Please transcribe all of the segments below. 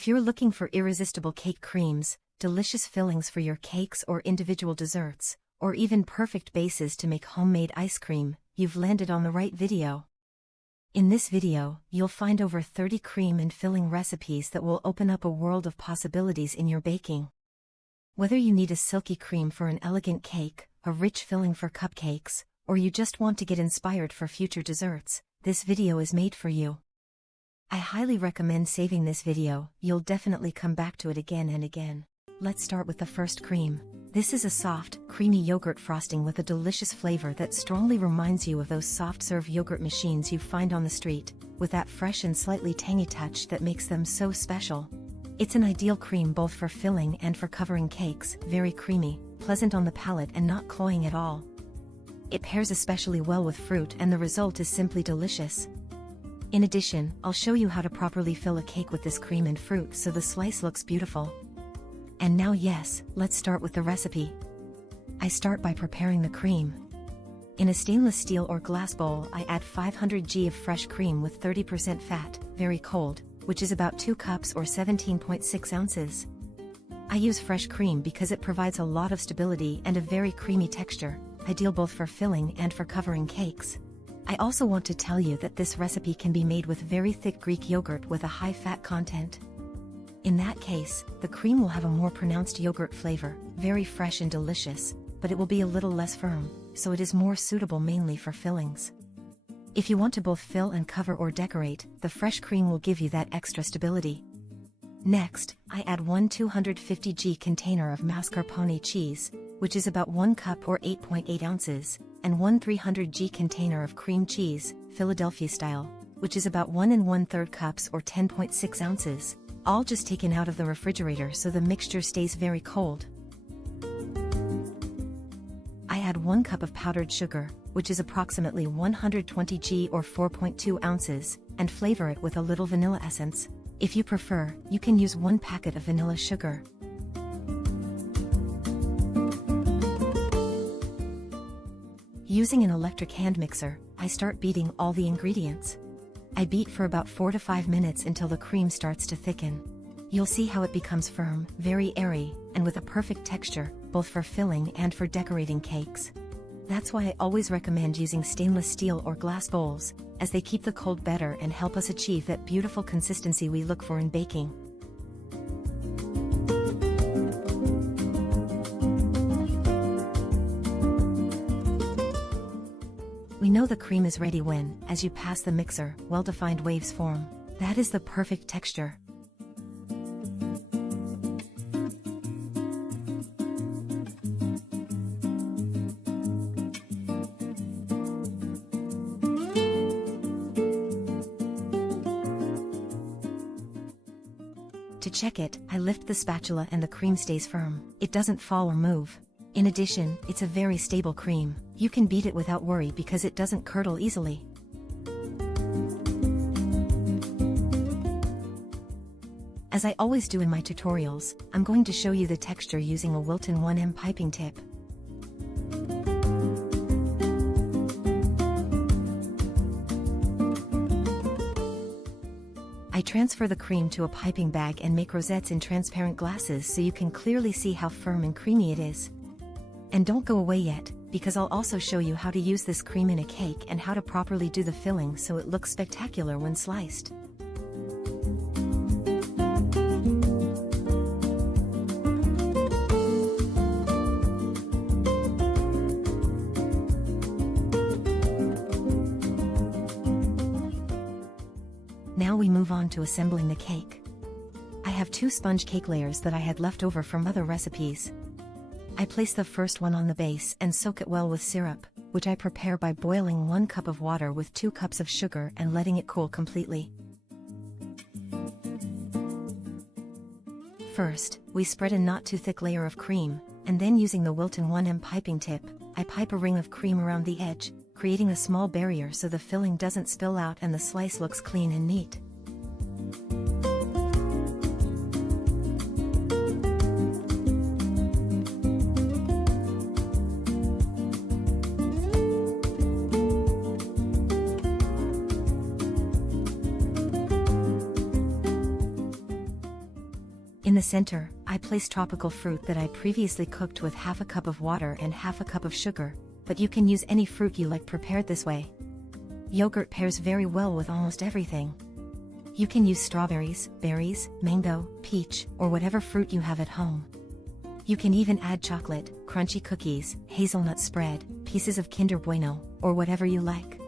If you're looking for irresistible cake creams, delicious fillings for your cakes or individual desserts, or even perfect bases to make homemade ice cream, you've landed on the right video. In this video, you'll find over 30 cream and filling recipes that will open up a world of possibilities in your baking. Whether you need a silky cream for an elegant cake, a rich filling for cupcakes, or you just want to get inspired for future desserts, this video is made for you. I highly recommend saving this video, you'll definitely come back to it again and again. Let's start with the first cream. This is a soft, creamy yogurt frosting with a delicious flavor that strongly reminds you of those soft-serve yogurt machines you find on the street, with that fresh and slightly tangy touch that makes them so special. It's an ideal cream both for filling and for covering cakes, very creamy, pleasant on the palate and not cloying at all. It pairs especially well with fruit and the result is simply delicious. In addition, I'll show you how to properly fill a cake with this cream and fruit so the slice looks beautiful. And now yes, let's start with the recipe. I start by preparing the cream. In a stainless steel or glass bowl I add 500 g of fresh cream with 30% fat, very cold, which is about 2 cups or 17.6 ounces. I use fresh cream because it provides a lot of stability and a very creamy texture, ideal both for filling and for covering cakes. I also want to tell you that this recipe can be made with very thick Greek yogurt with a high fat content. In that case, the cream will have a more pronounced yogurt flavor, very fresh and delicious, but it will be a little less firm, so it is more suitable mainly for fillings. If you want to both fill and cover or decorate, the fresh cream will give you that extra stability. Next, I add one 250 g container of mascarpone cheese, which is about 1 cup or 8.8 ounces, and one 300 g container of cream cheese, Philadelphia style, which is about 1 1/3 cups or 10.6 ounces, all just taken out of the refrigerator so the mixture stays very cold. I add 1 cup of powdered sugar, which is approximately 120 g or 4.2 ounces, and flavor it with a little vanilla essence. If you prefer, you can use 1 packet of vanilla sugar. Using an electric hand mixer, I start beating all the ingredients. I beat for about 4 to 5 minutes until the cream starts to thicken. You'll see how it becomes firm, very airy, and with a perfect texture, both for filling and for decorating cakes. That's why I always recommend using stainless steel or glass bowls, as they keep the cold better and help us achieve that beautiful consistency we look for in baking. We know the cream is ready when, as you pass the mixer, well-defined waves form. That is the perfect texture. To check it, I lift the spatula and the cream stays firm. It doesn't fall or move. In addition, it's a very stable cream. You can beat it without worry because it doesn't curdle easily. As I always do in my tutorials, I'm going to show you the texture using a Wilton 1M piping tip. I transfer the cream to a piping bag and make rosettes in transparent glasses so you can clearly see how firm and creamy it is. And don't go away yet, because I'll also show you how to use this cream in a cake and how to properly do the filling so it looks spectacular when sliced. Now we move on to assembling the cake. I have 2 sponge cake layers that I had left over from other recipes. I place the first one on the base and soak it well with syrup, which I prepare by boiling 1 cup of water with 2 cups of sugar and letting it cool completely. First, we spread a not too thick layer of cream, and then using the Wilton 1M piping tip, I pipe a ring of cream around the edge, creating a small barrier so the filling doesn't spill out and the slice looks clean and neat. In the center, I place tropical fruit that I previously cooked with half a cup of water and half a cup of sugar, but you can use any fruit you like prepared this way. Yogurt pairs very well with almost everything. You can use strawberries, berries, mango, peach, or whatever fruit you have at home. You can even add chocolate, crunchy cookies, hazelnut spread, pieces of Kinder Bueno, or whatever you like.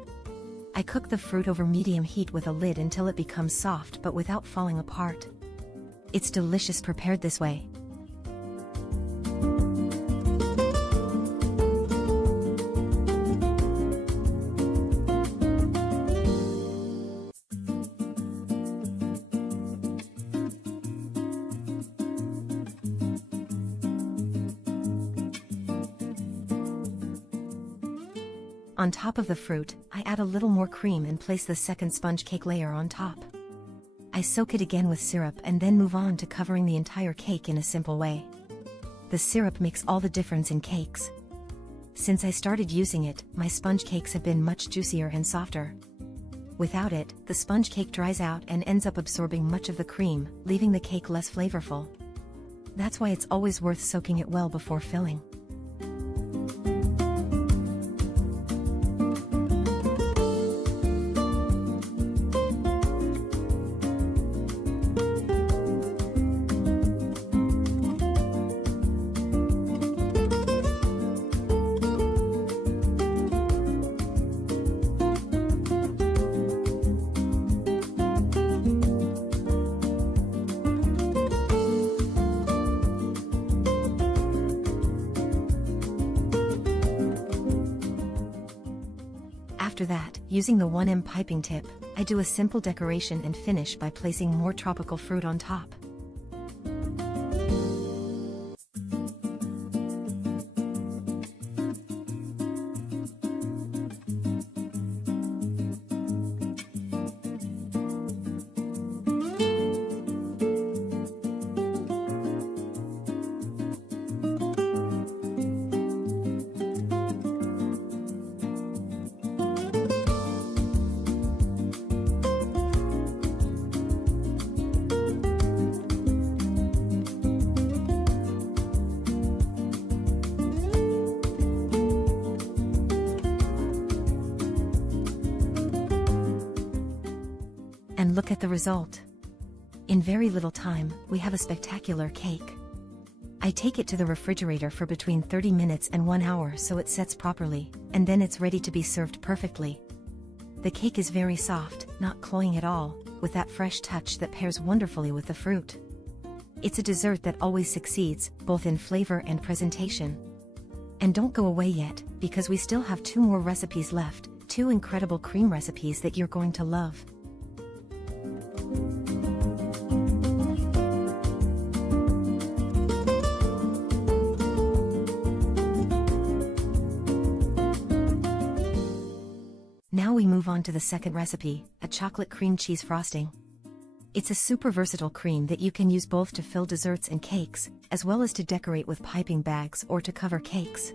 I cook the fruit over medium heat with a lid until it becomes soft but without falling apart. It's delicious prepared this way. On top of the fruit, I add a little more cream and place the second sponge cake layer on top. I soak it again with syrup and then move on to covering the entire cake in a simple way. The syrup makes all the difference in cakes. Since I started using it, my sponge cakes have been much juicier and softer. Without it, the sponge cake dries out and ends up absorbing much of the cream, leaving the cake less flavorful. That's why it's always worth soaking it well before filling. After that, using the 1M piping tip, I do a simple decoration and finish by placing more tropical fruit on top. And look at the result. In very little time, we have a spectacular cake. I take it to the refrigerator for between 30 minutes and 1 hour so it sets properly, and then it's ready to be served perfectly. The cake is very soft, not cloying at all, with that fresh touch that pairs wonderfully with the fruit. It's a dessert that always succeeds, both in flavor and presentation. And don't go away yet, because we still have 2 more recipes left, 2 incredible cream recipes that you're going to love. Now we move on to the second recipe, a chocolate cream cheese frosting. It's a super versatile cream that you can use both to fill desserts and cakes, as well as to decorate with piping bags or to cover cakes.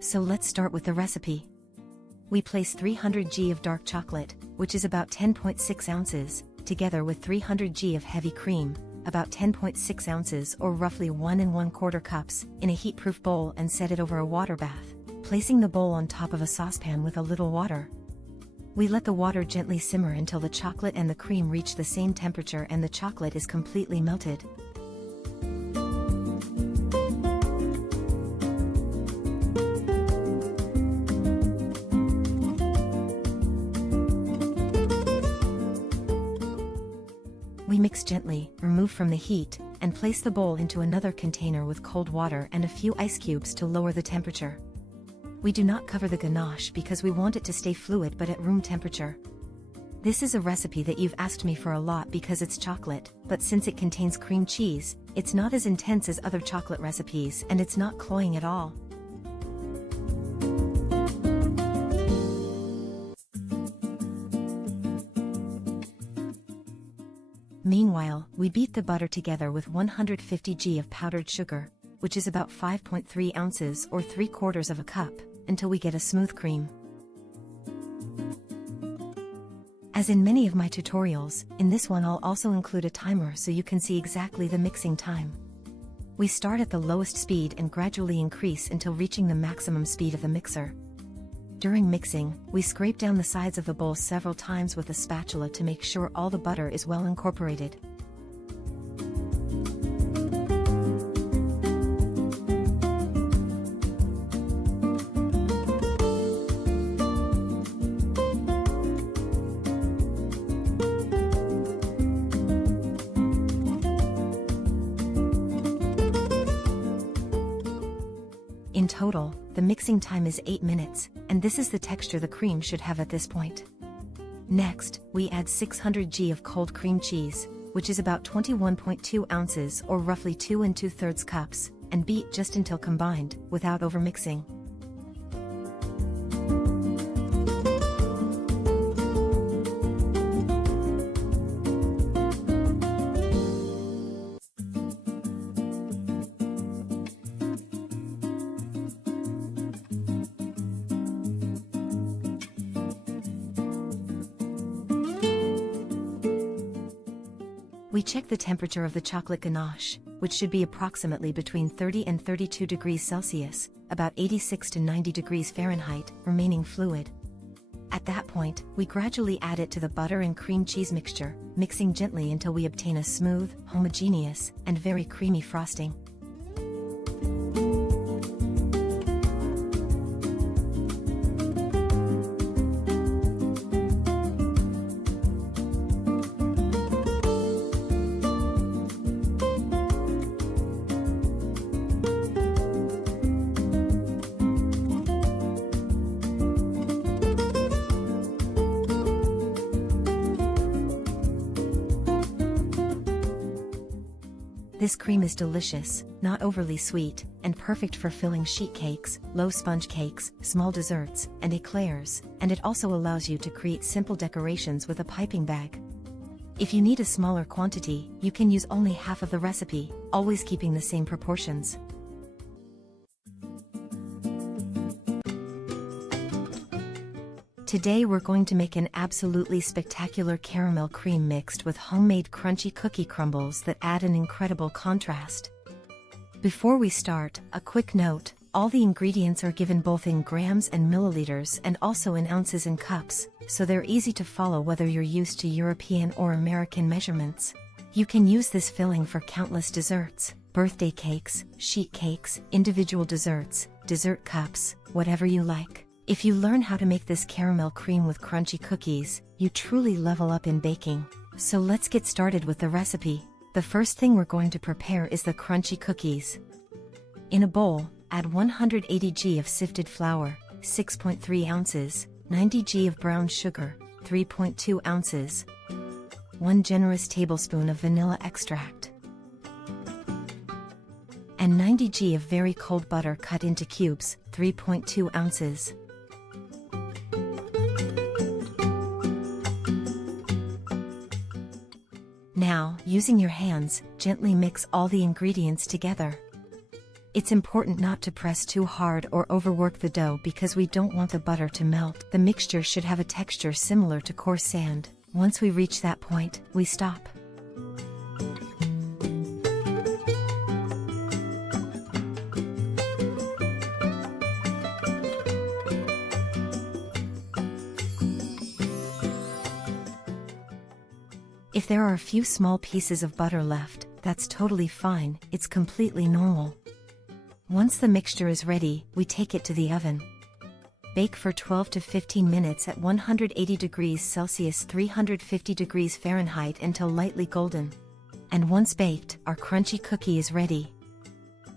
So let's start with the recipe. We place 300 g of dark chocolate, which is about 10.6 ounces, together with 300 g of heavy cream, about 10.6 ounces or roughly 1 1/4 cups, in a heat-proof bowl and set it over a water bath, placing the bowl on top of a saucepan with a little water. We let the water gently simmer until the chocolate and the cream reach the same temperature and the chocolate is completely melted. We mix gently, remove from the heat, and place the bowl into another container with cold water and a few ice cubes to lower the temperature. We do not cover the ganache because we want it to stay fluid but at room temperature. This is a recipe that you've asked me for a lot because it's chocolate, but since it contains cream cheese, it's not as intense as other chocolate recipes and it's not cloying at all. Meanwhile, we beat the butter together with 150 g of powdered sugar, which is about 5.3 ounces or 3/4 of a cup, until we get a smooth cream. As in many of my tutorials, in this one I'll also include a timer so you can see exactly the mixing time. We start at the lowest speed and gradually increase until reaching the maximum speed of the mixer. During mixing, we scrape down the sides of the bowl several times with a spatula to make sure all the butter is well incorporated. In total, the mixing time is 8 minutes, and this is the texture the cream should have at this point. Next, we add 600 g of cold cream cheese, which is about 21.2 ounces or roughly 2 2/3 cups, and beat just until combined, without overmixing. We check the temperature of the chocolate ganache, which should be approximately between 30 and 32 degrees Celsius, about 86 to 90 degrees Fahrenheit, remaining fluid. At that point, we gradually add it to the butter and cream cheese mixture, mixing gently until we obtain a smooth, homogeneous, and very creamy frosting. This cream is delicious, not overly sweet, and perfect for filling sheet cakes, low sponge cakes, small desserts, and eclairs, and it also allows you to create simple decorations with a piping bag. If you need a smaller quantity, you can use only half of the recipe, always keeping the same proportions. Today we're going to make an absolutely spectacular caramel cream mixed with homemade crunchy cookie crumbles that add an incredible contrast. Before we start, a quick note, all the ingredients are given both in grams and milliliters and also in ounces and cups, so they're easy to follow whether you're used to European or American measurements. You can use this filling for countless desserts, birthday cakes, sheet cakes, individual desserts, dessert cups, whatever you like. If you learn how to make this caramel cream with crunchy cookies, you truly level up in baking. So let's get started with the recipe. The first thing we're going to prepare is the crunchy cookies. In a bowl, add 180 g of sifted flour, 6.3 ounces, 90 g of brown sugar, 3.2 ounces, 1 generous tablespoon of vanilla extract, and 90 g of very cold butter cut into cubes, 3.2 ounces. Now, using your hands, gently mix all the ingredients together. It's important not to press too hard or overwork the dough because we don't want the butter to melt. The mixture should have a texture similar to coarse sand. Once we reach that point, we stop. If there are a few small pieces of butter left, that's totally fine, it's completely normal. Once the mixture is ready, we take it to the oven. Bake for 12 to 15 minutes at 180 degrees Celsius 350 degrees Fahrenheit until lightly golden. And once baked, our crunchy cookie is ready.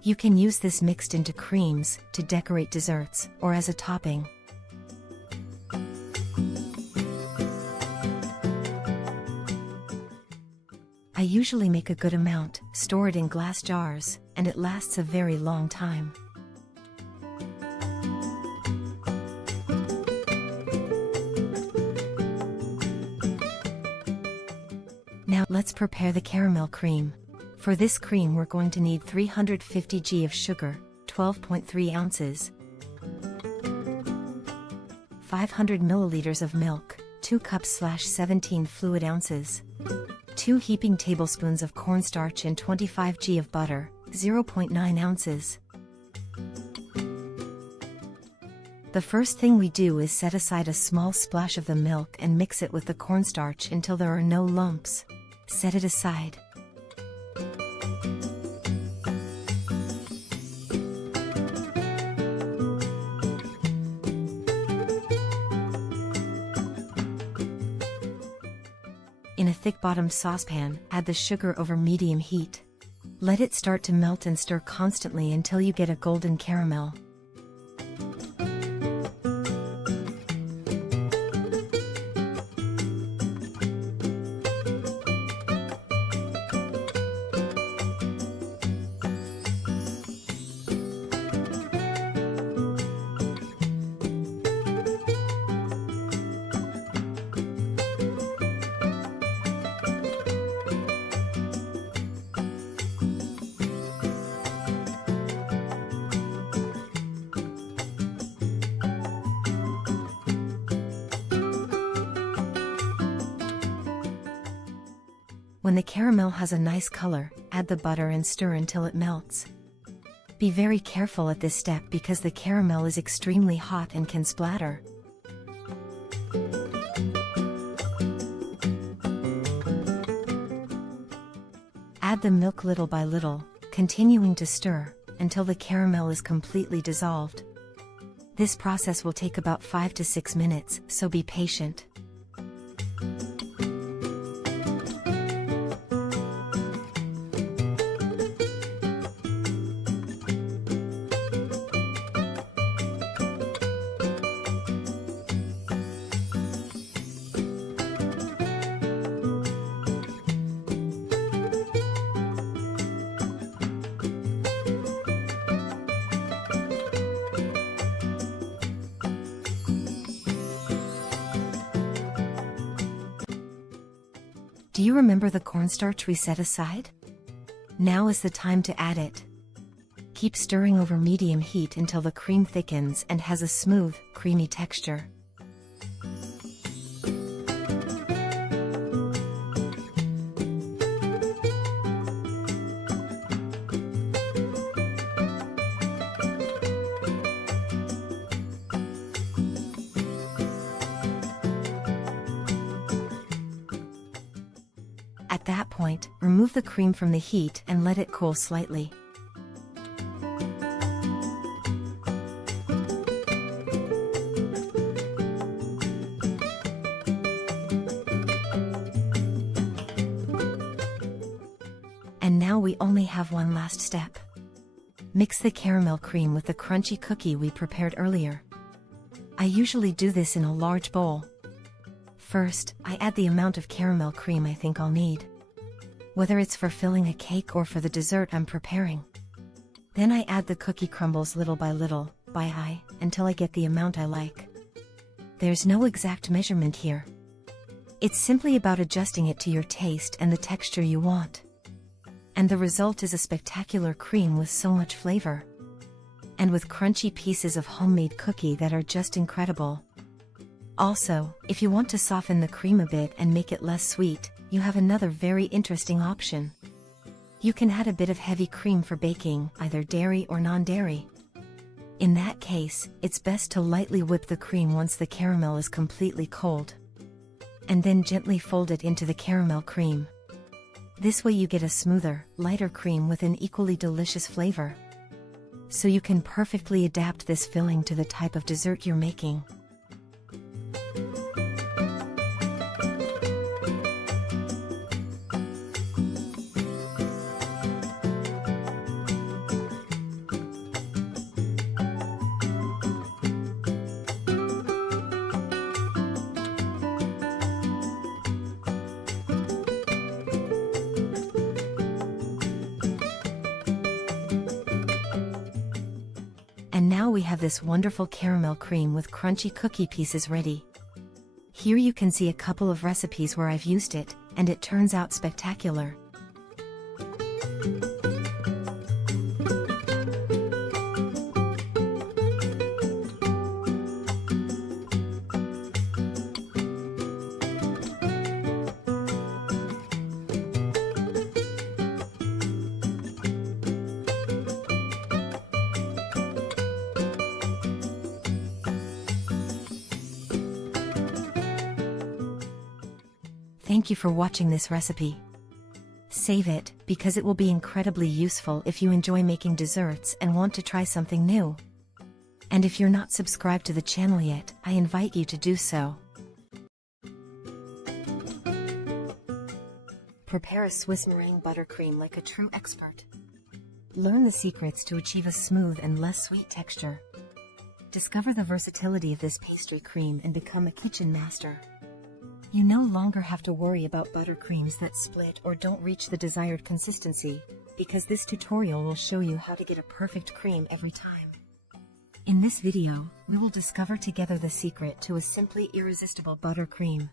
You can use this mixed into creams, to decorate desserts, or as a topping. I usually make a good amount, store it in glass jars, and it lasts a very long time. Now let's prepare the caramel cream. For this cream we're going to need 350 g of sugar, 12.3 ounces, 500 milliliters of milk, 2 cups/17 fluid ounces. 2 heaping tablespoons of cornstarch and 25 g of butter, 0.9 ounces. The first thing we do is set aside a small splash of the milk and mix it with the cornstarch until there are no lumps. Set it aside. In a thick-bottomed saucepan, add the sugar over medium heat. Let it start to melt and stir constantly until you get a golden caramel. When the caramel has a nice color, add the butter and stir until it melts. Be very careful at this step because the caramel is extremely hot and can splatter. Add the milk little by little, continuing to stir, until the caramel is completely dissolved. This process will take about 5 to 6 minutes, so be patient. Do you remember the cornstarch we set aside? Now is the time to add it. Keep stirring over medium heat until the cream thickens and has a smooth, creamy texture. At that point, remove the cream from the heat and let it cool slightly. And now we only have one last step. Mix the caramel cream with the crunchy cookie we prepared earlier. I usually do this in a large bowl. First, I add the amount of caramel cream I think I'll need, whether it's for filling a cake or for the dessert I'm preparing. Then I add the cookie crumbles little by little, by eye, until I get the amount I like. There's no exact measurement here. It's simply about adjusting it to your taste and the texture you want. And the result is a spectacular cream with so much flavor. And with crunchy pieces of homemade cookie that are just incredible. Also, if you want to soften the cream a bit and make it less sweet, you have another very interesting option. You can add a bit of heavy cream for baking, either dairy or non-dairy. In that case, it's best to lightly whip the cream once the caramel is completely cold. And then gently fold it into the caramel cream. This way you get a smoother, lighter cream with an equally delicious flavor. So you can perfectly adapt this filling to the type of dessert you're making. And now we have this wonderful caramel cream with crunchy cookie pieces ready. Here you can see a couple of recipes where I've used it, and it turns out spectacular. Thank you for watching this recipe. Save it, because it will be incredibly useful if you enjoy making desserts and want to try something new. And if you're not subscribed to the channel yet, I invite you to do so. Prepare a Swiss meringue buttercream like a true expert. Learn the secrets to achieve a smooth and less sweet texture. Discover the versatility of this pastry cream and become a kitchen master. You no longer have to worry about buttercreams that split or don't reach the desired consistency, because this tutorial will show you how to get a perfect cream every time. In this video, we will discover together the secret to a simply irresistible buttercream.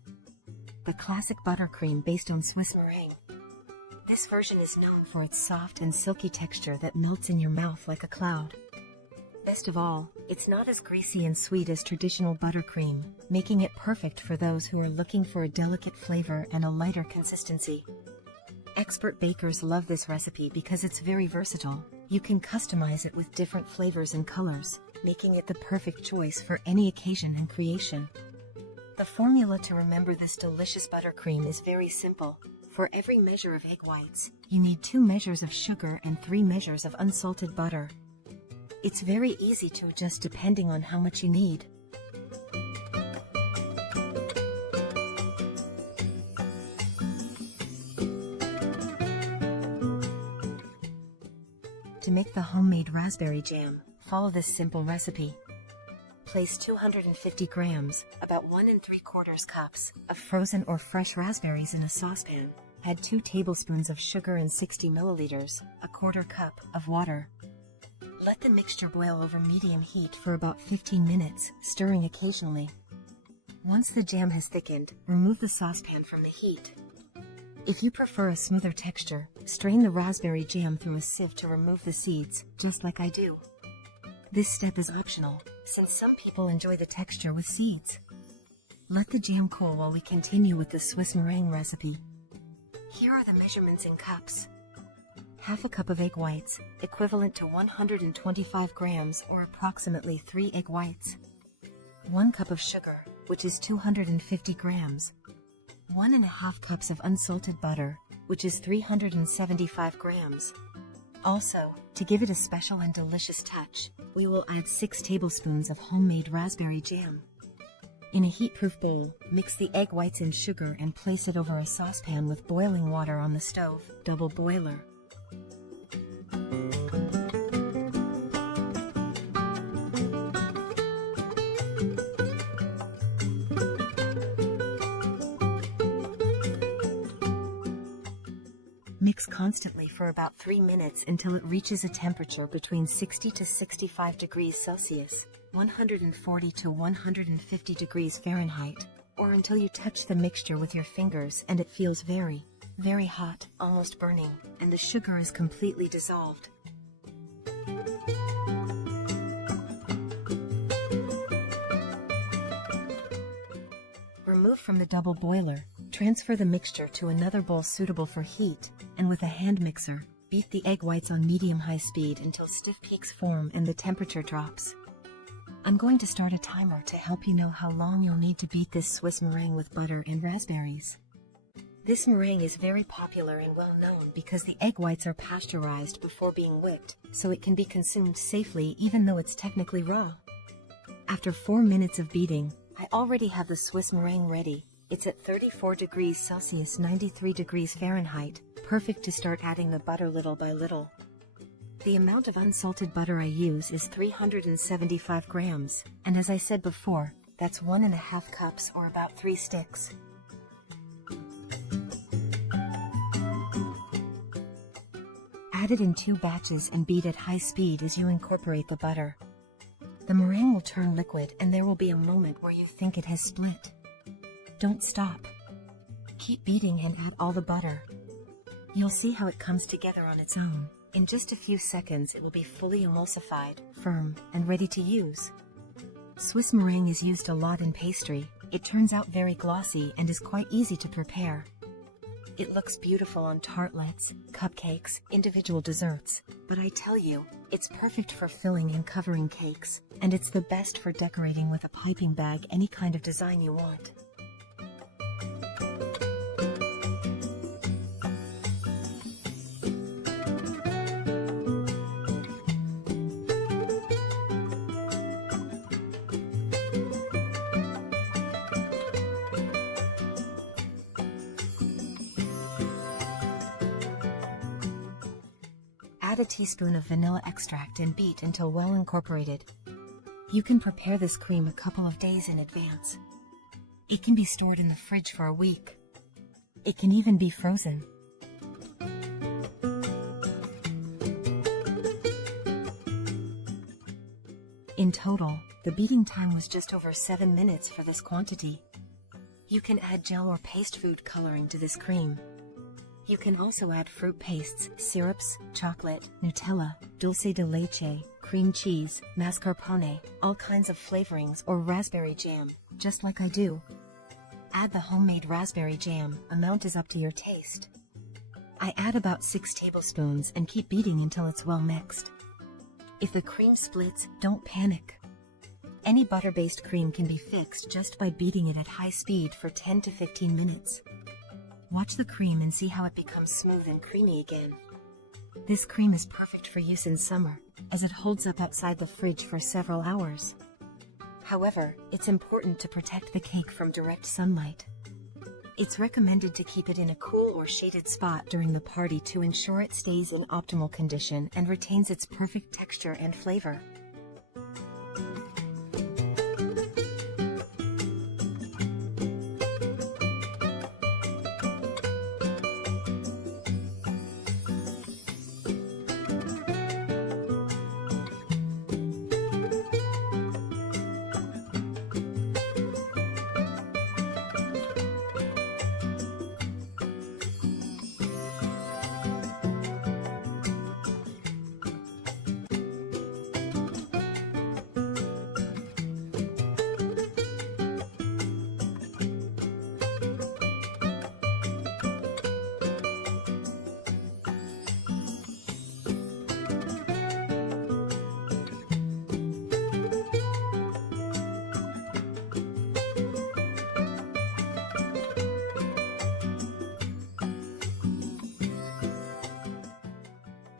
The classic buttercream based on Swiss meringue. This version is known for its soft and silky texture that melts in your mouth like a cloud. Best of all, it's not as greasy and sweet as traditional buttercream, making it perfect for those who are looking for a delicate flavor and a lighter consistency. Expert bakers love this recipe because it's very versatile. You can customize it with different flavors and colors, making it the perfect choice for any occasion and creation. The formula to remember this delicious buttercream is very simple. For every measure of egg whites, you need 2 measures of sugar and 3 measures of unsalted butter. It's very easy to adjust depending on how much you need. To make the homemade raspberry jam, follow this simple recipe. Place 250 grams, about 1 3/4 cups, of frozen or fresh raspberries in a saucepan. Add 2 tablespoons of sugar and 60 milliliters, 1/4 cup, of water. Let the mixture boil over medium heat for about 15 minutes, stirring occasionally. Once the jam has thickened, remove the saucepan from the heat. If you prefer a smoother texture, strain the raspberry jam through a sieve to remove the seeds, just like I do. This step is optional, since some people enjoy the texture with seeds. Let the jam cool while we continue with the Swiss meringue recipe. Here are the measurements in cups. Half a cup of egg whites, equivalent to 125 grams or approximately 3 egg whites. 1 cup of sugar, which is 250 grams. 1½ cups of unsalted butter, which is 375 grams. Also, to give it a special and delicious touch, we will add 6 tablespoons of homemade raspberry jam. In a heat-proof bowl, mix the egg whites and sugar and place it over a saucepan with boiling water on the stove, double boiler. Mix constantly for about 3 minutes until it reaches a temperature between 60 to 65 degrees Celsius, 140 to 150 degrees Fahrenheit, or until you touch the mixture with your fingers and it feels very, very hot, almost burning, and the sugar is completely dissolved. Remove from the double boiler, transfer the mixture to another bowl suitable for heat, and with a hand mixer, beat the egg whites on medium-high speed until stiff peaks form and the temperature drops. I'm going to start a timer to help you know how long you'll need to beat this Swiss meringue with butter and raspberries. This meringue is very popular and well known because the egg whites are pasteurized before being whipped, so it can be consumed safely even though it's technically raw. After 4 minutes of beating, I already have the Swiss meringue ready. It's at 34 degrees Celsius, 93 degrees Fahrenheit, perfect to start adding the butter little by little. The amount of unsalted butter I use is 375 grams, and as I said before, that's 1½ cups or about 3 sticks. Add it in 2 batches and beat at high speed as you incorporate the butter. The meringue will turn liquid and there will be a moment where you think it has split. Don't stop. Keep beating and add all the butter. You'll see how it comes together on its own. In just a few seconds it will be fully emulsified, firm, and ready to use. Swiss meringue is used a lot in pastry. It turns out very glossy and is quite easy to prepare. It looks beautiful on tartlets, cupcakes, individual desserts, but I tell you, it's perfect for filling and covering cakes, and it's the best for decorating with a piping bag any kind of design you want. Add a teaspoon of vanilla extract and beat until well incorporated. You can prepare this cream a couple of days in advance. It can be stored in the fridge for a week. It can even be frozen. In total, the beating time was just over 7 minutes for this quantity. You can add gel or paste food coloring to this cream. You can also add fruit pastes, syrups, chocolate, Nutella, dulce de leche, cream cheese, mascarpone, all kinds of flavorings, or raspberry jam, just like I do. Add the homemade raspberry jam, amount is up to your taste. I add about 6 tablespoons and keep beating until it's well mixed. If the cream splits, don't panic. Any butter-based cream can be fixed just by beating it at high speed for 10 to 15 minutes. Watch the cream and see how it becomes smooth and creamy again. This cream is perfect for use in summer, as it holds up outside the fridge for several hours. However, it's important to protect the cake from direct sunlight. It's recommended to keep it in a cool or shaded spot during the party to ensure it stays in optimal condition and retains its perfect texture and flavor.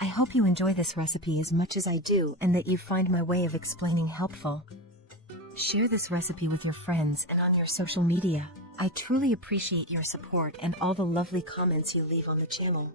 I hope you enjoy this recipe as much as I do and that you find my way of explaining helpful. Share this recipe with your friends and on your social media. I truly appreciate your support and all the lovely comments you leave on the channel.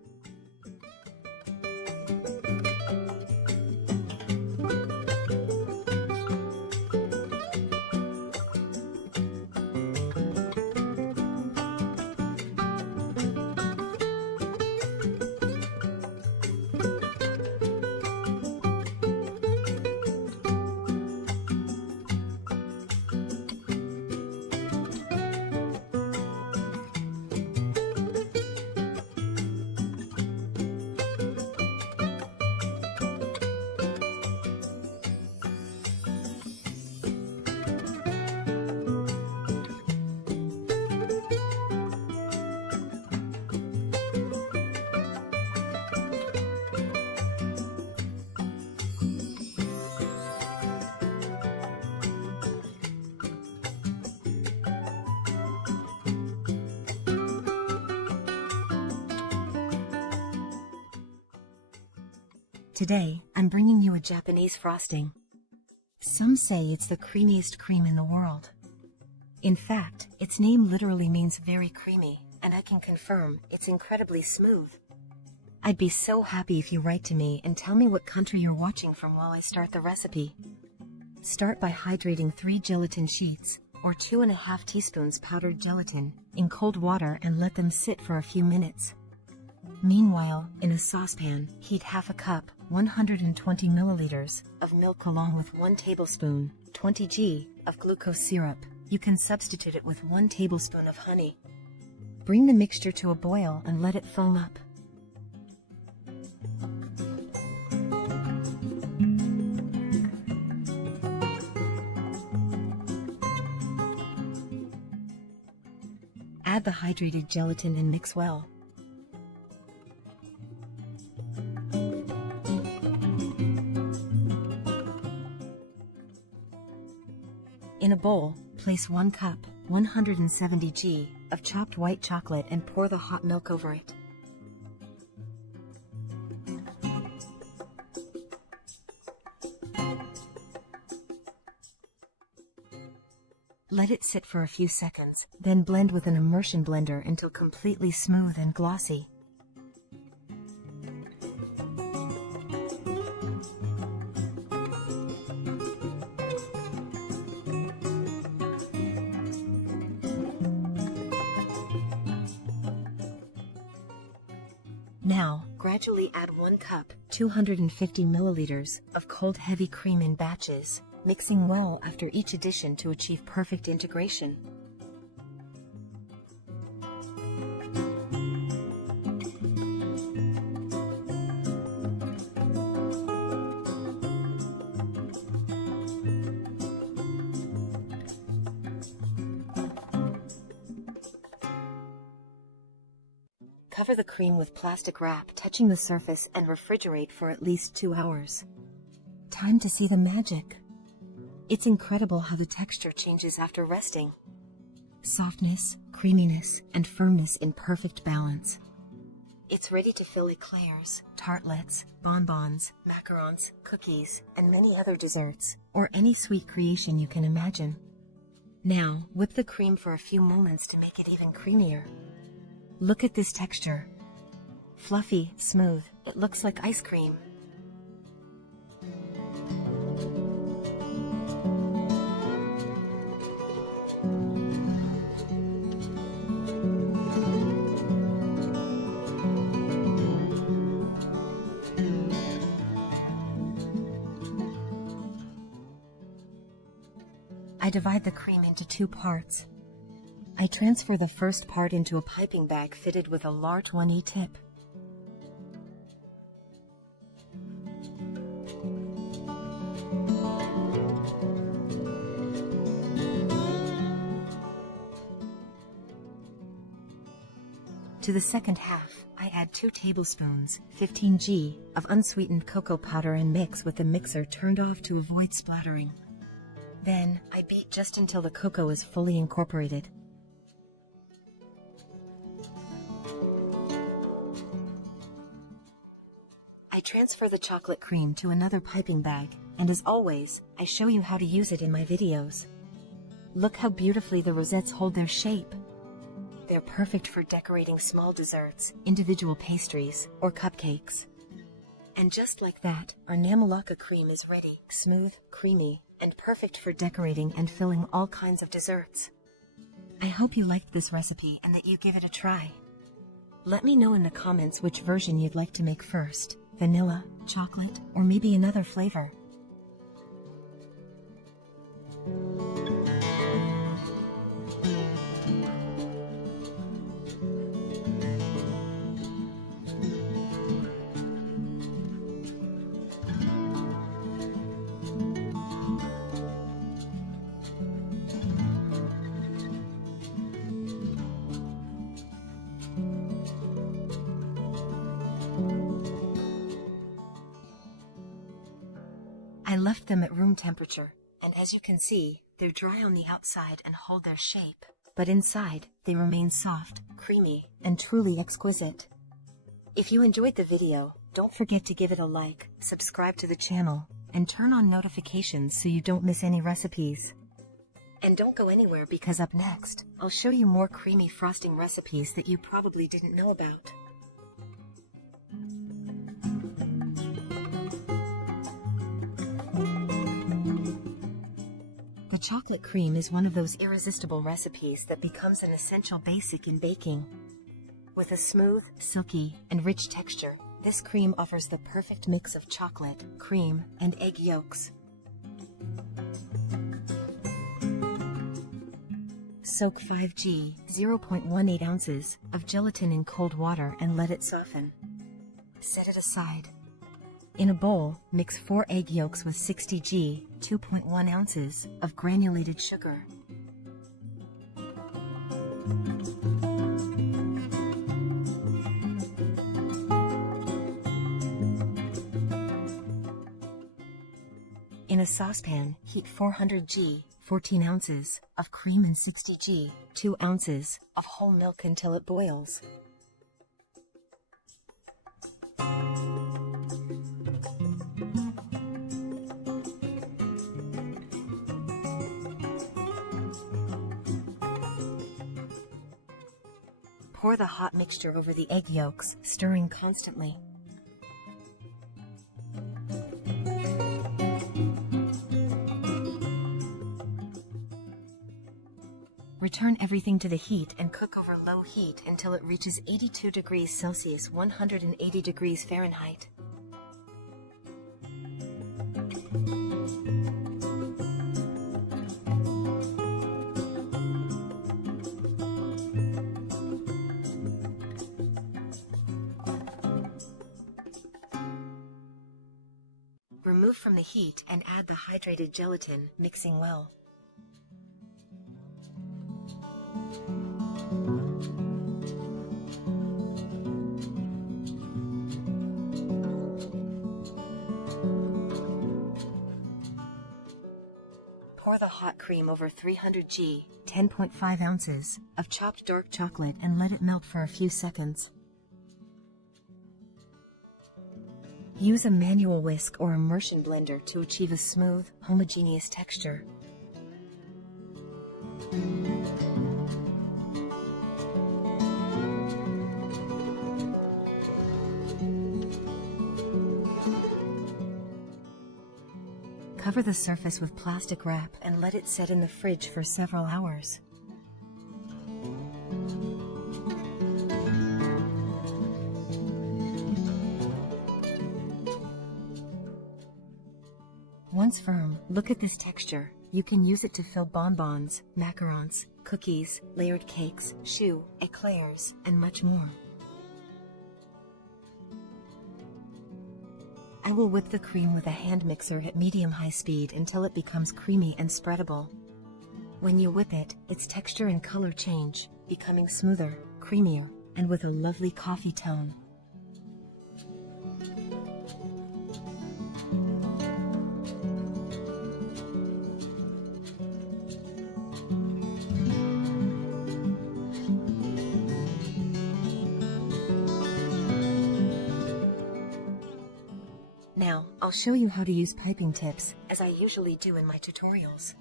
Today, I'm bringing you a Japanese frosting. Some say it's the creamiest cream in the world. In fact, its name literally means very creamy, and I can confirm it's incredibly smooth. I'd be so happy if you write to me and tell me what country you're watching from while I start the recipe. Start by hydrating 3 gelatin sheets, or 2½ teaspoons powdered gelatin, in cold water and let them sit for a few minutes. Meanwhile, in a saucepan, heat half a cup, 120 milliliters, of milk along with 1 tablespoon, 20 g, of glucose syrup. You can substitute it with 1 tablespoon of honey. Bring the mixture to a boil and let it foam up. Add the hydrated gelatin and mix well. In a bowl, place 1 cup, 170 g, of chopped white chocolate and pour the hot milk over it. Let it sit for a few seconds, then blend with an immersion blender until completely smooth and glossy. Now, gradually add 1 cup, 250 milliliters, of cold heavy cream in batches, mixing well after each addition to achieve perfect integration. Cover the cream with plastic wrap touching the surface and refrigerate for at least 2 hours. Time to see the magic. It's incredible how the texture changes after resting. Softness, creaminess, and firmness in perfect balance. It's ready to fill eclairs, tartlets, bonbons, macarons, cookies, and many other desserts, or any sweet creation you can imagine. Now, whip the cream for a few moments to make it even creamier. Look at this texture. Fluffy, smooth, it looks like ice cream. I divide the cream into 2 parts. I transfer the first part into a piping bag fitted with a large 1E tip. To the second half, I add 2 tablespoons, 15 g, of unsweetened cocoa powder and mix with the mixer turned off to avoid splattering. Then, I beat just until the cocoa is fully incorporated. I transfer the chocolate cream to another piping bag, and as always, I show you how to use it in my videos. Look how beautifully the rosettes hold their shape. They're perfect for decorating small desserts, individual pastries, or cupcakes. And just like that, our Namalaka cream is ready, smooth, creamy, and perfect for decorating and filling all kinds of desserts. I hope you liked this recipe and that you give it a try. Let me know in the comments which version you'd like to make first. Vanilla, chocolate, or maybe another flavor. I left them at room temperature, and as you can see, they're dry on the outside and hold their shape, but inside, they remain soft, creamy, and truly exquisite. If you enjoyed the video, don't forget to give it a like, subscribe to the channel, and turn on notifications so you don't miss any recipes. And don't go anywhere because up next, I'll show you more creamy frosting recipes that you probably didn't know about. The chocolate cream is one of those irresistible recipes that becomes an essential basic in baking. With a smooth, silky, and rich texture, this cream offers the perfect mix of chocolate, cream, and egg yolks. Soak 5g, 0.18 ounces, of gelatin in cold water and let it soften. Set it aside. In a bowl, mix 4 egg yolks with 60 g, 2.1 ounces, of granulated sugar. In a saucepan, heat 400 g, 14 ounces, of cream and 60 g, 2 ounces, of whole milk until it boils. Pour the hot mixture over the egg yolks, stirring constantly. Return everything to the heat and cook over low heat until it reaches 82 degrees Celsius 180 degrees Fahrenheit. Remove from the heat and add the hydrated gelatin, mixing well. Pour the hot cream over 300 g, 10.5 ounces, of chopped dark chocolate and let it melt for a few seconds. Use a manual whisk or immersion blender to achieve a smooth, homogeneous texture. Cover the surface with plastic wrap and let it set in the fridge for several hours. Once firm, look at this texture. You can use it to fill bonbons, macarons, cookies, layered cakes, choux, eclairs, and much more. I will whip the cream with a hand mixer at medium-high speed until it becomes creamy and spreadable. When you whip it, its texture and color change, becoming smoother, creamier, and with a lovely coffee tone. Now, I'll show you how to use piping tips, as I usually do in my tutorials.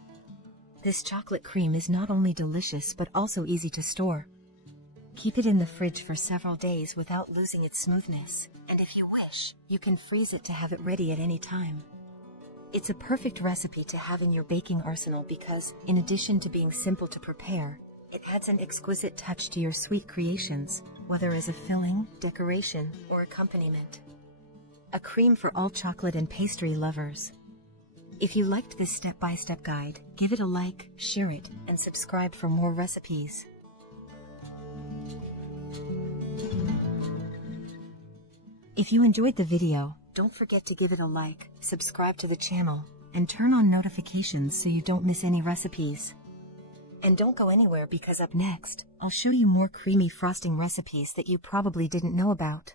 This chocolate cream is not only delicious but also easy to store. Keep it in the fridge for several days without losing its smoothness, and if you wish, you can freeze it to have it ready at any time. It's a perfect recipe to have in your baking arsenal because, in addition to being simple to prepare, it adds an exquisite touch to your sweet creations, whether as a filling, decoration, or accompaniment. A cream for all chocolate and pastry lovers. If you liked this step-by-step guide, give it a like, share it, and subscribe for more recipes. If you enjoyed the video, don't forget to give it a like, subscribe to the channel, and turn on notifications so you don't miss any recipes. And don't go anywhere because up next, I'll show you more creamy frosting recipes that you probably didn't know about.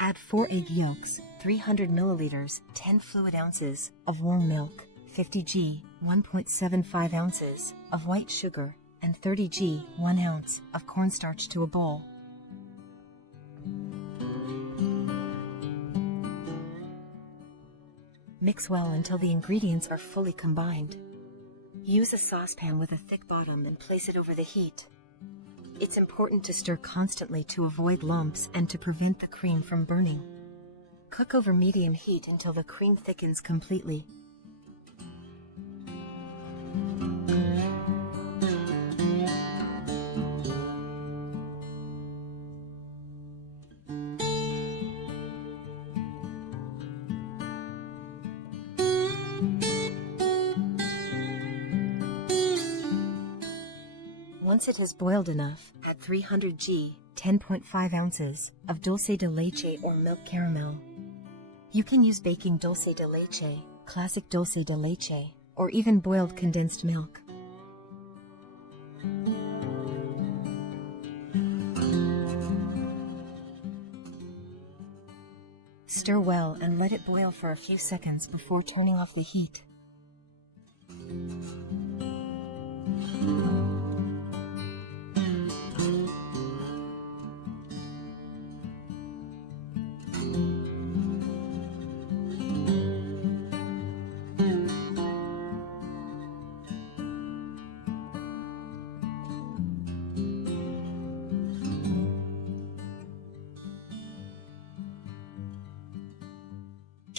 Add 4 egg yolks, 300 milliliters, 10 fluid ounces of warm milk, 50 g, 1.75 ounces of white sugar, and 30 g, 1 ounce of cornstarch to a bowl. Mix well until the ingredients are fully combined. Use a saucepan with a thick bottom and place it over the heat. It's important to stir constantly to avoid lumps and to prevent the cream from burning. Cook over medium heat until the cream thickens completely. Once it has boiled enough, add 300 g, 10.5 ounces, of Dulce de Leche or milk caramel. You can use baking Dulce de Leche, classic Dulce de Leche, or even boiled condensed milk. Stir well and let it boil for a few seconds before turning off the heat.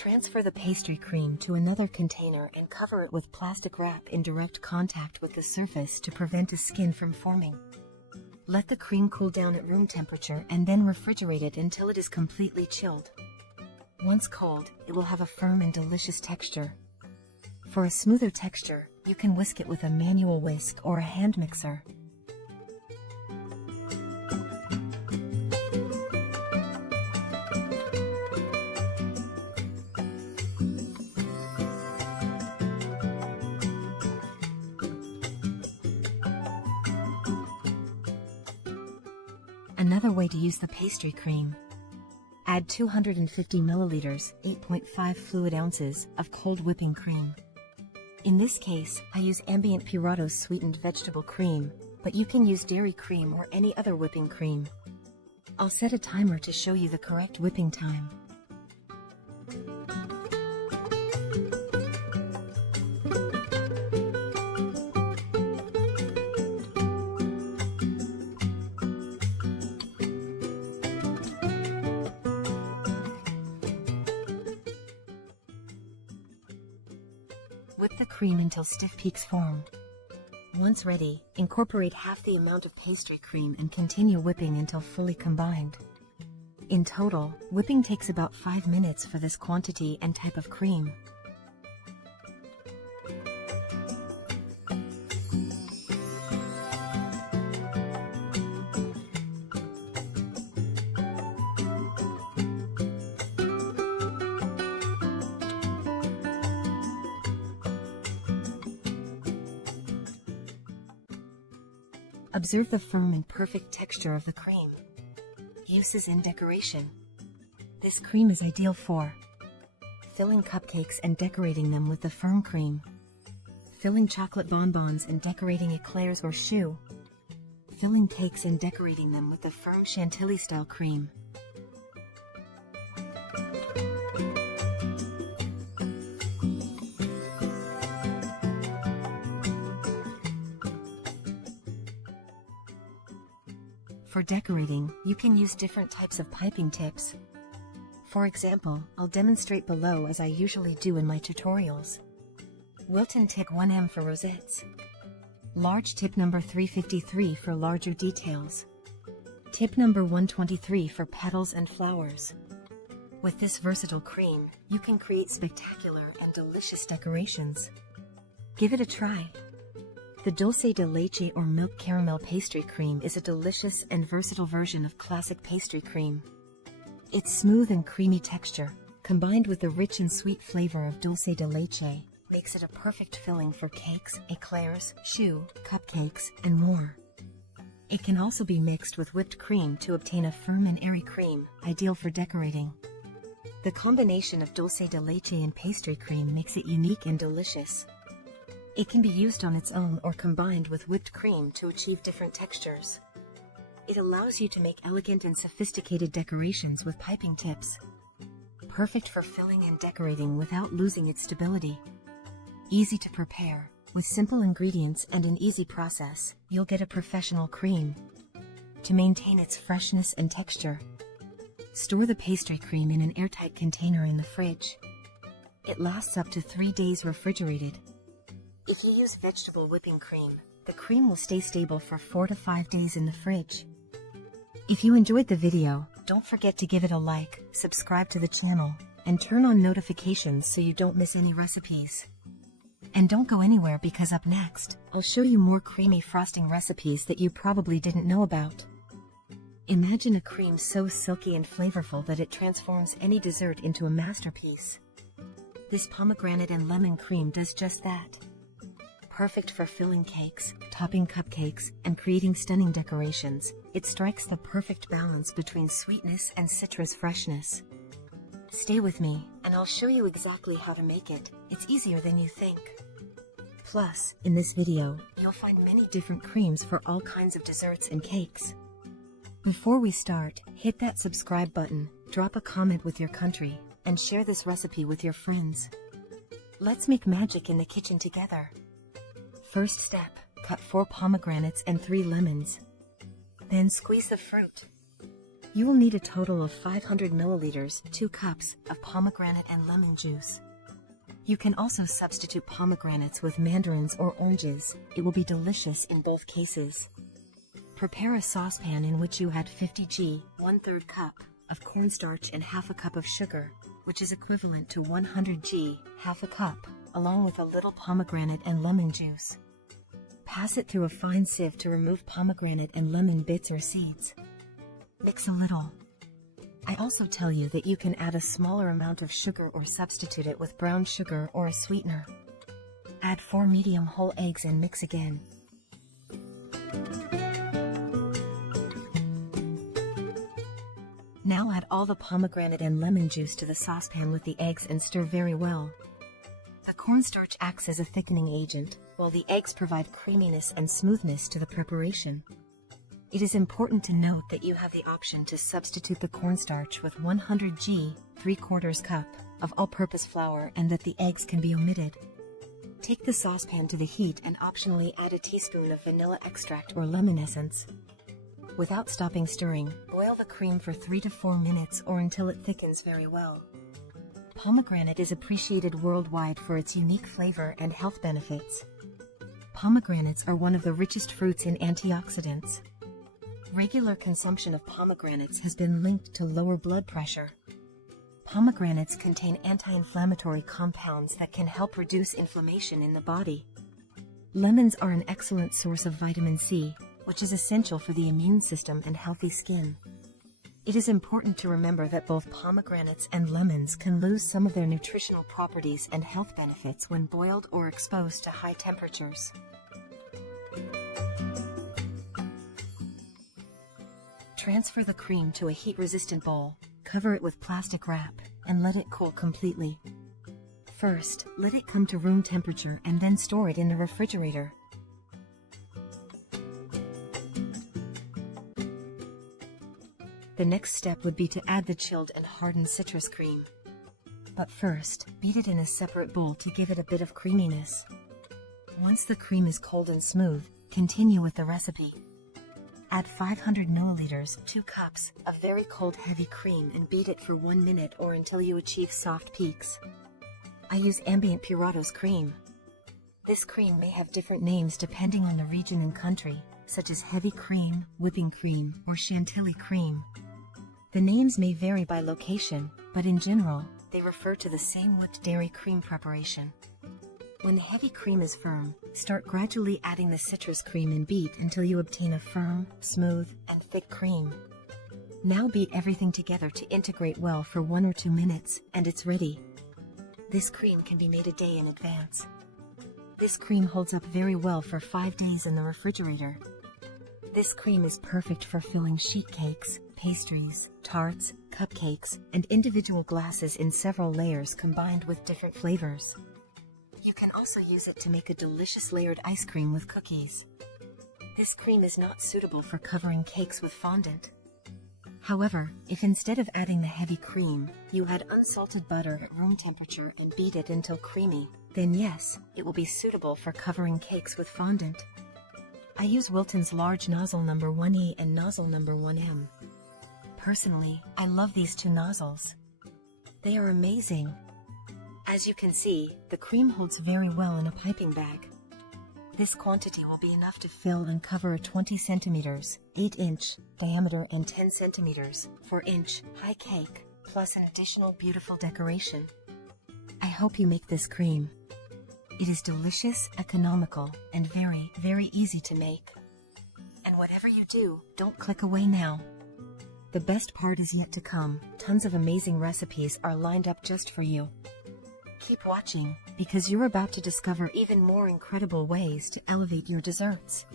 Transfer the pastry cream to another container and cover it with plastic wrap in direct contact with the surface to prevent a skin from forming. Let the cream cool down at room temperature and then refrigerate it until it is completely chilled. Once cold, it will have a firm and delicious texture. For a smoother texture, you can whisk it with a manual whisk or a hand mixer. Another way to use the pastry cream. Add 250 milliliters, 8.5 fluid ounces, of cold whipping cream. In this case, I use ambient Purato sweetened vegetable cream, but you can use dairy cream or any other whipping cream. I'll set a timer to show you the correct whipping time. Whip the cream until stiff peaks form. Once ready, incorporate half the amount of pastry cream and continue whipping until fully combined. In total, whipping takes about 5 minutes for this quantity and type of cream. Observe the firm and perfect texture of the cream. Uses in decoration. This cream is ideal for filling cupcakes and decorating them with the firm cream, filling chocolate bonbons and decorating eclairs or choux, filling cakes and decorating them with the firm Chantilly-style cream. For decorating, you can use different types of piping tips. For example, I'll demonstrate below as I usually do in my tutorials. Wilton tip 1M for rosettes. Large tip number 353 for larger details. Tip number 123 for petals and flowers. With this versatile cream, you can create spectacular and delicious decorations. Give it a try. The Dulce de Leche or milk caramel pastry cream is a delicious and versatile version of classic pastry cream. Its smooth and creamy texture, combined with the rich and sweet flavor of Dulce de Leche, makes it a perfect filling for cakes, eclairs, choux, cupcakes, and more. It can also be mixed with whipped cream to obtain a firm and airy cream, ideal for decorating. The combination of Dulce de Leche and pastry cream makes it unique and delicious. It can be used on its own or combined with whipped cream to achieve different textures. It allows you to make elegant and sophisticated decorations with piping tips. Perfect for filling and decorating without losing its stability. Easy to prepare, with simple ingredients and an easy process, you'll get a professional cream. To maintain its freshness and texture, store the pastry cream in an airtight container in the fridge. It lasts up to 3 days refrigerated. If you use vegetable whipping cream, the cream will stay stable for 4 to 5 days in the fridge. If you enjoyed the video, don't forget to give it a like, subscribe to the channel, and turn on notifications so you don't miss any recipes. And don't go anywhere because up next, I'll show you more creamy frosting recipes that you probably didn't know about. Imagine a cream so silky and flavorful that it transforms any dessert into a masterpiece. This pomegranate and lemon cream does just that. Perfect for filling cakes, topping cupcakes, and creating stunning decorations, it strikes the perfect balance between sweetness and citrus freshness. Stay with me, and I'll show you exactly how to make it. It's easier than you think. Plus, in this video, you'll find many different creams for all kinds of desserts and cakes. Before we start, hit that subscribe button, drop a comment with your country, and share this recipe with your friends. Let's make magic in the kitchen together. First step, cut 4 pomegranates and 3 lemons. Then squeeze the fruit. You will need a total of 500 milliliters, 2 cups, of pomegranate and lemon juice. You can also substitute pomegranates with mandarins or oranges. It will be delicious in both cases. Prepare a saucepan in which you add 50 g, 1/3 cup, of cornstarch and half a cup of sugar, which is equivalent to 100 g, half a cup, along with a little pomegranate and lemon juice. Pass it through a fine sieve to remove pomegranate and lemon bits or seeds. Mix a little. I also tell you that you can add a smaller amount of sugar or substitute it with brown sugar or a sweetener. Add 4 medium whole eggs and mix again. Now add all the pomegranate and lemon juice to the saucepan with the eggs and stir very well. The cornstarch acts as a thickening agent, while the eggs provide creaminess and smoothness to the preparation. It is important to note that you have the option to substitute the cornstarch with 100 g, 3/4 cup, of all-purpose flour and that the eggs can be omitted. Take the saucepan to the heat and optionally add a teaspoon of vanilla extract or lemon essence. Without stopping stirring, boil the cream for 3 to 4 minutes or until it thickens very well. Pomegranate is appreciated worldwide for its unique flavor and health benefits. Pomegranates are one of the richest fruits in antioxidants. Regular consumption of pomegranates has been linked to lower blood pressure. Pomegranates contain anti-inflammatory compounds that can help reduce inflammation in the body. Lemons are an excellent source of vitamin C, which is essential for the immune system and healthy skin. It is important to remember that both pomegranates and lemons can lose some of their nutritional properties and health benefits when boiled or exposed to high temperatures. Transfer the cream to a heat-resistant bowl, cover it with plastic wrap, and let it cool completely. First, let it come to room temperature and then store it in the refrigerator. The next step would be to add the chilled and hardened citrus cream. But first, beat it in a separate bowl to give it a bit of creaminess. Once the cream is cold and smooth, continue with the recipe. Add 500 milliliters, 2 cups, of very cold heavy cream and beat it for 1 minute or until you achieve soft peaks. I use ambient Puratos cream. This cream may have different names depending on the region and country, such as heavy cream, whipping cream, or Chantilly cream. The names may vary by location, but in general, they refer to the same whipped dairy cream preparation. When the heavy cream is firm, start gradually adding the citrus cream and beat until you obtain a firm, smooth, and thick cream. Now beat everything together to integrate well for 1 or 2 minutes, and it's ready. This cream can be made a day in advance. This cream holds up very well for 5 days in the refrigerator. This cream is perfect for filling sheet cakes, pastries, tarts, cupcakes, and individual glasses in several layers combined with different flavors. You can also use it to make a delicious layered ice cream with cookies. This cream is not suitable for covering cakes with fondant. However, if instead of adding the heavy cream, you add unsalted butter at room temperature and beat it until creamy, then yes, it will be suitable for covering cakes with fondant. I use Wilton's large nozzle number 1E and nozzle number 1M. Personally, I love these 2 nozzles. They are amazing. As you can see, the cream holds very well in a piping bag. This quantity will be enough to fill and cover a 20 centimeters, 8-inch, diameter and 10 centimeters, 4-inch, high cake, plus an additional beautiful decoration. I hope you make this cream. It is delicious, economical, and very, very easy to make. And whatever you do, don't click away now. The best part is yet to come. Tons of amazing recipes are lined up just for you. Keep watching, because you're about to discover even more incredible ways to elevate your desserts.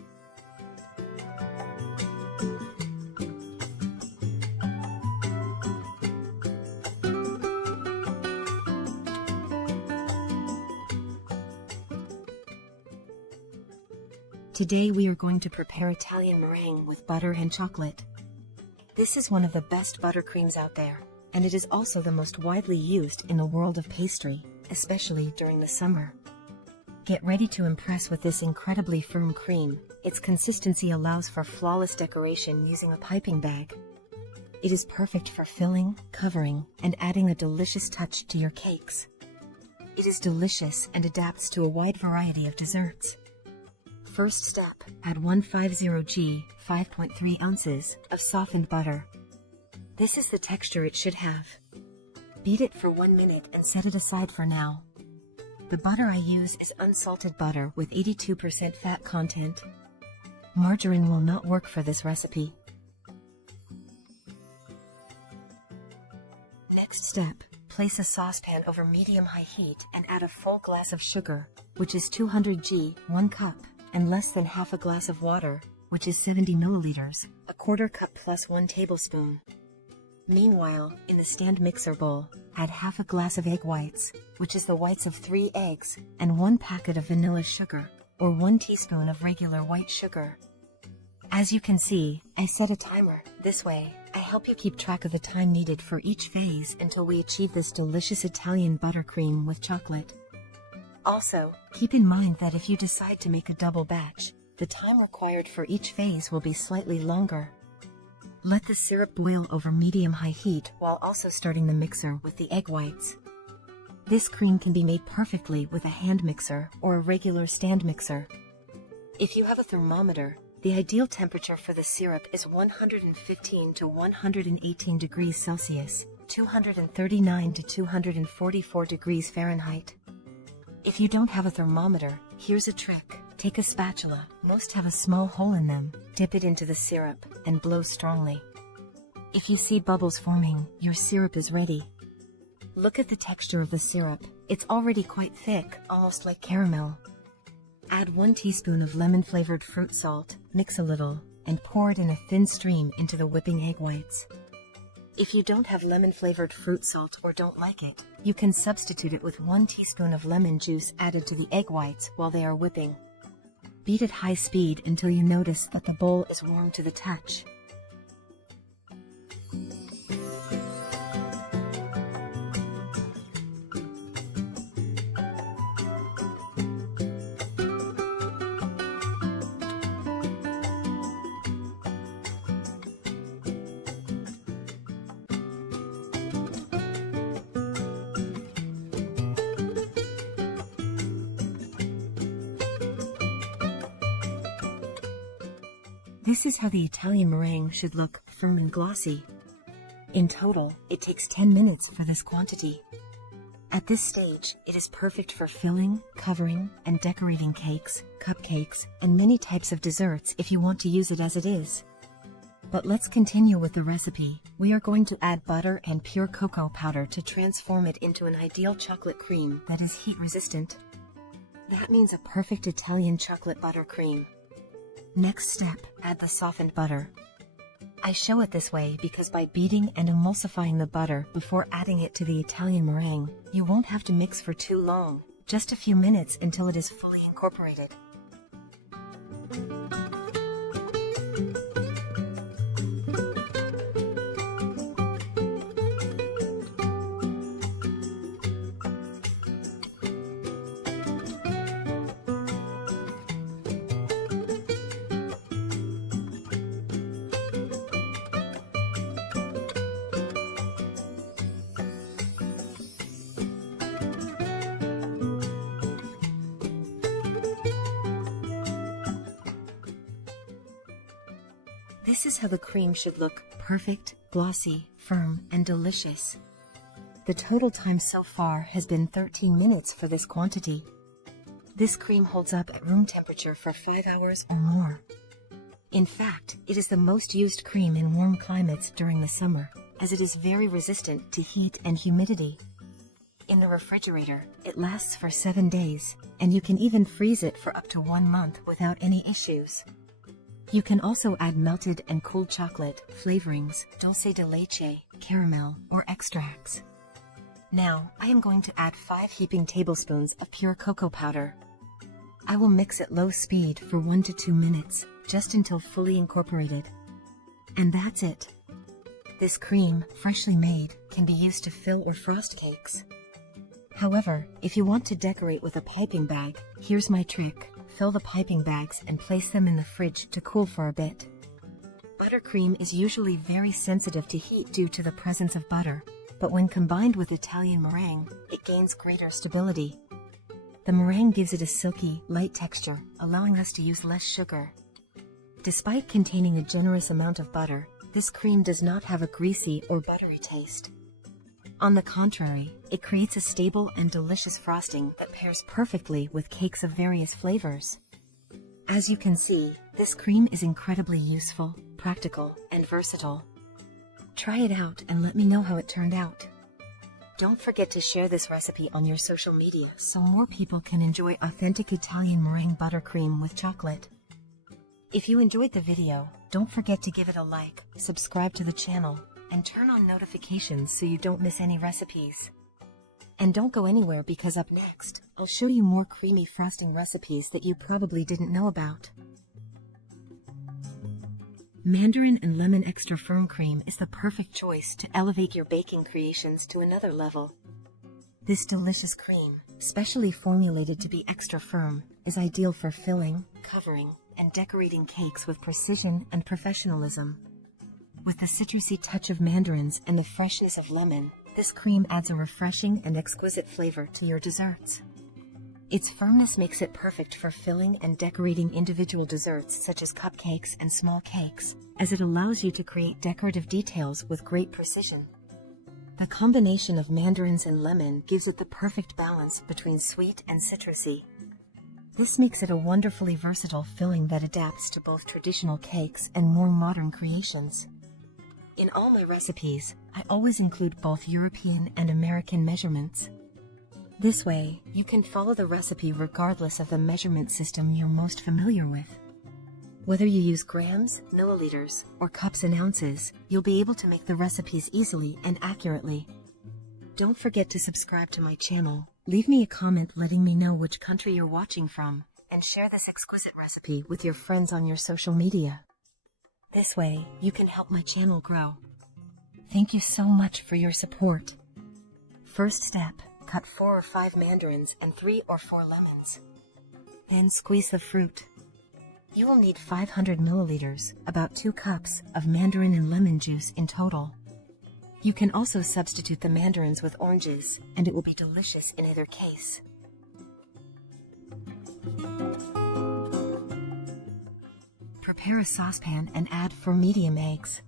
Today we are going to prepare Italian meringue with butter and chocolate. This is one of the best buttercreams out there, and it is also the most widely used in the world of pastry, especially during the summer. Get ready to impress with this incredibly firm cream. Its consistency allows for flawless decoration using a piping bag. It is perfect for filling, covering, and adding a delicious touch to your cakes. It is delicious and adapts to a wide variety of desserts. First step, add 150 g, 5.3 ounces, of softened butter. This is the texture it should have. Beat it for 1 minute and set it aside for now. The butter I use is unsalted butter with 82% fat content. Margarine will not work for this recipe. Next step, place a saucepan over medium-high heat and add a full glass of sugar, which is 200 g, 1 cup, and less than half a glass of water, which is 70 milliliters, a quarter cup plus 1 tablespoon. Meanwhile, in the stand mixer bowl, add half a glass of egg whites, which is the whites of 3 eggs, and 1 packet of vanilla sugar, or 1 teaspoon of regular white sugar. As you can see, I set a timer. This way, I help you keep track of the time needed for each phase until we achieve this delicious Italian buttercream with chocolate. Also, keep in mind that if you decide to make a double batch, the time required for each phase will be slightly longer. Let the syrup boil over medium-high heat while also starting the mixer with the egg whites. This cream can be made perfectly with a hand mixer or a regular stand mixer. If you have a thermometer, the ideal temperature for the syrup is 115 to 118 degrees Celsius, 239 to 244 degrees Fahrenheit. If you don't have a thermometer, here's a trick. Take a spatula, most have a small hole in them, dip it into the syrup, and blow strongly. If you see bubbles forming, your syrup is ready. Look at the texture of the syrup, it's already quite thick, almost like caramel. Add 1 teaspoon of lemon-flavored fruit salt, mix a little, and pour it in a thin stream into the whipping egg whites. If you don't have lemon-flavored fruit salt or don't like it, you can substitute it with 1 teaspoon of lemon juice added to the egg whites while they are whipping. Beat at high speed until you notice that the bowl is warm to the touch. This is how the Italian meringue should look, firm and glossy. In total, it takes 10 minutes for this quantity. At this stage, it is perfect for filling, covering, and decorating cakes, cupcakes, and many types of desserts if you want to use it as it is. But let's continue with the recipe. We are going to add butter and pure cocoa powder to transform it into an ideal chocolate cream that is heat resistant. That means a perfect Italian chocolate buttercream. Next step, add the softened butter. I show it this way because by beating and emulsifying the butter before adding it to the Italian meringue, you won't have to mix for too long, just a few minutes until it is fully incorporated. This is how the cream should look: perfect, glossy, firm, and delicious. The total time so far has been 13 minutes for this quantity. This cream holds up at room temperature for 5 hours or more. In fact, it is the most used cream in warm climates during the summer, as it is very resistant to heat and humidity. In the refrigerator, it lasts for 7 days, and you can even freeze it for up to 1 month without any issues. You can also add melted and cooled chocolate, flavorings, dulce de leche, caramel, or extracts. Now, I am going to add 5 heaping tablespoons of pure cocoa powder. I will mix at low speed for 1 to 2 minutes, just until fully incorporated. And that's it. This cream, freshly made, can be used to fill or frost cakes. However, if you want to decorate with a piping bag, here's my trick. Fill the piping bags and place them in the fridge to cool for a bit. Buttercream is usually very sensitive to heat due to the presence of butter, but when combined with Italian meringue, it gains greater stability. The meringue gives it a silky, light texture, allowing us to use less sugar. Despite containing a generous amount of butter, this cream does not have a greasy or buttery taste. On the contrary, it creates a stable and delicious frosting that pairs perfectly with cakes of various flavors. As you can see, this cream is incredibly useful, practical, and versatile. Try it out and let me know how it turned out. Don't forget to share this recipe on your social media so more people can enjoy authentic Italian meringue buttercream with chocolate. If you enjoyed the video, don't forget to give it a like, subscribe to the channel, and turn on notifications so you don't miss any recipes. And don't go anywhere because up next, I'll show you more creamy frosting recipes that you probably didn't know about. Mandarin and lemon extra firm cream is the perfect choice to elevate your baking creations to another level. This delicious cream, specially formulated to be extra firm, is ideal for filling, covering, and decorating cakes with precision and professionalism. With the citrusy touch of mandarins and the freshness of lemon, this cream adds a refreshing and exquisite flavor to your desserts. Its firmness makes it perfect for filling and decorating individual desserts such as cupcakes and small cakes, as it allows you to create decorative details with great precision. The combination of mandarins and lemon gives it the perfect balance between sweet and citrusy. This makes it a wonderfully versatile filling that adapts to both traditional cakes and more modern creations. In all my recipes, I always include both European and American measurements. This way, you can follow the recipe regardless of the measurement system you're most familiar with. Whether you use grams, milliliters, or cups and ounces, you'll be able to make the recipes easily and accurately. Don't forget to subscribe to my channel, leave me a comment letting me know which country you're watching from, and share this exquisite recipe with your friends on your social media. This way, you can help my channel grow. Thank you so much for your support. First step, cut 4 or 5 mandarins and 3 or 4 lemons. Then squeeze the fruit. You will need 500 milliliters, about 2 cups, of mandarin and lemon juice in total. You can also substitute the mandarins with oranges, and it will be delicious in either case. Prepare a saucepan and add 4 medium eggs.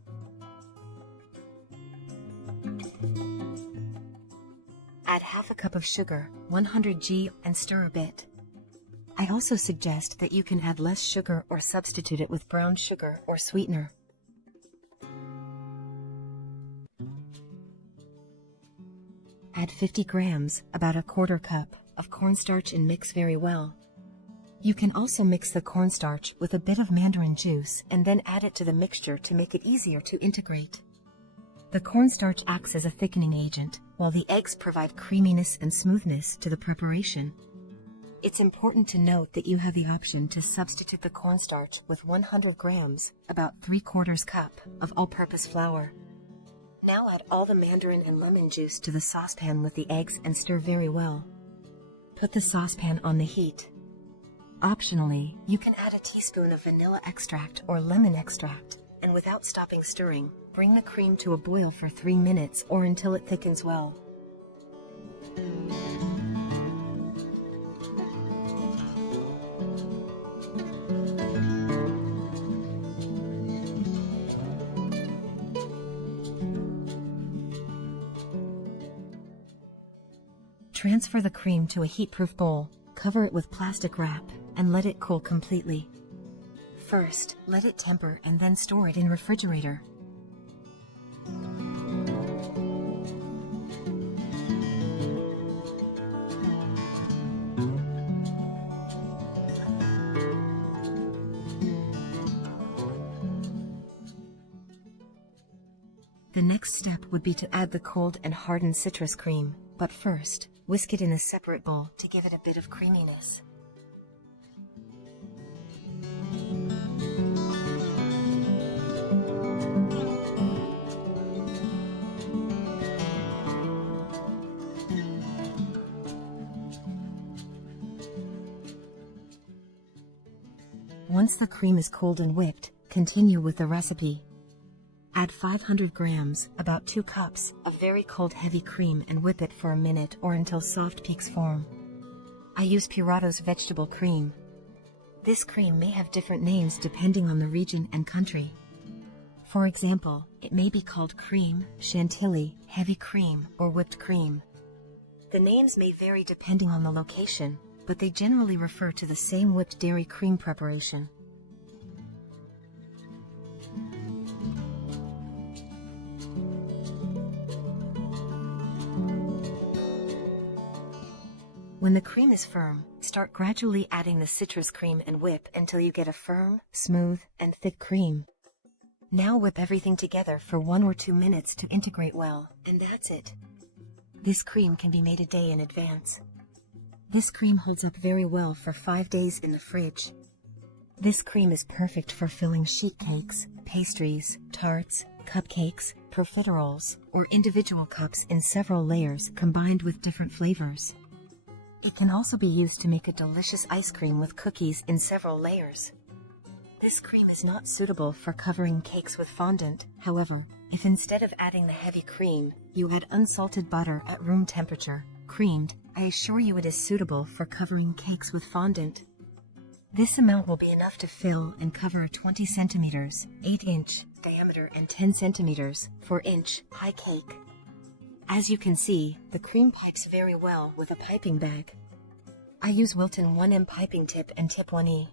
Add half a cup of sugar, 100 g, and stir a bit. I also suggest that you can add less sugar or substitute it with brown sugar or sweetener. Add 50 grams, about a quarter cup, of cornstarch and mix very well. You can also mix the cornstarch with a bit of mandarin juice and then add it to the mixture to make it easier to integrate. The cornstarch acts as a thickening agent, while the eggs provide creaminess and smoothness to the preparation. It's important to note that you have the option to substitute the cornstarch with 100 grams, about 3/4 cup, of all-purpose flour. Now add all the mandarin and lemon juice to the saucepan with the eggs and stir very well. Put the saucepan on the heat. Optionally, you can add a teaspoon of vanilla extract or lemon extract, and without stopping stirring, bring the cream to a boil for 3 minutes or until it thickens well. Transfer the cream to a heat-proof bowl, cover it with plastic wrap, and let it cool completely. First, let it temper and then store it in refrigerator. The next step would be to add the cold and hardened citrus cream, but first, whisk it in a separate bowl to give it a bit of creaminess. Once the cream is cooled and whipped, Continue with the recipe. Add 500 grams, about 2 cups, of very cold heavy cream and whip it for a minute or until soft peaks form. I use Purato's vegetable cream. This cream may have different names depending on the region and country. For example, it may be called cream, Chantilly, heavy cream, or whipped cream. The names may vary depending on the location, but they generally refer to the same whipped dairy cream preparation. When the cream is firm, start gradually adding the citrus cream and whip until you get a firm, smooth, and thick cream. Now whip everything together for 1 or 2 minutes to integrate well, and that's it. This cream can be made a day in advance. This cream holds up very well for 5 days in the fridge. This cream is perfect for filling sheet cakes, pastries, tarts, cupcakes, profiteroles, or individual cups in several layers combined with different flavors. It can also be used to make a delicious ice cream with cookies in several layers. This cream is not suitable for covering cakes with fondant. However, if instead of adding the heavy cream, you add unsalted butter at room temperature, creamed, I assure you it is suitable for covering cakes with fondant. This amount will be enough to fill and cover a 20 centimeters, 8-inch diameter and 10 centimeters, 4-inch pie cake. As you can see, the cream pipes very well with a piping bag. I use Wilton 1M piping tip and tip 1E.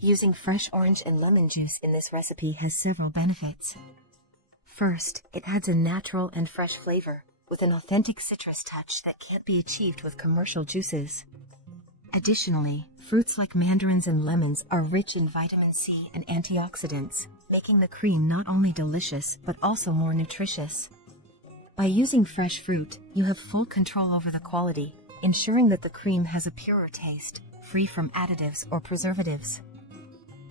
Using fresh orange and lemon juice in this recipe has several benefits. First, it adds a natural and fresh flavor, with an authentic citrus touch that can't be achieved with commercial juices. Additionally, fruits like mandarins and lemons are rich in vitamin C and antioxidants, making the cream not only delicious but also more nutritious. By using fresh fruit, you have full control over the quality, ensuring that the cream has a purer taste, free from additives or preservatives.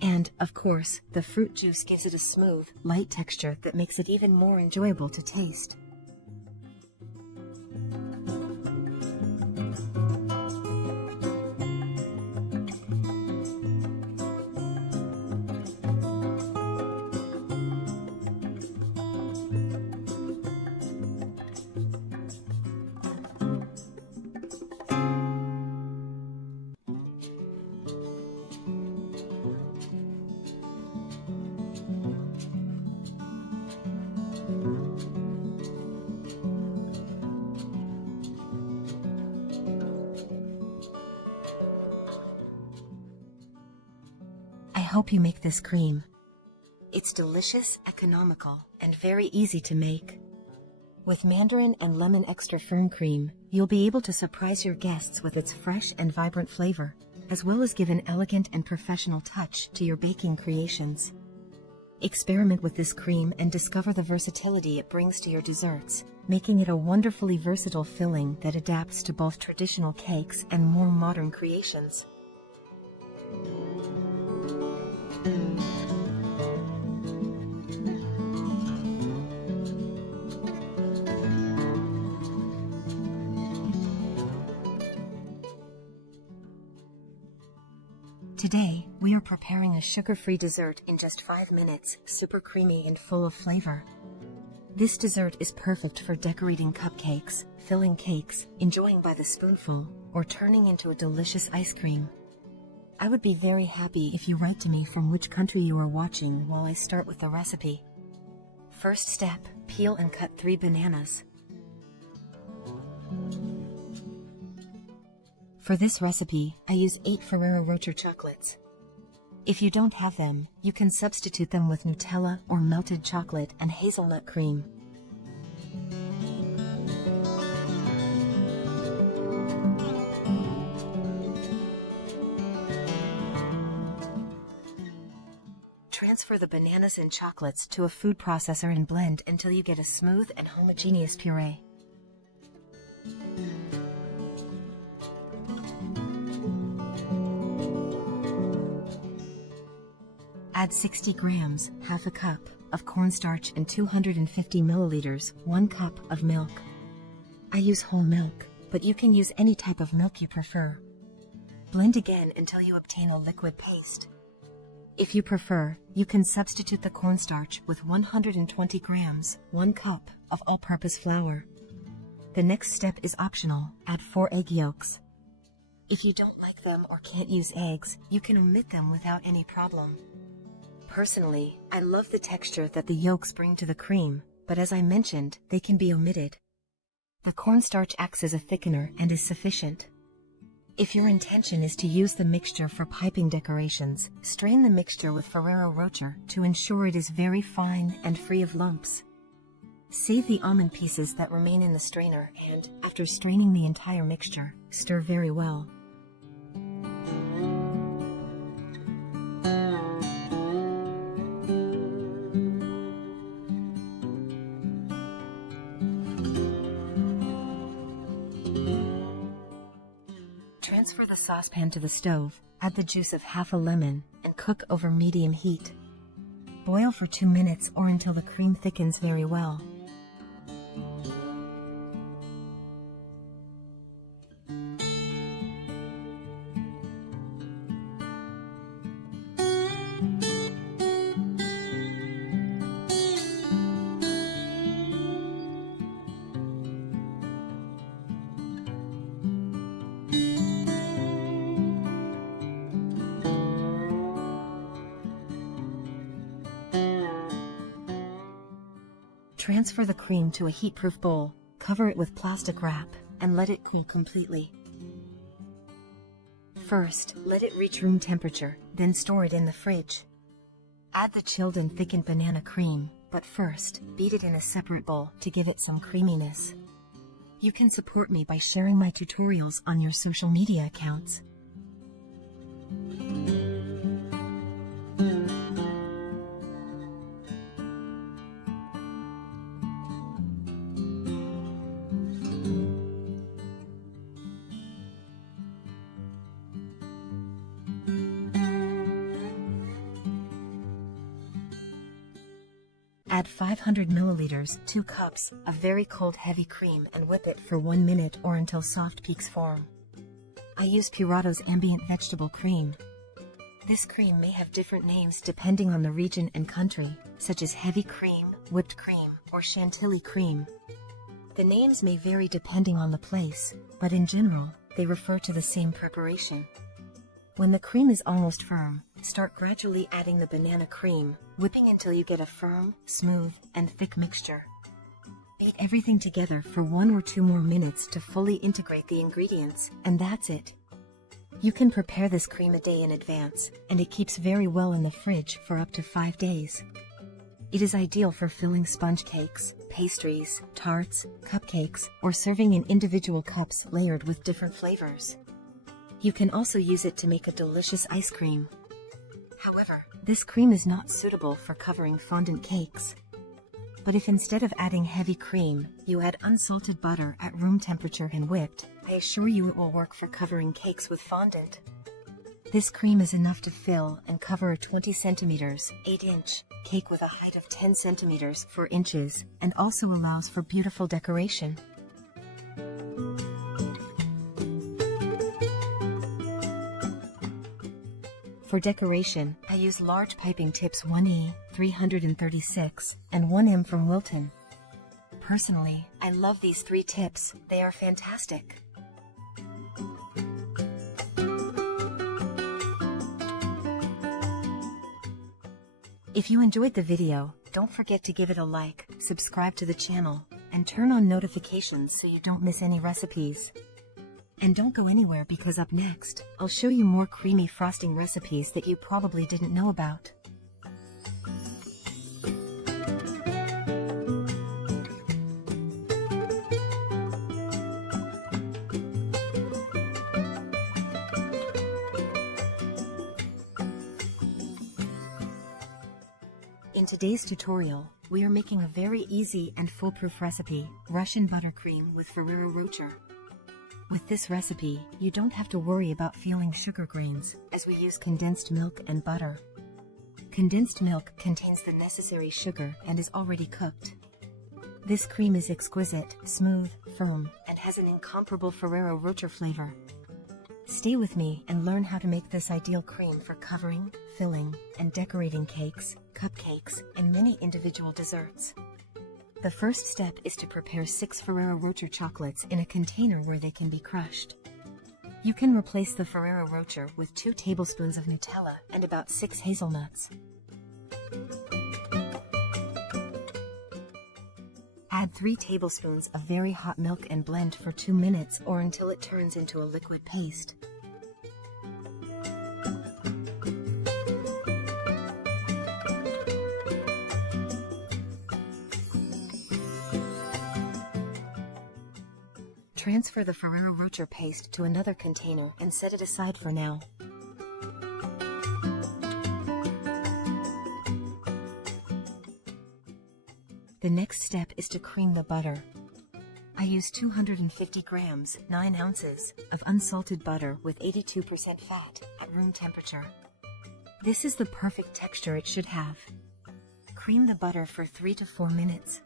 And, of course, the fruit juice gives it a smooth, light texture that makes it even more enjoyable to taste. I hope you make this cream. It's delicious, economical, and very easy to make. With mandarin and lemon extra firm cream, you'll be able to surprise your guests with its fresh and vibrant flavor, as well as give an elegant and professional touch to your baking creations. Experiment with this cream and discover the versatility it brings to your desserts, making it a wonderfully versatile filling that adapts to both traditional cakes and more modern creations. Today, we are preparing a sugar-free dessert in just 5 minutes, super creamy and full of flavor. This dessert is perfect for decorating cupcakes, filling cakes, enjoying by the spoonful, or turning into a delicious ice cream. I would be very happy if you write to me from which country you are watching while I start with the recipe. First step, peel and cut 3 bananas. For this recipe, I use 8 Ferrero Rocher chocolates. If you don't have them, you can substitute them with Nutella or melted chocolate and hazelnut cream. Transfer the bananas and chocolates to a food processor and blend until you get a smooth and homogeneous puree. Add 60 grams, half a cup, of cornstarch and 250 milliliters, 1 cup of milk. I use whole milk, but you can use any type of milk you prefer. Blend again until you obtain a liquid paste. If you prefer, you can substitute the cornstarch with 120 grams, 1 cup, of all-purpose flour. The next step is optional. Add 4 egg yolks. If you don't like them or can't use eggs, you can omit them without any problem. Personally, I love the texture that the yolks bring to the cream, but as I mentioned, they can be omitted. The cornstarch acts as a thickener and is sufficient. If your intention is to use the mixture for piping decorations, strain the mixture with Ferrero Rocher to ensure it is very fine and free of lumps. Save the almond pieces that remain in the strainer and, after straining the entire mixture, stir very well. Transfer the saucepan to the stove, add the juice of half a lemon, and cook over medium heat. Boil for 2 minutes or until the cream thickens very well. Transfer the cream to a heat-proof bowl, cover it with plastic wrap, and let it cool completely. First, let it reach room temperature, then store it in the fridge. Add the chilled and thickened banana cream, but first, beat it in a separate bowl to give it some creaminess. You can support me by sharing my tutorials on your social media accounts. Add 500 milliliters, 2 cups, of very cold heavy cream and whip it for 1 minute or until soft peaks form. I use Purato's ambient vegetable cream. This cream may have different names depending on the region and country, such as heavy cream, whipped cream, or Chantilly cream. The names may vary depending on the place, but in general, they refer to the same preparation. When the cream is almost firm, start gradually adding the banana cream, whipping until you get a firm, smooth, and thick mixture. Beat everything together for 1 or 2 more minutes to fully integrate the ingredients, and that's it. You can prepare this cream a day in advance, and it keeps very well in the fridge for up to 5 days. It is ideal for filling sponge cakes, pastries, tarts, cupcakes, or serving in individual cups layered with different flavors. You can also use it to make a delicious ice cream. However, this cream is not suitable for covering fondant cakes. But if instead of adding heavy cream, you add unsalted butter at room temperature and whipped, I assure you it will work for covering cakes with fondant. This cream is enough to fill and cover a 20 centimeters, 8-inch, cake with a height of 10 centimeters, 4 inches, and also allows for beautiful decoration. For decoration, I use large piping tips 1E, 336, and 1M from Wilton. Personally, I love these 3 tips, they are fantastic. If you enjoyed the video, don't forget to give it a like, subscribe to the channel, and turn on notifications so you don't miss any recipes. And don't go anywhere because up next, I'll show you more creamy frosting recipes that you probably didn't know about. In today's tutorial, we are making a very easy and foolproof recipe, Russian buttercream with Ferrero Rocher. With this recipe, you don't have to worry about feeling sugar grains, as we use condensed milk and butter. Condensed milk contains the necessary sugar and is already cooked. This cream is exquisite, smooth, firm, and has an incomparable Ferrero Rocher flavor. Stay with me and learn how to make this ideal cream for covering, filling, and decorating cakes, cupcakes, and many individual desserts. The first step is to prepare 6 Ferrero Rocher chocolates in a container where they can be crushed. You can replace the Ferrero Rocher with 2 tablespoons of Nutella and about 6 hazelnuts. Add 3 tablespoons of very hot milk and blend for 2 minutes or until it turns into a liquid paste. Transfer the Ferrero Rocher paste to another container and set it aside for now. The next step is to cream the butter. I use 250 grams, 9 ounces, of unsalted butter with 82% fat at room temperature. This is the perfect texture it should have. Cream the butter for 3 to 4 minutes.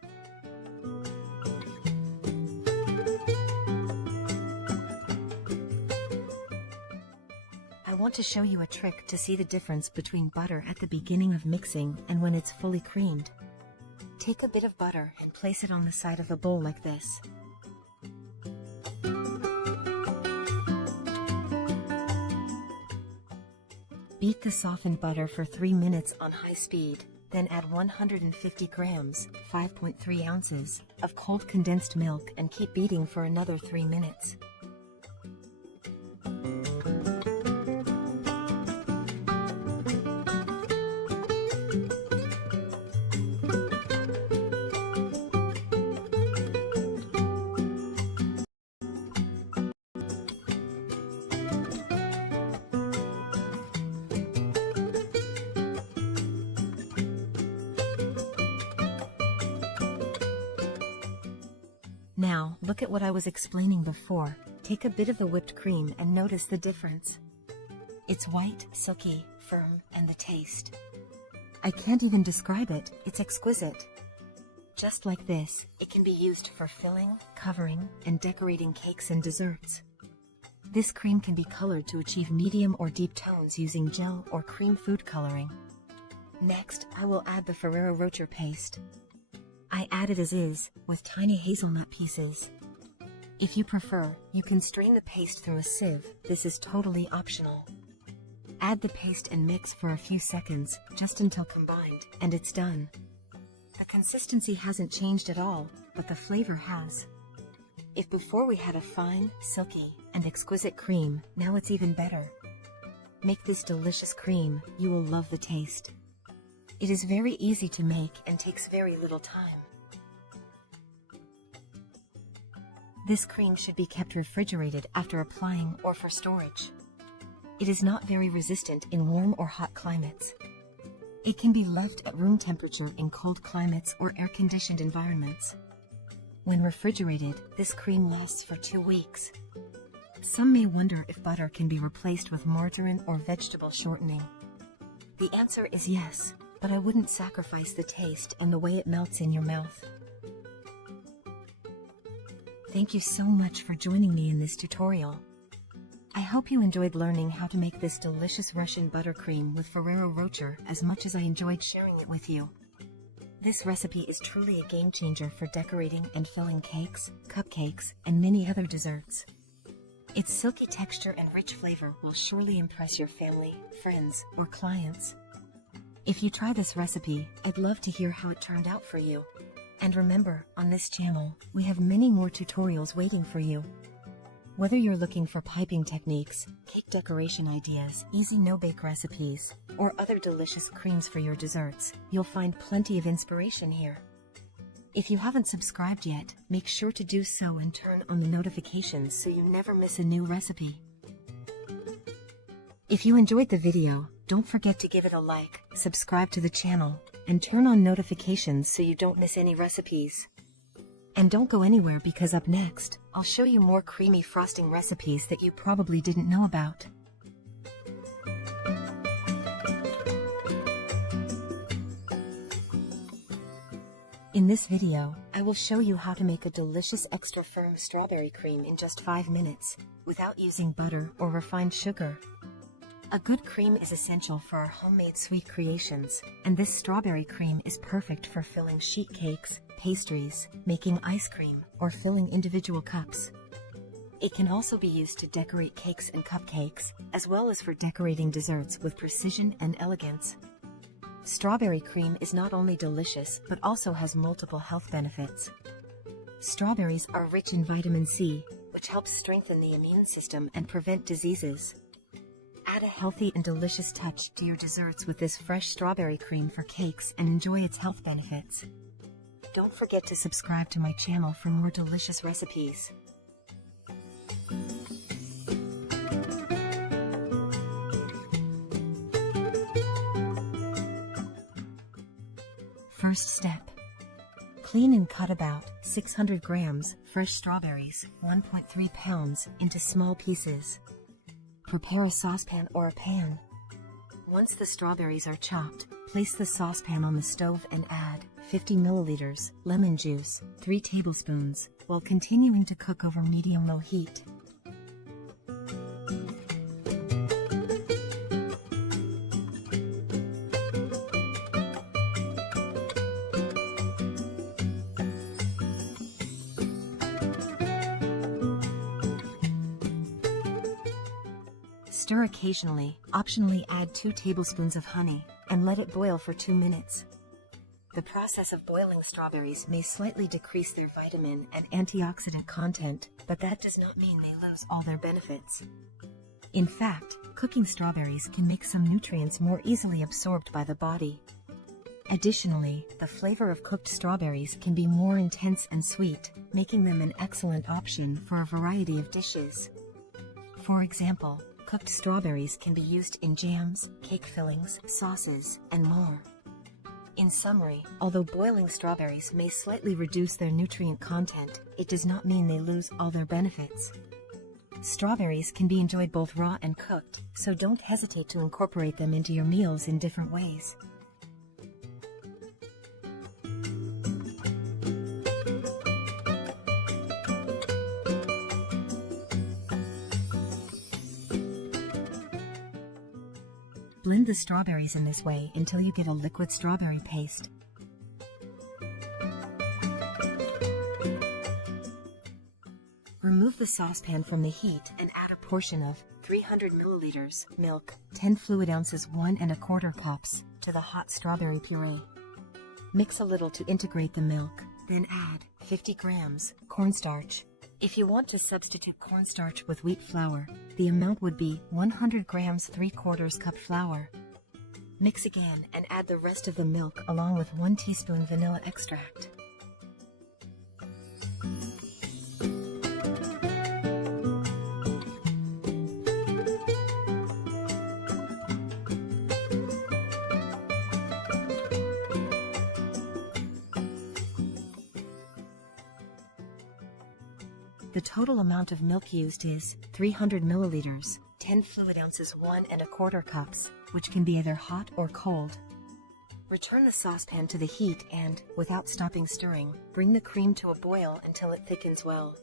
I want to show you a trick to see the difference between butter at the beginning of mixing and when it's fully creamed. Take a bit of butter and place it on the side of the bowl like this. Beat the softened butter for 3 minutes on high speed, then add 150 grams, 5.3 ounces, of cold condensed milk and keep beating for another 3 minutes. Now, look at what I was explaining before. Take a bit of the whipped cream and notice the difference. It's white, silky, firm, and the taste. I can't even describe it, it's exquisite. Just like this, it can be used for filling, covering, and decorating cakes and desserts. This cream can be colored to achieve medium or deep tones using gel or cream food coloring. Next, I will add the Ferrero Rocher paste. I add it as is, with tiny hazelnut pieces. If you prefer, you can strain the paste through a sieve. This is totally optional. Add the paste and mix for a few seconds, just until combined, and it's done. The consistency hasn't changed at all, but the flavor has. If before we had a fine, silky, and exquisite cream, now it's even better. Make this delicious cream, you will love the taste. It is very easy to make and takes very little time. This cream should be kept refrigerated after applying or for storage. It is not very resistant in warm or hot climates. It can be left at room temperature in cold climates or air-conditioned environments. When refrigerated, this cream lasts for 2 weeks. Some may wonder if butter can be replaced with margarine or vegetable shortening. The answer is yes, but I wouldn't sacrifice the taste and the way it melts in your mouth. Thank you so much for joining me in this tutorial. I hope you enjoyed learning how to make this delicious Russian buttercream with Ferrero Rocher as much as I enjoyed sharing it with you. This recipe is truly a game changer for decorating and filling cakes, cupcakes, and many other desserts. Its silky texture and rich flavor will surely impress your family, friends, or clients. If you try this recipe, I'd love to hear how it turned out for you. And remember, on this channel, we have many more tutorials waiting for you. Whether you're looking for piping techniques, cake decoration ideas, easy no-bake recipes, or other delicious creams for your desserts, you'll find plenty of inspiration here. If you haven't subscribed yet, make sure to do so and turn on the notifications so you never miss a new recipe. If you enjoyed the video, don't forget to give it a like, subscribe to the channel, and turn on notifications so you don't miss any recipes. And don't go anywhere because up next, I'll show you more creamy frosting recipes that you probably didn't know about. In this video, I will show you how to make a delicious extra firm strawberry cream in just 5 minutes, without using butter or refined sugar. A good cream is essential for our homemade sweet creations, and this strawberry cream is perfect for filling sheet cakes, pastries, making ice cream, or filling individual cups. It can also be used to decorate cakes and cupcakes, as well as for decorating desserts with precision and elegance. Strawberry cream is not only delicious but also has multiple health benefits. Strawberries are rich in vitamin C, which helps strengthen the immune system and prevent diseases. Add a healthy and delicious touch to your desserts with this fresh strawberry cream for cakes and enjoy its health benefits. Don't forget to subscribe to my channel for more delicious recipes. First step. Clean and cut about 600 grams fresh strawberries, 1.3 pounds, into small pieces. Prepare a saucepan or a pan. Once the strawberries are chopped, place the saucepan on the stove and add 50 milliliters lemon juice, 3 tablespoons, while continuing to cook over medium-low heat. Stir occasionally, optionally add 2 tablespoons of honey, and let it boil for 2 minutes. The process of boiling strawberries may slightly decrease their vitamin and antioxidant content, but that does not mean they lose all their benefits. In fact, cooking strawberries can make some nutrients more easily absorbed by the body. Additionally, the flavor of cooked strawberries can be more intense and sweet, making them an excellent option for a variety of dishes. For example, cooked strawberries can be used in jams, cake fillings, sauces, and more. In summary, although boiling strawberries may slightly reduce their nutrient content, it does not mean they lose all their benefits. Strawberries can be enjoyed both raw and cooked, so don't hesitate to incorporate them into your meals in different ways. Blend the strawberries in this way until you get a liquid strawberry paste. Remove the saucepan from the heat and add a portion of 300 milliliters milk, 10 fluid ounces 1 1/4 cups, to the hot strawberry puree. Mix a little to integrate the milk, then add 50 grams cornstarch. If you want to substitute cornstarch with wheat flour, the amount would be 100 grams 3/4 cup flour. Mix again and add the rest of the milk along with 1 teaspoon vanilla extract. The total amount of milk used is 300 milliliters, 10 fluid ounces 1 1/4 cups, which can be either hot or cold. Return the saucepan to the heat and, without stopping stirring, bring the cream to a boil until it thickens well.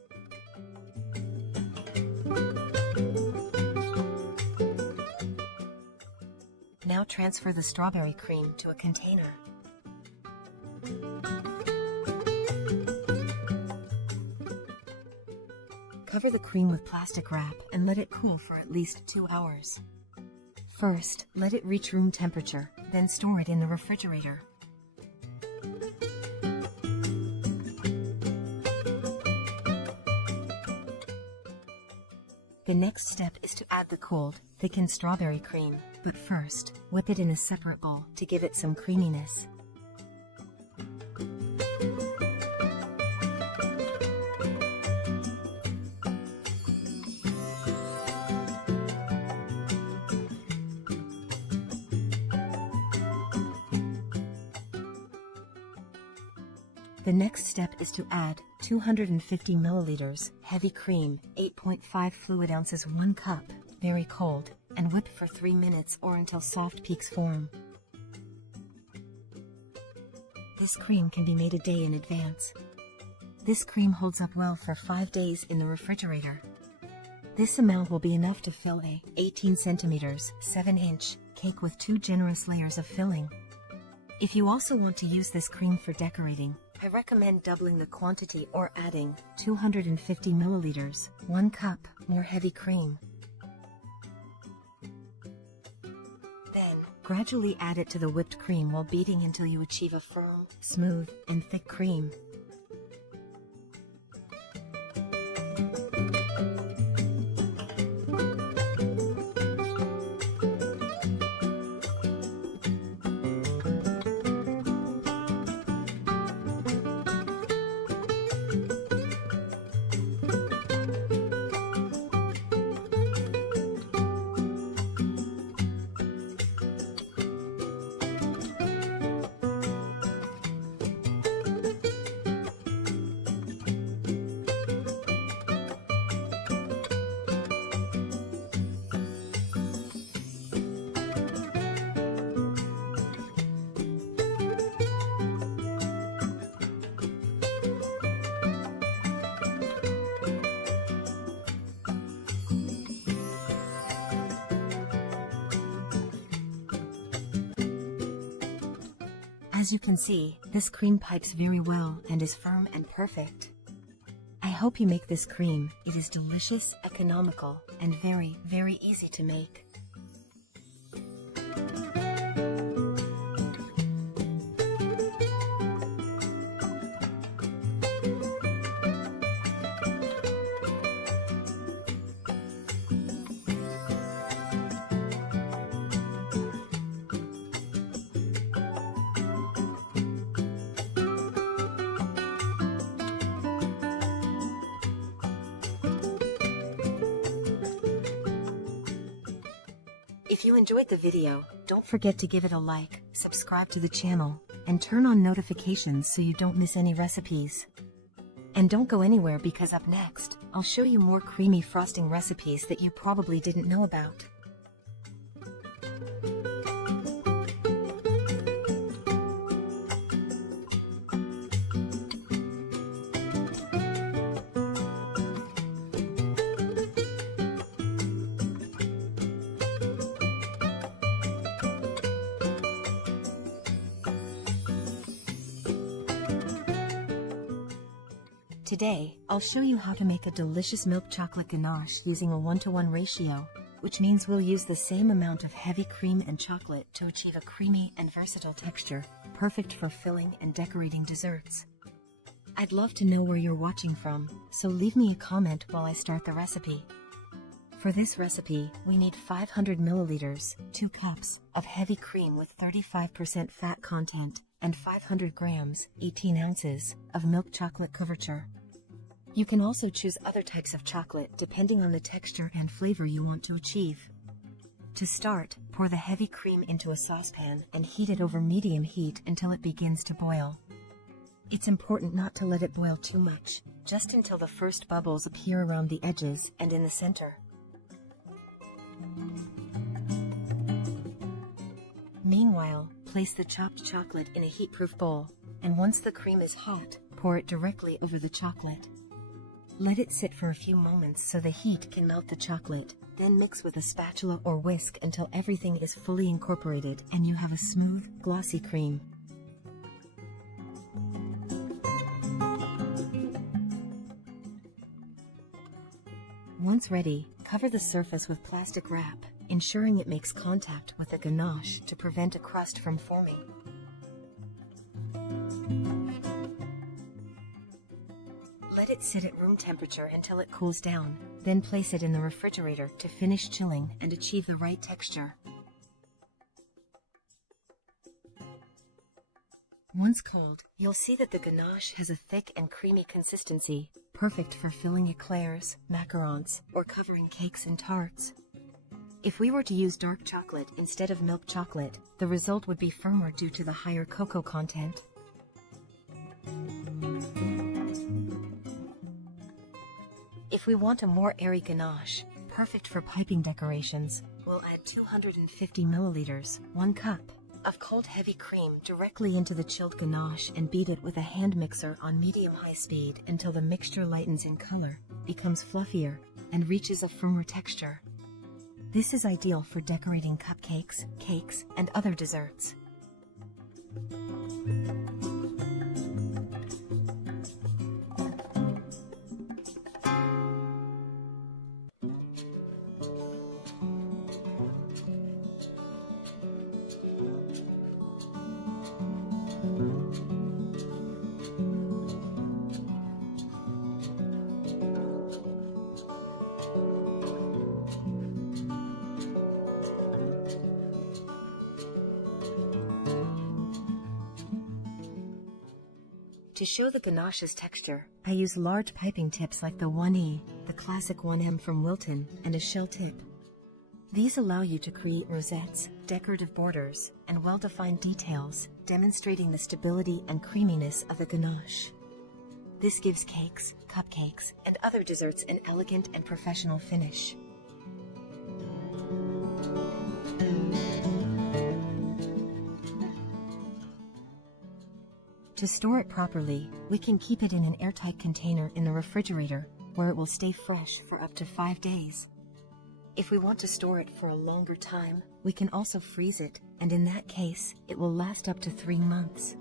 Now transfer the strawberry cream to a container. Cover the cream with plastic wrap and let it cool for at least 2 hours. First, let it reach room temperature, then store it in the refrigerator. The next step is to add the cooled, thickened strawberry cream, but first, whip it in a separate bowl to give it some creaminess. The next step is to add 250 milliliters heavy cream, 8.5 fluid ounces 1 cup, very cold, and whip for 3 minutes or until soft peaks form. This cream can be made a day in advance. This cream holds up well for 5 days in the refrigerator. This amount will be enough to fill a 18 centimeters, 7-inch cake with 2 generous layers of filling. If you also want to use this cream for decorating, I recommend doubling the quantity or adding 250 milliliters, 1 cup, more heavy cream. Then, gradually add it to the whipped cream while beating until you achieve a firm, smooth, and thick cream. As you can see, this cream pipes very well and is firm and perfect. I hope you make this cream. It is delicious, economical, and very, very easy to make. If you enjoyed the video, don't forget to give it a like, subscribe to the channel, and turn on notifications so you don't miss any recipes. And don't go anywhere because up next, I'll show you more creamy frosting recipes that you probably didn't know about. Today, I'll show you how to make a delicious milk chocolate ganache using a 1-to-1 ratio, which means we'll use the same amount of heavy cream and chocolate to achieve a creamy and versatile texture, perfect for filling and decorating desserts. I'd love to know where you're watching from, so leave me a comment while I start the recipe. For this recipe, we need 500 milliliters, 2 cups, of heavy cream with 35% fat content, and 500 grams, 18 ounces, of milk chocolate couverture. You can also choose other types of chocolate depending on the texture and flavor you want to achieve. To start, pour the heavy cream into a saucepan and heat it over medium heat until it begins to boil. It's important not to let it boil too much, just until the first bubbles appear around the edges and in the center. Meanwhile, place the chopped chocolate in a heat-proof bowl, and once the cream is hot, pour it directly over the chocolate. Let it sit for a few moments so the heat can melt the chocolate, then mix with a spatula or whisk until everything is fully incorporated and you have a smooth, glossy cream. Once ready, cover the surface with plastic wrap, ensuring it makes contact with the ganache to prevent a crust from forming. Let it sit at room temperature until it cools down, then place it in the refrigerator to finish chilling and achieve the right texture. Once cold, you'll see that the ganache has a thick and creamy consistency, perfect for filling eclairs, macarons, or covering cakes and tarts. If we were to use dark chocolate instead of milk chocolate, the result would be firmer due to the higher cocoa content. If we want a more airy ganache, perfect for piping decorations, we'll add 250 milliliters, 1 cup, of cold heavy cream directly into the chilled ganache and beat it with a hand mixer on medium-high speed until the mixture lightens in color, becomes fluffier, and reaches a firmer texture. This is ideal for decorating cupcakes, cakes, and other desserts. To show the ganache's texture, I use large piping tips like the 1E, the classic 1M from Wilton, and a shell tip. These allow you to create rosettes, decorative borders, and well-defined details, demonstrating the stability and creaminess of the ganache. This gives cakes, cupcakes, and other desserts an elegant and professional finish. To store it properly, we can keep it in an airtight container in the refrigerator, where it will stay fresh for up to 5 days. If we want to store it for a longer time, we can also freeze it, and in that case, it will last up to 3 months.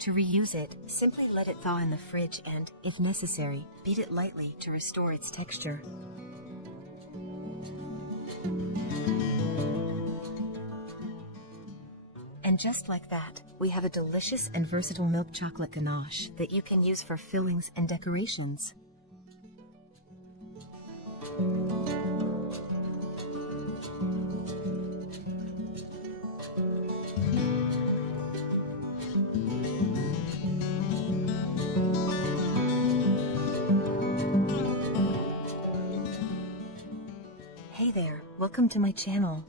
To reuse it, simply let it thaw in the fridge and, if necessary, beat it lightly to restore its texture. And just like that, we have a delicious and versatile milk chocolate ganache that you can use for fillings and decorations. Hey there, welcome to my channel.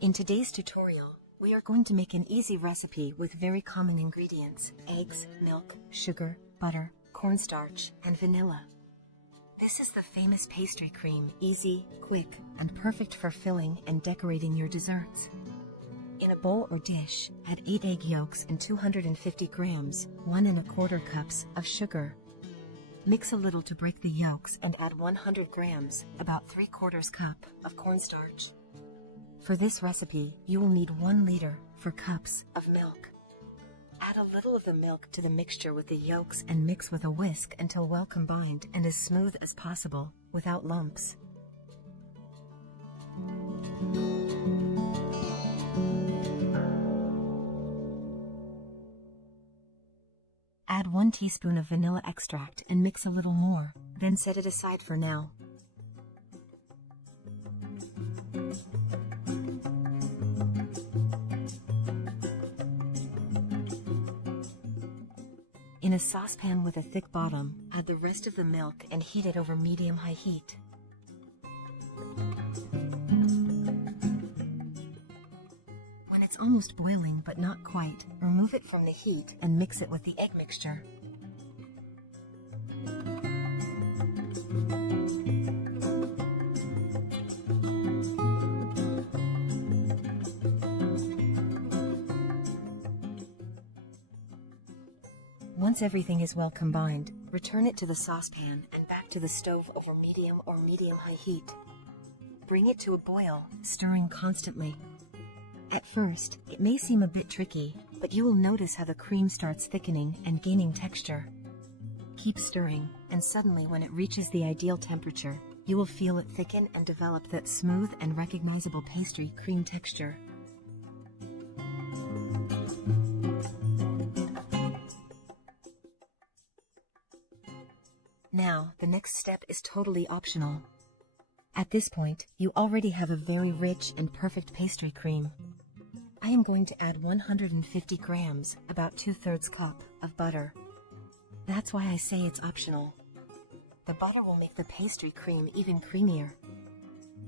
In today's tutorial, we are going to make an easy recipe with very common ingredients: eggs, milk, sugar, butter, cornstarch, and vanilla. This is the famous pastry cream, easy, quick, and perfect for filling and decorating your desserts. In a bowl or dish, add 8 egg yolks and 250 grams, 1 1/4 cups of sugar. Mix a little to break the yolks and add 100 grams, about 3/4 cup, of cornstarch. For this recipe, you will need 1 liter, 4 cups, of milk. Add a little of the milk to the mixture with the yolks and mix with a whisk until well combined and as smooth as possible, without lumps. Add 1 teaspoon of vanilla extract and mix a little more, then set it aside for now. In a saucepan with a thick bottom, add the rest of the milk and heat it over medium-high heat. When it's almost boiling but not quite, remove it from the heat and mix it with the egg mixture. Once everything is well combined, return it to the saucepan and back to the stove over medium or medium-high heat. Bring it to a boil, stirring constantly. At first, it may seem a bit tricky, but you will notice how the cream starts thickening and gaining texture. Keep stirring, and suddenly when it reaches the ideal temperature, you will feel it thicken and develop that smooth and recognizable pastry cream texture. Now, the next step is totally optional. At this point, you already have a very rich and perfect pastry cream. I am going to add 150 grams, about 2/3 cup, of butter. That's why I say it's optional. The butter will make the pastry cream even creamier.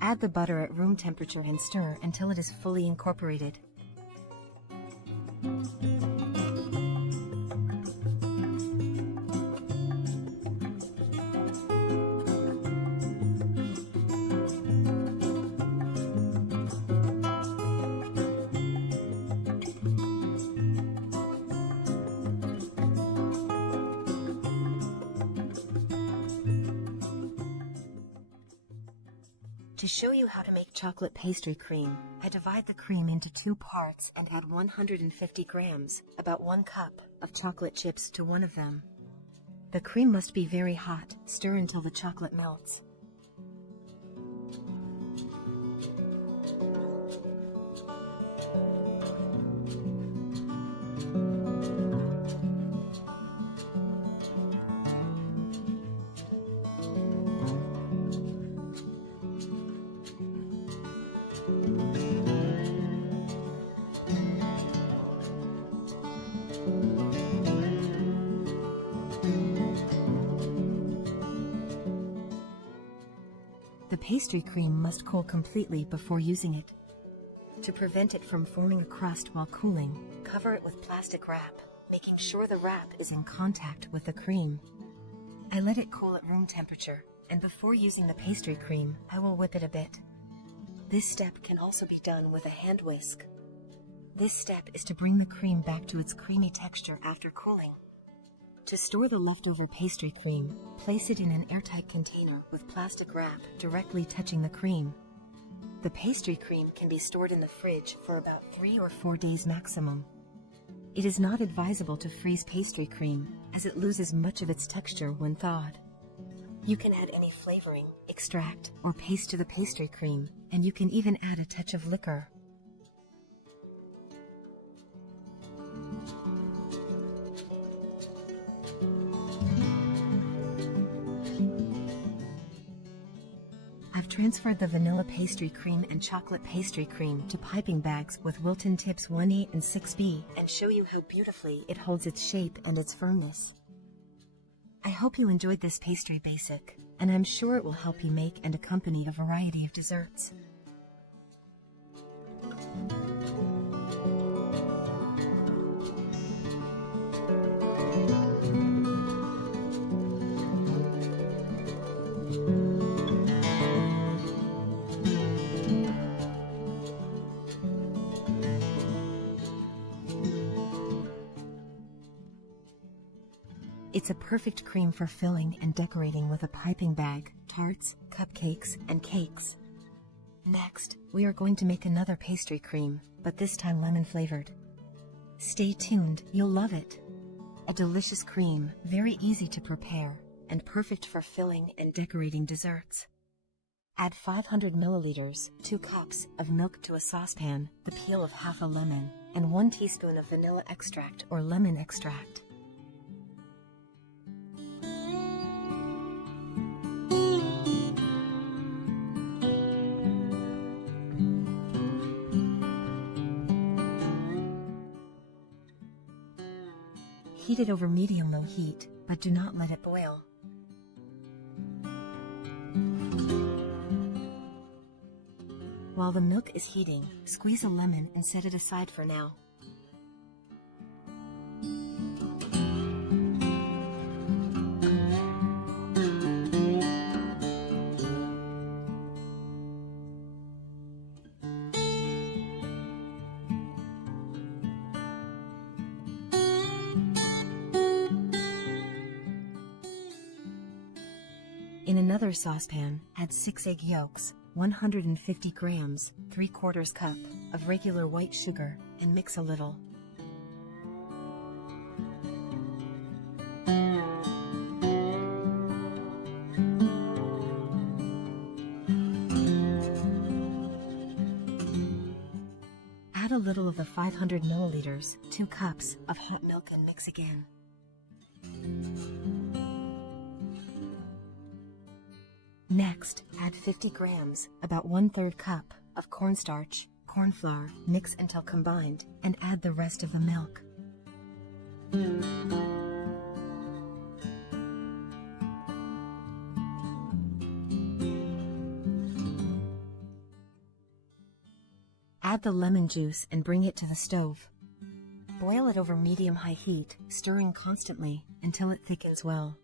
Add the butter at room temperature and stir until it is fully incorporated. To show you how to make chocolate pastry cream, I divide the cream into 2 parts and add 150 grams, about 1 cup, of chocolate chips to one of them. The cream must be very hot. Stir until the chocolate melts. The pastry cream must cool completely before using it. To prevent it from forming a crust while cooling, cover it with plastic wrap, making sure the wrap is in contact with the cream. I let it cool at room temperature, and before using the pastry cream, I will whip it a bit. This step can also be done with a hand whisk. This step is to bring the cream back to its creamy texture after cooling. To store the leftover pastry cream, place it in an airtight container with plastic wrap directly touching the cream. The pastry cream can be stored in the fridge for about 3 or 4 days maximum. It is not advisable to freeze pastry cream, as it loses much of its texture when thawed. You can add any flavoring, extract, or paste to the pastry cream, and you can even add a touch of liquor. I've transferred the vanilla pastry cream and chocolate pastry cream to piping bags with Wilton tips 1A and 6B and show you how beautifully it holds its shape and its firmness. I hope you enjoyed this pastry basic, and I'm sure it will help you make and accompany a variety of desserts. It's a perfect cream for filling and decorating with a piping bag, tarts, cupcakes, and cakes. Next, we are going to make another pastry cream, but this time lemon flavored. Stay tuned, you'll love it. A delicious cream, very easy to prepare, and perfect for filling and decorating desserts. Add 500 milliliters, 2 cups, of milk to a saucepan, the peel of half a lemon, and 1 teaspoon of vanilla extract or lemon extract. Heat it over medium-low heat, but do not let it boil. While the milk is heating, squeeze a lemon and set it aside for now. In another saucepan, add 6 egg yolks, 150 grams, 3/4 cup, of regular white sugar, and mix a little. Add a little of the 500 milliliters, 2 cups, of hot milk and mix again. Next, add 50 grams, about 1/3 cup, of cornstarch, corn flour, mix until combined, and add the rest of the milk. Add the lemon juice and bring it to the stove. Boil it over medium-high heat, stirring constantly until it thickens well.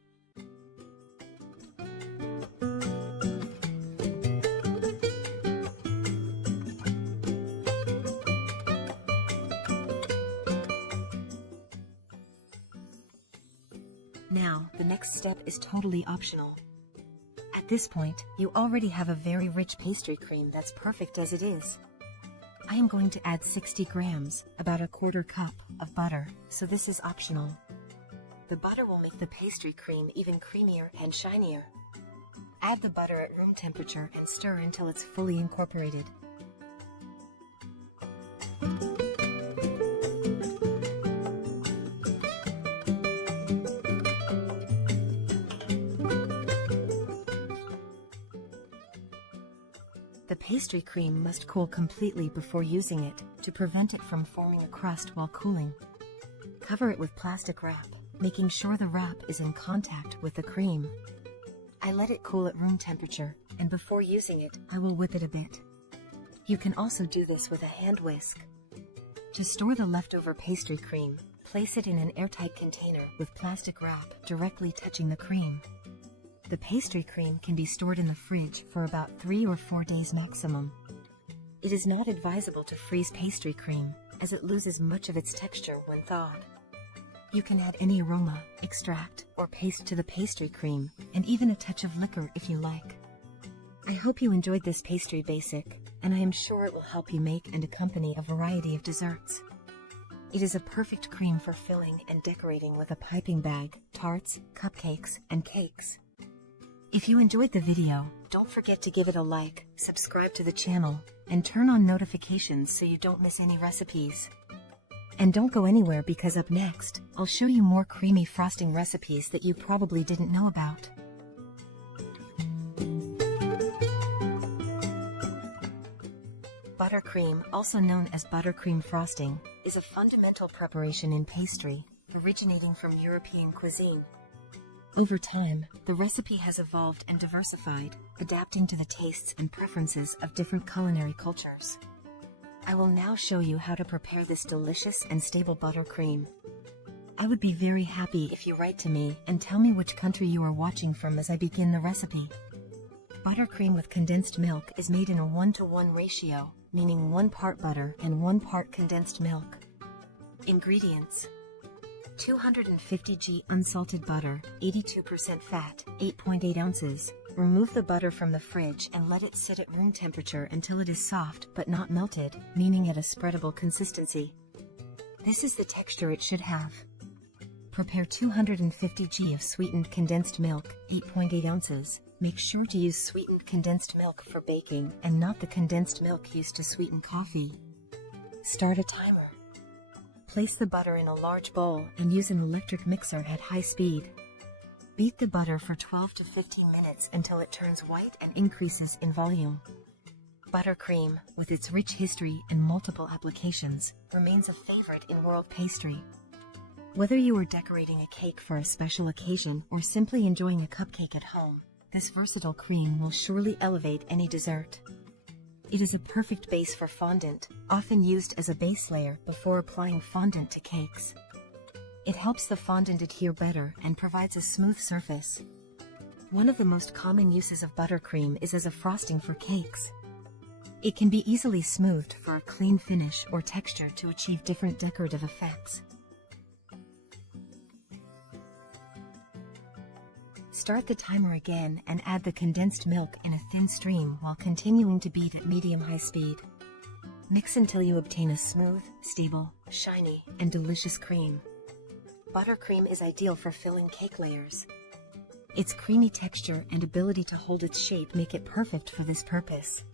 Now, the next step is totally optional. Add At this point, you already have a very rich pastry cream that's perfect as it is. I am going to add 60 grams, about a quarter cup, of butter, so this is optional. The butter will make the pastry cream even creamier and shinier. Add the butter at room temperature and stir until it's fully incorporated. The pastry cream must cool completely before using it, to prevent it from forming a crust while cooling. Cover it with plastic wrap, making sure the wrap is in contact with the cream. I let it cool at room temperature, and before using it, I will whip it a bit. You can also do this with a hand whisk. To store the leftover pastry cream, place it in an airtight container with plastic wrap directly touching the cream. The pastry cream can be stored in the fridge for about 3 or 4 days maximum. It is not advisable to freeze pastry cream, as it loses much of its texture when thawed. You can add any aroma, extract, or paste to the pastry cream, and even a touch of liquor if you like. I hope you enjoyed this pastry basic, and I am sure it will help you make and accompany a variety of desserts. It is a perfect cream for filling and decorating with a piping bag, tarts, cupcakes, and cakes. If you enjoyed the video, don't forget to give it a like, subscribe to the channel, and turn on notifications so you don't miss any recipes. And don't go anywhere because up next, I'll show you more creamy frosting recipes that you probably didn't know about. Buttercream, also known as buttercream frosting, is a fundamental preparation in pastry, originating from European cuisine. Over time, the recipe has evolved and diversified, adapting to the tastes and preferences of different culinary cultures. I will now show you how to prepare this delicious and stable buttercream. I would be very happy if you write to me and tell me which country you are watching from as I begin the recipe. Buttercream with condensed milk is made in a 1-to-1 ratio, meaning 1 part butter and 1 part condensed milk. Ingredients: 250 g unsalted butter, 82% fat, 8.8 ounces. Remove the butter from the fridge and let it sit at room temperature until it is soft but not melted, meaning at a spreadable consistency. This is the texture it should have. Prepare 250 g of sweetened condensed milk, 8.8 ounces. Make sure to use sweetened condensed milk for baking and not the condensed milk used to sweeten coffee. Start a timer. Place the butter in a large bowl and use an electric mixer at high speed. Beat the butter for 12 to 15 minutes until it turns white and increases in volume. Buttercream, with its rich history and multiple applications, remains a favorite in world pastry. Whether you are decorating a cake for a special occasion or simply enjoying a cupcake at home, this versatile cream will surely elevate any dessert. It is a perfect base for fondant, often used as a base layer before applying fondant to cakes. It helps the fondant adhere better and provides a smooth surface. One of the most common uses of buttercream is as a frosting for cakes. It can be easily smoothed for a clean finish or texture to achieve different decorative effects. Start the timer again and add the condensed milk in a thin stream while continuing to beat at medium-high speed. Mix until you obtain a smooth, stable, shiny, and delicious cream. Buttercream is ideal for filling cake layers. Its creamy texture and ability to hold its shape make it perfect for this purpose.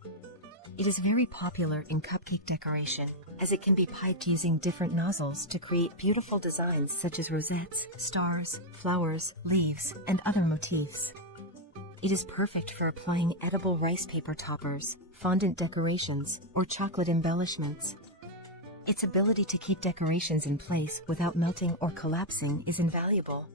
It is very popular in cupcake decoration, as it can be piped using different nozzles to create beautiful designs such as rosettes, stars, flowers, leaves, and other motifs. It is perfect for applying edible rice paper toppers, fondant decorations, or chocolate embellishments. Its ability to keep decorations in place without melting or collapsing is invaluable.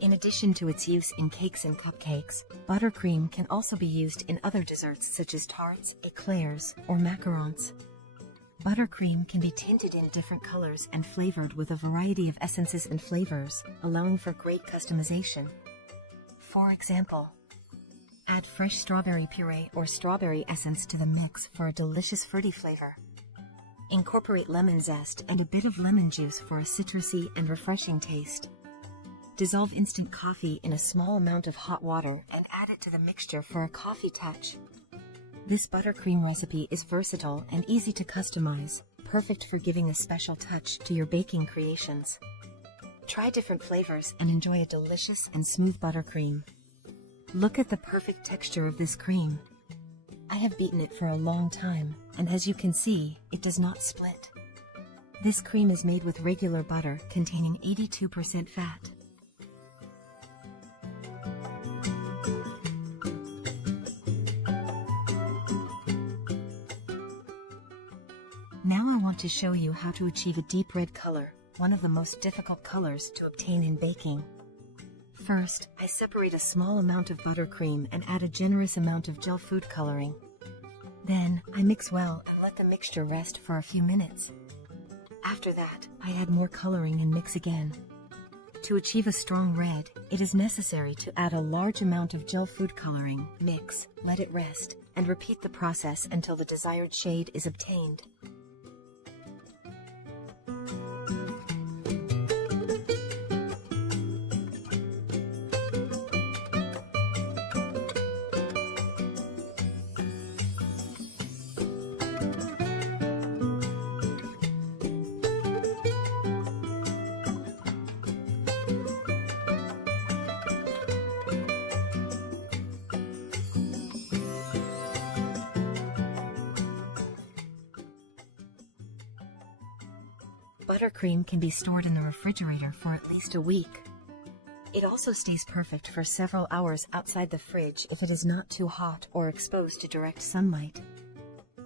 In addition to its use in cakes and cupcakes, buttercream can also be used in other desserts such as tarts, eclairs, or macarons. Buttercream can be tinted in different colors and flavored with a variety of essences and flavors, allowing for great customization. For example, add fresh strawberry puree or strawberry essence to the mix for a delicious fruity flavor. Incorporate lemon zest and a bit of lemon juice for a citrusy and refreshing taste. Dissolve instant coffee in a small amount of hot water and add it to the mixture for a coffee touch. This buttercream recipe is versatile and easy to customize, perfect for giving a special touch to your baking creations. Try different flavors and enjoy a delicious and smooth buttercream. Look at the perfect texture of this cream. I have beaten it for a long time, and as you can see, it does not split. This cream is made with regular butter containing 82% fat. Now I want to show you how to achieve a deep red color, one of the most difficult colors to obtain in baking. First, I separate a small amount of buttercream and add a generous amount of gel food coloring. Then, I mix well and let the mixture rest for a few minutes. After that, I add more coloring and mix again. To achieve a strong red, it is necessary to add a large amount of gel food coloring, mix, let it rest, and repeat the process until the desired shade is obtained. Buttercream can be stored in the refrigerator for at least a week. It also stays perfect for several hours outside the fridge if it is not too hot or exposed to direct sunlight.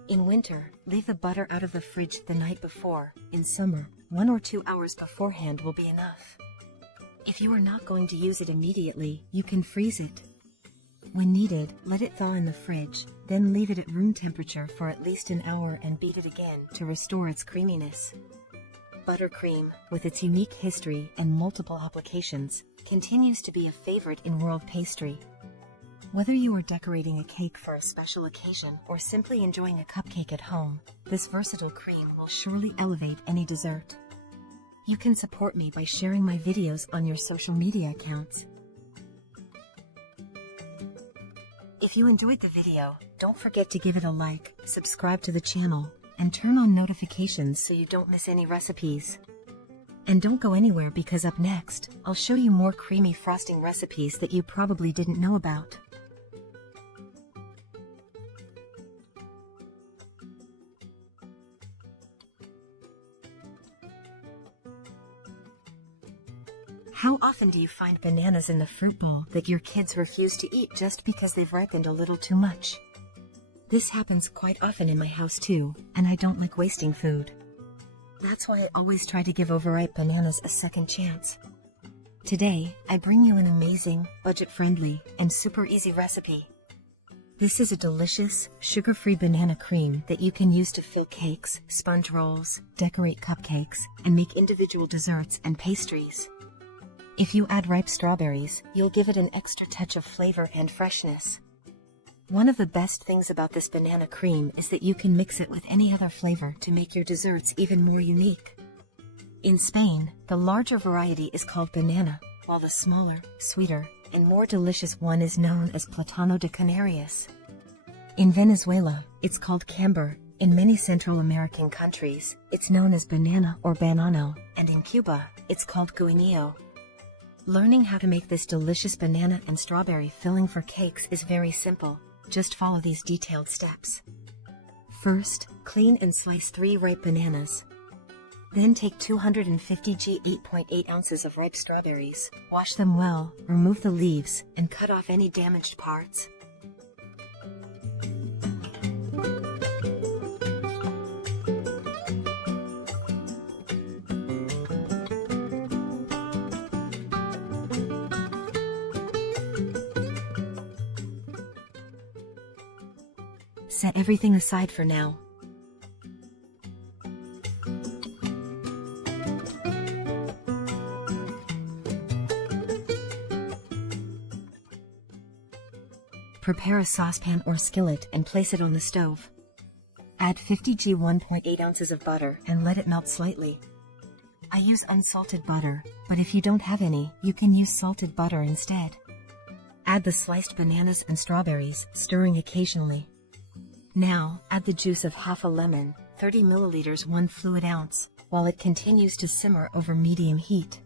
In winter, leave the butter out of the fridge the night before. In summer, 1 or 2 hours beforehand will be enough. If you are not going to use it immediately, you can freeze it. When needed, let it thaw in the fridge, then leave it at room temperature for at least an hour and beat it again to restore its creaminess. Buttercream, with its unique history and multiple applications, continues to be a favorite in world pastry. Whether you are decorating a cake for a special occasion or simply enjoying a cupcake at home, this versatile cream will surely elevate any dessert. You can support me by sharing my videos on your social media accounts. If you enjoyed the video, don't forget to give it a like, subscribe to the channel, and turn on notifications so you don't miss any recipes. And don't go anywhere because up next, I'll show you more creamy frosting recipes that you probably didn't know about. How often do you find bananas in the fruit bowl that your kids refuse to eat just because they've ripened a little too much? This happens quite often in my house too, and I don't like wasting food. That's why I always try to give overripe bananas a second chance. Today, I bring you an amazing, budget-friendly, and super easy recipe. This is a delicious, sugar-free banana cream that you can use to fill cakes, sponge rolls, decorate cupcakes, and make individual desserts and pastries. If you add ripe strawberries, you'll give it an extra touch of flavor and freshness. One of the best things about this banana cream is that you can mix it with any other flavor to make your desserts even more unique. In Spain, the larger variety is called banana, while the smaller, sweeter, and more delicious one is known as Plátano de Canarias. In Venezuela, it's called camber. In many Central American countries, it's known as banana or banano, and in Cuba, it's called guineo. Learning how to make this delicious banana and strawberry filling for cakes is very simple. Just follow these detailed steps. First, clean and slice 3 ripe bananas. Then take 250 g 8.8 ounces of ripe strawberries, wash them well, remove the leaves, and cut off any damaged parts. Set everything aside for now. Prepare a saucepan or skillet and place it on the stove. Add 50 g 1.8 ounces of butter and let it melt slightly. I use unsalted butter, but if you don't have any, you can use salted butter instead. Add Add the sliced bananas and strawberries, stirring occasionally. Now, add the juice of half a lemon, 30 milliliters 1 fluid ounce, while it continues to simmer over medium heat.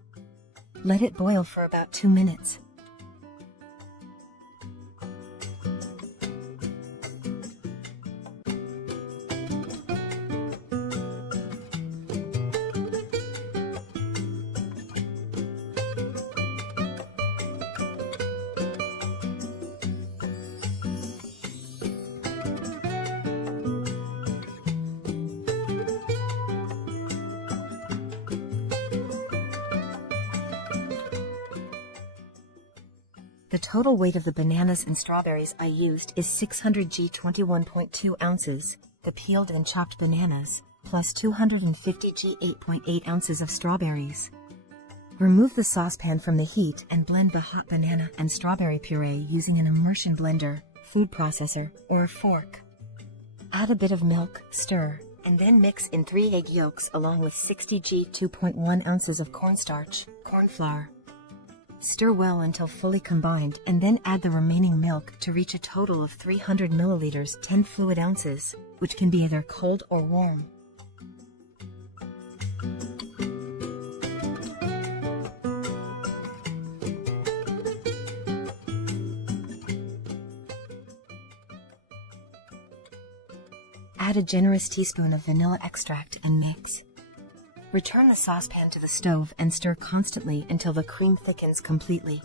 Let it boil for about 2 minutes. The total weight of the bananas and strawberries I used is 600 g 21.2 ounces, the peeled and chopped bananas, plus 250 g 8.8 ounces of strawberries. Remove the saucepan from the heat and blend the hot banana and strawberry puree using an immersion blender, food processor, or a fork. Add a bit of milk, stir, and then mix in 3 egg yolks along with 60 g 2.1 ounces of cornstarch, corn flour. Stir well until fully combined and then add the remaining milk to reach a total of 300 milliliters 10 fluid ounces, which can be either cold or warm. Add a generous teaspoon of vanilla extract and mix. Return the saucepan to the stove and stir constantly until the cream thickens completely.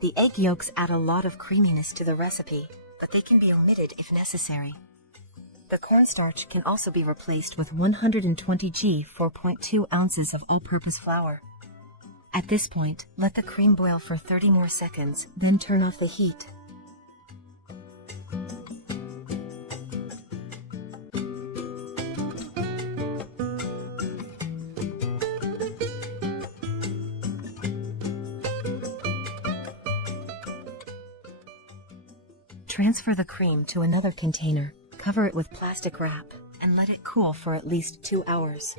The egg yolks add a lot of creaminess to the recipe, but they can be omitted if necessary. The cornstarch can also be replaced with 120 g 4.2 ounces of all-purpose flour. At this point, let the cream boil for 30 more seconds, then turn off the heat. Transfer the cream to another container, cover it with plastic wrap, and let it cool for at least 2 hours.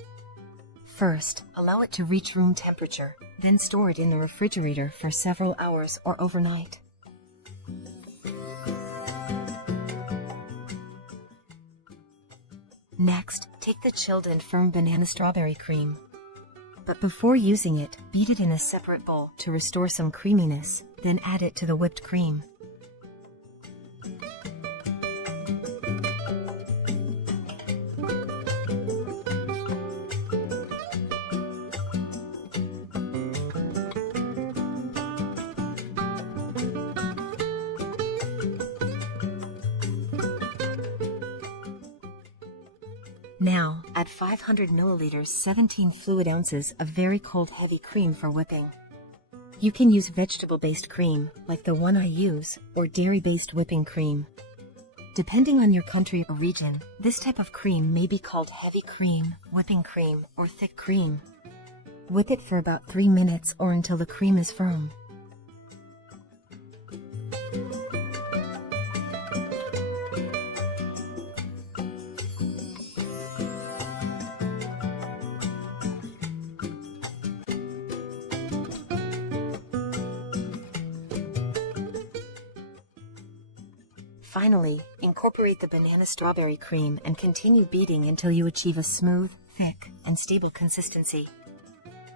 First, allow it to reach room temperature, then store it in the refrigerator for several hours or overnight. Next, take the chilled and firm banana strawberry cream. But before using it, beat it in a separate bowl to restore some creaminess, then add it to the whipped cream. Now, add 500 milliliters 17 fluid ounces of very cold heavy cream for whipping. You can use vegetable-based cream, like the one I use, or dairy-based whipping cream. Depending on your country or region, this type of cream may be called heavy cream, whipping cream, or thick cream. Whip it for about 3 minutes or until the cream is firm. Finally, incorporate the banana strawberry cream and continue beating until you achieve a smooth, thick, and stable consistency.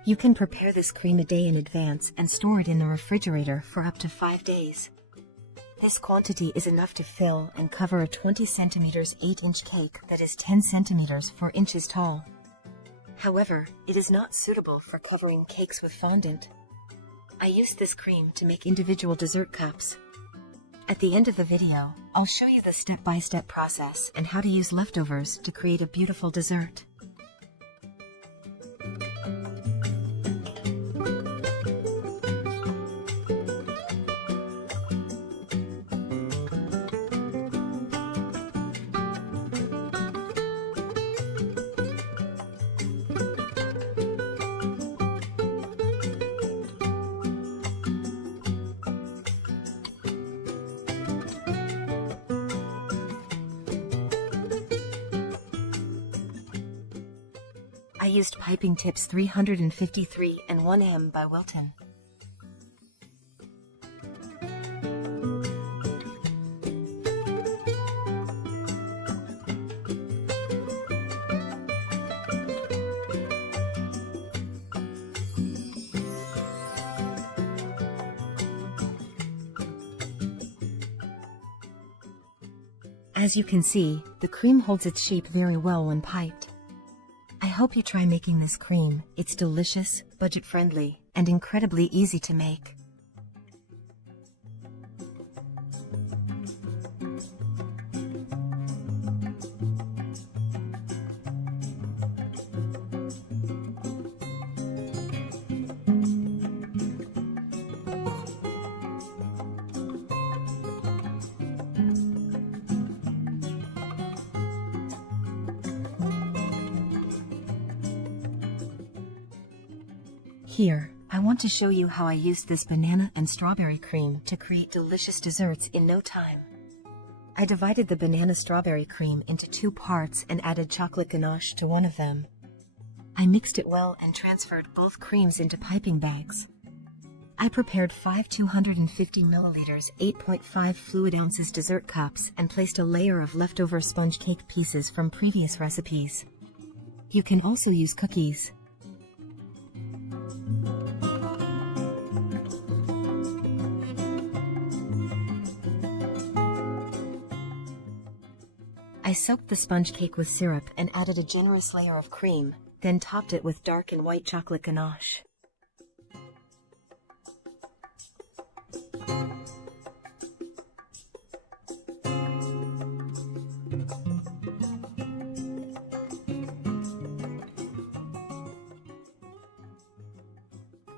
You can prepare this cream a day in advance and store it in the refrigerator for up to 5 days. This quantity is enough to fill and cover a 20 centimeters 8-inch cake that is 10 centimeters 4 inches tall. However, it is not suitable for covering cakes with fondant. I used this cream to make individual dessert cups. At the end of the video, I'll show you the step-by-step process and how to use leftovers to create a beautiful dessert. I used Piping Tips 353 and 1M by Wilton. As you can see, the cream holds its shape very well when piped. I hope you try making this cream. It's delicious, budget-friendly, and incredibly easy to make. Here, I want to show you how I used this banana and strawberry cream to create delicious desserts in no time. I divided the banana strawberry cream into 2 parts and added chocolate ganache to one of them. I mixed it well and transferred both creams into piping bags. I prepared 5 250 milliliters 8.5 fluid ounces dessert cups and placed a layer of leftover sponge cake pieces from previous recipes. You can also use cookies. I soaked the sponge cake with syrup and added a generous layer of cream, then topped it with dark and white chocolate ganache.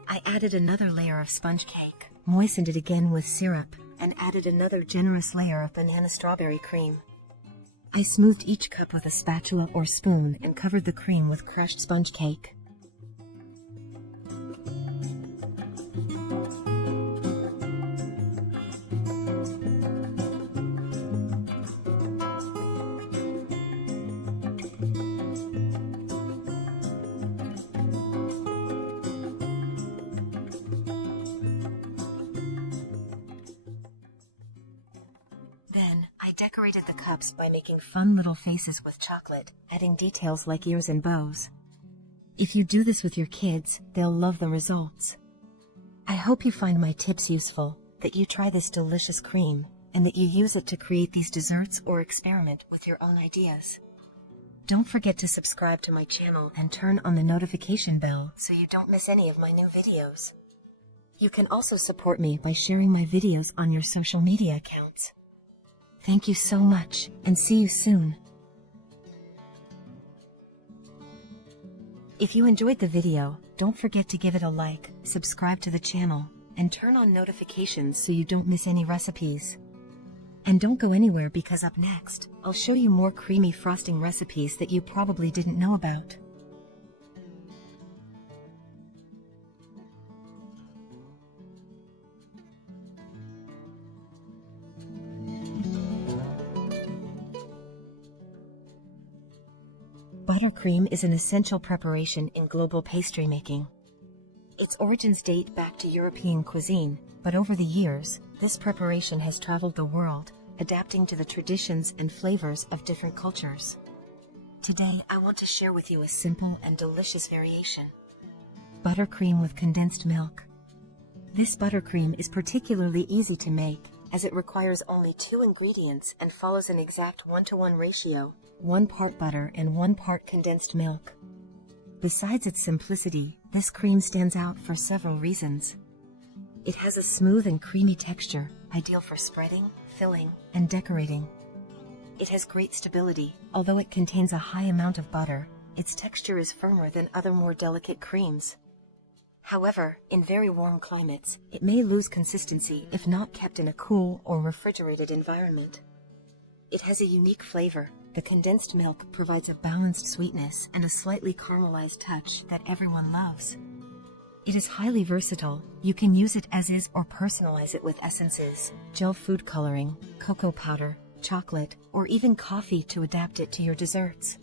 I added another layer of sponge cake, moistened it again with syrup, and added another generous layer of banana strawberry cream. I smoothed each cup with a spatula or spoon and covered the cream with crushed sponge cake. Then, I decorated the cups by making fun little faces with chocolate, adding details like ears and bows. If you do this with your kids, they'll love the results. I hope you find my tips useful, that you try this delicious cream, and that you use it to create these desserts or experiment with your own ideas. Don't forget to subscribe to my channel and turn on the notification bell so you don't miss any of my new videos. You can also support me by sharing my videos on your social media accounts. Thank you so much, and see you soon. If you enjoyed the video, don't forget to give it a like, subscribe to the channel, and turn on notifications so you don't miss any recipes. And don't go anywhere because up next, I'll show you more creamy frosting recipes that you probably didn't know about. Buttercream is an essential preparation in global pastry making. Its origins date back to European cuisine, but over the years, this preparation has traveled the world, adapting to the traditions and flavors of different cultures. Today, I want to share with you a simple and delicious variation: buttercream with condensed milk. This buttercream is particularly easy to make, as it requires only 2 ingredients and follows an exact 1-to-1 ratio, 1 part butter and 1 part condensed milk. Besides its simplicity, this cream stands out for several reasons. It has a smooth and creamy texture, ideal for spreading, filling, and decorating. It has great stability. Although it contains a high amount of butter, its texture is firmer than other more delicate creams. However, in very warm climates, it may lose consistency if not kept in a cool or refrigerated environment. It has a unique flavor. The condensed milk provides a balanced sweetness and a slightly caramelized touch that everyone loves. It is highly versatile. You can use it as is or personalize it with essences, gel food coloring, cocoa powder, chocolate, or even coffee to adapt it to your desserts.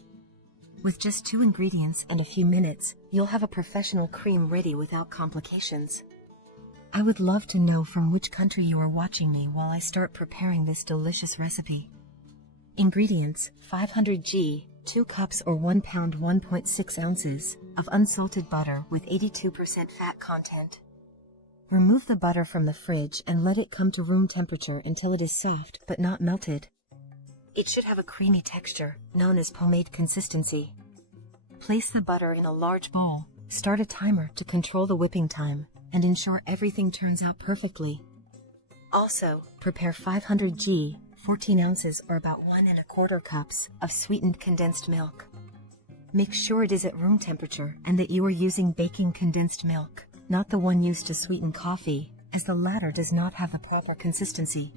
With just 2 ingredients and a few minutes, you'll have a professional cream ready without complications. I would love to know from which country you are watching me while I start preparing this delicious recipe. Ingredients: 500 g, 2 cups or 1 pound 1.6 ounces of unsalted butter with 82% fat content. Remove the butter from the fridge and let it come to room temperature until it is soft but not melted. It should have a creamy texture, known as pomade consistency. Place the butter in a large bowl, start a timer to control the whipping time, and ensure everything turns out perfectly. Also, prepare 500 g, 14 ounces or about 1¼ cups, of sweetened condensed milk. Make sure it is at room temperature and that you are using baking condensed milk, not the one used to sweeten coffee, as the latter does not have the proper consistency.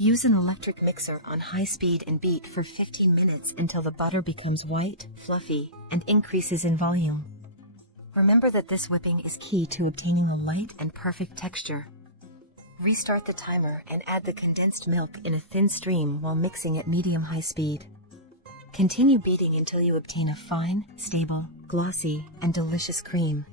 Use an electric mixer on high speed and beat for 15 minutes until the butter becomes white, fluffy, and increases in volume. Remember that this whipping is key to obtaining a light and perfect texture. Restart the timer and add the condensed milk in a thin stream while mixing at medium-high speed. Continue beating until you obtain a fine, stable, glossy, and delicious cream.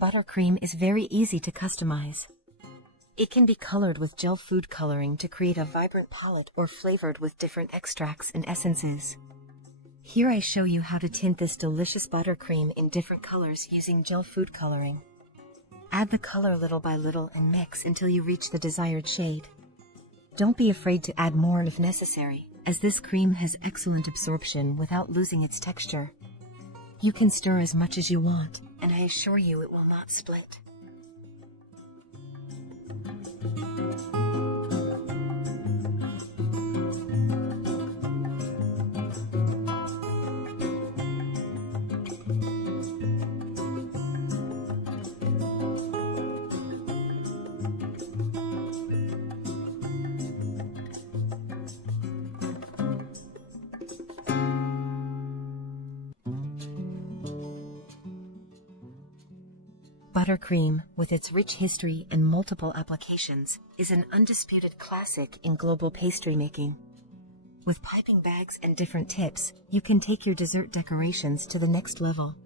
Buttercream is very easy to customize. It can be colored with gel food coloring to create a vibrant palette or flavored with different extracts and essences. Here I show you how to tint this delicious buttercream in different colors using gel food coloring. Add the color little by little and mix until you reach the desired shade. Don't be afraid to add more if necessary, as this cream has excellent absorption without losing its texture. You can stir as much as you want, and I assure you it will not split. Buttercream, with its rich history and multiple applications, is an undisputed classic in global pastry making. With piping bags and different tips, you can take your dessert decorations to the next level.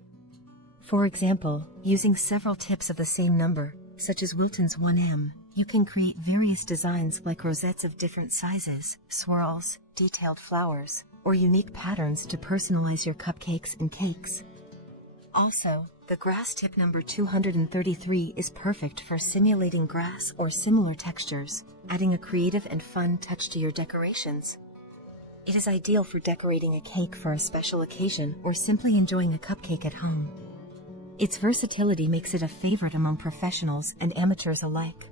For example, using several tips of the same number, such as Wilton's 1M, you can create various designs like rosettes of different sizes, swirls, detailed flowers, or unique patterns to personalize your cupcakes and cakes. Also, the grass tip number 233 is perfect for simulating grass or similar textures, adding a creative and fun touch to your decorations. It is ideal for decorating a cake for a special occasion or simply enjoying a cupcake at home. Its versatility makes it a favorite among professionals and amateurs alike.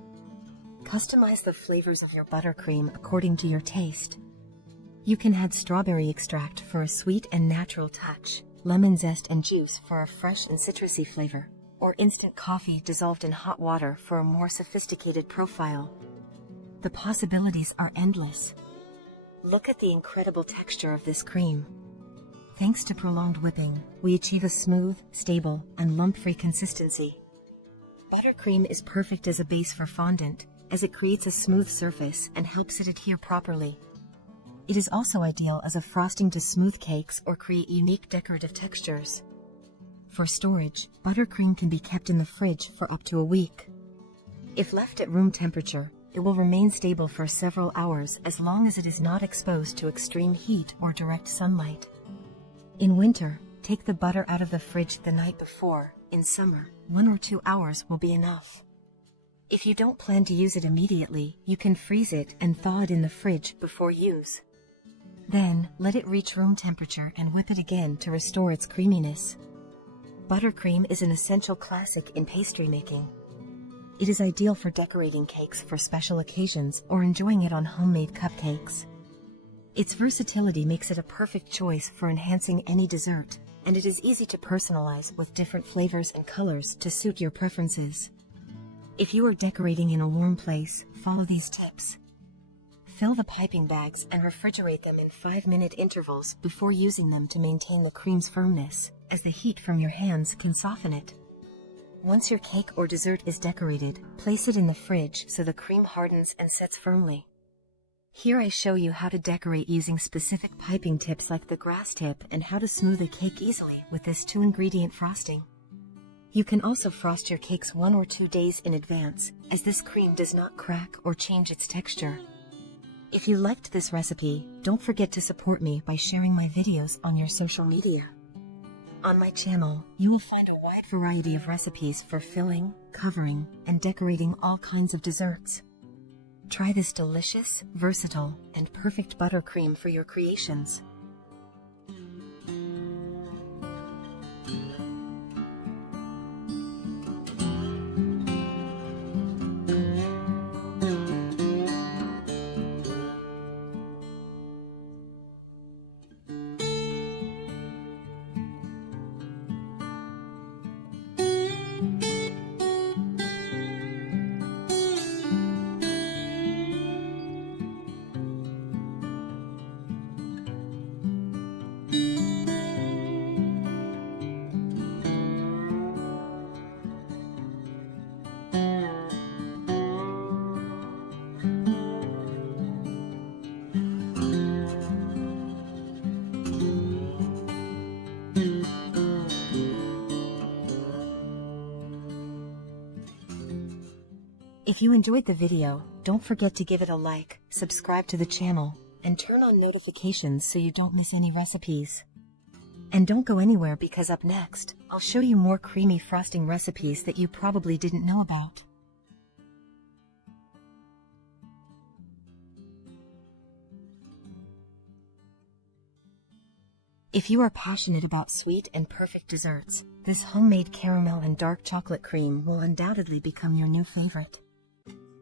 Customize the flavors of your buttercream according to your taste. You can add strawberry extract for a sweet and natural touch, lemon zest and juice for a fresh and citrusy flavor, or instant coffee dissolved in hot water for a more sophisticated profile. The possibilities are endless. Look at the incredible texture of this cream. Thanks to prolonged whipping, we achieve a smooth, stable, and lump-free consistency. Buttercream is perfect as a base for fondant, as it creates a smooth surface and helps it adhere properly. It is also ideal as a frosting to smooth cakes or create unique decorative textures. For storage, buttercream can be kept in the fridge for up to a week. If left at room temperature, it will remain stable for several hours as long as it is not exposed to extreme heat or direct sunlight. In winter, take the butter out of the fridge the night before. In summer, 1 or 2 hours will be enough. If you don't plan to use it immediately, you can freeze it and thaw it in the fridge before use. Then, let it reach room temperature and whip it again to restore its creaminess. Buttercream is an essential classic in pastry making. It is ideal for decorating cakes for special occasions or enjoying it on homemade cupcakes. Its versatility makes it a perfect choice for enhancing any dessert, and it is easy to personalize with different flavors and colors to suit your preferences. If you are decorating in a warm place, follow these tips. Fill the piping bags and refrigerate them in 5-minute intervals before using them to maintain the cream's firmness, as the heat from your hands can soften it. Once your cake or dessert is decorated, place it in the fridge so the cream hardens and sets firmly. Here I show you how to decorate using specific piping tips like the grass tip and how to smooth a cake easily with this 2-ingredient frosting. You can also frost your cakes 1 or 2 days in advance, as this cream does not crack or change its texture. If you liked this recipe, don't forget to support me by sharing my videos on your social media. On my channel, you will find a wide variety of recipes for filling, covering, and decorating all kinds of desserts. Try this delicious, versatile, and perfect buttercream for your creations. If you enjoyed the video, don't forget to give it a like, subscribe to the channel, and turn on notifications so you don't miss any recipes. And don't go anywhere because up next, I'll show you more creamy frosting recipes that you probably didn't know about. If you are passionate about sweet and perfect desserts, this homemade caramel and dark chocolate cream will undoubtedly become your new favorite.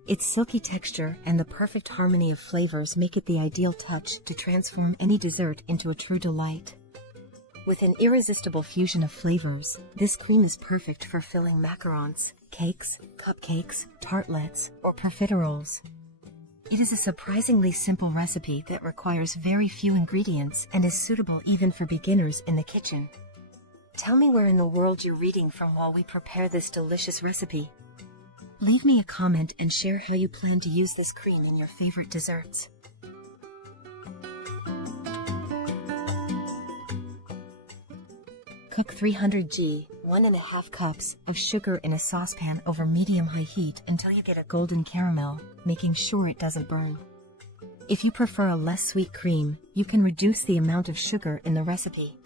Its silky texture and the perfect harmony of flavors make it the ideal touch to transform any dessert into a true delight. With an irresistible fusion of flavors, this cream is perfect for filling macarons, cakes, cupcakes, tartlets, or profiteroles. It is a surprisingly simple recipe that requires very few ingredients and is suitable even for beginners in the kitchen. Tell me where in the world you're reading from while we prepare this delicious recipe. Leave me a comment and share how you plan to use this cream in your favorite desserts. Cook 300 g, 1½ cups of sugar in a saucepan over medium-high heat until you get a golden caramel, making sure it doesn't burn. If you prefer a less sweet cream, you can reduce the amount of sugar in the recipe.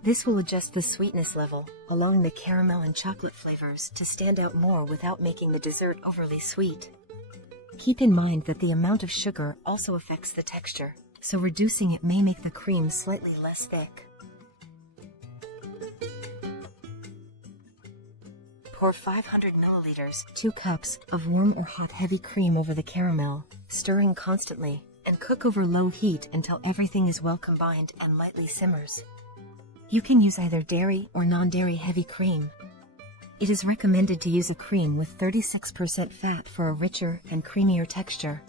This will adjust the sweetness level, allowing the caramel and chocolate flavors to stand out more without making the dessert overly sweet. Keep in mind that the amount of sugar also affects the texture, so reducing it may make the cream slightly less thick. Pour 500 milliliters, 2 cups, of warm or hot heavy cream over the caramel, stirring constantly, and cook over low heat until everything is well combined and lightly simmers. You can use either dairy or non-dairy heavy cream. It is recommended to use a cream with 36% fat for a richer and creamier texture.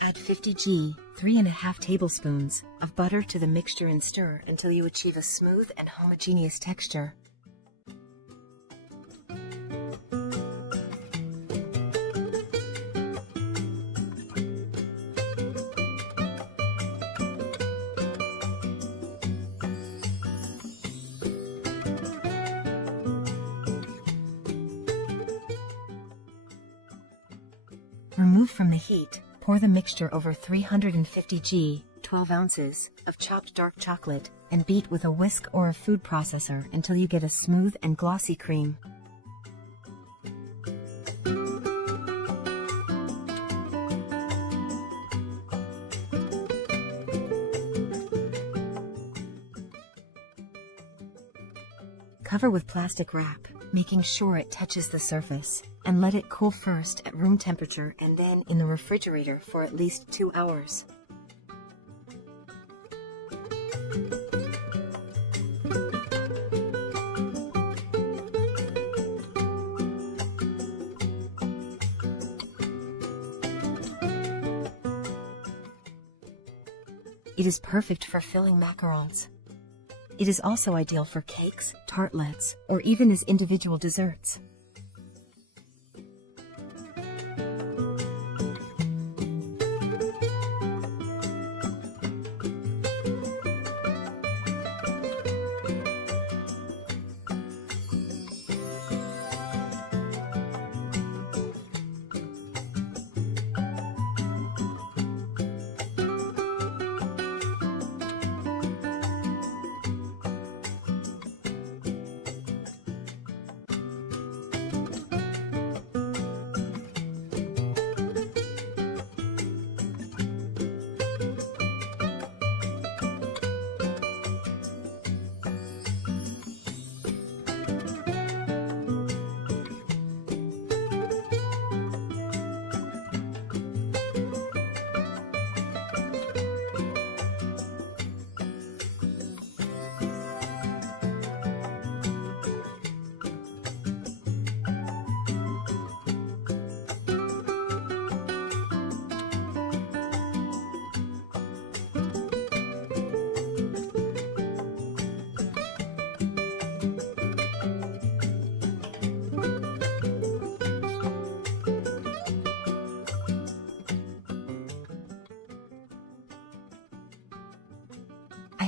Add 50 g, 3½ tablespoons, of butter to the mixture and stir until you achieve a smooth and homogeneous texture. Remove from the heat, pour the mixture over 350 g, 12 ounces, of chopped dark chocolate, and beat with a whisk or a food processor until you get a smooth and glossy cream. Cover with plastic wrap, making sure it touches the surface, and let it cool first at room temperature and then in the refrigerator for at least 2 hours. It is perfect for filling macarons. It is also ideal for cakes, tartlets, or even as individual desserts.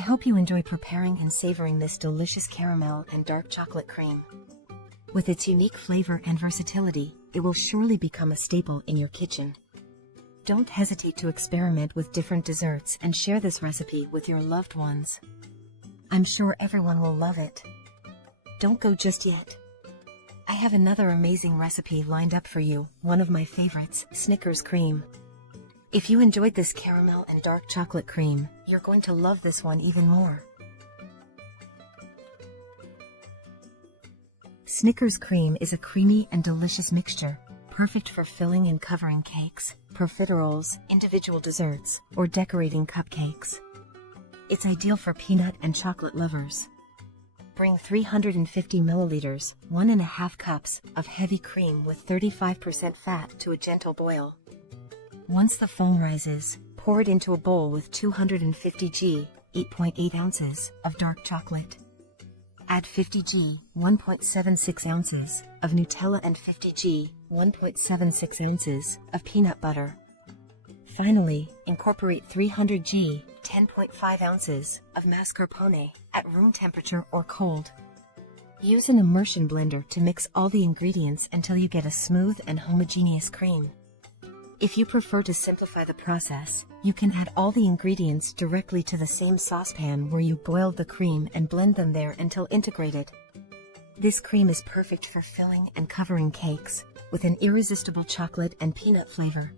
hope you enjoy preparing and savoring this delicious caramel and dark chocolate cream. With its unique flavor and versatility, it will surely become a staple in your kitchen. Don't hesitate to experiment with different desserts and share this recipe with your loved ones. I'm sure everyone will love it. Don't go just yet. I have another amazing recipe lined up for you, one of my favorites, Snickers cream. If you enjoyed this caramel and dark chocolate cream, you're going to love this one even more. Snickers cream is a creamy and delicious mixture, perfect for filling and covering cakes, profiteroles, individual desserts, or decorating cupcakes. It's ideal for peanut and chocolate lovers. Bring 350 milliliters, 1½ cups, of heavy cream with 35% fat to a gentle boil. Once the foam rises, pour it into a bowl with 250 g, 8.8 ounces, of dark chocolate. Add 50 g, 1.76 ounces, of Nutella and 50 g, 1.76 ounces, of peanut butter. Finally, incorporate 300 g, 10.5 ounces, of mascarpone, at room temperature or cold. Use an immersion blender to mix all the ingredients until you get a smooth and homogeneous cream. If you prefer to simplify the process, you can add all the ingredients directly to the same saucepan where you boiled the cream and blend them there until integrated. This cream is perfect for filling and covering cakes, with an irresistible chocolate and peanut flavor.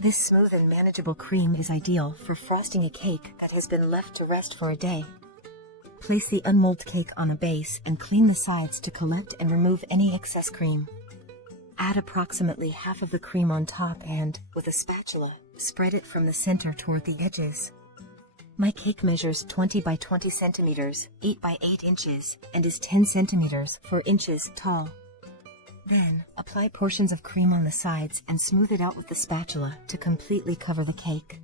This smooth and manageable cream is ideal for frosting a cake that has been left to rest for a day. Place the unmolded cake on a base and clean the sides to collect and remove any excess cream. Add approximately half of the cream on top and, with a spatula, spread it from the center toward the edges. My cake measures 20 by 20 centimeters, 8 by 8 inches, and is 10 centimeters, 4 inches, tall. Then, apply portions of cream on the sides and smooth it out with the spatula to completely cover the cake.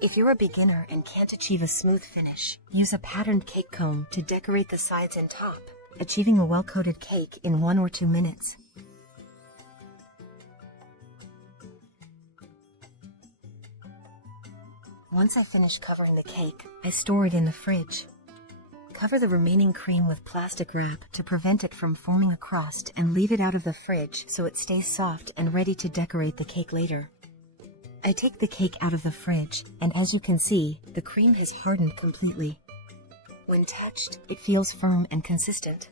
If you're a beginner and can't achieve a smooth finish, use a patterned cake comb to decorate the sides and top, achieving a well-coated cake in 1 or 2 minutes. Once I finish covering the cake, I store it in the fridge. Cover the remaining cream with plastic wrap to prevent it from forming a crust and leave it out of the fridge so it stays soft and ready to decorate the cake later. I take the cake out of the fridge, and as you can see, the cream has hardened completely. When touched, it feels firm and consistent.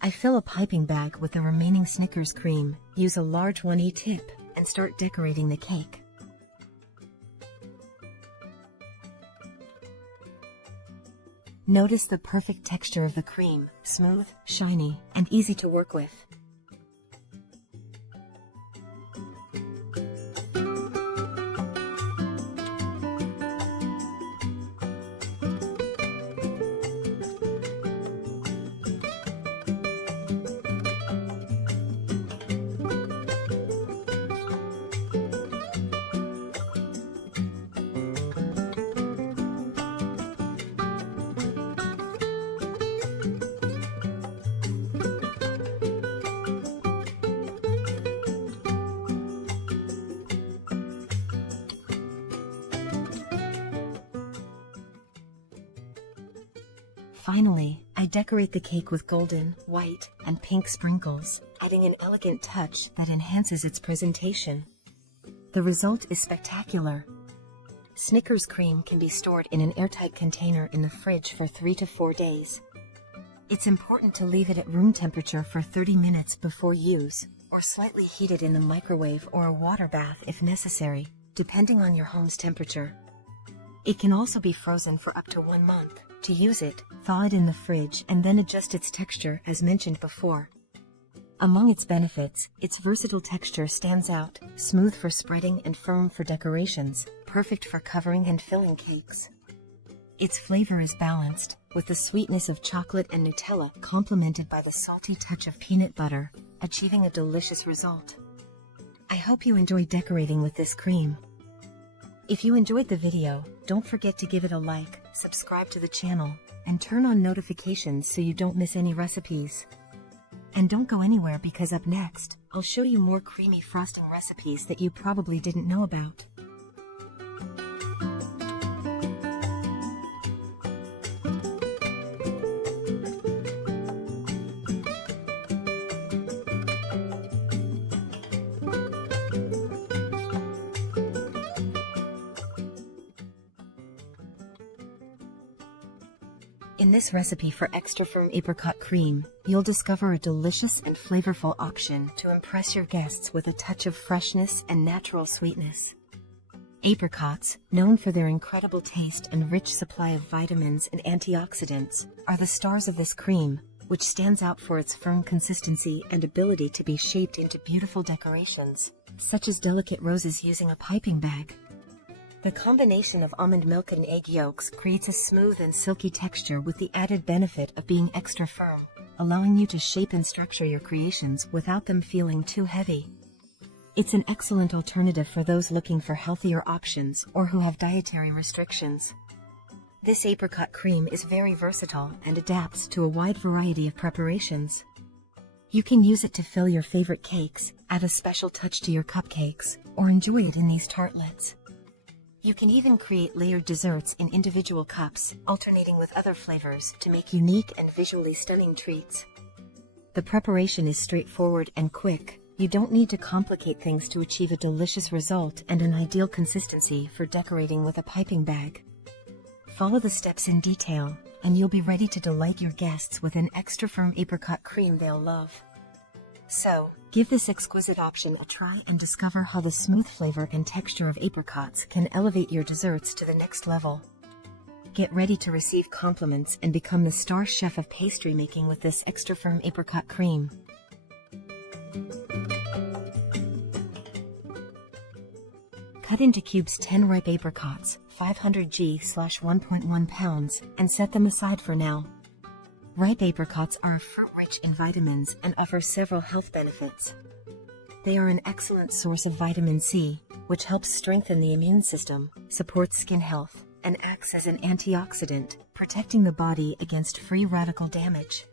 I fill a piping bag with the remaining Snickers cream, use a large 1E tip, and start decorating the cake. Notice the perfect texture of the cream, smooth, shiny, and easy to work with. Finally, I decorate the cake with golden, white, and pink sprinkles, adding an elegant touch that enhances its presentation. The result is spectacular. Snickers cream can be stored in an airtight container in the fridge for 3 to 4 days. It's important to leave it at room temperature for 30 minutes before use, or slightly heat it in the microwave or a water bath if necessary, depending on your home's temperature. It can also be frozen for up to 1 month. To use it, thaw it in the fridge and then adjust its texture as mentioned before. Among its benefits, its versatile texture stands out, smooth for spreading and firm for decorations, perfect for covering and filling cakes. Its flavor is balanced, with the sweetness of chocolate and Nutella complemented by the salty touch of peanut butter, achieving a delicious result. I hope you enjoy decorating with this cream. If you enjoyed the video, don't forget to give it a like, subscribe to the channel, and turn on notifications so you don't miss any recipes. And don't go anywhere because up next, I'll show you more creamy frosting recipes that you probably didn't know about. In this recipe for extra firm apricot cream, you'll discover a delicious and flavorful option to impress your guests with a touch of freshness and natural sweetness. Apricots, known for their incredible taste and rich supply of vitamins and antioxidants, are the stars of this cream, which stands out for its firm consistency and ability to be shaped into beautiful decorations, such as delicate roses using a piping bag. The combination of almond milk and egg yolks creates a smooth and silky texture with the added benefit of being extra firm, allowing you to shape and structure your creations without them feeling too heavy. It's an excellent alternative for those looking for healthier options or who have dietary restrictions. This apricot cream is very versatile and adapts to a wide variety of preparations. You can use it to fill your favorite cakes, add a special touch to your cupcakes, or enjoy it in these tartlets. You can even create layered desserts in individual cups, alternating with other flavors to make unique and visually stunning treats. The preparation is straightforward and quick. You don't need to complicate things to achieve a delicious result and an ideal consistency for decorating with a piping bag. Follow the steps in detail, and you'll be ready to delight your guests with an extra firm apricot cream they'll love. So, give this exquisite option a try and discover how the smooth flavor and texture of apricots can elevate your desserts to the next level. Get ready to receive compliments and become the star chef of pastry making with this extra firm apricot cream. Cut into cubes 10 ripe apricots, 500 g/1.1 pounds, and set them aside for now. Ripe apricots are a fruit rich in vitamins and offer several health benefits. They are an excellent source of vitamin C, which helps strengthen the immune system, supports skin health, and acts as an antioxidant, protecting the body against free radical damage.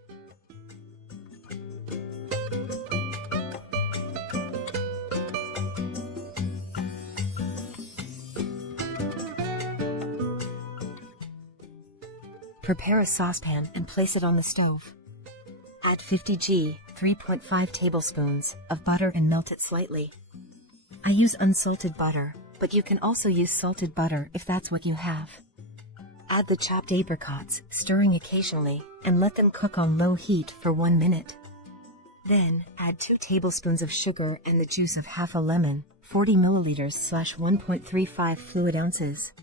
Prepare a saucepan and place it on the stove. Add 50 g, 3.5 tablespoons, of butter and melt it slightly. I use unsalted butter, but you can also use salted butter if that's what you have. Add the chopped apricots, stirring occasionally, and let them cook on low heat for 1 minute. Then, add 2 tablespoons of sugar and the juice of half a lemon, 40 milliliters/1.35 fluid ounces.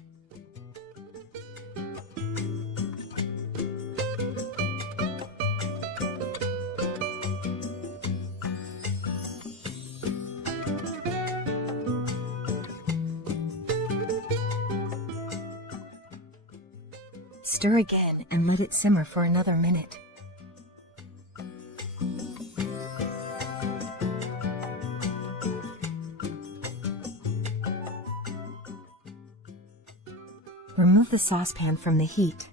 Stir again and let it simmer for another minute. Remove the saucepan from the heat.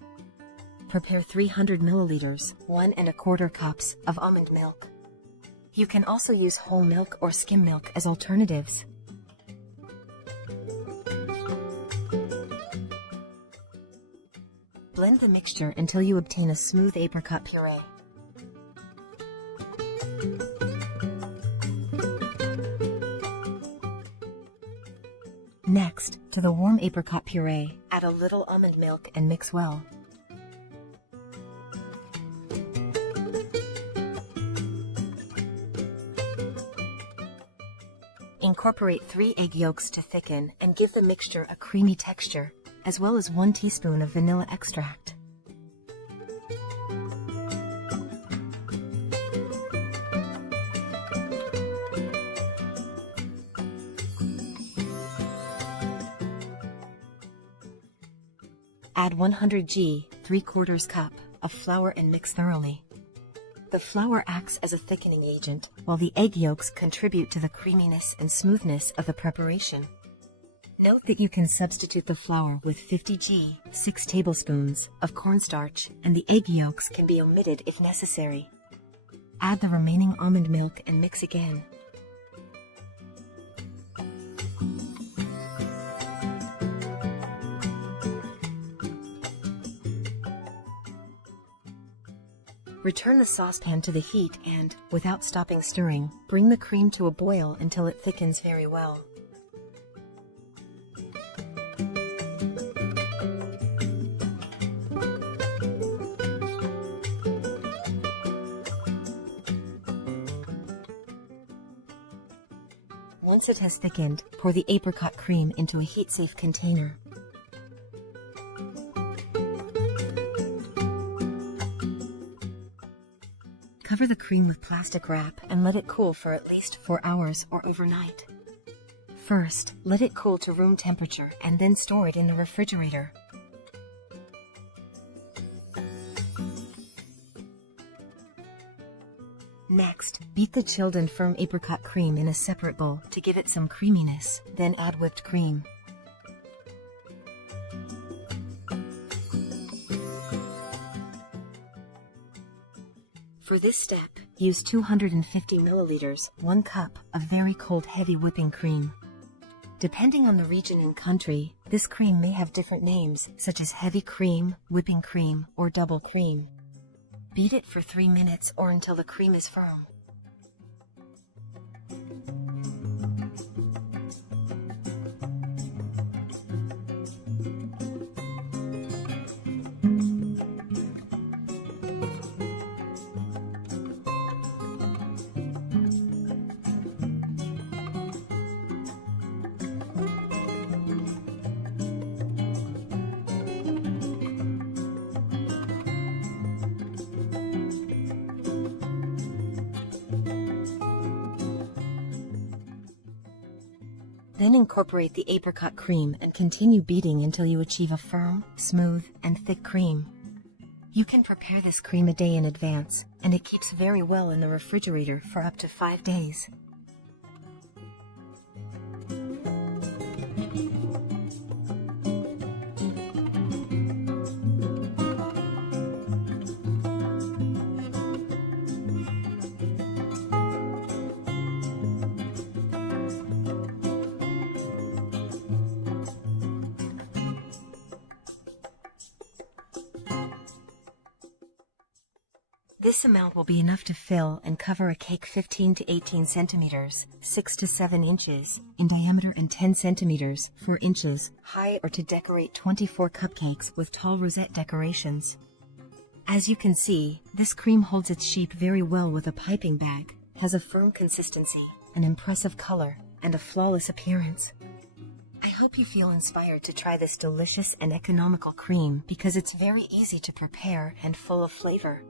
Prepare 300 milliliters, 1¼ cups, of almond milk. You can also use whole milk or skim milk as alternatives. Blend the mixture until you obtain a smooth apricot puree. Next, to the warm apricot puree, add a little almond milk and mix well. Incorporate 3 egg yolks to thicken and give the mixture a creamy texture, as well as 1 teaspoon of vanilla extract. Add 100 g, 3/4 cup, of flour and mix thoroughly. The flour acts as a thickening agent, while the egg yolks contribute to the creaminess and smoothness of the preparation. Note that you can substitute the flour with 50 g, 6 tablespoons, of cornstarch, and the egg yolks can be omitted if necessary. Add the remaining almond milk and mix again. Return the saucepan to the heat and, without stopping stirring, bring the cream to a boil until it thickens very well. Once it has thickened, pour the apricot cream into a heat-safe container. Cover the cream with plastic wrap and let it cool for at least 4 hours or overnight. First, let it cool to room temperature and then store it in the refrigerator. Next, beat the chilled and firm apricot cream in a separate bowl to give it some creaminess, then add whipped cream. For this step, use 250 milliliters, 1 cup, of very cold heavy whipping cream. Depending on the region and country, this cream may have different names, such as heavy cream, whipping cream, or double cream. Beat it for 3 minutes or until the cream is firm. Then incorporate the apricot cream and continue beating until you achieve a firm, smooth, and thick cream. You can prepare this cream a day in advance, and it keeps very well in the refrigerator for up to 5 days. This amount will be enough to fill and cover a cake 15 to 18 centimeters, 6 to 7 inches, in diameter and 10 centimeters, 4 inches, high, or to decorate 24 cupcakes with tall rosette decorations. As you can see, this cream holds its shape very well with a piping bag, has a firm consistency, an impressive color, and a flawless appearance. I hope you feel inspired to try this delicious and economical cream because it's very easy to prepare and full of flavor.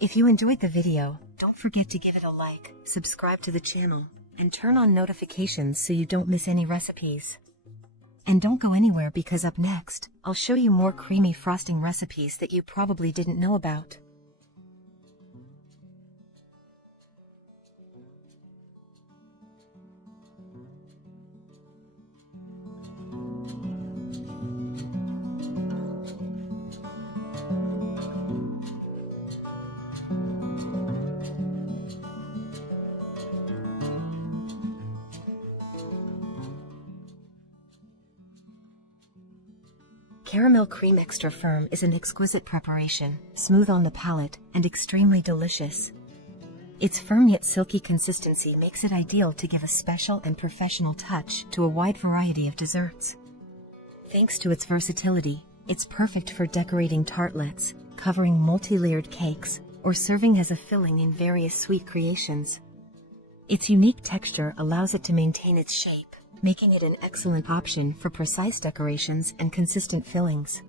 If you enjoyed the video, don't forget to give it a like, subscribe to the channel, and turn on notifications so you don't miss any recipes. And don't go anywhere because up next, I'll show you more creamy frosting recipes that you probably didn't know about. Caramel cream extra firm is an exquisite preparation, smooth on the palate, and extremely delicious. Its firm yet silky consistency makes it ideal to give a special and professional touch to a wide variety of desserts. Thanks to its versatility, it's perfect for decorating tartlets, covering multi-layered cakes, or serving as a filling in various sweet creations. Its unique texture allows it to maintain its shape, making it an excellent option for precise decorations and consistent fillings.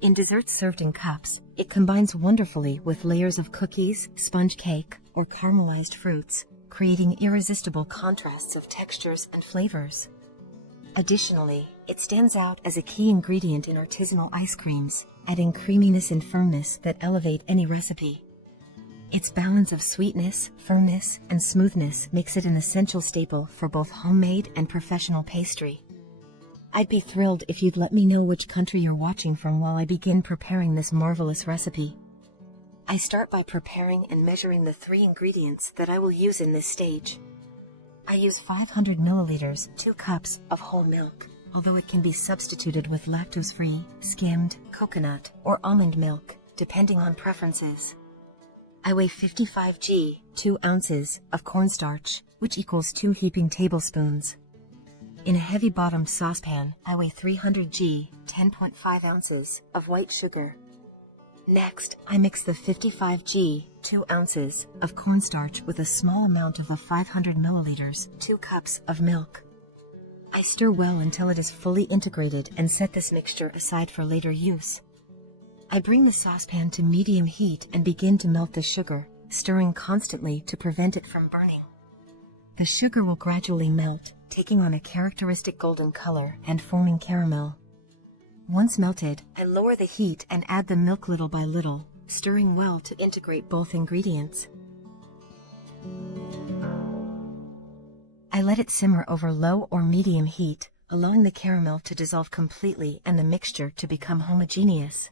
In desserts served in cups, it combines wonderfully with layers of cookies, sponge cake, or caramelized fruits, creating irresistible contrasts of textures and flavors. Additionally, it stands out as a key ingredient in artisanal ice creams, adding creaminess and firmness that elevate any recipe. Its balance of sweetness, firmness, and smoothness makes it an essential staple for both homemade and professional pastry. I'd be thrilled if you'd let me know which country you're watching from while I begin preparing this marvelous recipe. I start by preparing and measuring the 3 ingredients that I will use in this stage. I use 500 milliliters, 2 cups, of whole milk, although it can be substituted with lactose-free, skimmed, coconut, or almond milk, depending on preferences. I weigh 55 g, 2 ounces, of cornstarch, which equals 2 heaping tablespoons. In a heavy-bottomed saucepan, I weigh 300 g, 10.5 ounces, of white sugar, Next, I mix the 55g, 2 ounces, of cornstarch with a small amount of the 500 milliliters, 2 cups, of milk. I stir well until it is fully integrated and set this mixture aside for later use. I bring the saucepan to medium heat and begin to melt the sugar, stirring constantly to prevent it from burning. The sugar will gradually melt, taking on a characteristic golden color and forming caramel. Once melted, I lower the heat and add the milk little by little, stirring well to integrate both ingredients. I let it simmer over low or medium heat, allowing the caramel to dissolve completely and the mixture to become homogeneous.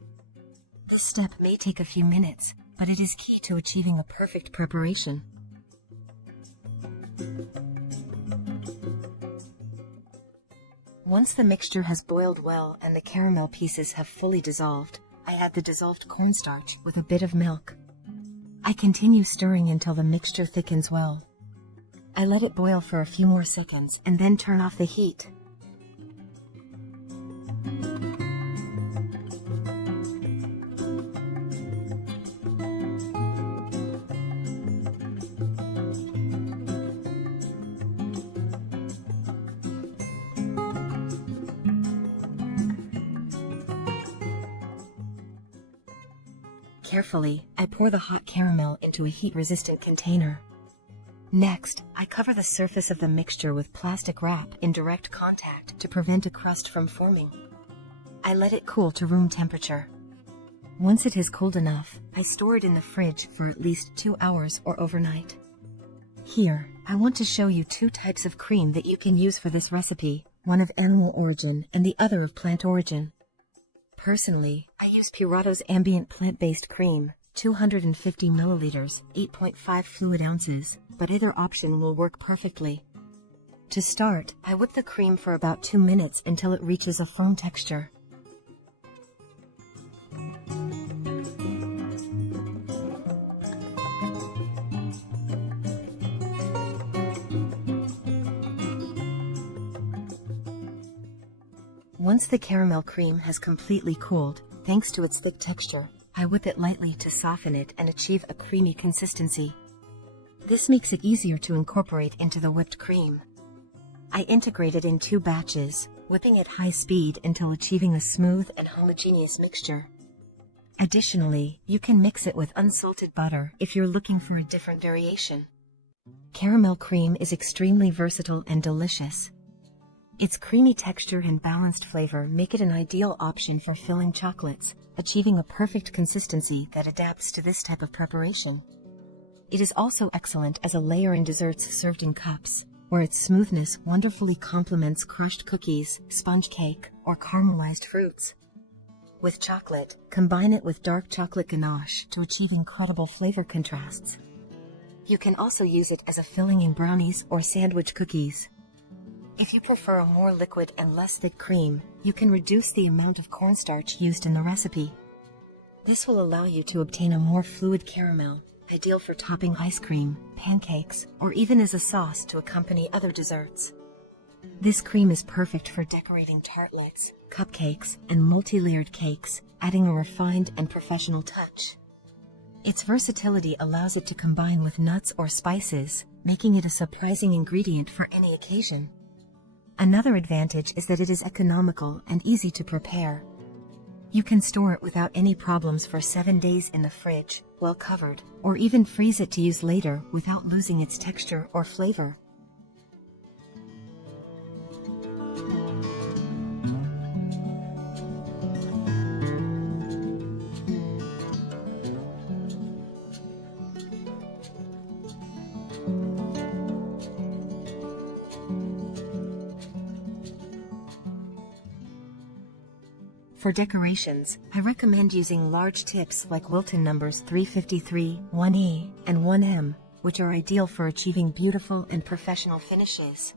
This step may take a few minutes, but it is key to achieving a perfect preparation. Once the mixture has boiled well and the caramel pieces have fully dissolved, I add the dissolved cornstarch with a bit of milk. I continue stirring until the mixture thickens well. I let it boil for a few more seconds and then turn off the heat. Carefully, I pour the hot caramel into a heat-resistant container. Next, I cover the surface of the mixture with plastic wrap in direct contact to prevent a crust from forming. I let it cool to room temperature. Once it is cooled enough, I store it in the fridge for at least 2 hours or overnight. Here, I want to show you 2 types of cream that you can use for this recipe, one of animal origin and the other of plant origin. Personally, I use Purato's ambient plant-based cream, 250 milliliters, 8.5 fluid ounces, but either option will work perfectly. To start, I whip the cream for about 2 minutes until it reaches a firm texture. Once the caramel cream has completely cooled, thanks to its thick texture, I whip it lightly to soften it and achieve a creamy consistency. This makes it easier to incorporate into the whipped cream. I integrate it in 2 batches, whipping at high speed until achieving a smooth and homogeneous mixture. Additionally, you can mix it with unsalted butter if you're looking for a different variation. Caramel cream is extremely versatile and delicious. Its creamy texture and balanced flavor make it an ideal option for filling chocolates, achieving a perfect consistency that adapts to this type of preparation. It is also excellent as a layer in desserts served in cups, where its smoothness wonderfully complements crushed cookies, sponge cake, or caramelized fruits. With chocolate, combine it with dark chocolate ganache to achieve incredible flavor contrasts. You can also use it as a filling in brownies or sandwich cookies. If you prefer a more liquid and less thick cream, you can reduce the amount of cornstarch used in the recipe. This will allow you to obtain a more fluid caramel, ideal for topping ice cream, pancakes, or even as a sauce to accompany other desserts. This cream is perfect for decorating tartlets, cupcakes, and multi-layered cakes, adding a refined and professional touch. Its versatility allows it to combine with nuts or spices, making it a surprising ingredient for any occasion. Another advantage is that it is economical and easy to prepare. You can store it without any problems for 7 days in the fridge, well covered, or even freeze it to use later without losing its texture or flavor. For decorations, I recommend using large tips like Wilton numbers 353, 1E, and 1M, which are ideal for achieving beautiful and professional finishes.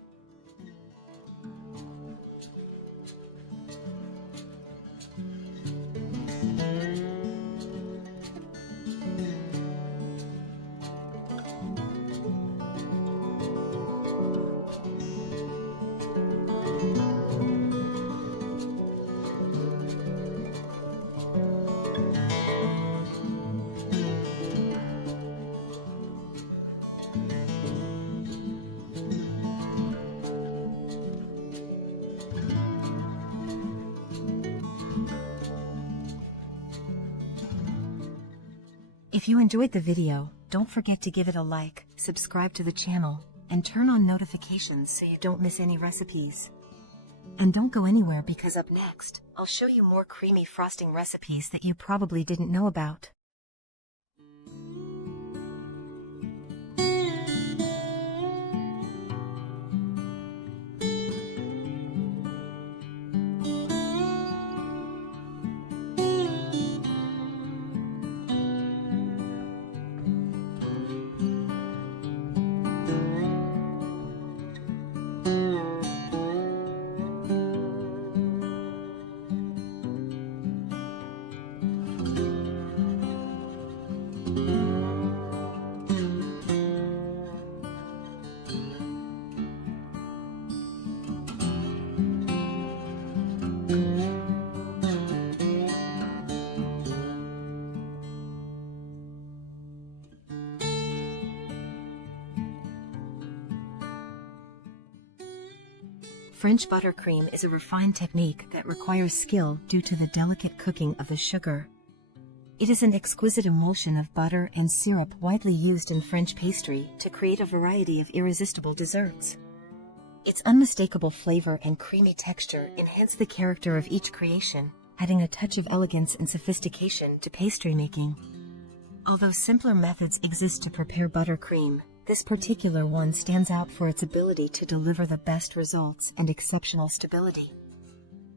If you enjoyed the video, don't forget to give it a like, subscribe to the channel, and turn on notifications so you don't miss any recipes. And don't go anywhere because up next, I'll show you more creamy frosting recipes that you probably didn't know about. French buttercream is a refined technique that requires skill due to the delicate cooking of the sugar. It is an exquisite emulsion of butter and syrup widely used in French pastry to create a variety of irresistible desserts. Its unmistakable flavor and creamy texture enhance the character of each creation, adding a touch of elegance and sophistication to pastry making. Although simpler methods exist to prepare buttercream, this particular one stands out for its ability to deliver the best results and exceptional stability.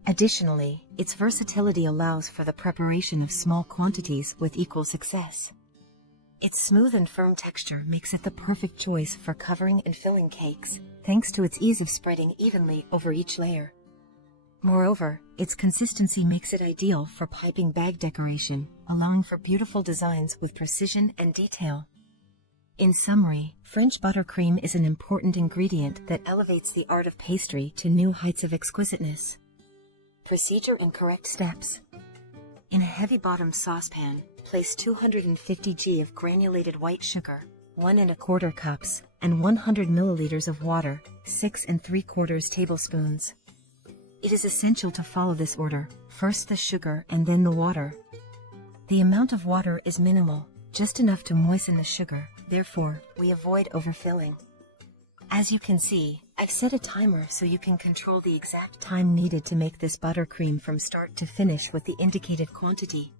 Additionally, its versatility allows for the preparation of small quantities with equal success. Its smooth and firm texture makes it the perfect choice for covering and filling cakes, thanks to its ease of spreading evenly over each layer. Moreover, its consistency makes it ideal for piping bag decoration, allowing for beautiful designs with precision and detail. In summary, French buttercream is an important ingredient that elevates the art of pastry to new heights of exquisiteness. Procedure and correct steps. In a heavy-bottomed saucepan, place 250 g of granulated white sugar, 1 1/4 cups, and 100 milliliters of water, 6 3/4 tablespoons. It is essential to follow this order, first the sugar and then the water. The amount of water is minimal, just enough to moisten the sugar, therefore, we avoid overfilling. As you can see, I've set a timer so you can control the exact time needed to make this buttercream from start to finish with the indicated quantity.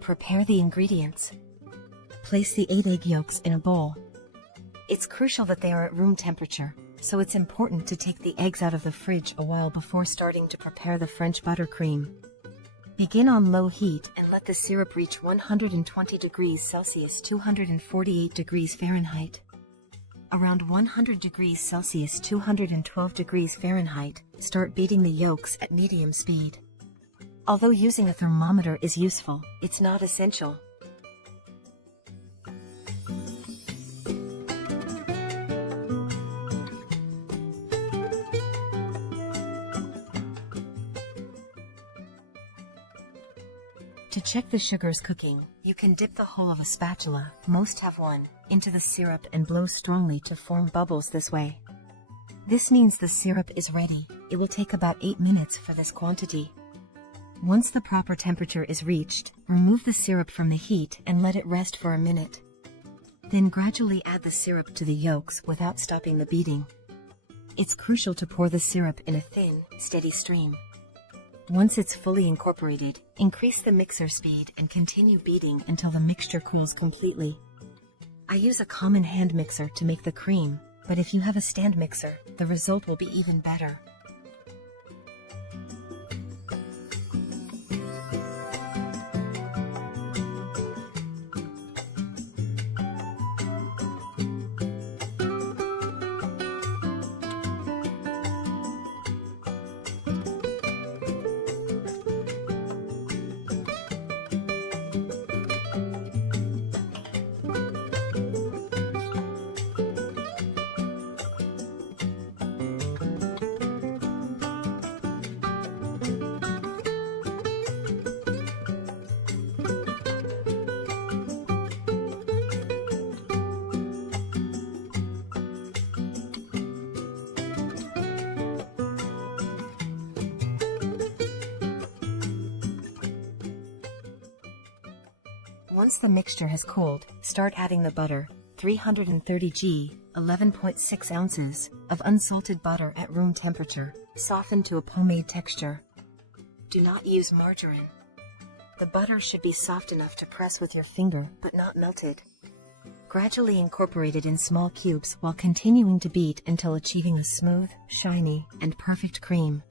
Prepare the ingredients. Place the 8 egg yolks in a bowl. It's crucial that they are at room temperature, so it's important to take the eggs out of the fridge a while before starting to prepare the French buttercream. Begin on low heat and let the syrup reach 120 degrees Celsius (248 degrees Fahrenheit). Around 100 degrees Celsius (212 degrees Fahrenheit), start beating the yolks at medium speed. Although using a thermometer is useful, it's not essential. To check the sugar's cooking, you can dip the hull of a spatula, most have one, into the syrup and blow strongly to form bubbles this way. This means the syrup is ready. It will take about 8 minutes for this quantity. Once the proper temperature is reached, remove the syrup from the heat and let it rest for a minute. Then gradually add the syrup to the yolks without stopping the beating. It's crucial to pour the syrup in a thin, steady stream. Once it's fully incorporated, increase the mixer speed and continue beating until the mixture cools completely. I use a common hand mixer to make the cream, but if you have a stand mixer, the result will be even better. Once the mixture has cooled, start adding the butter, 330 g, 11.6 ounces, of unsalted butter at room temperature, softened to a pomade texture. Do not use margarine. The butter should be soft enough to press with your finger, but not melted. Gradually incorporate it in small cubes while continuing to beat until achieving a smooth, shiny, and perfect cream.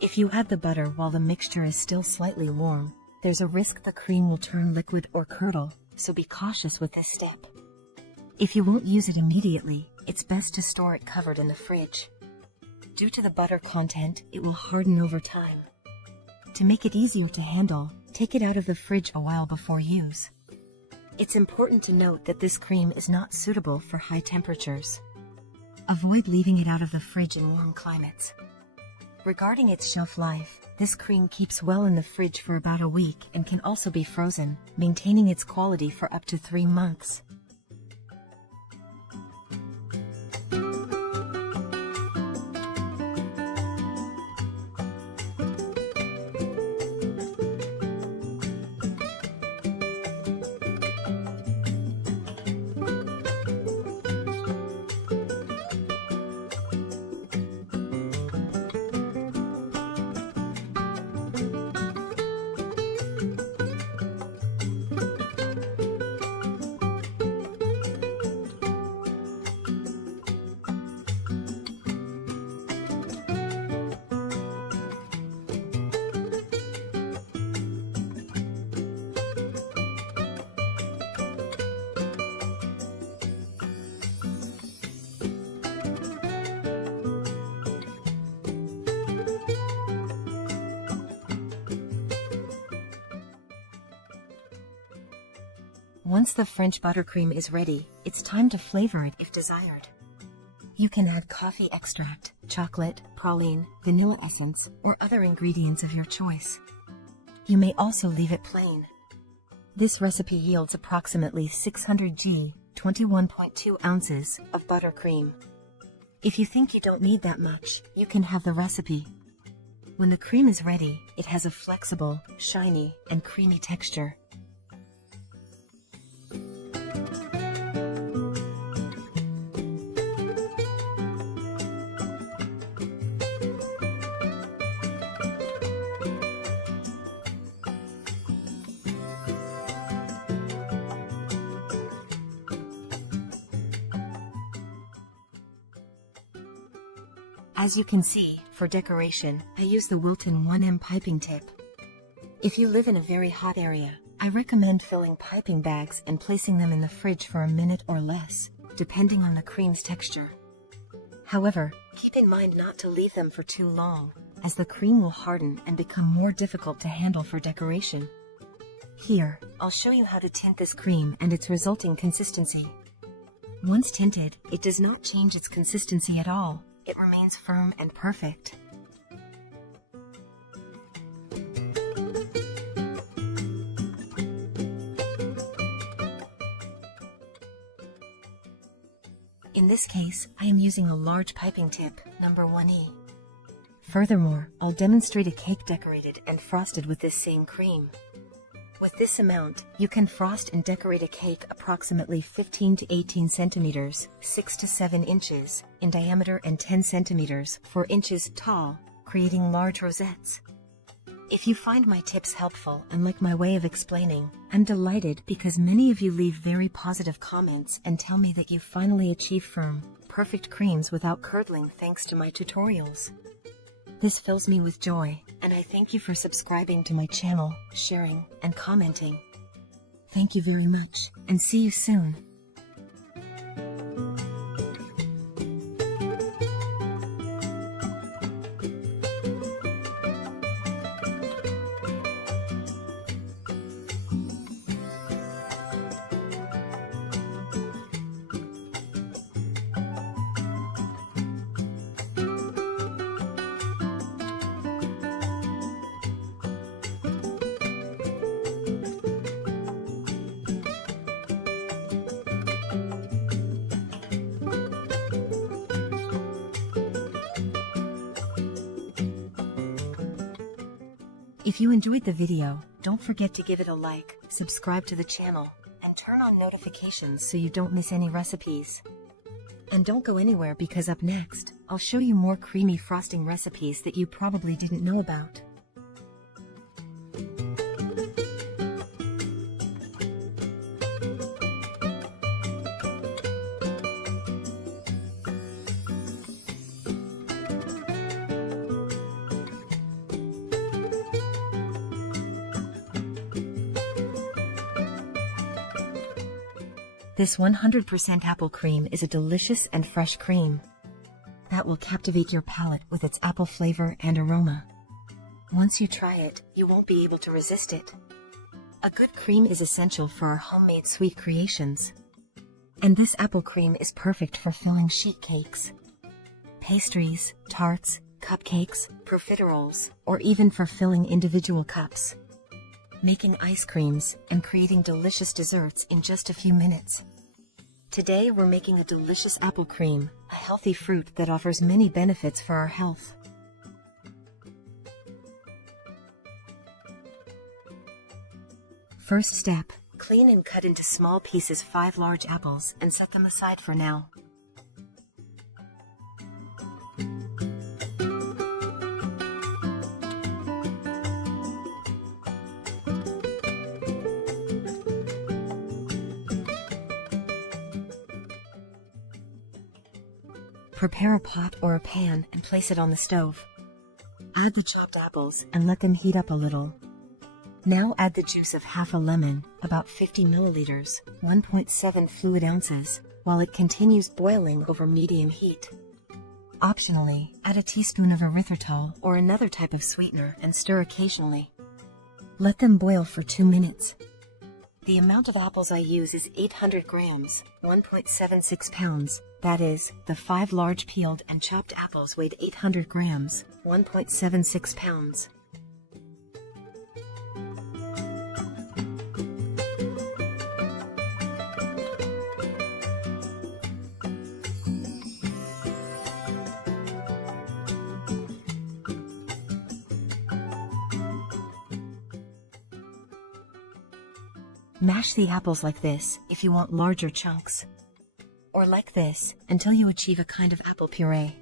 If you add the butter while the mixture is still slightly warm, there's a risk the cream will turn liquid or curdle, so be cautious with this step. If you won't use it immediately, it's best to store it covered in the fridge. Due to the butter content, it will harden over time. To make it easier to handle, take it out of the fridge a while before use. It's important to note that this cream is not suitable for high temperatures. Avoid leaving it out of the fridge in warm climates. Regarding its shelf life, this cream keeps well in the fridge for about a week and can also be frozen, maintaining its quality for up to 3 months. Once the French buttercream is ready, it's time to flavor it if desired. You can add coffee extract, chocolate, praline, vanilla essence, or other ingredients of your choice. You may also leave it plain. This recipe yields approximately 600 g, 21.2 ounces, of buttercream. If you think you don't need that much, you can have the recipe. When the cream is ready, it has a flexible, shiny, and creamy texture. As you can see, for decoration, I use the Wilton 1M piping tip. If you live in a very hot area, I recommend filling piping bags and placing them in the fridge for a minute or less, depending on the cream's texture. However, keep in mind not to leave them for too long, as the cream will harden and become more difficult to handle for decoration. Here, I'll show you how to tint this cream and its resulting consistency. Once tinted, it does not change its consistency at all. It remains firm and perfect. In this case, I am using a large piping tip, number 1E. Furthermore, I'll demonstrate a cake decorated and frosted with this same cream. With this amount, you can frost and decorate a cake approximately 15 to 18 centimeters, 6 to 7 inches, in diameter and 10 centimeters, 4 inches tall, creating large rosettes. If you find my tips helpful and like my way of explaining, I'm delighted because many of you leave very positive comments and tell me that you finally achieve firm, perfect creams without curdling thanks to my tutorials. This fills me with joy, and I thank you for subscribing to my channel, sharing, and commenting. Thank you very much, and see you soon. If you enjoyed the video, Don't forget to give it a like, subscribe to the channel, and turn on notifications so you don't miss any recipes. And don't go anywhere because up next, I'll show you more creamy frosting recipes that you probably didn't know about. This 100% apple cream is a delicious and fresh cream that will captivate your palate with its apple flavor and aroma. Once you try it, you won't be able to resist it. A good cream is essential for our homemade sweet creations. And this apple cream is perfect for filling sheet cakes, pastries, tarts, cupcakes, profiteroles, or even for filling individual cups, making ice creams, and creating delicious desserts in just a few minutes. Today we're making a delicious apple cream, a healthy fruit that offers many benefits for our health. First step, clean and cut into small pieces 5 large apples and set them aside for now. Prepare a pot or a pan and place it on the stove. Add the chopped apples and let them heat up a little. Now add the juice of half a lemon, about 50 milliliters, 1.7 fluid ounces, while it continues boiling over medium heat. Optionally, add a teaspoon of erythritol or another type of sweetener and stir occasionally. Let them boil for 2 minutes. The amount of apples I use is 800 grams, 1.76 pounds. That is, the 5 large peeled and chopped apples weighed 800 grams, 1.76 pounds. Mash the apples like this if you want larger chunks, or like this until you achieve a kind of apple puree.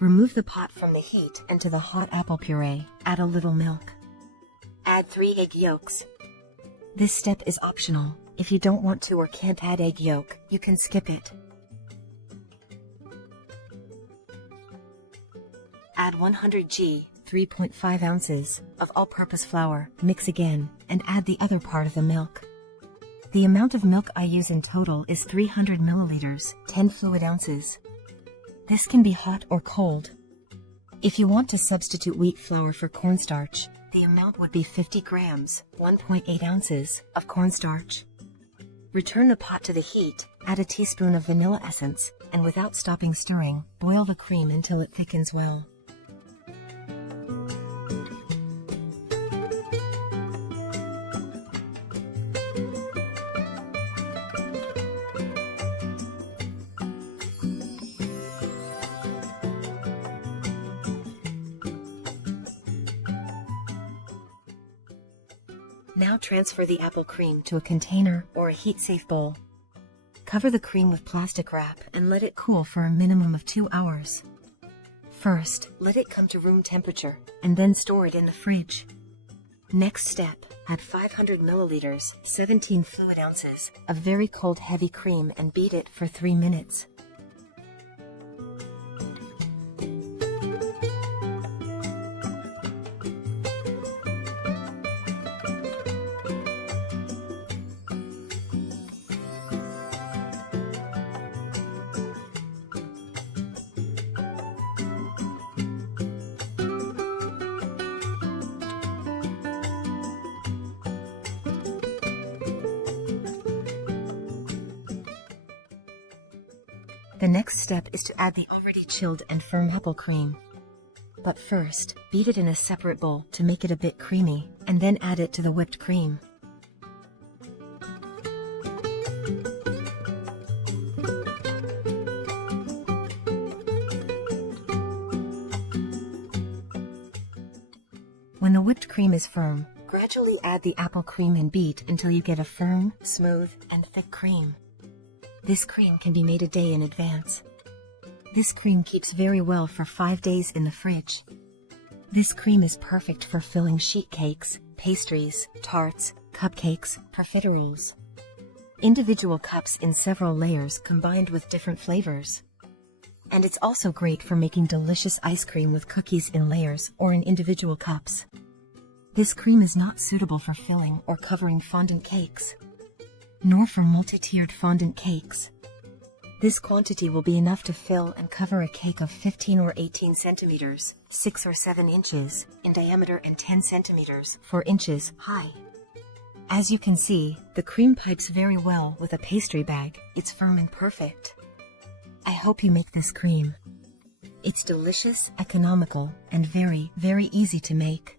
Remove the pot from the heat and to the hot apple puree, add a little milk. Add 3 egg yolks. This step is optional. If you don't want to or can't add egg yolk, you can skip it. Add 100 g, 3.5 ounces, of all-purpose flour, mix again, and add the other part of the milk. The amount of milk I use in total is 300 milliliters, 10 fluid ounces. This can be hot or cold. If you want to substitute wheat flour for cornstarch, the amount would be 50 grams, 1.8 ounces, of cornstarch. Return the pot to the heat, add a teaspoon of vanilla essence, and without stopping stirring, boil the cream until it thickens well. Now transfer the apple cream to a container or a heat-safe bowl. Cover the cream with plastic wrap and let it cool for a minimum of 2 hours. First, let it come to room temperature, and then store it in the fridge. Next step, add 500 milliliters, 17 fluid ounces, of very cold heavy cream and beat it for 3 minutes. The next step is to add the already chilled and firm apple cream. But first, beat it in a separate bowl to make it a bit creamy, and then add it to the whipped cream. When the whipped cream is firm, gradually add the apple cream and beat until you get a firm, smooth, and thick cream. This cream can be made a day in advance. This cream keeps very well for 5 days in the fridge. This cream is perfect for filling sheet cakes, pastries, tarts, cupcakes, profiteroles. Individual cups in several layers combined with different flavors. And it's also great for making delicious ice cream with cookies in layers or in individual cups. This cream is not suitable for filling or covering fondant cakes, nor for multi-tiered fondant cakes. This quantity will be enough to fill and cover a cake of 15 or 18 centimeters, 6 or 7 inches in diameter and 10 centimeters, 4 inches high. As you can see, the cream pipes very well with a pastry bag. It's firm and perfect. I hope you make this cream. It's delicious, economical, and very, very easy to make.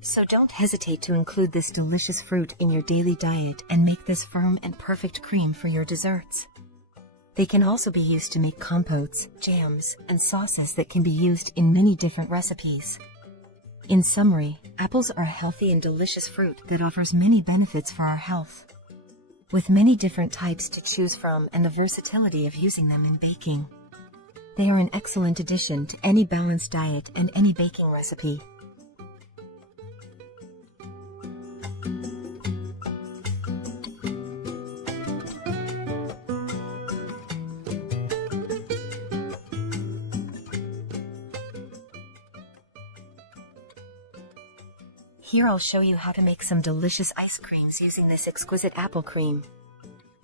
So don't hesitate to include this delicious fruit in your daily diet and make this firm and perfect cream for your desserts. They can also be used to make compotes, jams, and sauces that can be used in many different recipes. In summary, apples are a healthy and delicious fruit that offers many benefits for our health. With many different types to choose from and the versatility of using them in baking. They are an excellent addition to any balanced diet and any baking recipe. Here I'll show you how to make some delicious ice creams using this exquisite apple cream.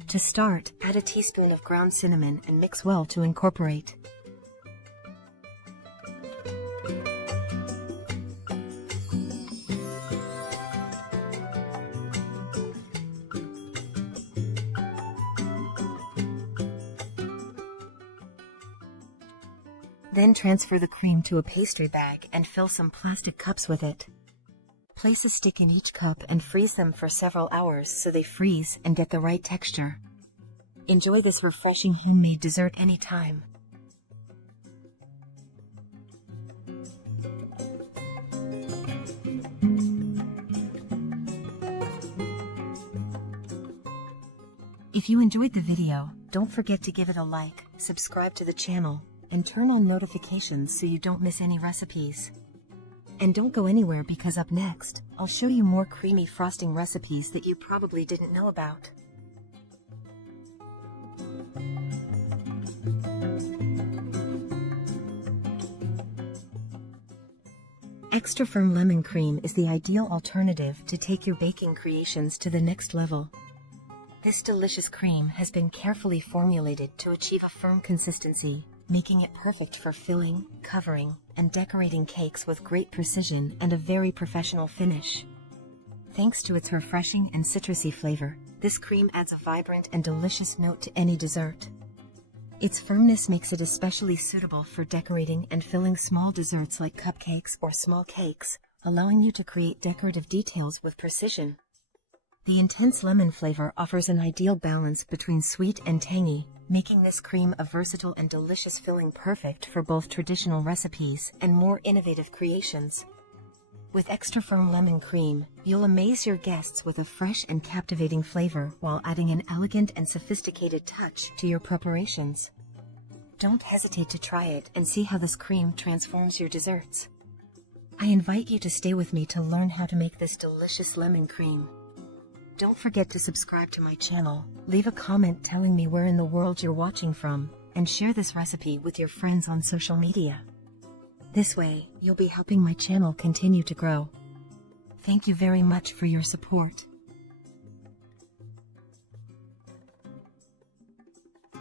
To start, add a teaspoon of ground cinnamon and mix well to incorporate. Then transfer the cream to a pastry bag and fill some plastic cups with it. Place a stick in each cup and freeze them for several hours so they freeze and get the right texture. Enjoy this refreshing homemade dessert anytime. If you enjoyed the video, don't forget to give it a like, subscribe to the channel, and turn on notifications so you don't miss any recipes. And don't go anywhere because up next, I'll show you more creamy frosting recipes that you probably didn't know about. Extra firm lemon cream is the ideal alternative to take your baking creations to the next level. This delicious cream has been carefully formulated to achieve a firm consistency, making it perfect for filling, covering, and decorating cakes with great precision and a very professional finish. Thanks to its refreshing and citrusy flavor, this cream adds a vibrant and delicious note to any dessert. Its firmness makes it especially suitable for decorating and filling small desserts like cupcakes or small cakes, allowing you to create decorative details with precision. The intense lemon flavor offers an ideal balance between sweet and tangy, making this cream a versatile and delicious filling perfect for both traditional recipes and more innovative creations. With extra firm lemon cream, you'll amaze your guests with a fresh and captivating flavor while adding an elegant and sophisticated touch to your preparations. Don't hesitate to try it and see how this cream transforms your desserts. I invite you to stay with me to learn how to make this delicious lemon cream. Don't forget to subscribe to my channel, leave a comment telling me where in the world you're watching from, and share this recipe with your friends on social media. This way, you'll be helping my channel continue to grow. Thank you very much for your support.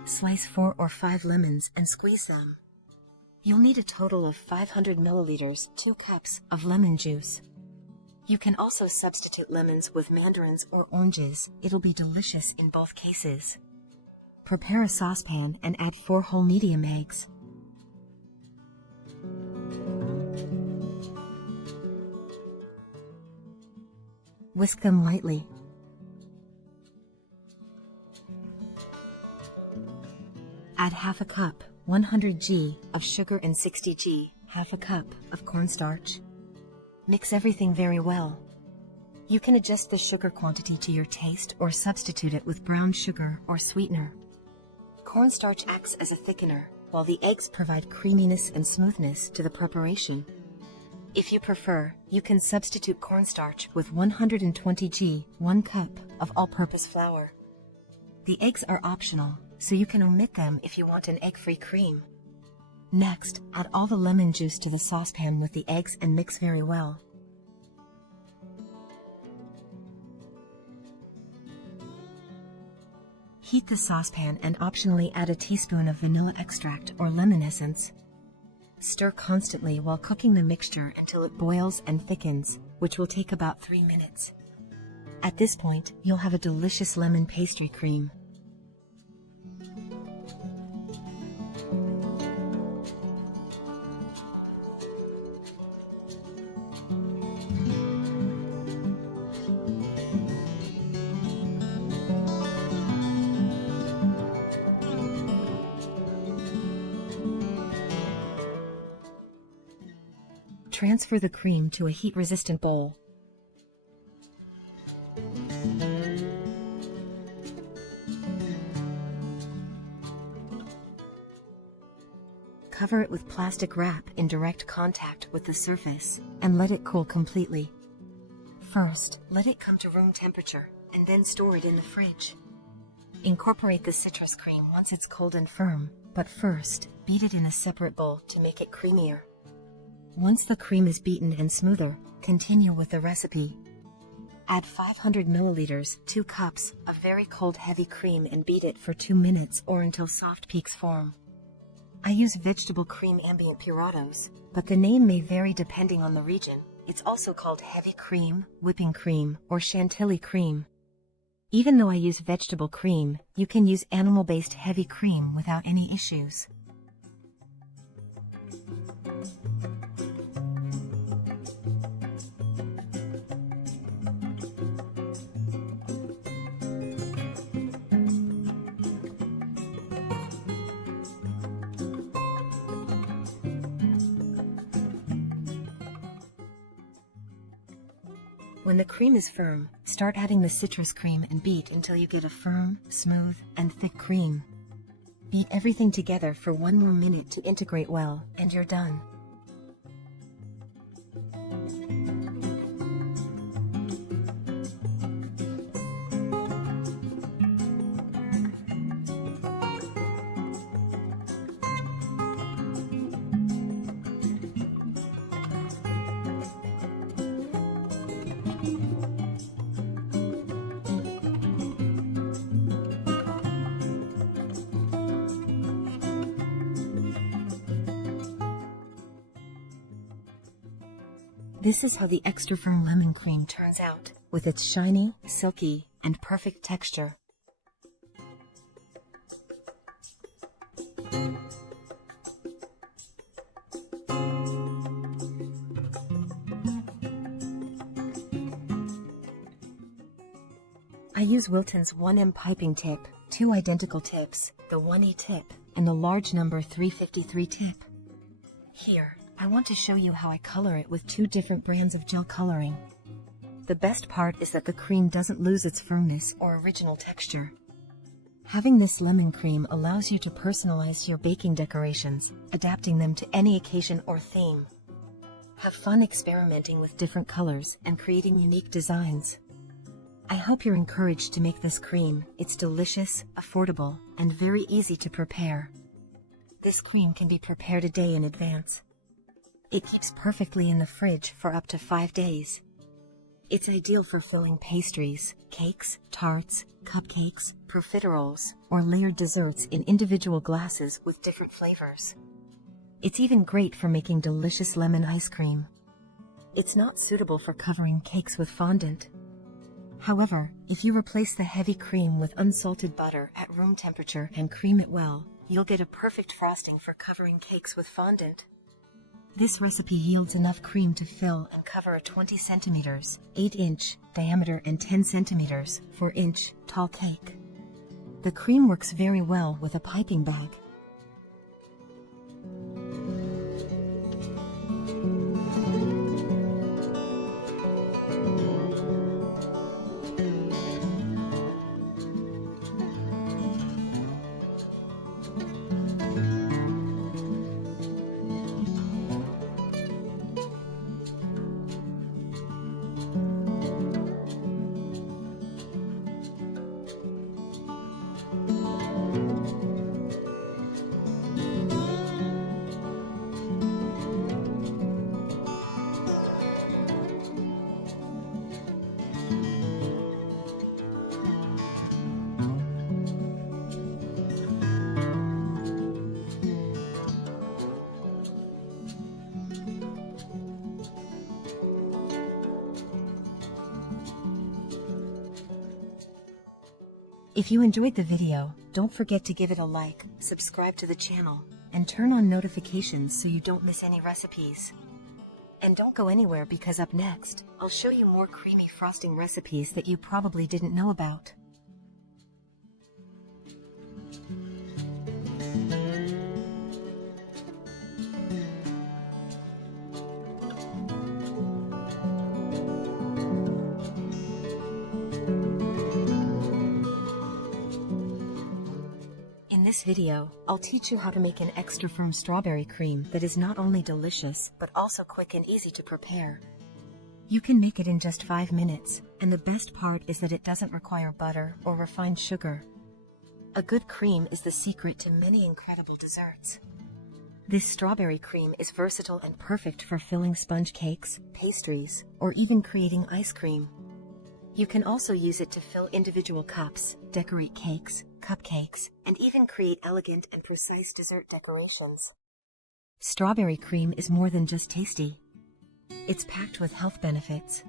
Slice 4 or 5 lemons and squeeze them. You'll need a total of 500 milliliters, 2 cups, of lemon juice. You can also substitute lemons with mandarins or oranges. It'll be delicious in both cases. Prepare a saucepan and add 4 whole medium eggs. Whisk them lightly. Add half a cup, 100 g, of sugar and 60 g, half a cup, of cornstarch. Mix everything very well. You can adjust the sugar quantity to your taste or substitute it with brown sugar or sweetener. Cornstarch acts as a thickener, while the eggs provide creaminess and smoothness to the preparation. If you prefer, you can substitute cornstarch with 120 g, 1 cup, of all-purpose flour. The eggs are optional, so you can omit them if you want an egg-free cream. Next, add all the lemon juice to the saucepan with the eggs and mix very well. Heat the saucepan and optionally add a teaspoon of vanilla extract or lemon essence. Stir constantly while cooking the mixture until it boils and thickens, which will take about 3 minutes. At this point, you'll have a delicious lemon pastry cream. Transfer the cream to a heat-resistant bowl. Cover it with plastic wrap in direct contact with the surface, and let it cool completely. First, let it come to room temperature, and then store it in the fridge. Incorporate the citrus cream once it's cold and firm, but first, beat it in a separate bowl to make it creamier. Once the cream is beaten and smoother, continue with the recipe. Add 500 milliliters, 2 cups, of very cold heavy cream and beat it for 2 minutes or until soft peaks form. I use vegetable cream ambient puratos, but the name may vary depending on the region. It's also called heavy cream, whipping cream, or Chantilly cream. Even though I use vegetable cream, you can use animal-based heavy cream without any issues. When the cream is firm, start adding the citrus cream and beat until you get a firm, smooth, and thick cream. Beat everything together for 1 more minute to integrate well, and you're done. This is how the extra firm lemon cream turns out, with its shiny, silky, and perfect texture. I use Wilton's 1M piping tip, 2 identical tips, the 1E tip, and the large number 353 tip. Here, I want to show you how I color it with 2 different brands of gel coloring. The best part is that the cream doesn't lose its firmness or original texture. Having this lemon cream allows you to personalize your baking decorations, adapting them to any occasion or theme. Have fun experimenting with different colors and creating unique designs. I hope you're encouraged to make this cream. It's delicious, affordable, and very easy to prepare. This cream can be prepared a day in advance. It keeps perfectly in the fridge for up to 5 days. It's ideal for filling pastries, cakes, tarts, cupcakes, profiteroles, or layered desserts in individual glasses with different flavors. It's even great for making delicious lemon ice cream. It's not suitable for covering cakes with fondant. However, if you replace the heavy cream with unsalted butter at room temperature and cream it well, you'll get a perfect frosting for covering cakes with fondant. This recipe yields enough cream to fill and cover a 20 centimeters, 8-inch diameter and 10 centimeters, 4-inch tall cake. The cream works very well with a piping bag. If you enjoyed the video, don't forget to give it a like, subscribe to the channel, and turn on notifications so you don't miss any recipes. And don't go anywhere because up next, I'll show you more creamy frosting recipes that you probably didn't know about. In this video, I'll teach you how to make an extra firm strawberry cream that is not only delicious, but also quick and easy to prepare. You can make it in just 5 minutes, and the best part is that it doesn't require butter or refined sugar. A good cream is the secret to many incredible desserts. This strawberry cream is versatile and perfect for filling sponge cakes, pastries, or even creating ice cream. You can also use it to fill individual cups, decorate cakes, cupcakes, and even create elegant and precise dessert decorations. Strawberry cream is more than just tasty. It's packed with health benefits.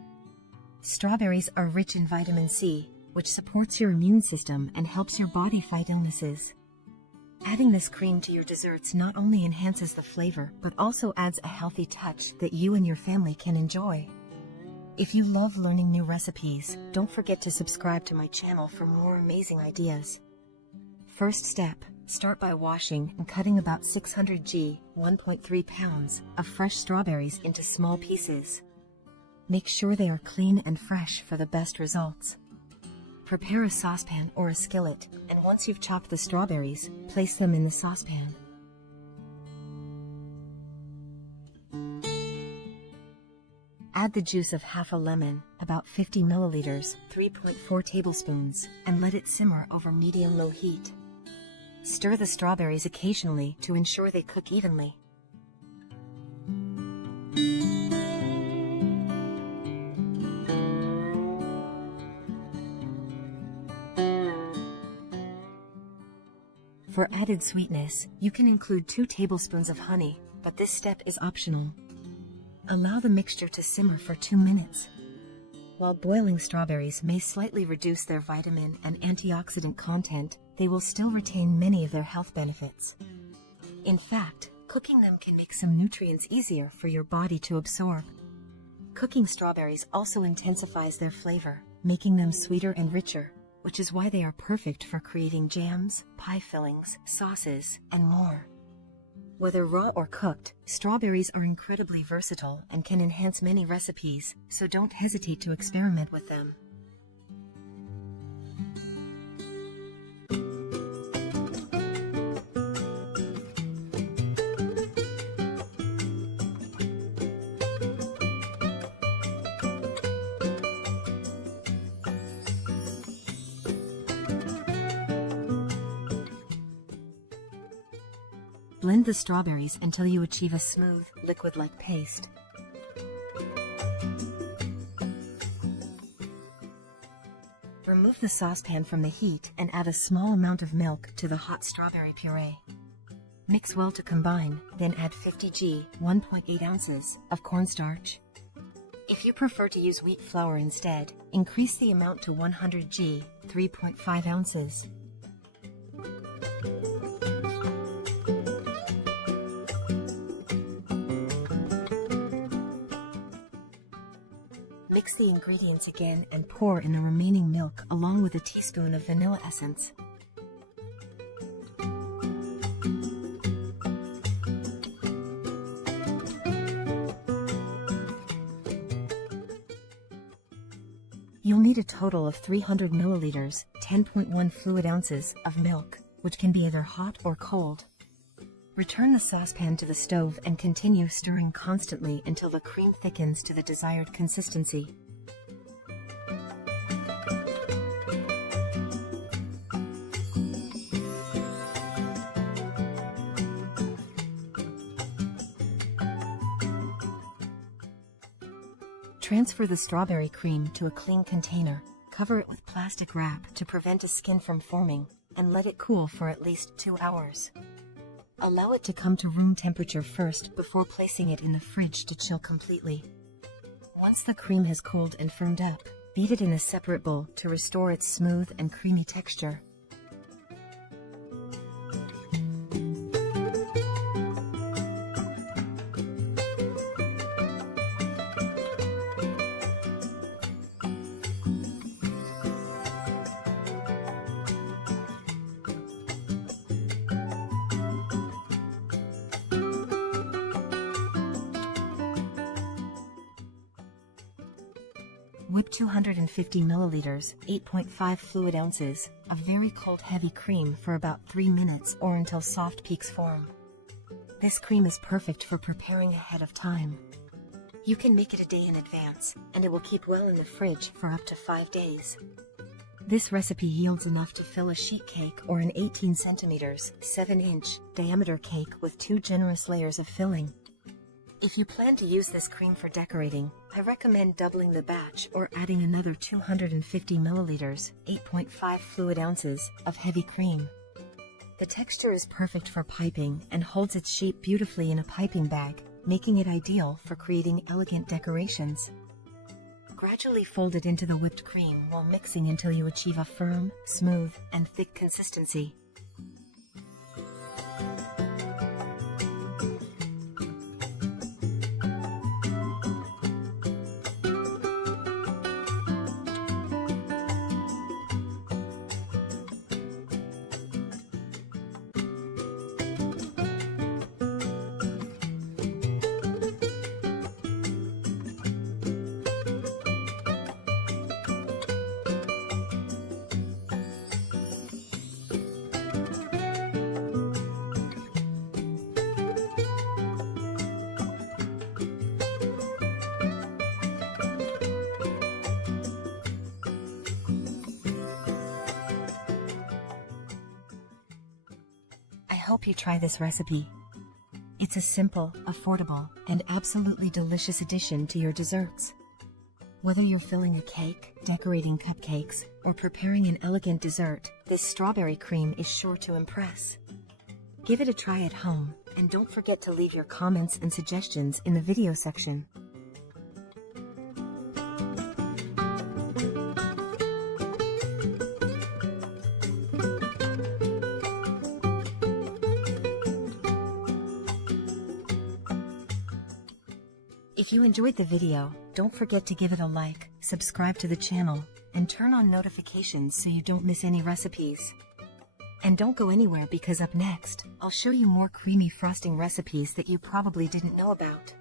Strawberries are rich in vitamin C, which supports your immune system and helps your body fight illnesses. Adding this cream to your desserts not only enhances the flavor, but also adds a healthy touch that you and your family can enjoy. If you love learning new recipes, don't forget to subscribe to my channel for more amazing ideas. First step, start by washing and cutting about 600 g, 1.3 pounds, of fresh strawberries into small pieces. Make sure they are clean and fresh for the best results. Prepare a saucepan or a skillet, and once you've chopped the strawberries, place them in the saucepan. Add the juice of half a lemon, about 50 milliliters, 3.4 tablespoons, and let it simmer over medium-low heat. Stir the strawberries occasionally to ensure they cook evenly. For added sweetness, you can include 2 tablespoons of honey, but this step is optional. Allow the mixture to simmer for 2 minutes. While boiling strawberries may slightly reduce their vitamin and antioxidant content, they will still retain many of their health benefits. In fact, cooking them can make some nutrients easier for your body to absorb. Cooking strawberries also intensifies their flavor, making them sweeter and richer, which is why they are perfect for creating jams, pie fillings, sauces, and more. Whether raw or cooked, strawberries are incredibly versatile and can enhance many recipes, so don't hesitate to experiment with them. Blend the strawberries until you achieve a smooth, liquid-like paste. Remove the saucepan from the heat and add a small amount of milk to the hot strawberry puree. Mix well to combine, then add 50 g, 1.8 ounces, of cornstarch. If you prefer to use wheat flour instead, increase the amount to 100 g, 3.5 ounces. Mix the ingredients again and pour in the remaining milk along with a teaspoon of vanilla essence. You'll need a total of 300 milliliters, 10.1 fluid ounces, of milk, which can be either hot or cold. Return the saucepan to the stove and continue stirring constantly until the cream thickens to the desired consistency. Transfer the strawberry cream to a clean container, cover it with plastic wrap to prevent a skin from forming, and let it cool for at least 2 hours. Allow it to come to room temperature first before placing it in the fridge to chill completely. Once the cream has cooled and firmed up, beat it in a separate bowl to restore its smooth and creamy texture. Whip 250 milliliters, 8.5 fluid ounces, of very cold heavy cream for about 3 minutes or until soft peaks form. This cream is perfect for preparing ahead of time. You can make it a day in advance, and it will keep well in the fridge for up to 5 days. This recipe yields enough to fill a sheet cake or an 18 centimeters, 7-inch, diameter cake with 2 generous layers of filling. If you plan to use this cream for decorating, I recommend doubling the batch or adding another 250 milliliters, 8.5 fluid ounces, of heavy cream. The texture is perfect for piping and holds its shape beautifully in a piping bag, making it ideal for creating elegant decorations. Gradually fold it into the whipped cream while mixing until you achieve a firm, smooth, and thick consistency. I hope you try this recipe. It's a simple, affordable, and absolutely delicious addition to your desserts. Whether you're filling a cake, decorating cupcakes, or preparing an elegant dessert, this strawberry cream is sure to impress. Give it a try at home, and don't forget to leave your comments and suggestions in the video section. If you enjoyed the video, don't forget to give it a like, subscribe to the channel, and turn on notifications so you don't miss any recipes. And don't go anywhere because up next, I'll show you more creamy frosting recipes that you probably didn't know about.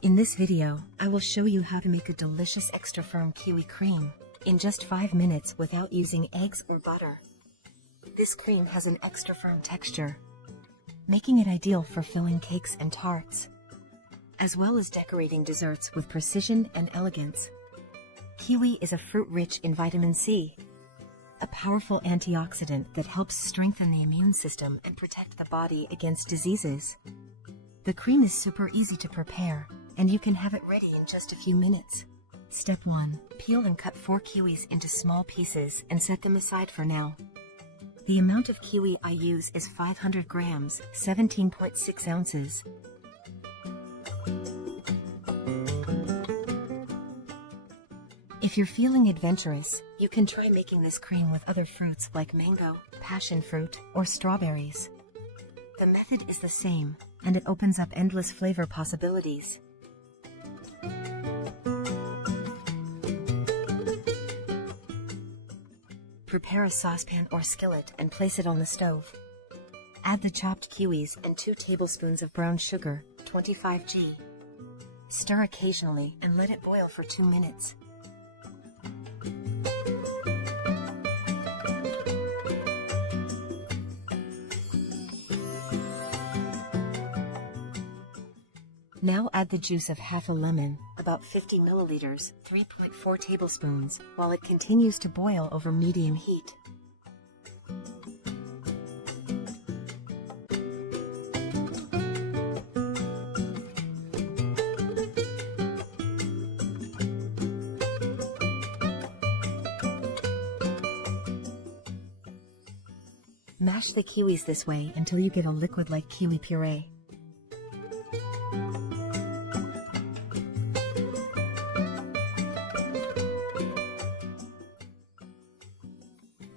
In this video, I will show you how to make a delicious extra firm kiwi cream in just 5 minutes without using eggs or butter. This cream has an extra firm texture, making it ideal for filling cakes and tarts. as well as decorating desserts with precision and elegance. Kiwi is a fruit rich in vitamin C, a powerful antioxidant that helps strengthen the immune system and protect the body against diseases. The cream is super easy to prepare, and you can have it ready in just a few minutes. Step 1. Peel and cut 4 kiwis into small pieces and set them aside for now. The amount of kiwi I use is 500 grams, 17.6 ounces. If you're feeling adventurous, you can try making this cream with other fruits like mango, passion fruit, or strawberries. The method is the same, and it opens up endless flavor possibilities. Prepare a saucepan or skillet and place it on the stove. Add the chopped kiwis and 2 tablespoons of brown sugar, 25g. Stir occasionally and let it boil for 2 minutes. Now add the juice of half a lemon, about 50 milliliters, 3.4 tablespoons, while it continues to boil over medium heat. Mash the kiwis this way until you get a liquid-like kiwi puree.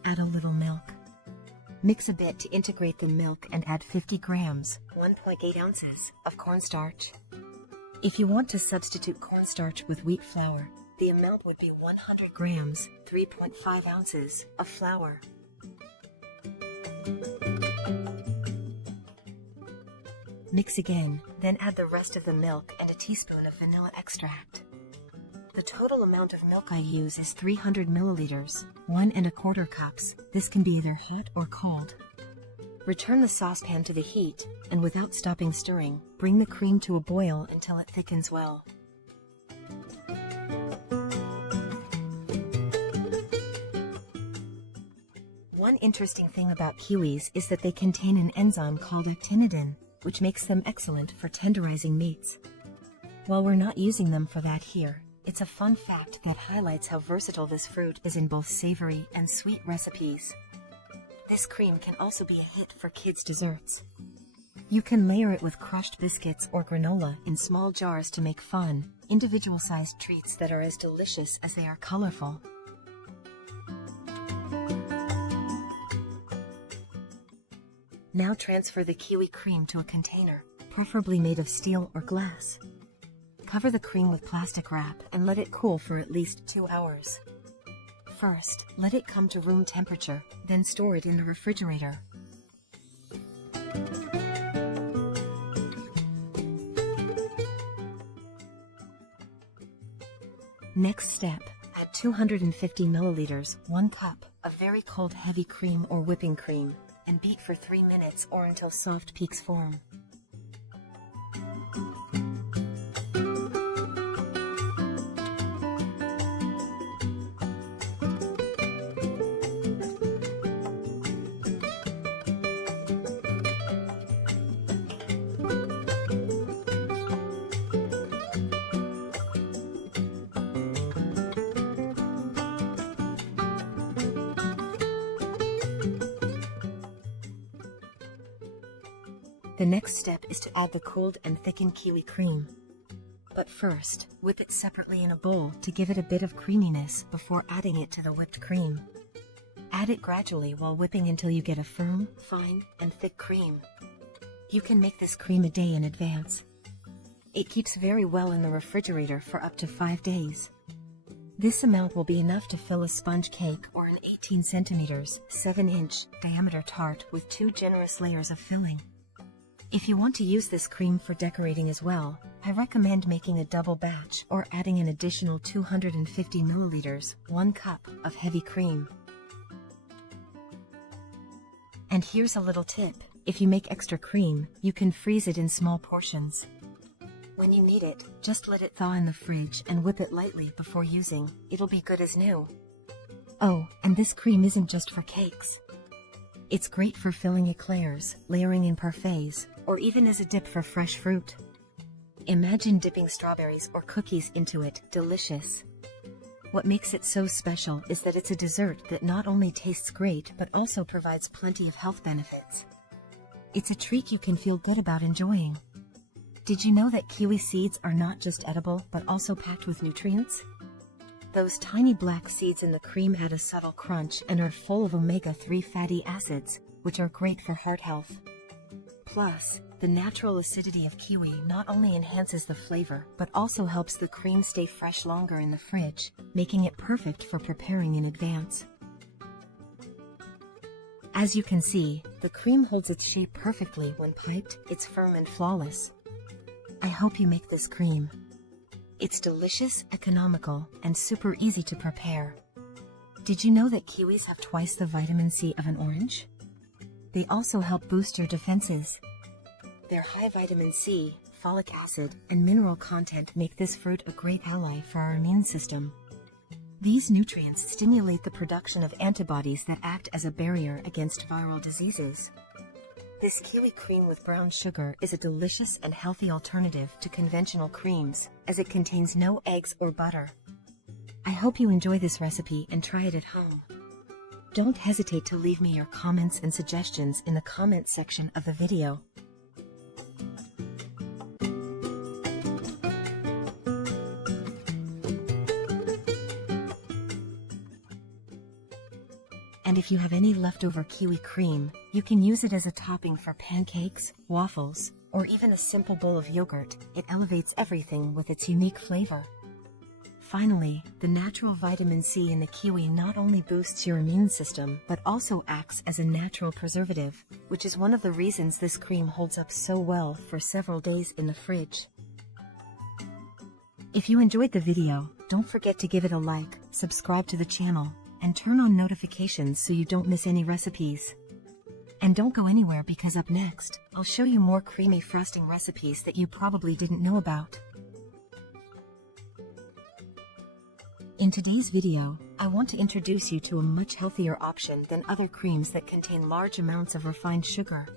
Add a little milk. Mix a bit to integrate the milk and add 50 grams, 1.8 ounces, of cornstarch. If you want to substitute cornstarch with wheat flour, the amount would be 100 grams, 3.5 ounces, of flour. Mix again, then add the rest of the milk and a teaspoon of vanilla extract. The total amount of milk I use is 300 milliliters, 1¼ cups. This can be either hot or cold. Return the saucepan to the heat, and without stopping stirring, bring the cream to a boil until it thickens well. One interesting thing about kiwis is that they contain an enzyme called actinidin, which makes them excellent for tenderizing meats. While we're not using them for that here, it's a fun fact that highlights how versatile this fruit is in both savory and sweet recipes. This cream can also be a hit for kids' desserts. You can layer it with crushed biscuits or granola in small jars to make fun, individual-sized treats that are as delicious as they are colorful. Now transfer the kiwi cream to a container, preferably made of steel or glass. Cover the cream with plastic wrap and let it cool for at least 2 hours. First, let it come to room temperature, then store it in the refrigerator. Next step, add 250 milliliters, 1 cup, of very cold heavy cream or whipping cream, and beat for 3 minutes or until soft peaks form. The next step is to add the cooled and thickened kiwi cream. But first, whip it separately in a bowl to give it a bit of creaminess before adding it to the whipped cream. Add it gradually while whipping until you get a firm, fine, and thick cream. You can make this cream a day in advance. It keeps very well in the refrigerator for up to 5 days. This amount will be enough to fill a sponge cake or an 18 centimeters, 7-inch diameter tart with 2 generous layers of filling. If you want to use this cream for decorating as well, I recommend making a double batch or adding an additional 250 milliliters, 1 cup, of heavy cream. And here's a little tip: if you make extra cream, you can freeze it in small portions. When you need it, just let it thaw in the fridge and whip it lightly before using. It'll be good as new. Oh, and this cream isn't just for cakes. It's great for filling eclairs, layering in parfaits, or even as a dip for fresh fruit. Imagine dipping strawberries or cookies into it. Delicious. What makes it so special is that it's a dessert that not only tastes great but also provides plenty of health benefits. It's a treat you can feel good about enjoying. Did you know that kiwi seeds are not just edible but also packed with nutrients? Those tiny black seeds in the cream add a subtle crunch and are full of omega-3 fatty acids, which are great for heart health. Plus, the natural acidity of kiwi not only enhances the flavor but also helps the cream stay fresh longer in the fridge, making it perfect for preparing in advance. As you can see, the cream holds its shape perfectly when piped. It's firm and flawless. I hope you make this cream. It's delicious, economical, and super easy to prepare. Did you know that kiwis have twice the vitamin C of an orange? They also help boost your defenses. Their high vitamin C, folic acid, and mineral content make this fruit a great ally for our immune system. These nutrients stimulate the production of antibodies that act as a barrier against viral diseases. This kiwi cream with brown sugar is a delicious and healthy alternative to conventional creams, as it contains no eggs or butter. I hope you enjoy this recipe and try it at home. Don't hesitate to leave me your comments and suggestions in the comments section of the video. And if you have any leftover kiwi cream, you can use it as a topping for pancakes, waffles, or even a simple bowl of yogurt. It elevates everything with its unique flavor. Finally, the natural vitamin C in the kiwi not only boosts your immune system but also acts as a natural preservative, which is one of the reasons this cream holds up so well for several days in the fridge. If you enjoyed the video, don't forget to give it a like, subscribe to the channel, and turn on notifications so you don't miss any recipes. And don't go anywhere because up next, I'll show you more creamy frosting recipes that you probably didn't know about. In today's video, I want to introduce you to a much healthier option than other creams that contain large amounts of refined sugar.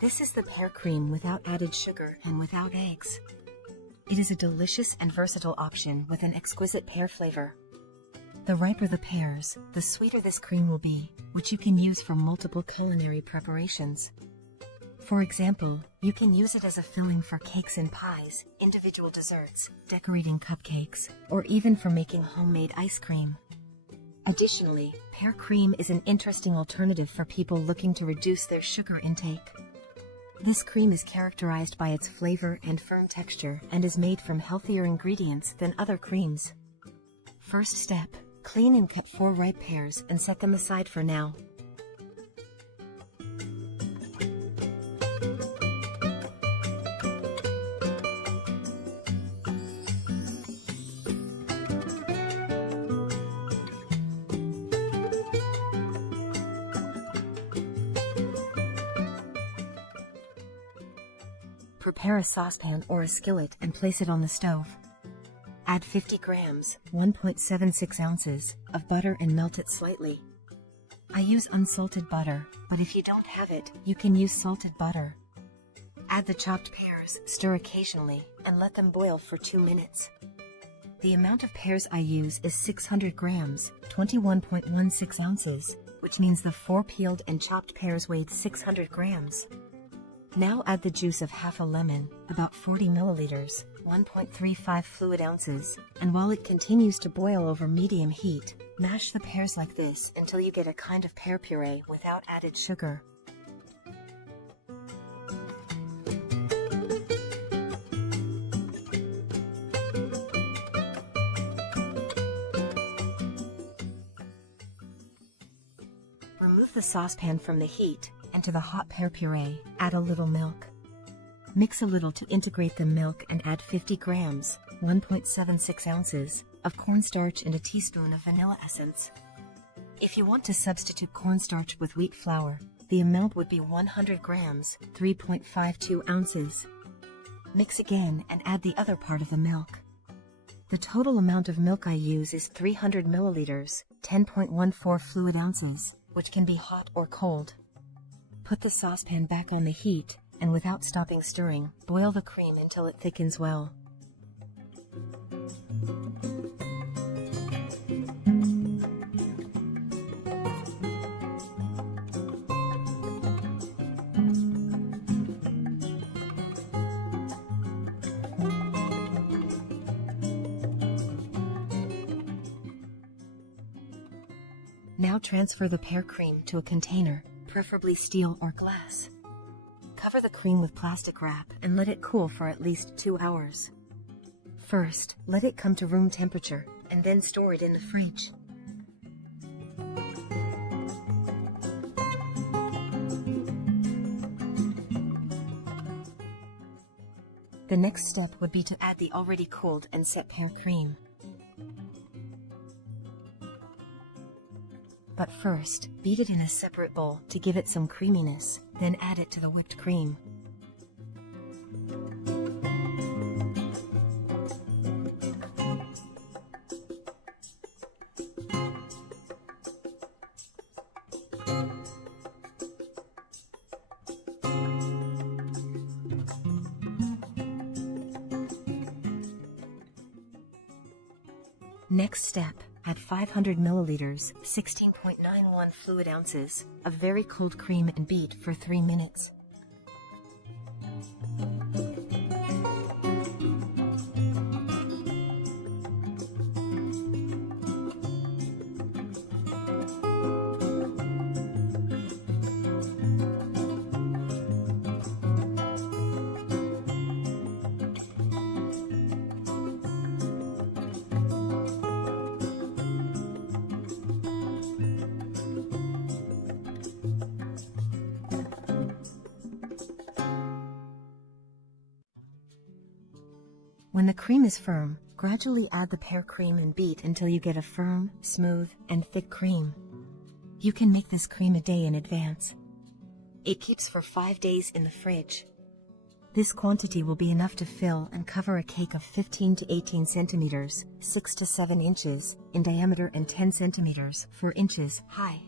This is the Pear Cream without added sugar and without eggs. It is a delicious and versatile option with an exquisite pear flavor. The riper the pears, the sweeter this cream will be, which you can use for multiple culinary preparations. For example, you can use it as a filling for cakes and pies, individual desserts, decorating cupcakes, or even for making homemade ice cream. Additionally, Pear Cream is an interesting alternative for people looking to reduce their sugar intake. This cream is characterized by its flavor and firm texture and is made from healthier ingredients than other creams. First step. Clean and cut 4 ripe pears and set them aside for now. Prepare a saucepan or a skillet and place it on the stove. Add 50 grams, 1.76 ounces, of butter and melt it slightly. I use unsalted butter, but if you don't have it, you can use salted butter. Add the chopped pears, stir occasionally, and let them boil for 2 minutes. The amount of pears I use is 600 grams, 21.16 ounces, which means the 4 peeled and chopped pears weighed 600 grams. Now add the juice of half a lemon, about 40 milliliters, 1.35 fluid ounces, and while it continues to boil over medium heat, mash the pears like this until you get a kind of pear puree without added sugar. Remove the saucepan from the heat, and to the hot pear puree, add a little milk. Mix a little to integrate the milk and add 50 grams, 1.76 ounces, of cornstarch and a teaspoon of vanilla essence. If you want to substitute cornstarch with wheat flour, the amount would be 100 grams, 3.52 ounces. Mix again and add the other part of the milk. The total amount of milk I use is 300 milliliters, 10.14 fluid ounces, which can be hot or cold. Put the saucepan back on the heat, and without stopping stirring, boil the cream until it thickens well. Now transfer the pear cream to a container, preferably steel or glass. Cover the cream with plastic wrap and let it cool for at least 2 hours. First, let it come to room temperature, and then store it in the fridge. The next step would be to add the already cooled and set pear cream. But first, beat it in a separate bowl to give it some creaminess, then add it to the whipped cream. Next step, add 500 milliliters, 16.91 fluid ounces, of very cold cream and beat for 3 minutes. When the cream is firm, gradually add the pear cream and beat until you get a firm, smooth, and thick cream. You can make this cream a day in advance. It keeps for 5 days in the fridge. This quantity will be enough to fill and cover a cake of 15 to 18 centimeters, 6 to 7 inches, in diameter and 10 centimeters, 4 inches, high.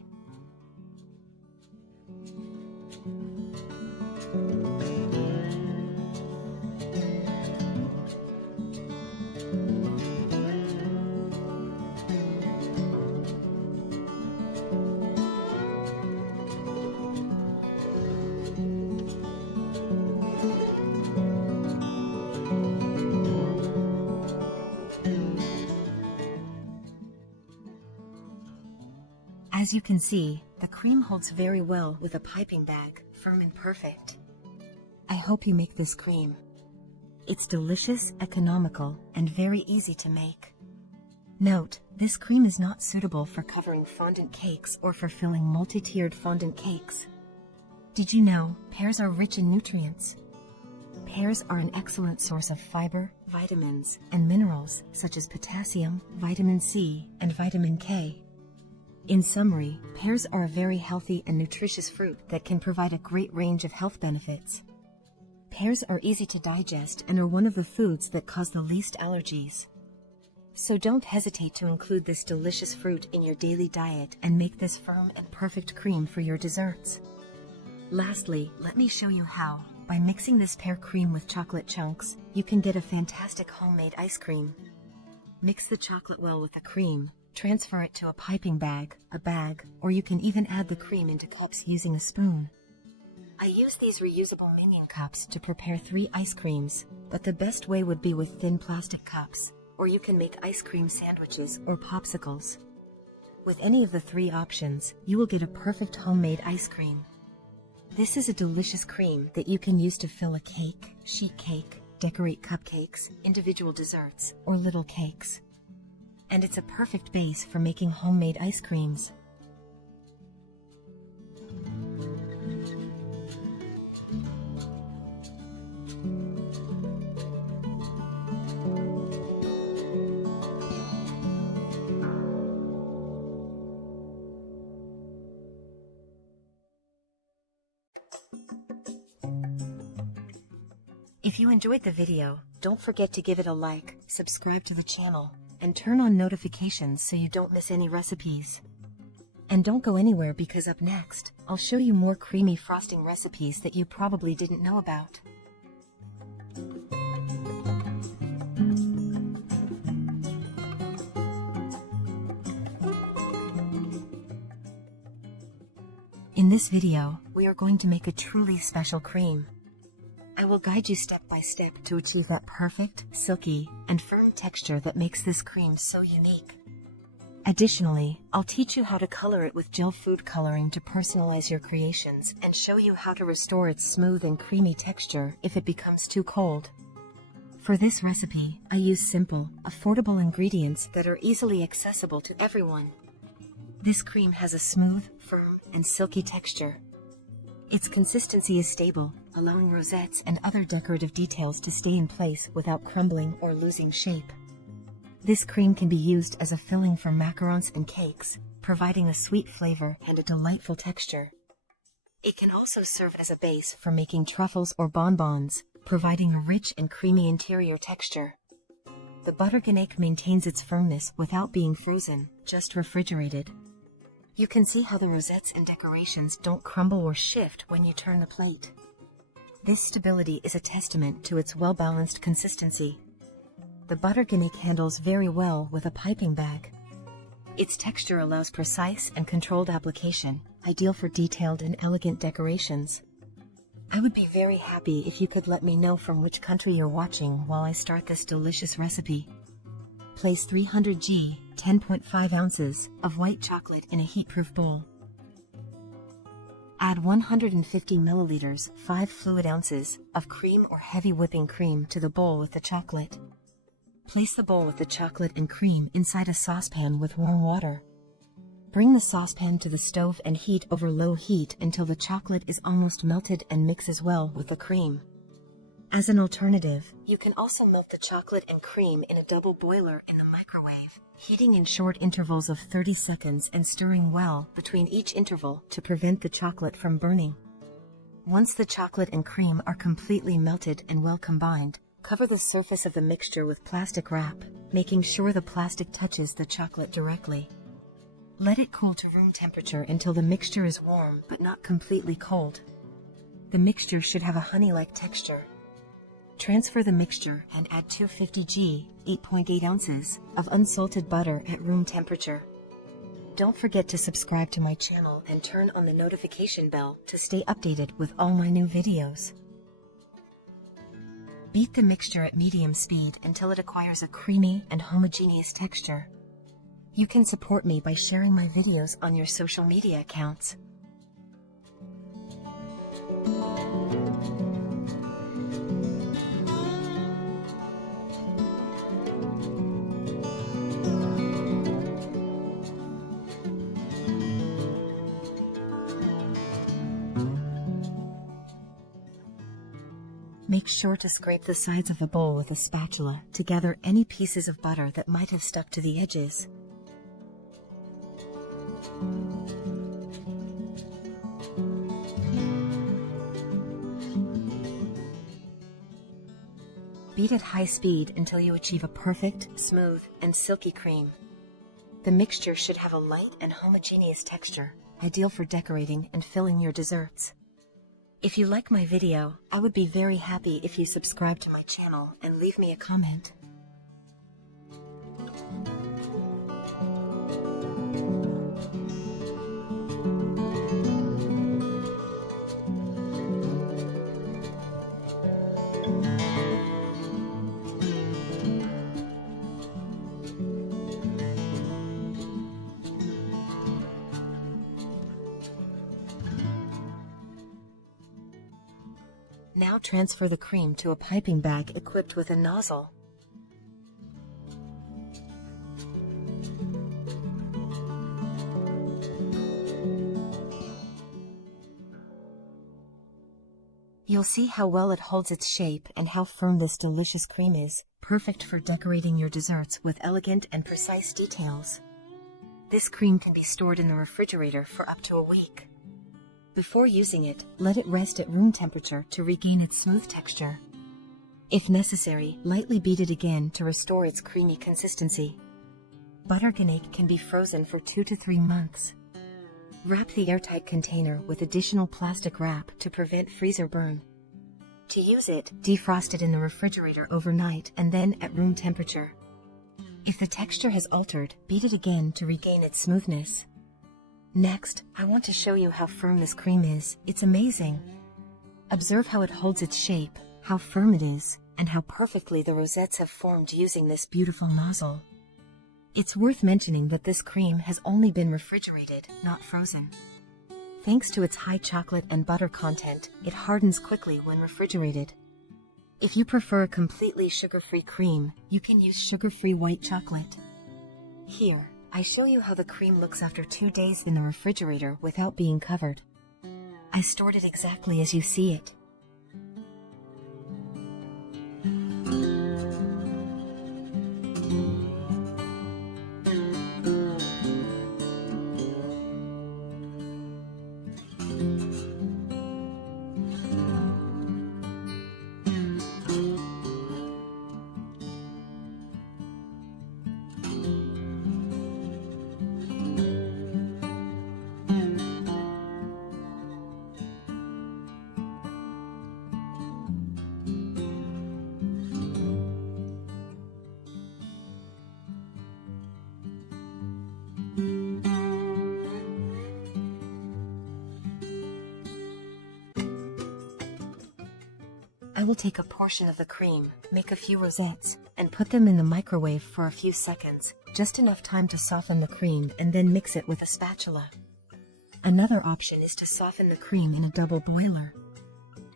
As you can see, the cream holds very well with a piping bag, firm and perfect. I hope you make this cream. It's delicious, economical, and very easy to make. Note, this cream is not suitable for covering fondant cakes or for filling multi-tiered fondant cakes. Did you know pears are rich in nutrients? Pears are an excellent source of fiber, vitamins, and minerals such as potassium, vitamin C, and vitamin K. In summary, pears are a very healthy and nutritious fruit that can provide a great range of health benefits. Pears are easy to digest and are one of the foods that cause the least allergies. So don't hesitate to include this delicious fruit in your daily diet and make this firm and perfect cream for your desserts. Lastly, let me show you how, by mixing this pear cream with chocolate chunks, you can get a fantastic homemade ice cream. Mix the chocolate well with the cream. Transfer it to a piping bag, a bag, or you can even add the cream into cups using a spoon. I use these reusable minion cups to prepare 3 ice creams, but the best way would be with thin plastic cups, or you can make ice cream sandwiches or popsicles. With any of the 3 options, you will get a perfect homemade ice cream. This is a delicious cream that you can use to fill a cake, sheet cake, decorate cupcakes, individual desserts, or little cakes. And it's a perfect base for making homemade ice creams. If you enjoyed the video, don't forget to give it a like, subscribe to the channel, and turn on notifications so you don't miss any recipes. And don't go anywhere because up next, I'll show you more creamy frosting recipes that you probably didn't know about. In this video, we are going to make a truly special cream. I will guide you step by step to achieve that perfect, silky, and firm texture that makes this cream so unique. Additionally, I'll teach you how to color it with gel food coloring to personalize your creations and show you how to restore its smooth and creamy texture if it becomes too cold. For this recipe, I use simple, affordable ingredients that are easily accessible to everyone. This cream has a smooth, firm, and silky texture. Its consistency is stable, allowing rosettes and other decorative details to stay in place without crumbling or losing shape. This cream can be used as a filling for macarons and cakes, providing a sweet flavor and a delightful texture. It can also serve as a base for making truffles or bonbons, providing a rich and creamy interior texture. The Butterganache maintains its firmness without being frozen, just refrigerated. You can see how the rosettes and decorations don't crumble or shift when you turn the plate. This stability is a testament to its well-balanced consistency. The Butterganache handles very well with a piping bag. Its texture allows precise and controlled application, ideal for detailed and elegant decorations. I would be very happy if you could let me know from which country you're watching while I start this delicious recipe. Place 300 g, 10.5 ounces, of white chocolate in a heat-proof bowl. Add 150 milliliters, 5 fluid ounces, of cream or heavy whipping cream to the bowl with the chocolate. Place the bowl with the chocolate and cream inside a saucepan with warm water. Bring the saucepan to the stove and heat over low heat until the chocolate is almost melted and mixes well with the cream. As an alternative, you can also melt the chocolate and cream in a double boiler in the microwave, heating in short intervals of 30 seconds and stirring well between each interval to prevent the chocolate from burning. Once the chocolate and cream are completely melted and well combined, cover the surface of the mixture with plastic wrap, making sure the plastic touches the chocolate directly. Let it cool to room temperature until the mixture is warm but not completely cold. The mixture should have a honey-like texture. Transfer the mixture and add 250 g, 8.8 ounces, of unsalted butter at room temperature. Don't forget to subscribe to my channel and turn on the notification bell to stay updated with all my new videos. Beat the mixture at medium speed until it acquires a creamy and homogeneous texture. You can support me by sharing my videos on your social media accounts. Make sure to scrape the sides of the bowl with a spatula to gather any pieces of butter that might have stuck to the edges. Beat at high speed until you achieve a perfect, smooth, and silky cream. The mixture should have a light and homogeneous texture, ideal for decorating and filling your desserts. If you like my video, I would be very happy if you subscribe to my channel and leave me a comment. Now transfer the cream to a piping bag equipped with a nozzle. You'll see how well it holds its shape and how firm this delicious cream is, perfect for decorating your desserts with elegant and precise details. This cream can be stored in the refrigerator for up to a week. Before using it, let it rest at room temperature to regain its smooth texture. If necessary, lightly beat it again to restore its creamy consistency. Butterganache can be frozen for 2 to 3 months. Wrap the airtight container with additional plastic wrap to prevent freezer burn. To use it, defrost it in the refrigerator overnight and then at room temperature. If the texture has altered, beat it again to regain its smoothness. Next, I want to show you how firm this cream is. It's amazing. Observe how it holds its shape, how firm it is, and how perfectly the rosettes have formed using this beautiful nozzle. It's worth mentioning that this cream has only been refrigerated, not frozen. Thanks to its high chocolate and butter content, it hardens quickly when refrigerated. If you prefer a completely sugar-free cream, you can use sugar-free white chocolate. Here, I show you how the cream looks after 2 days in the refrigerator without being covered. I stored it exactly as you see it. I will take a portion of the cream, make a few rosettes, and put them in the microwave for a few seconds, just enough time to soften the cream and then mix it with a spatula. Another option is to soften the cream in a double boiler.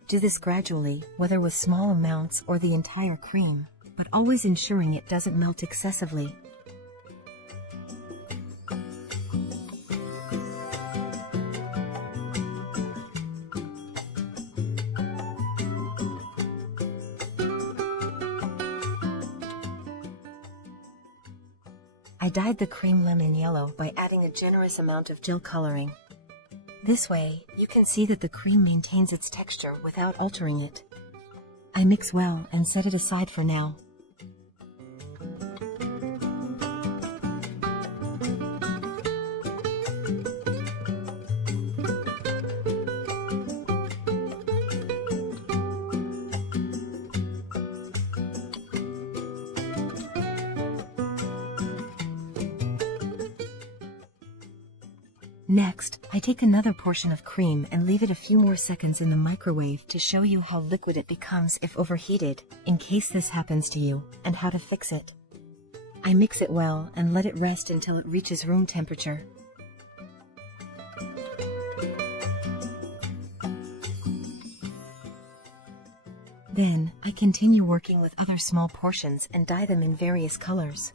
Do this gradually, whether with small amounts or the entire cream, but always ensuring it doesn't melt excessively. I dyed the cream lemon yellow by adding a generous amount of gel coloring. This way, you can see that the cream maintains its texture without altering it. I mix well and set it aside for now. Next, I take another portion of cream and leave it a few more seconds in the microwave to show you how liquid it becomes if overheated, in case this happens to you, and how to fix it. I mix it well and let it rest until it reaches room temperature. Then, I continue working with other small portions and dye them in various colors.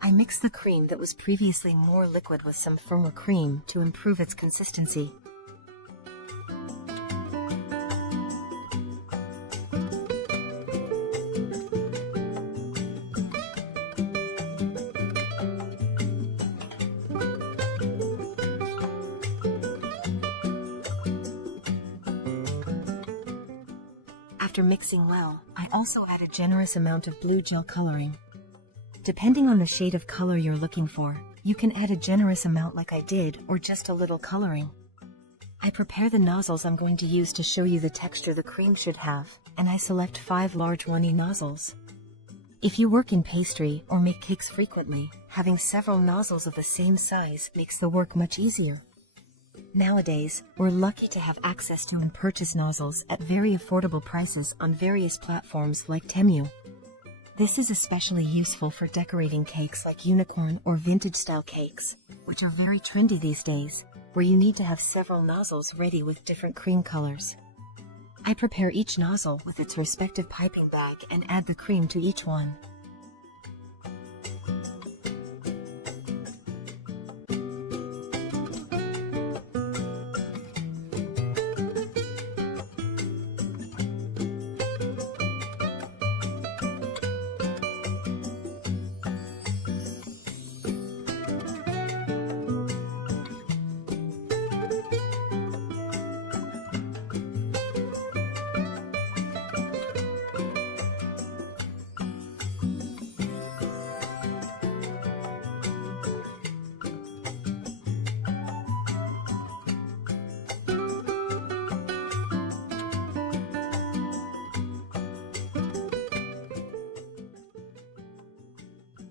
I mix the cream that was previously more liquid with some firmer cream to improve its consistency. After mixing well, I also add a generous amount of blue gel coloring. Depending on the shade of color you're looking for, you can add a generous amount like I did, or just a little coloring. I prepare the nozzles I'm going to use to show you the texture the cream should have, and I select 5 large 1E nozzles. If you work in pastry or make cakes frequently, having several nozzles of the same size makes the work much easier. Nowadays, we're lucky to have access to and purchase nozzles at very affordable prices on various platforms like Temu. This is especially useful for decorating cakes like unicorn or vintage-style cakes, which are very trendy these days, where you need to have several nozzles ready with different cream colors. I prepare each nozzle with its respective piping bag and add the cream to each one.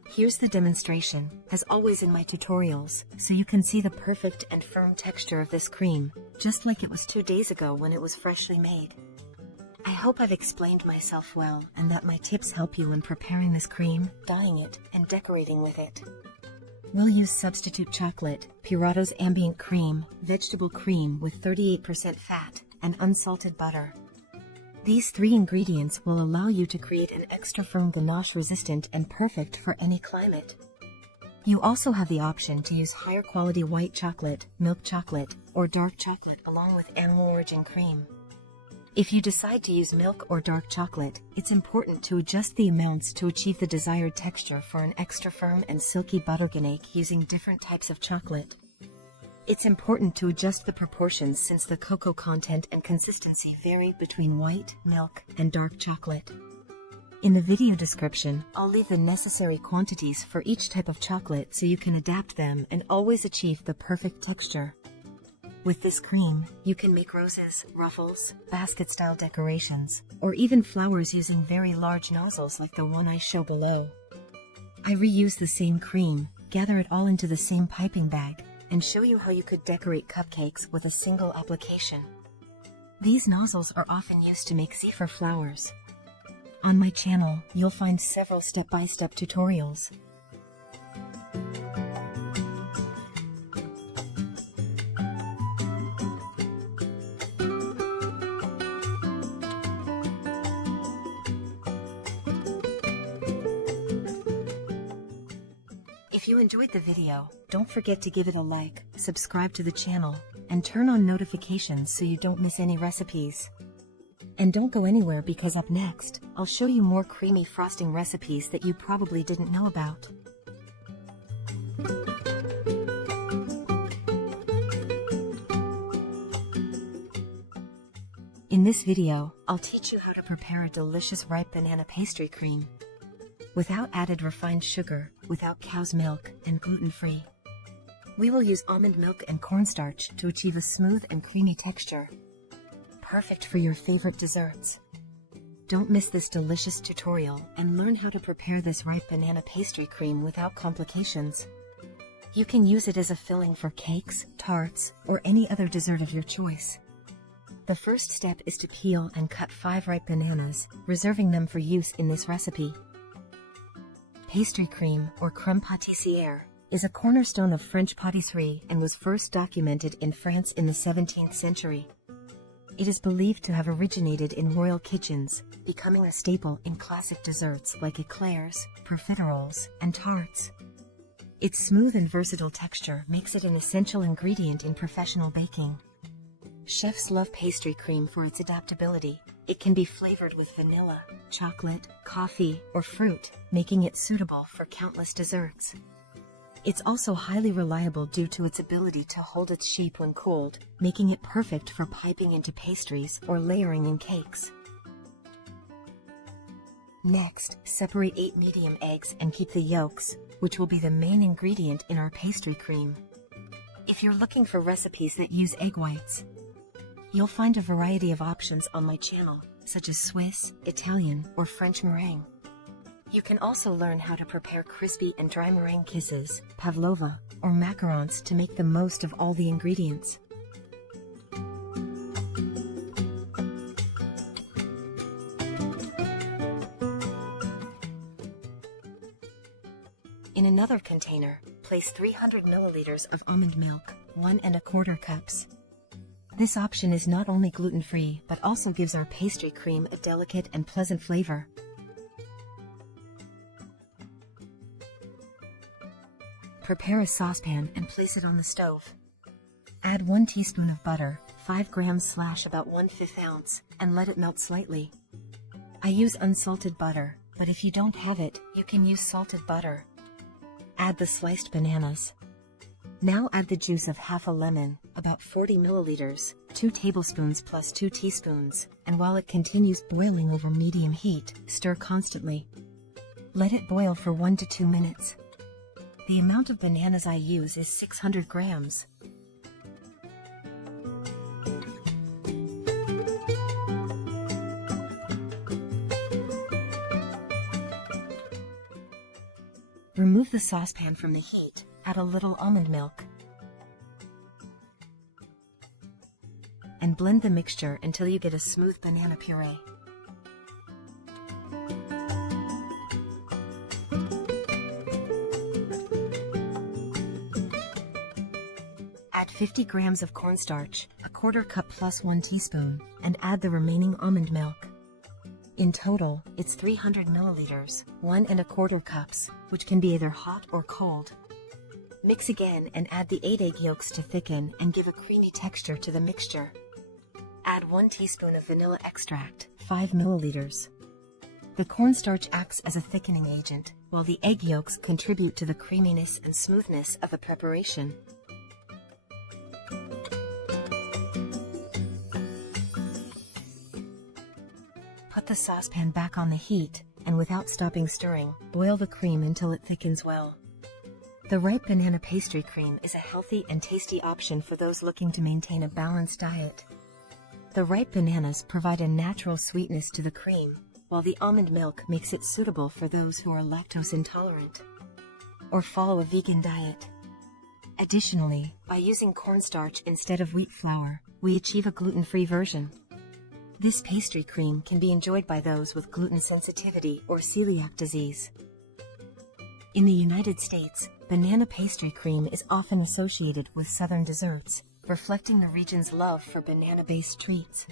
Here's the demonstration, as always in my tutorials, so you can see the perfect and firm texture of this cream, just like it was 2 days ago when it was freshly made. I hope I've explained myself well and that my tips help you in preparing this cream, dyeing it, and decorating with it. We'll use substitute chocolate, Purato's ambient cream, vegetable cream with 38% fat, and unsalted butter. These 3 ingredients will allow you to create an extra firm ganache resistant and perfect for any climate. You also have the option to use higher quality white chocolate, milk chocolate, or dark chocolate along with animal origin cream. If you decide to use milk or dark chocolate, it's important to adjust the amounts to achieve the desired texture for an extra firm and silky Butterganache using different types of chocolate. It's important to adjust the proportions since the cocoa content and consistency vary between white, milk, and dark chocolate. In the video description, I'll leave the necessary quantities for each type of chocolate so you can adapt them and always achieve the perfect texture. With this cream, you can make roses, ruffles, basket-style decorations, or even flowers using very large nozzles like the one I show below. I reuse the same cream, gather it all into the same piping bag, and show you how you could decorate cupcakes with a single application. These nozzles are often used to make zephyr flowers. On my channel, you'll find several step-by-step tutorials. If you enjoyed the video, don't forget to give it a like, subscribe to the channel, and turn on notifications so you don't miss any recipes. And don't go anywhere because up next, I'll show you more creamy frosting recipes that you probably didn't know about. In this video, I'll teach you how to prepare a delicious ripe banana pastry cream. Without added refined sugar, without cow's milk, and gluten-free. We will use almond milk and cornstarch to achieve a smooth and creamy texture. Perfect for your favorite desserts. Don't miss this delicious tutorial and learn how to prepare this ripe banana pastry cream without complications. You can use it as a filling for cakes, tarts, or any other dessert of your choice. The first step is to peel and cut 5 ripe bananas, reserving them for use in this recipe. Pastry cream, or crème pâtissière, is a cornerstone of French pâtisserie and was first documented in France in the 17th century. It is believed to have originated in royal kitchens, becoming a staple in classic desserts like eclairs, profiteroles, and tarts. Its smooth and versatile texture makes it an essential ingredient in professional baking. Chefs love pastry cream for its adaptability. It can be flavored with vanilla, chocolate, coffee, or fruit, making it suitable for countless desserts. It's also highly reliable due to its ability to hold its shape when cooled, making it perfect for piping into pastries or layering in cakes. Next, separate 8 medium eggs and keep the yolks, which will be the main ingredient in our pastry cream. If you're looking for recipes that use egg whites, you'll find a variety of options on my channel, such as Swiss, Italian, or French meringue. You can also learn how to prepare crispy and dry meringue kisses, pavlova, or macarons to make the most of all the ingredients. In another container, place 300 milliliters of almond milk, 1¼ cups. This option is not only gluten-free but also gives our pastry cream a delicate and pleasant flavor. Prepare a saucepan and place it on the stove. Add 1 teaspoon of butter, 5 grams / about 1/5 ounce, and let it melt slightly. I use unsalted butter, but if you don't have it, you can use salted butter. Add the sliced bananas. Now add the juice of half a lemon, about 40 milliliters, 2 tablespoons plus 2 teaspoons, and while it continues boiling over medium heat, stir constantly. Let it boil for 1 to 2 minutes. The amount of bananas I use is 600 grams. Remove the saucepan from the heat, add a little almond milk, and blend the mixture until you get a smooth banana puree. Add 50 grams of cornstarch, 1/4 cup plus 1 teaspoon, and add the remaining almond milk. In total, it's 300 milliliters, 1¼ cups, which can be either hot or cold. Mix again and add the 8 egg yolks to thicken and give a creamy texture to the mixture. Add 1 teaspoon of vanilla extract, 5 milliliters. The cornstarch acts as a thickening agent, while the egg yolks contribute to the creaminess and smoothness of the preparation. Put the saucepan back on the heat, and without stopping stirring, boil the cream until it thickens well. The ripe banana pastry cream is a healthy and tasty option for those looking to maintain a balanced diet. The ripe bananas provide a natural sweetness to the cream, while the almond milk makes it suitable for those who are lactose intolerant or follow a vegan diet. Additionally, by using cornstarch instead of wheat flour, we achieve a gluten-free version. This pastry cream can be enjoyed by those with gluten sensitivity or celiac disease. In the United States, banana pastry cream is often associated with Southern desserts, reflecting the region's love for banana-based treats.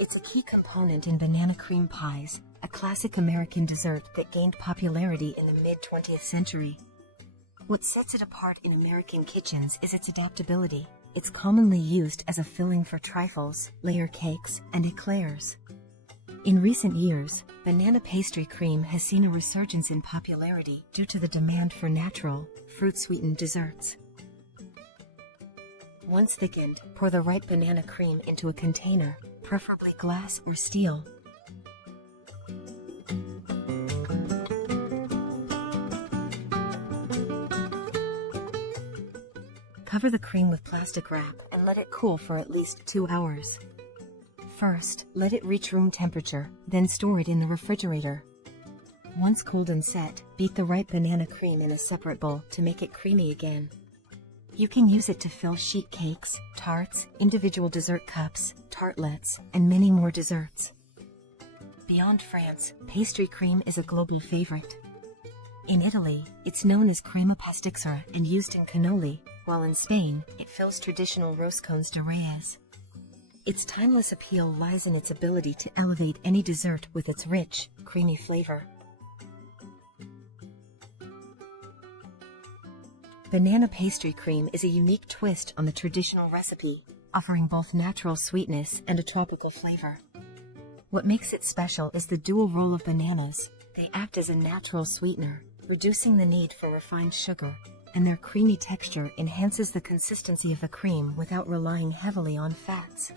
It's a key component in banana cream pies, a classic American dessert that gained popularity in the mid-20th century. What sets it apart in American kitchens is its adaptability. It's commonly used as a filling for trifles, layer cakes, and eclairs. In recent years, banana pastry cream has seen a resurgence in popularity due to the demand for natural, fruit-sweetened desserts. Once thickened, pour the ripe banana cream into a container, preferably glass or steel. Cover the cream with plastic wrap and let it cool for at least 2 hours. First, let it reach room temperature, then store it in the refrigerator. Once cooled and set, beat the ripe banana cream in a separate bowl to make it creamy again. You can use it to fill sheet cakes, tarts, individual dessert cups, tartlets, and many more desserts. Beyond France, pastry cream is a global favorite. In Italy, it's known as crema pasticcera and used in cannoli, while in Spain, it fills traditional roscones de reyes. Its timeless appeal lies in its ability to elevate any dessert with its rich, creamy flavor. Banana pastry cream is a unique twist on the traditional recipe, offering both natural sweetness and a tropical flavor. What makes it special is the dual role of bananas. They act as a natural sweetener, reducing the need for refined sugar, and their creamy texture enhances the consistency of the cream without relying heavily on fats.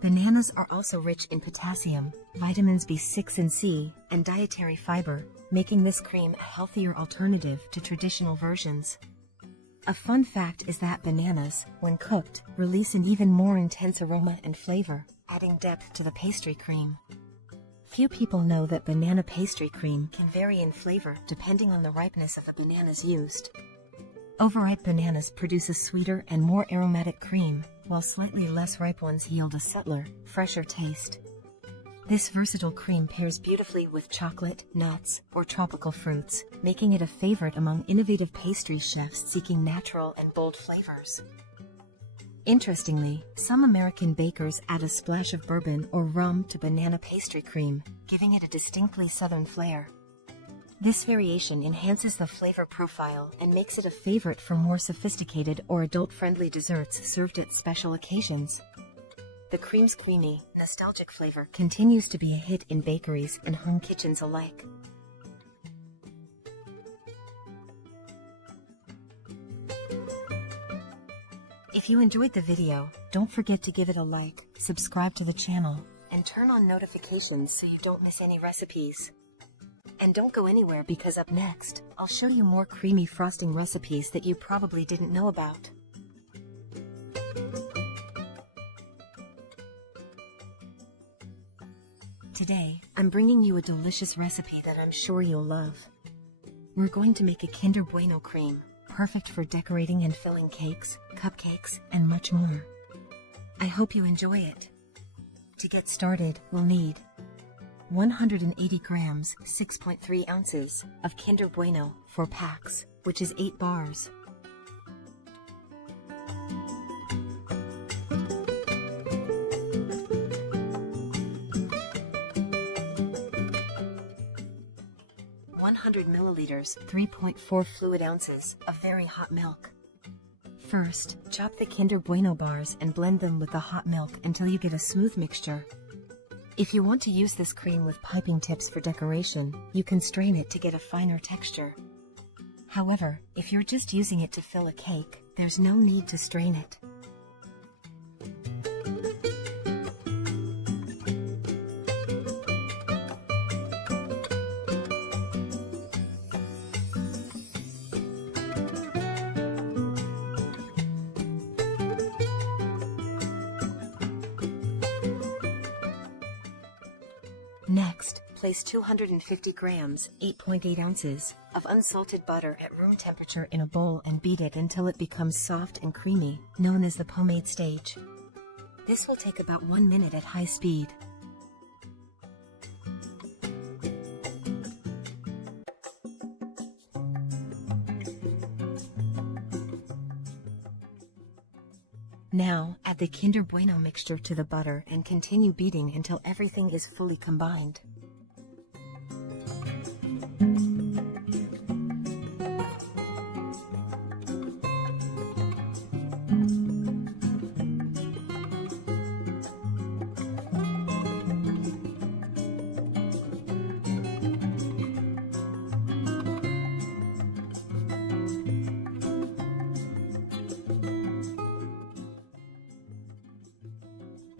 Bananas are also rich in potassium, vitamins B6 and C, and dietary fiber, making this cream a healthier alternative to traditional versions. A fun fact is that bananas, when cooked, release an even more intense aroma and flavor, adding depth to the pastry cream. Few people know that banana pastry cream can vary in flavor depending on the ripeness of the bananas used. Overripe bananas produce a sweeter and more aromatic cream, while slightly less ripe ones yield a subtler, fresher taste. This versatile cream pairs beautifully with chocolate, nuts, or tropical fruits, making it a favorite among innovative pastry chefs seeking natural and bold flavors. Interestingly, some American bakers add a splash of bourbon or rum to banana pastry cream, giving it a distinctly southern flair. This variation enhances the flavor profile and makes it a favorite for more sophisticated or adult-friendly desserts served at special occasions. The cream's creamy, nostalgic flavor continues to be a hit in bakeries and home kitchens alike. If you enjoyed the video, don't forget to give it a like, subscribe to the channel, and turn on notifications so you don't miss any recipes. And don't go anywhere because up next, I'll show you more creamy frosting recipes that you probably didn't know about. Today, I'm bringing you a delicious recipe that I'm sure you'll love. We're going to make a Kinder Bueno cream, perfect for decorating and filling cakes, cupcakes, and much more. I hope you enjoy it. To get started, we'll need 180 grams, 6.3 ounces, of Kinder Bueno 4 packs, which is 8 bars. milliliters, 3.4 fluid ounces, of very hot milk. First, chop the Kinder Bueno bars and blend them with the hot milk until you get a smooth mixture. If you want to use this cream with piping tips for decoration, you can strain it to get a finer texture. However, if you're just using it to fill a cake, there's no need to strain it. Next, place 250 grams, 8.8 ounces, of unsalted butter at room temperature in a bowl and beat it until it becomes soft and creamy, known as the pomade stage. This will take about 1 minute at high speed. Now, add the Kinder Bueno mixture to the butter and continue beating until everything is fully combined.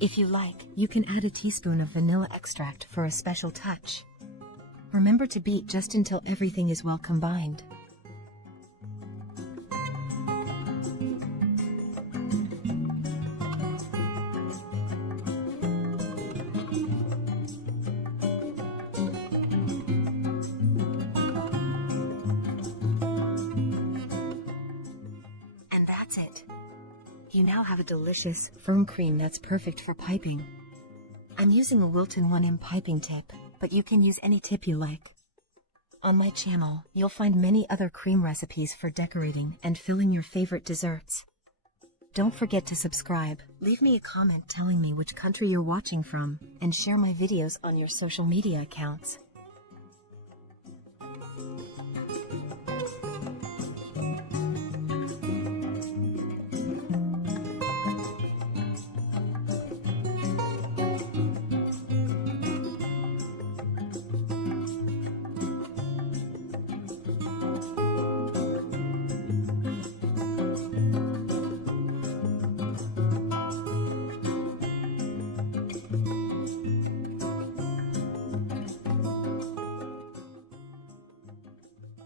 If you like, you can add a teaspoon of vanilla extract for a special touch. Remember to beat just until everything is well combined. And that's it. You now have a delicious, firm cream that's perfect for piping. I'm using a Wilton 1M piping tip, but you can use any tip you like. On my channel, you'll find many other cream recipes for decorating and filling your favorite desserts. Don't forget to subscribe, leave me a comment telling me which country you're watching from, and share my videos on your social media accounts.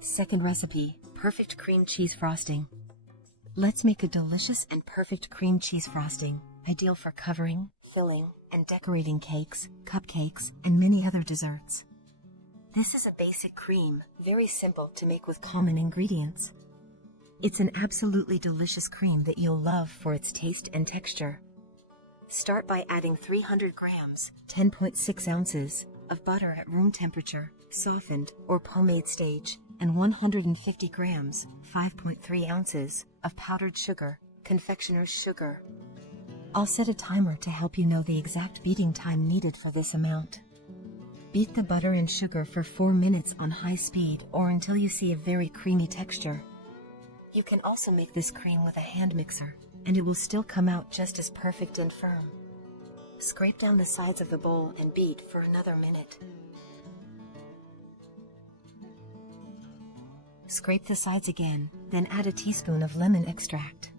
Second recipe, perfect cream cheese frosting. Let's make a delicious and perfect cream cheese frosting, ideal for covering, filling, and decorating cakes, cupcakes, and many other desserts. This is a basic cream, very simple to make with common ingredients. It's an absolutely delicious cream that you'll love for its taste and texture. Start by adding 300 grams, 10.6 ounces, of butter at room temperature, softened or pomade stage, and 150 grams, 5.3 ounces, of powdered sugar, confectioner's sugar. I'll set a timer to help you know the exact beating time needed for this amount. Beat the butter and sugar for 4 minutes on high speed or until you see a very creamy texture. You can also make this cream with a hand mixer, and it will still come out just as perfect and firm. Scrape down the sides of the bowl and beat for another minute. Scrape the sides again, then add a teaspoon of lemon extract.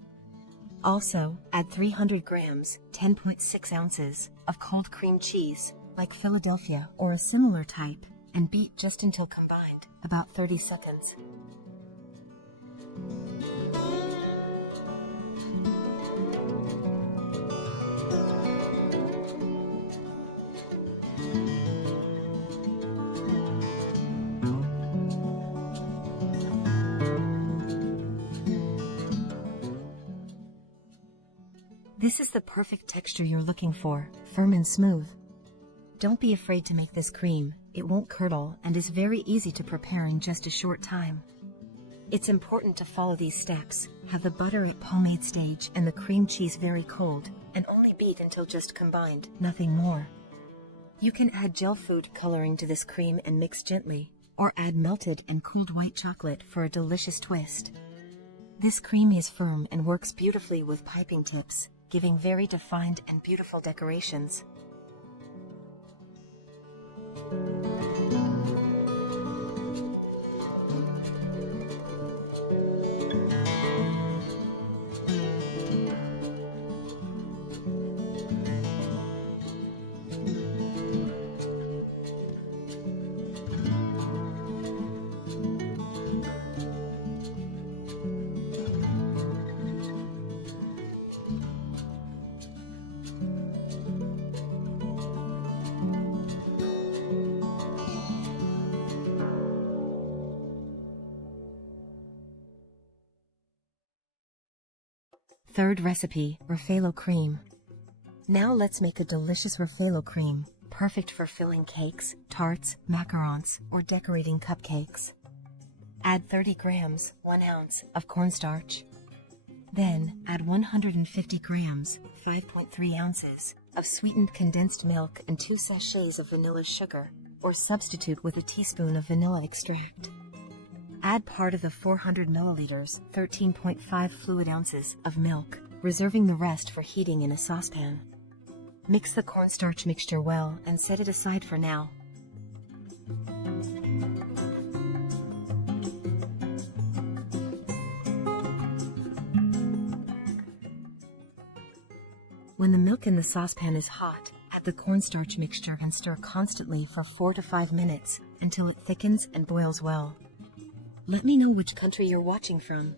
Also, add 300 grams, 10.6 ounces, of cold cream cheese, like Philadelphia or a similar type, and beat just until combined, about 30 seconds. This is the perfect texture you're looking for, firm and smooth. Don't be afraid to make this cream, it won't curdle and is very easy to prepare in just a short time. It's important to follow these steps, have the butter at pomade stage and the cream cheese very cold, and only beat until just combined, nothing more. You can add gel food coloring to this cream and mix gently, or add melted and cooled white chocolate for a delicious twist. This cream is firm and works beautifully with piping tips, giving very defined and beautiful decorations. Third recipe, Raffaello cream. Now let's make a delicious Raffaello cream, perfect for filling cakes, tarts, macarons, or decorating cupcakes. Add 30 grams, 1 ounce, of cornstarch. Then, add 150 grams, 5.3 ounces, of sweetened condensed milk and 2 sachets of vanilla sugar, or substitute with a teaspoon of vanilla extract. Add part of the 400 milliliters, 13.5 fluid ounces, of milk, reserving the rest for heating in a saucepan. Mix the cornstarch mixture well and set it aside for now. When the milk in the saucepan is hot, add the cornstarch mixture and stir constantly for 4 to 5 minutes until it thickens and boils well. Let me know which country you're watching from.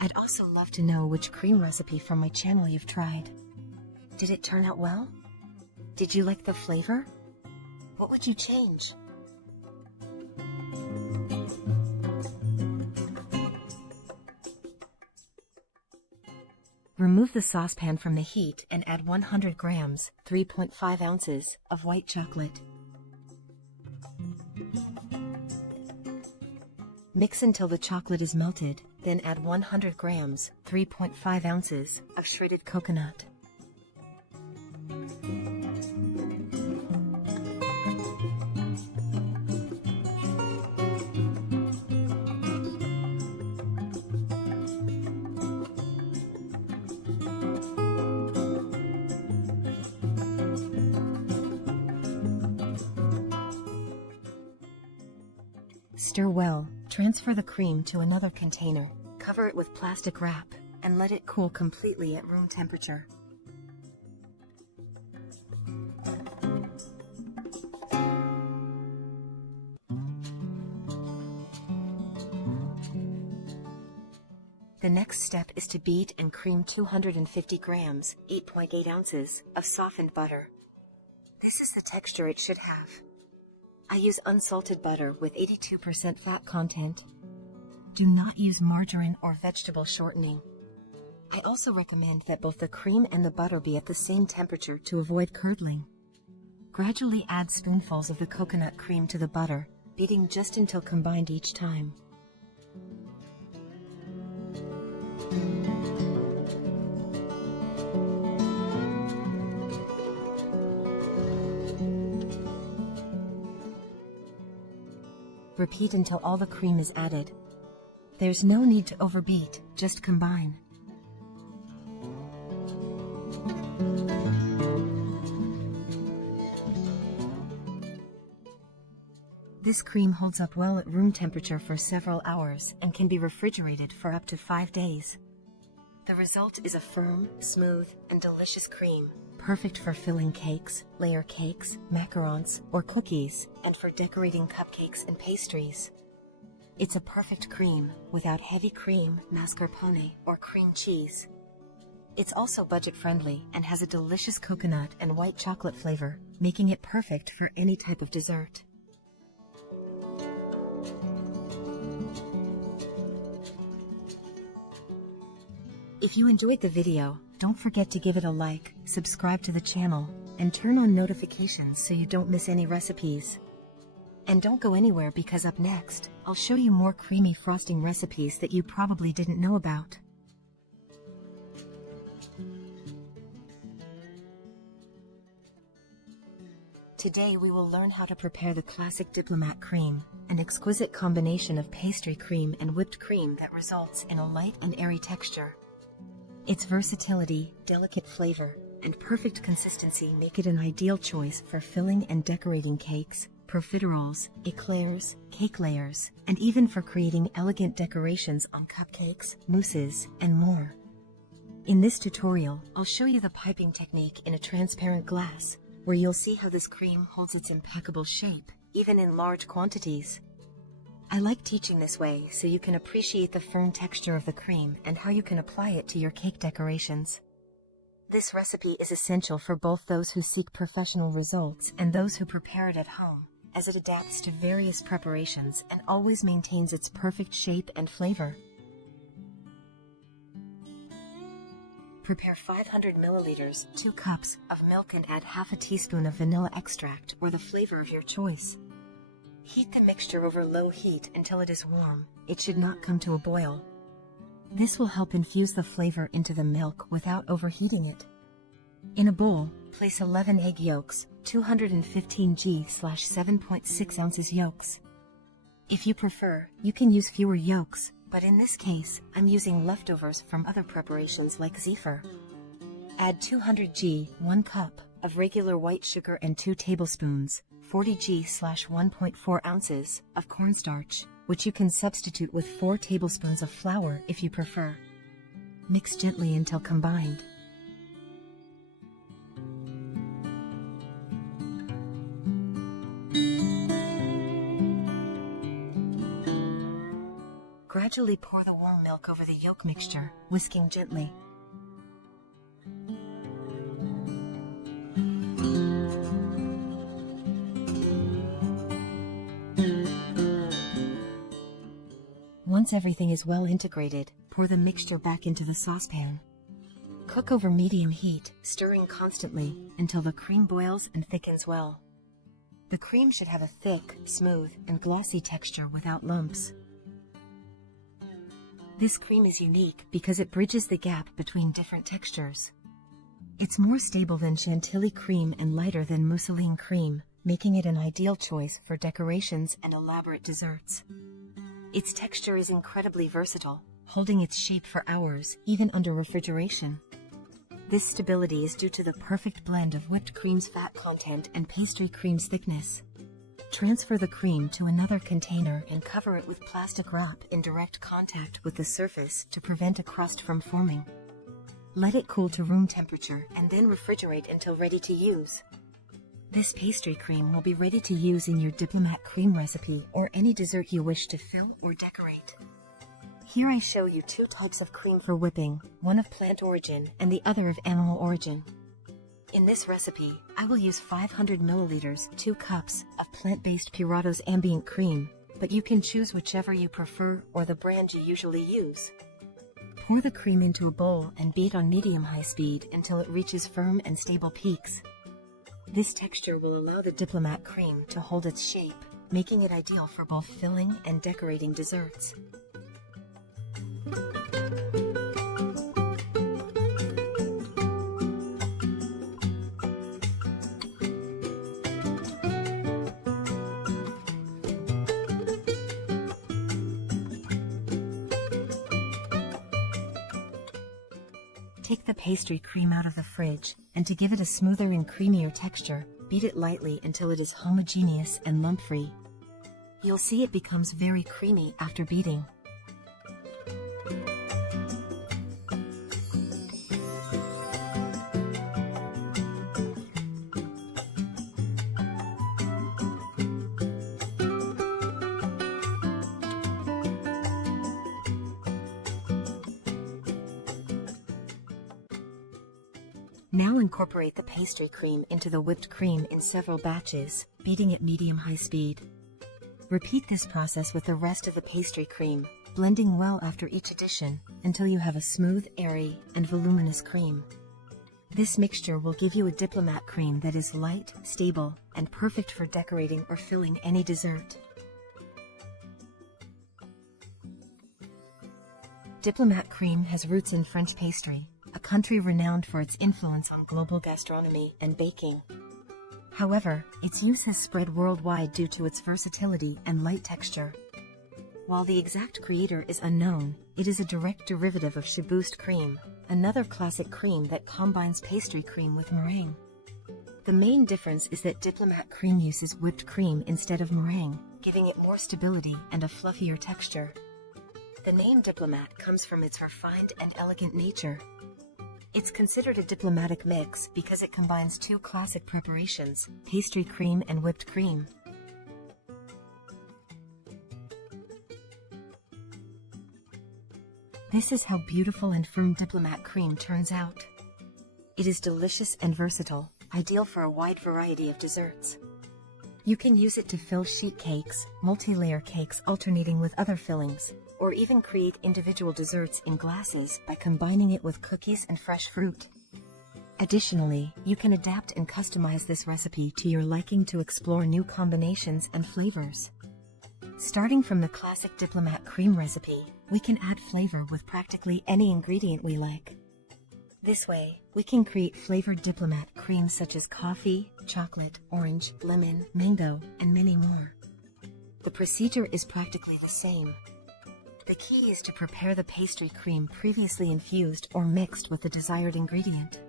I'd also love to know which cream recipe from my channel you've tried. Did it turn out well? Did you like the flavor? What would you change? Remove the saucepan from the heat and add 100 grams, 3.5 ounces, of white chocolate. Mix until the chocolate is melted, then add 100 grams, 3.5 ounces, of shredded coconut. Stir well. Transfer the cream to another container, cover it with plastic wrap, and let it cool completely at room temperature. The next step is to beat and cream 250 grams, 8.8 ounces, of softened butter. This is the texture it should have. I use unsalted butter with 82% fat content. Do not use margarine or vegetable shortening. I also recommend that both the cream and the butter be at the same temperature to avoid curdling. Gradually add spoonfuls of the coconut cream to the butter, beating just until combined each time. Repeat until all the cream is added. There's no need to overbeat, just combine. This cream holds up well at room temperature for several hours and can be refrigerated for up to 5 days. The result is a firm, smooth, and delicious cream, perfect for filling cakes, layer cakes, macarons, or cookies, and for decorating cupcakes and pastries. It's a perfect cream without heavy cream, mascarpone, or cream cheese. It's also budget-friendly and has a delicious coconut and white chocolate flavor, making it perfect for any type of dessert. If you enjoyed the video, don't forget to give it a like, subscribe to the channel, and turn on notifications so you don't miss any recipes. And don't go anywhere because up next, I'll show you more creamy frosting recipes that you probably didn't know about. Today we will learn how to prepare the classic Diplomat Cream, an exquisite combination of pastry cream and whipped cream that results in a light and airy texture. Its versatility, delicate flavor, and perfect consistency make it an ideal choice for filling and decorating cakes, profiteroles, eclairs, cake layers, and even for creating elegant decorations on cupcakes, mousses, and more. In this tutorial, I'll show you the piping technique in a transparent glass, where you'll see how this cream holds its impeccable shape, even in large quantities. I like teaching this way so you can appreciate the firm texture of the cream and how you can apply it to your cake decorations. This recipe is essential for both those who seek professional results and those who prepare it at home, as it adapts to various preparations and always maintains its perfect shape and flavor. Prepare 500 milliliters, 2 cups, of milk and add half a teaspoon of vanilla extract or the flavor of your choice. Heat the mixture over low heat until it is warm. It should not come to a boil. This will help infuse the flavor into the milk without overheating it. In a bowl, place 11 egg yolks, 215 g/7.6 ounces yolks. If you prefer, you can use fewer yolks, but in this case, I'm using leftovers from other preparations like zefir. Add 200 g, 1 cup, of regular white sugar and 2 tablespoons, 40 g/1.4 ounces, of cornstarch, which you can substitute with 4 tablespoons of flour if you prefer. Mix gently until combined. Gradually pour the warm milk over the yolk mixture, whisking gently. Once everything is well integrated, pour the mixture back into the saucepan. Cook over medium heat, stirring constantly, until the cream boils and thickens well. The cream should have a thick, smooth, and glossy texture without lumps. This cream is unique because it bridges the gap between different textures. It's more stable than Chantilly cream and lighter than mousseline cream, making it an ideal choice for decorations and elaborate desserts. Its texture is incredibly versatile, holding its shape for hours, even under refrigeration. This stability is due to the perfect blend of whipped cream's fat content and pastry cream's thickness. Transfer the cream to another container and cover it with plastic wrap in direct contact with the surface to prevent a crust from forming. Let it cool to room temperature and then refrigerate until ready to use. This pastry cream will be ready to use in your Diplomat Cream recipe or any dessert you wish to fill or decorate. Here I show you 2 types of cream for whipping, one of plant origin and the other of animal origin. In this recipe, I will use 500 milliliters, 2 cups, of plant-based Puratos ambient cream, but you can choose whichever you prefer or the brand you usually use. Pour the cream into a bowl and beat on medium-high speed until it reaches firm and stable peaks. This texture will allow the Diplomat Cream to hold its shape, making it ideal for both filling and decorating desserts. Take the pastry cream out of the fridge, and to give it a smoother and creamier texture, beat it lightly until it is homogeneous and lump-free. You'll see it becomes very creamy after beating. Now incorporate the pastry cream into the whipped cream in several batches, beating at medium-high speed. Repeat this process with the rest of the pastry cream, blending well after each addition, until you have a smooth, airy, and voluminous cream. This mixture will give you a Diplomat cream that is light, stable, and perfect for decorating or filling any dessert. Diplomat cream has roots in French pastry, a country renowned for its influence on global gastronomy and baking. However, its use has spread worldwide due to its versatility and light texture. While the exact creator is unknown, it is a direct derivative of Chibouste cream, another classic cream that combines pastry cream with meringue. The main difference is that Diplomat cream uses whipped cream instead of meringue, giving it more stability and a fluffier texture. The name Diplomat comes from its refined and elegant nature. It's considered a diplomatic mix because it combines two classic preparations, pastry cream and whipped cream. This is how beautiful and firm Diplomat cream turns out. It is delicious and versatile, ideal for a wide variety of desserts. You can use it to fill sheet cakes, multi-layer cakes alternating with other fillings, or even create individual desserts in glasses by combining it with cookies and fresh fruit. Additionally, you can adapt and customize this recipe to your liking to explore new combinations and flavors. Starting from the classic Diplomat cream recipe, we can add flavor with practically any ingredient we like. This way, we can create flavored Diplomat creams such as coffee, chocolate, orange, lemon, mango, and many more. The procedure is practically the same. The key is to prepare the pastry cream previously infused or mixed with the desired ingredient.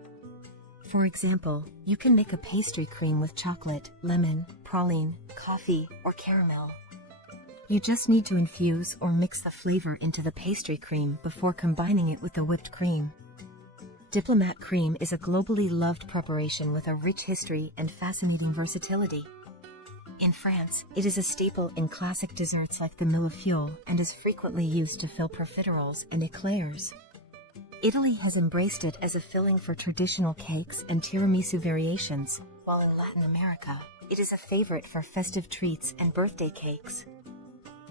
For example, you can make a pastry cream with chocolate, lemon, praline, coffee, or caramel. You just need to infuse or mix the flavor into the pastry cream before combining it with the whipped cream. Diplomat cream is a globally loved preparation with a rich history and fascinating versatility. In France, it is a staple in classic desserts like the millefeuille and is frequently used to fill profiteroles and eclairs. Italy has embraced it as a filling for traditional cakes and tiramisu variations, while in Latin America, it is a favorite for festive treats and birthday cakes.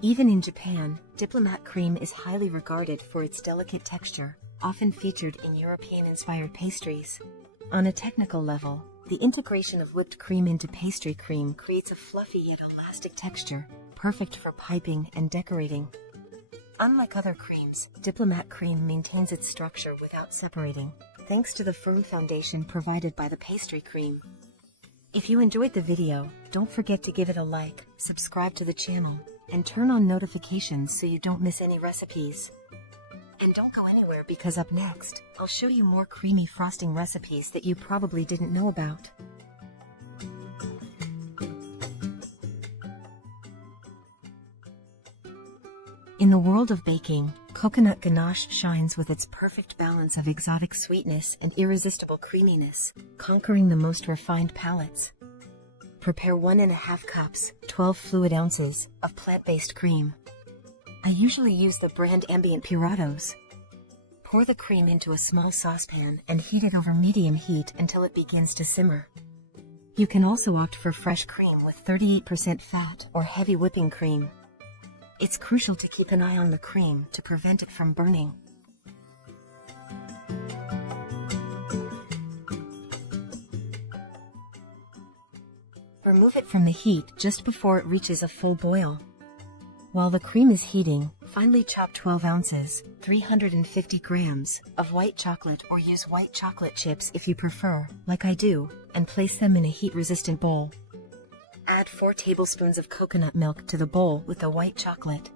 Even in Japan, Diplomat cream is highly regarded for its delicate texture, often featured in European-inspired pastries. On a technical level, the integration of whipped cream into pastry cream creates a fluffy yet elastic texture, perfect for piping and decorating. Unlike other creams, Diplomat cream maintains its structure without separating, thanks to the firm foundation provided by the pastry cream. If you enjoyed the video, don't forget to give it a like, subscribe to the channel, and turn on notifications so you don't miss any recipes. And don't go anywhere because up next, I'll show you more creamy frosting recipes that you probably didn't know about. In the world of baking, coconut ganache shines with its perfect balance of exotic sweetness and irresistible creaminess, conquering the most refined palates. Prepare 1½ cups, 12 fluid ounces, of plant-based cream. I usually use the brand Ambient Puratos. Pour the cream into a small saucepan and heat it over medium heat until it begins to simmer. You can also opt for fresh cream with 38% fat or heavy whipping cream. It's crucial to keep an eye on the cream to prevent it from burning. Remove it from the heat just before it reaches a full boil. While the cream is heating, finely chop 12 ounces, 350 grams, of white chocolate or use white chocolate chips if you prefer, like I do, and place them in a heat-resistant bowl. Add 4 tablespoons of coconut milk to the bowl with the white chocolate.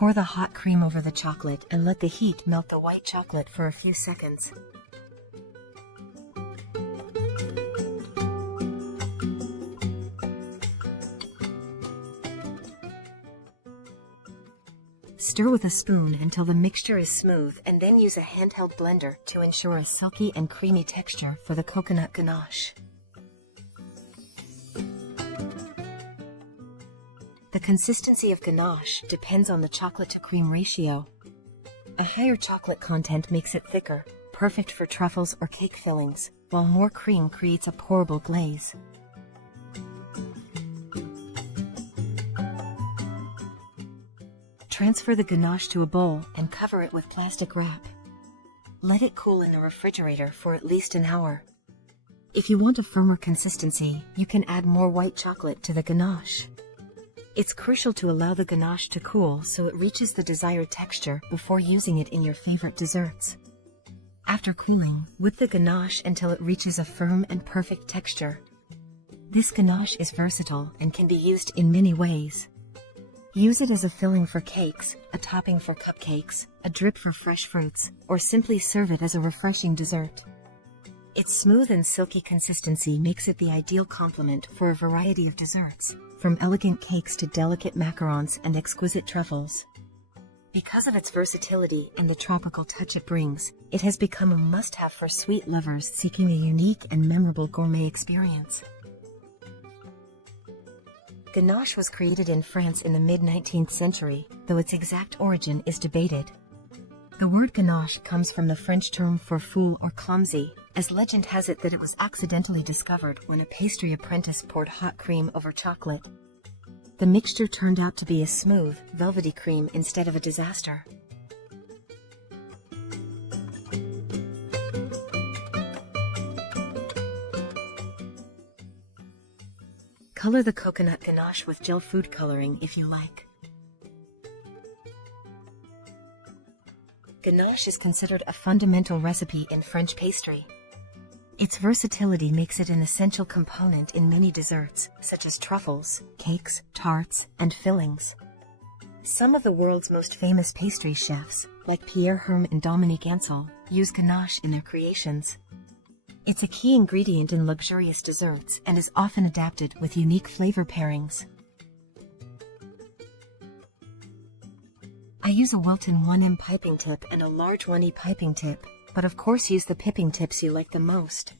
Pour the hot cream over the chocolate and let the heat melt the white chocolate for a few seconds. Stir with a spoon until the mixture is smooth, and then use a handheld blender to ensure a silky and creamy texture for the coconut ganache. The consistency of ganache depends on the chocolate-to-cream ratio. A higher chocolate content makes it thicker, perfect for truffles or cake fillings, while more cream creates a pourable glaze. Transfer the ganache to a bowl and cover it with plastic wrap. Let it cool in the refrigerator for at least an hour. If you want a firmer consistency, you can add more white chocolate to the ganache. It's crucial to allow the ganache to cool so it reaches the desired texture before using it in your favorite desserts. After cooling, whip the ganache until it reaches a firm and perfect texture. This ganache is versatile and can be used in many ways. Use it as a filling for cakes, a topping for cupcakes, a drip for fresh fruits, or simply serve it as a refreshing dessert. Its smooth and silky consistency makes it the ideal complement for a variety of desserts, from elegant cakes to delicate macarons and exquisite truffles. Because of its versatility and the tropical touch it brings, it has become a must-have for sweet lovers seeking a unique and memorable gourmet experience. Ganache was created in France in the mid-19th century, though its exact origin is debated. The word ganache comes from the French term for fool or clumsy, as legend has it that it was accidentally discovered when a pastry apprentice poured hot cream over chocolate. The mixture turned out to be a smooth, velvety cream instead of a disaster. Color the coconut ganache with gel food coloring if you like. Ganache is considered a fundamental recipe in French pastry. Its versatility makes it an essential component in many desserts, such as truffles, cakes, tarts, and fillings. Some of the world's most famous pastry chefs, like Pierre Hermé and Dominique Ansel, use ganache in their creations. It's a key ingredient in luxurious desserts and is often adapted with unique flavor pairings. I use a Wilton 1M piping tip and a large 1E piping tip, but of course use the pipping tips you like the most.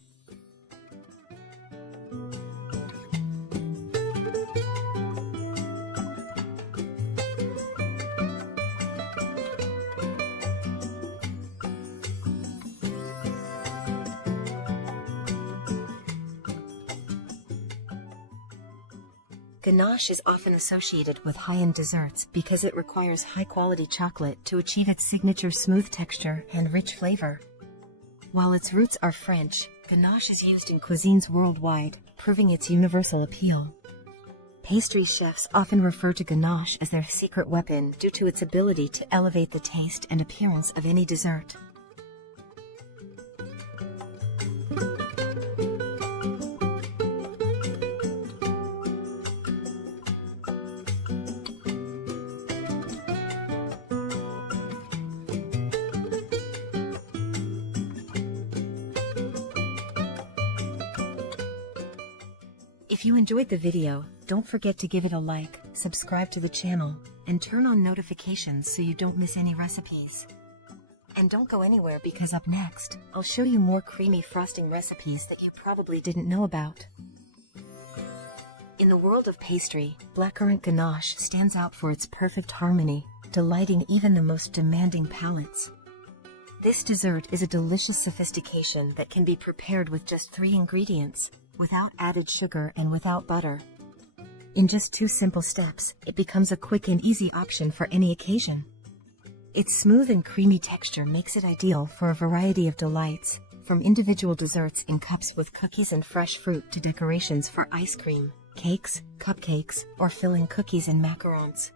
Ganache is often associated with high-end desserts because it requires high-quality chocolate to achieve its signature smooth texture and rich flavor. While its roots are French, ganache is used in cuisines worldwide, proving its universal appeal. Pastry chefs often refer to ganache as their secret weapon due to its ability to elevate the taste and appearance of any dessert. If you enjoyed the video, don't forget to give it a like, subscribe to the channel, and turn on notifications so you don't miss any recipes. And don't go anywhere because up next, I'll show you more creamy frosting recipes that you probably didn't know about. In the world of pastry, Blackcurrant Ganache stands out for its perfect harmony, delighting even the most demanding palates. This dessert is a delicious sophistication that can be prepared with just 3 ingredients, without added sugar and without butter. In just 2 simple steps, it becomes a quick and easy option for any occasion. Its smooth and creamy texture makes it ideal for a variety of delights, from individual desserts in cups with cookies and fresh fruit to decorations for ice cream, cakes, cupcakes, or filling cookies and macarons.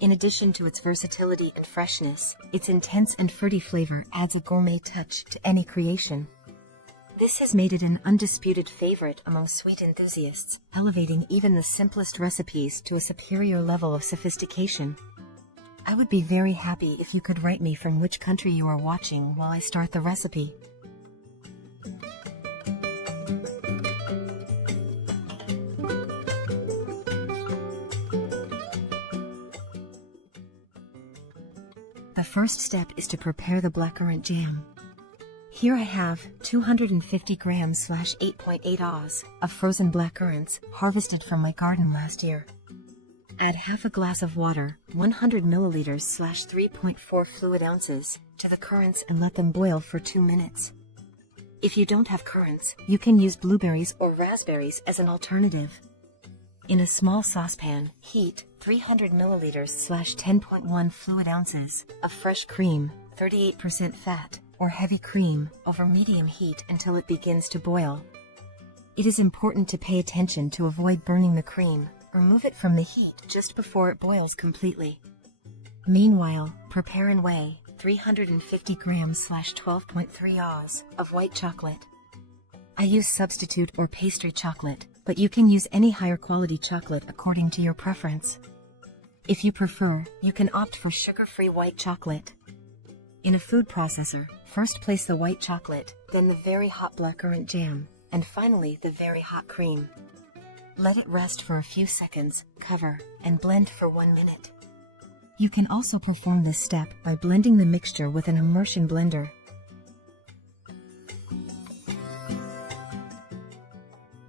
In addition to its versatility and freshness, its intense and fruity flavor adds a gourmet touch to any creation. This has made it an undisputed favorite among sweet enthusiasts, elevating even the simplest recipes to a superior level of sophistication. I would be very happy if you could write me from which country you are watching while I start the recipe. The first step is to prepare the blackcurrant jam. Here I have 250 grams / 8.8 oz of frozen blackcurrants harvested from my garden last year. Add half a glass of water, 100 milliliters / 3.4 fluid ounces, to the currants and let them boil for 2 minutes. If you don't have currants, you can use blueberries or raspberries as an alternative. In a small saucepan, heat 300 milliliters / 10.1 fluid ounces of fresh cream, 38% fat, or heavy cream, over medium heat until it begins to boil. It is important to pay attention to avoid burning the cream. Remove it from the heat just before it boils completely. Meanwhile, prepare and weigh 350 grams / 12.3 oz of white chocolate. I use substitute or pastry chocolate, but you can use any higher quality chocolate according to your preference. If you prefer, you can opt for sugar-free white chocolate. In a food processor, first place the white chocolate, then the very hot blackcurrant jam, and finally the very hot cream. Let it rest for a few seconds, cover, and blend for 1 minute. You can also perform this step by blending the mixture with an immersion blender.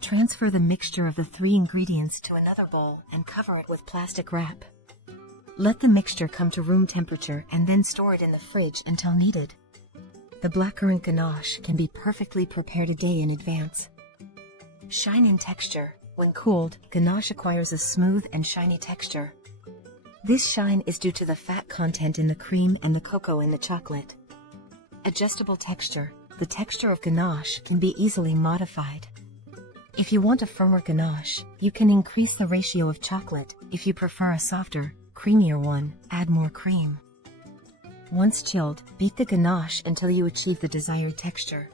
Transfer the mixture of the 3 ingredients to another bowl and cover it with plastic wrap. Let the mixture come to room temperature and then store it in the fridge until needed. The blackcurrant ganache can be perfectly prepared a day in advance. Shine in texture. When cooled, ganache acquires a smooth and shiny texture. This shine is due to the fat content in the cream and the cocoa in the chocolate. Adjustable texture. The texture of ganache can be easily modified. If you want a firmer ganache, you can increase the ratio of chocolate. If you prefer a softer, creamier one, add more cream. Once chilled, beat the ganache until you achieve the desired texture.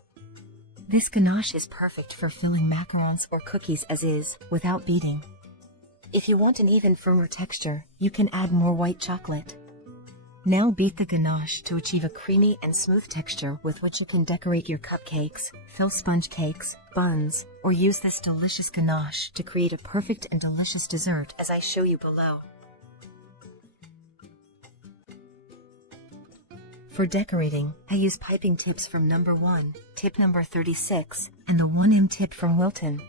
This ganache is perfect for filling macarons or cookies as is, without beating. If you want an even firmer texture, you can add more white chocolate. Now beat the ganache to achieve a creamy and smooth texture with which you can decorate your cupcakes, fill sponge cakes, buns, or use this delicious ganache to create a perfect and delicious dessert as I show you below. For decorating, I use piping tips from number 1, tip number 36, and the 1M tip from Wilton.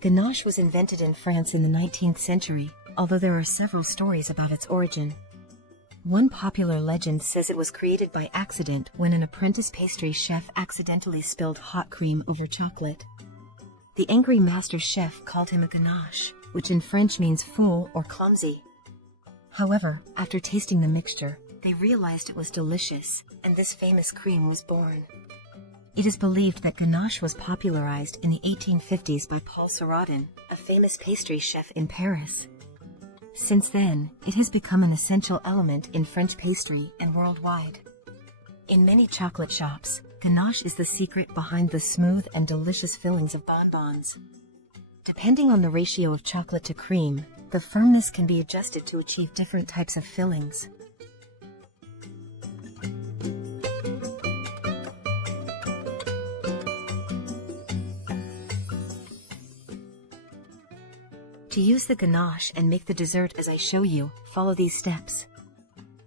Ganache was invented in France in the 19th century, although there are several stories about its origin. One popular legend says it was created by accident when an apprentice pastry chef accidentally spilled hot cream over chocolate. The angry master chef called him a ganache, which in French means fool or clumsy. However, after tasting the mixture, they realized it was delicious, and this famous cream was born. It is believed that ganache was popularized in the 1850s by Paul Seurat, a famous pastry chef in Paris. Since then, it has become an essential element in French pastry and worldwide. In many chocolate shops, ganache is the secret behind the smooth and delicious fillings of bonbons. Depending on the ratio of chocolate to cream, the firmness can be adjusted to achieve different types of fillings. To use the ganache and make the dessert as I show you, follow these steps.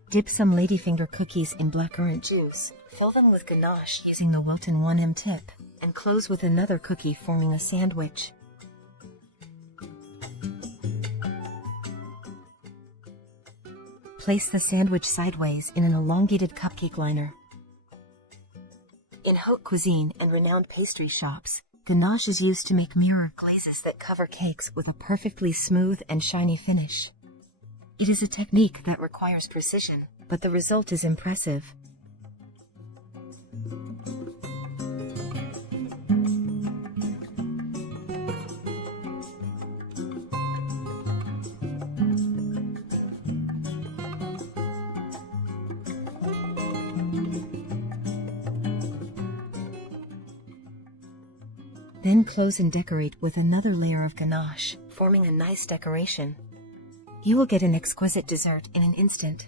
Dip some ladyfinger cookies in blackcurrant juice, fill them with ganache using the Wilton 1M tip, and close with another cookie forming a sandwich. Place the sandwich sideways in an elongated cupcake liner. In haute cuisine and renowned pastry shops, ganache is used to make mirror glazes that cover cakes with a perfectly smooth and shiny finish. It is a technique that requires precision, but the result is impressive. Then close and decorate with another layer of ganache, forming a nice decoration. You will get an exquisite dessert in an instant.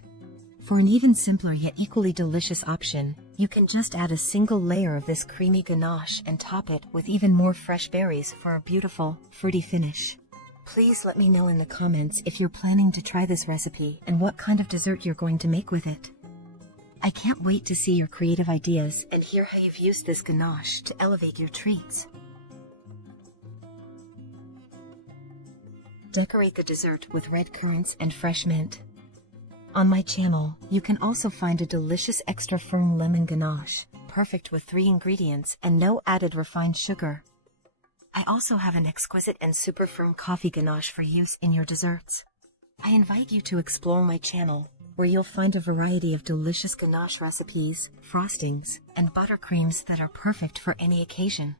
For an even simpler yet equally delicious option, you can just add a single layer of this creamy ganache and top it with even more fresh berries for a beautiful, fruity finish. Please let me know in the comments if you're planning to try this recipe and what kind of dessert you're going to make with it. I can't wait to see your creative ideas and hear how you've used this ganache to elevate your treats. Decorate the dessert with red currants and fresh mint. On my channel, you can also find a delicious extra firm lemon ganache, perfect with 3 ingredients and no added refined sugar. I also have an exquisite and super firm coffee ganache for use in your desserts. I invite you to explore my channel, where you'll find a variety of delicious ganache recipes, frostings, and buttercreams that are perfect for any occasion.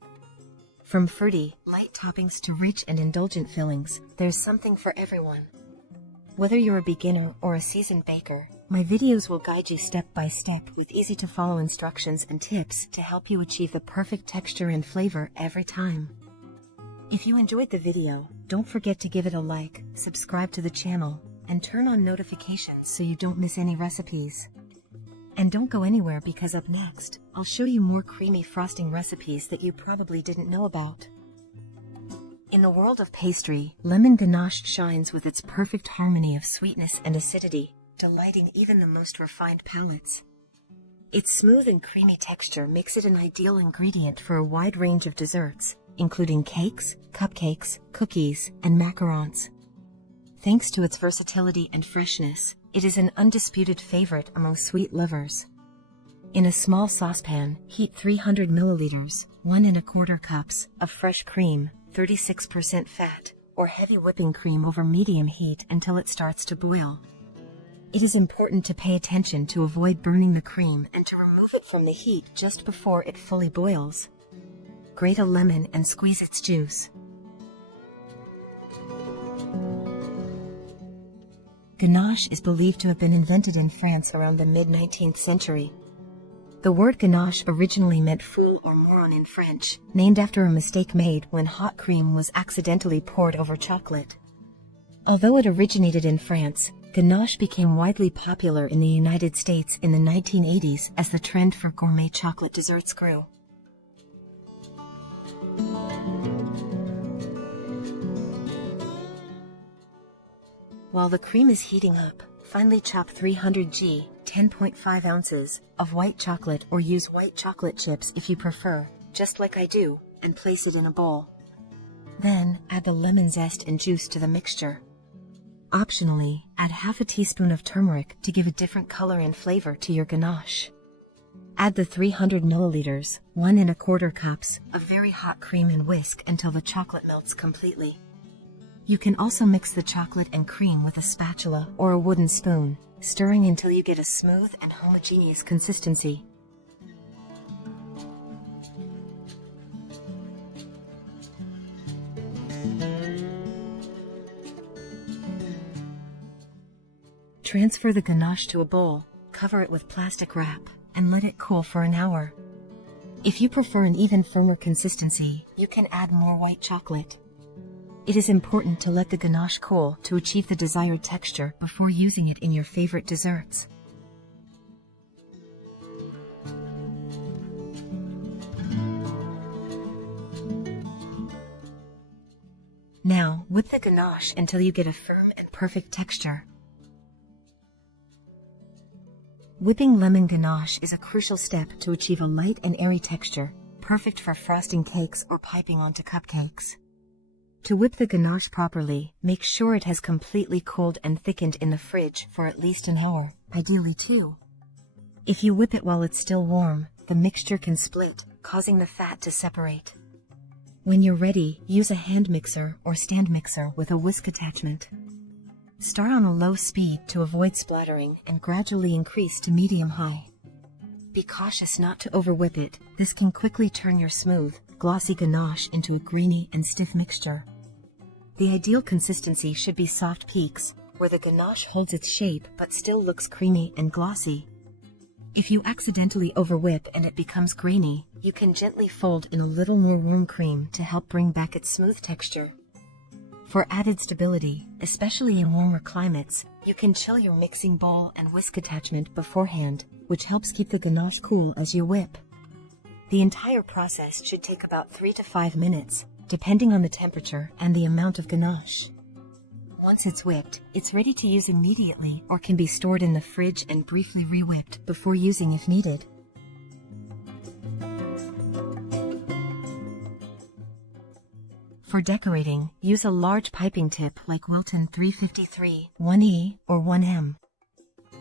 From fruity, light toppings to rich and indulgent fillings, there's something for everyone. Whether you're a beginner or a seasoned baker, my videos will guide you step by step with easy-to-follow instructions and tips to help you achieve the perfect texture and flavor every time. If you enjoyed the video, don't forget to give it a like, subscribe to the channel, and turn on notifications so you don't miss any recipes. And don't go anywhere because up next, I'll show you more creamy frosting recipes that you probably didn't know about. In the world of pastry, lemon ganache shines with its perfect harmony of sweetness and acidity, delighting even the most refined palates. Its smooth and creamy texture makes it an ideal ingredient for a wide range of desserts, including cakes, cupcakes, cookies, and macarons. Thanks to its versatility and freshness, it is an undisputed favorite among sweet lovers. In a small saucepan, heat 300 milliliters, 1¼ cups, of fresh cream, 36% fat, or heavy whipping cream over medium heat until it starts to boil. It is important to pay attention to avoid burning the cream and to remove it from the heat just before it fully boils. Grate a lemon and squeeze its juice. Ganache is believed to have been invented in France around the mid-19th century. The word ganache originally meant fool or moron in French, named after a mistake made when hot cream was accidentally poured over chocolate. Although it originated in France, ganache became widely popular in the United States in the 1980s as the trend for gourmet chocolate desserts grew. While the cream is heating up, finely chop 300 g, 10.5 ounces, of white chocolate or use white chocolate chips if you prefer, just like I do, and place it in a bowl. Then, add the lemon zest and juice to the mixture. Optionally, add half a teaspoon of turmeric to give a different color and flavor to your ganache. Add the 300 milliliters, 1¼ cups, of very hot cream and whisk until the chocolate melts completely. You can also mix the chocolate and cream with a spatula or a wooden spoon, stirring until you get a smooth and homogeneous consistency. Transfer the ganache to a bowl, cover it with plastic wrap, and let it cool for an hour. If you prefer an even firmer consistency, you can add more white chocolate. It is important to let the ganache cool to achieve the desired texture before using it in your favorite desserts. Now, whip the ganache until you get a firm and perfect texture. Whipping lemon ganache is a crucial step to achieve a light and airy texture, perfect for frosting cakes or piping onto cupcakes. To whip the ganache properly, make sure it has completely cooled and thickened in the fridge for at least an hour, ideally 2. If you whip it while it's still warm, the mixture can split, causing the fat to separate. When you're ready, use a hand mixer or stand mixer with a whisk attachment. Start on a low speed to avoid splattering and gradually increase to medium-high. Be cautious not to over-whip it, this can quickly turn your smooth, glossy ganache into a grainy and stiff mixture. The ideal consistency should be soft peaks, where the ganache holds its shape but still looks creamy and glossy. If you accidentally overwhip and it becomes grainy, you can gently fold in a little more warm cream to help bring back its smooth texture. For added stability, especially in warmer climates, you can chill your mixing bowl and whisk attachment beforehand, which helps keep the ganache cool as you whip. The entire process should take about 3 to 5 minutes, depending on the temperature and the amount of ganache. Once it's whipped, it's ready to use immediately or can be stored in the fridge and briefly re-whipped before using if needed. For decorating, use a large piping tip like Wilton 353, 1E, or 1M.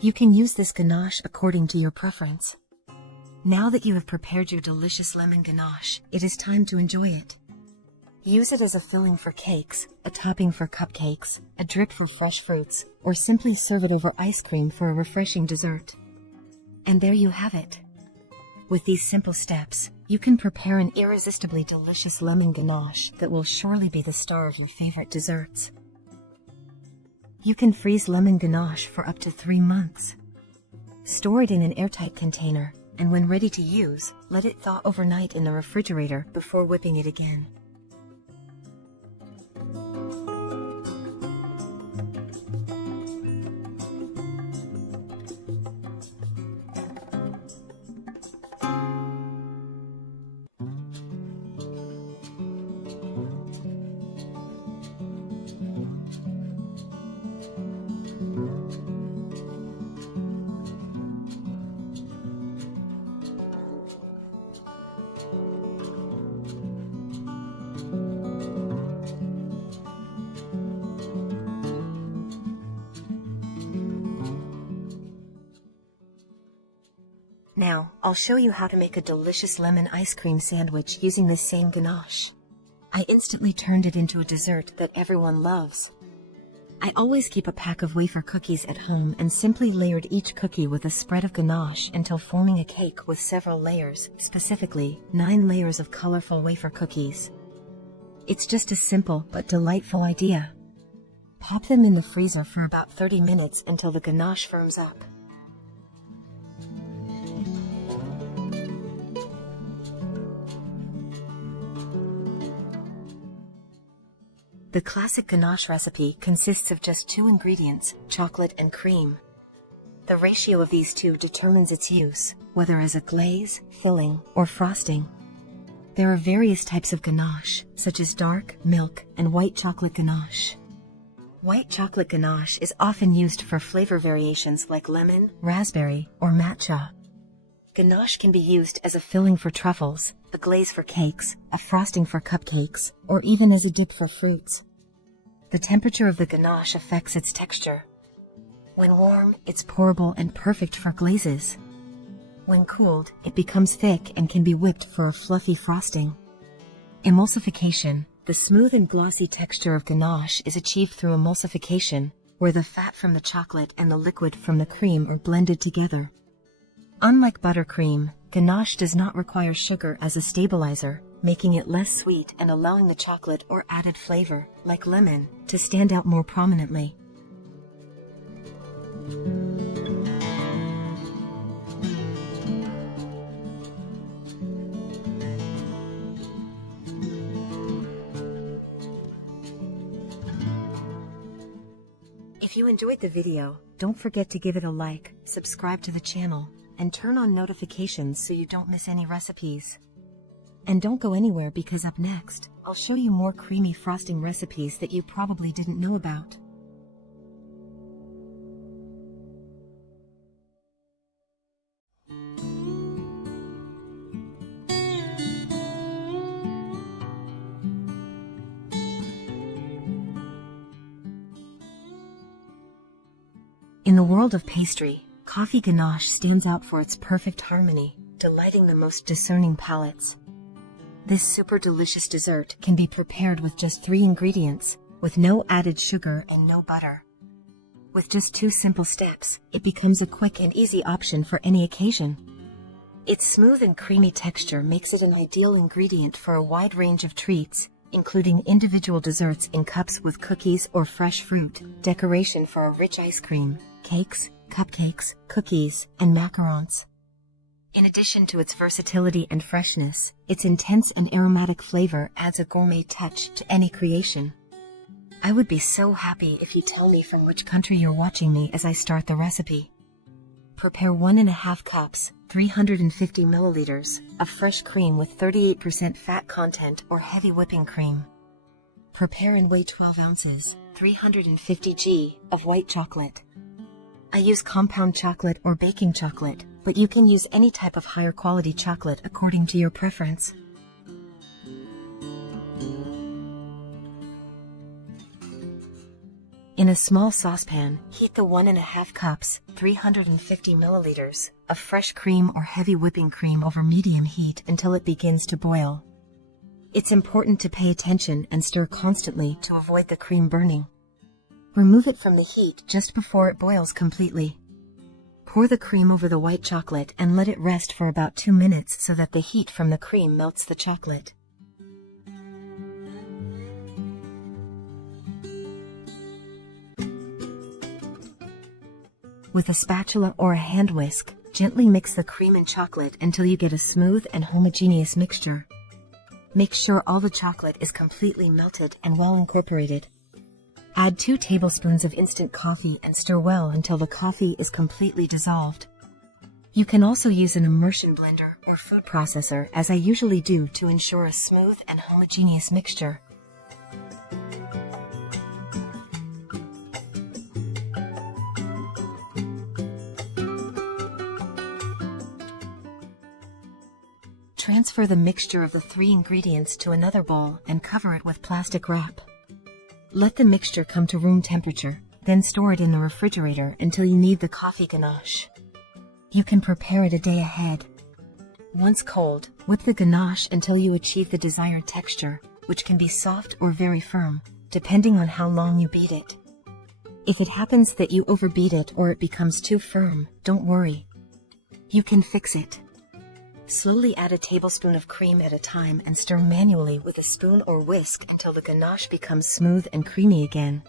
You can use this ganache according to your preference. Now that you have prepared your delicious lemon ganache, it is time to enjoy it. Use it as a filling for cakes, a topping for cupcakes, a drip for fresh fruits, or simply serve it over ice cream for a refreshing dessert. And there you have it. With these simple steps, you can prepare an irresistibly delicious lemon ganache that will surely be the star of your favorite desserts. You can freeze lemon ganache for up to 3 months. Store it in an airtight container, and when ready to use, let it thaw overnight in the refrigerator before whipping it again. Now, I'll show you how to make a delicious lemon ice cream sandwich using this same ganache. I instantly turned it into a dessert that everyone loves. I always keep a pack of wafer cookies at home and simply layered each cookie with a spread of ganache until forming a cake with several layers, specifically 9 layers of colorful wafer cookies. It's just a simple but delightful idea. Pop them in the freezer for about 30 minutes until the ganache firms up. The classic ganache recipe consists of just 2 ingredients, chocolate and cream. The ratio of these two determines its use, whether as a glaze, filling, or frosting. There are various types of ganache, such as dark, milk, and white chocolate ganache. White chocolate ganache is often used for flavor variations like lemon, raspberry, or matcha. Ganache can be used as a filling for truffles, a glaze for cakes, a frosting for cupcakes, or even as a dip for fruits. The temperature of the ganache affects its texture. When warm, it's pourable and perfect for glazes. When cooled, it becomes thick and can be whipped for a fluffy frosting. Emulsification, the smooth and glossy texture of ganache, is achieved through emulsification, where the fat from the chocolate and the liquid from the cream are blended together. Unlike buttercream, ganache does not require sugar as a stabilizer, making it less sweet and allowing the chocolate or added flavor, like lemon, to stand out more prominently. If you enjoyed the video, don't forget to give it a like, subscribe to the channel, and turn on notifications so you don't miss any recipes. And don't go anywhere because up next, I'll show you more creamy frosting recipes that you probably didn't know about. In the world of pastry, coffee ganache stands out for its perfect harmony, delighting the most discerning palates. This super delicious dessert can be prepared with just 3 ingredients, with no added sugar and no butter. With just 2 simple steps, it becomes a quick and easy option for any occasion. Its smooth and creamy texture makes it an ideal ingredient for a wide range of treats, including individual desserts in cups with cookies or fresh fruit, decoration for a rich ice cream, cakes, cupcakes, cookies, and macarons. In addition to its versatility and freshness, its intense and aromatic flavor adds a gourmet touch to any creation. I would be so happy if you tell me from which country you're watching me as I start the recipe. Prepare 1½ cups, 350 milliliters, of fresh cream with 38% fat content or heavy whipping cream. Prepare and weigh 12 ounces, 350 g, of white chocolate. I use compound chocolate or baking chocolate, but you can use any type of higher quality chocolate according to your preference. In a small saucepan, heat the 1½ cups, 350 milliliters, of fresh cream or heavy whipping cream over medium heat until it begins to boil. It's important to pay attention and stir constantly to avoid the cream burning. Remove it from the heat just before it boils completely. Pour the cream over the white chocolate and let it rest for about 2 minutes so that the heat from the cream melts the chocolate. With a spatula or a hand whisk, gently mix the cream and chocolate until you get a smooth and homogeneous mixture. Make sure all the chocolate is completely melted and well incorporated. Add 2 tablespoons of instant coffee and stir well until the coffee is completely dissolved. You can also use an immersion blender or food processor, as I usually do, to ensure a smooth and homogeneous mixture. Transfer the mixture of the 3 ingredients to another bowl and cover it with plastic wrap. Let the mixture come to room temperature, then store it in the refrigerator until you need the coffee ganache. You can prepare it a day ahead. Once cold, whip the ganache until you achieve the desired texture, which can be soft or very firm, depending on how long you beat it. If it happens that you overbeat it or it becomes too firm, don't worry. You can fix it. Slowly add a tablespoon of cream at a time and stir manually with a spoon or whisk until the ganache becomes smooth and creamy again.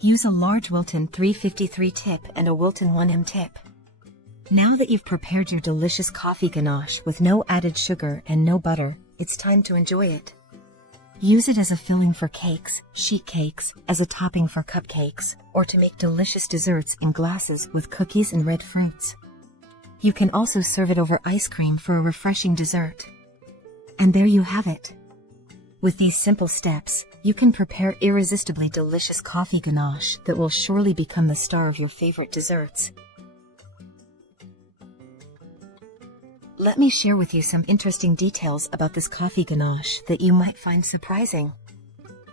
Use a large Wilton 353 tip and a Wilton 1M tip. Now that you've prepared your delicious coffee ganache with no added sugar and no butter, it's time to enjoy it. Use it as a filling for cakes, sheet cakes, as a topping for cupcakes, or to make delicious desserts in glasses with cookies and red fruits. You can also serve it over ice cream for a refreshing dessert. And there you have it. With these simple steps, you can prepare irresistibly delicious coffee ganache that will surely become the star of your favorite desserts. Let me share with you some interesting details about this coffee ganache that you might find surprising.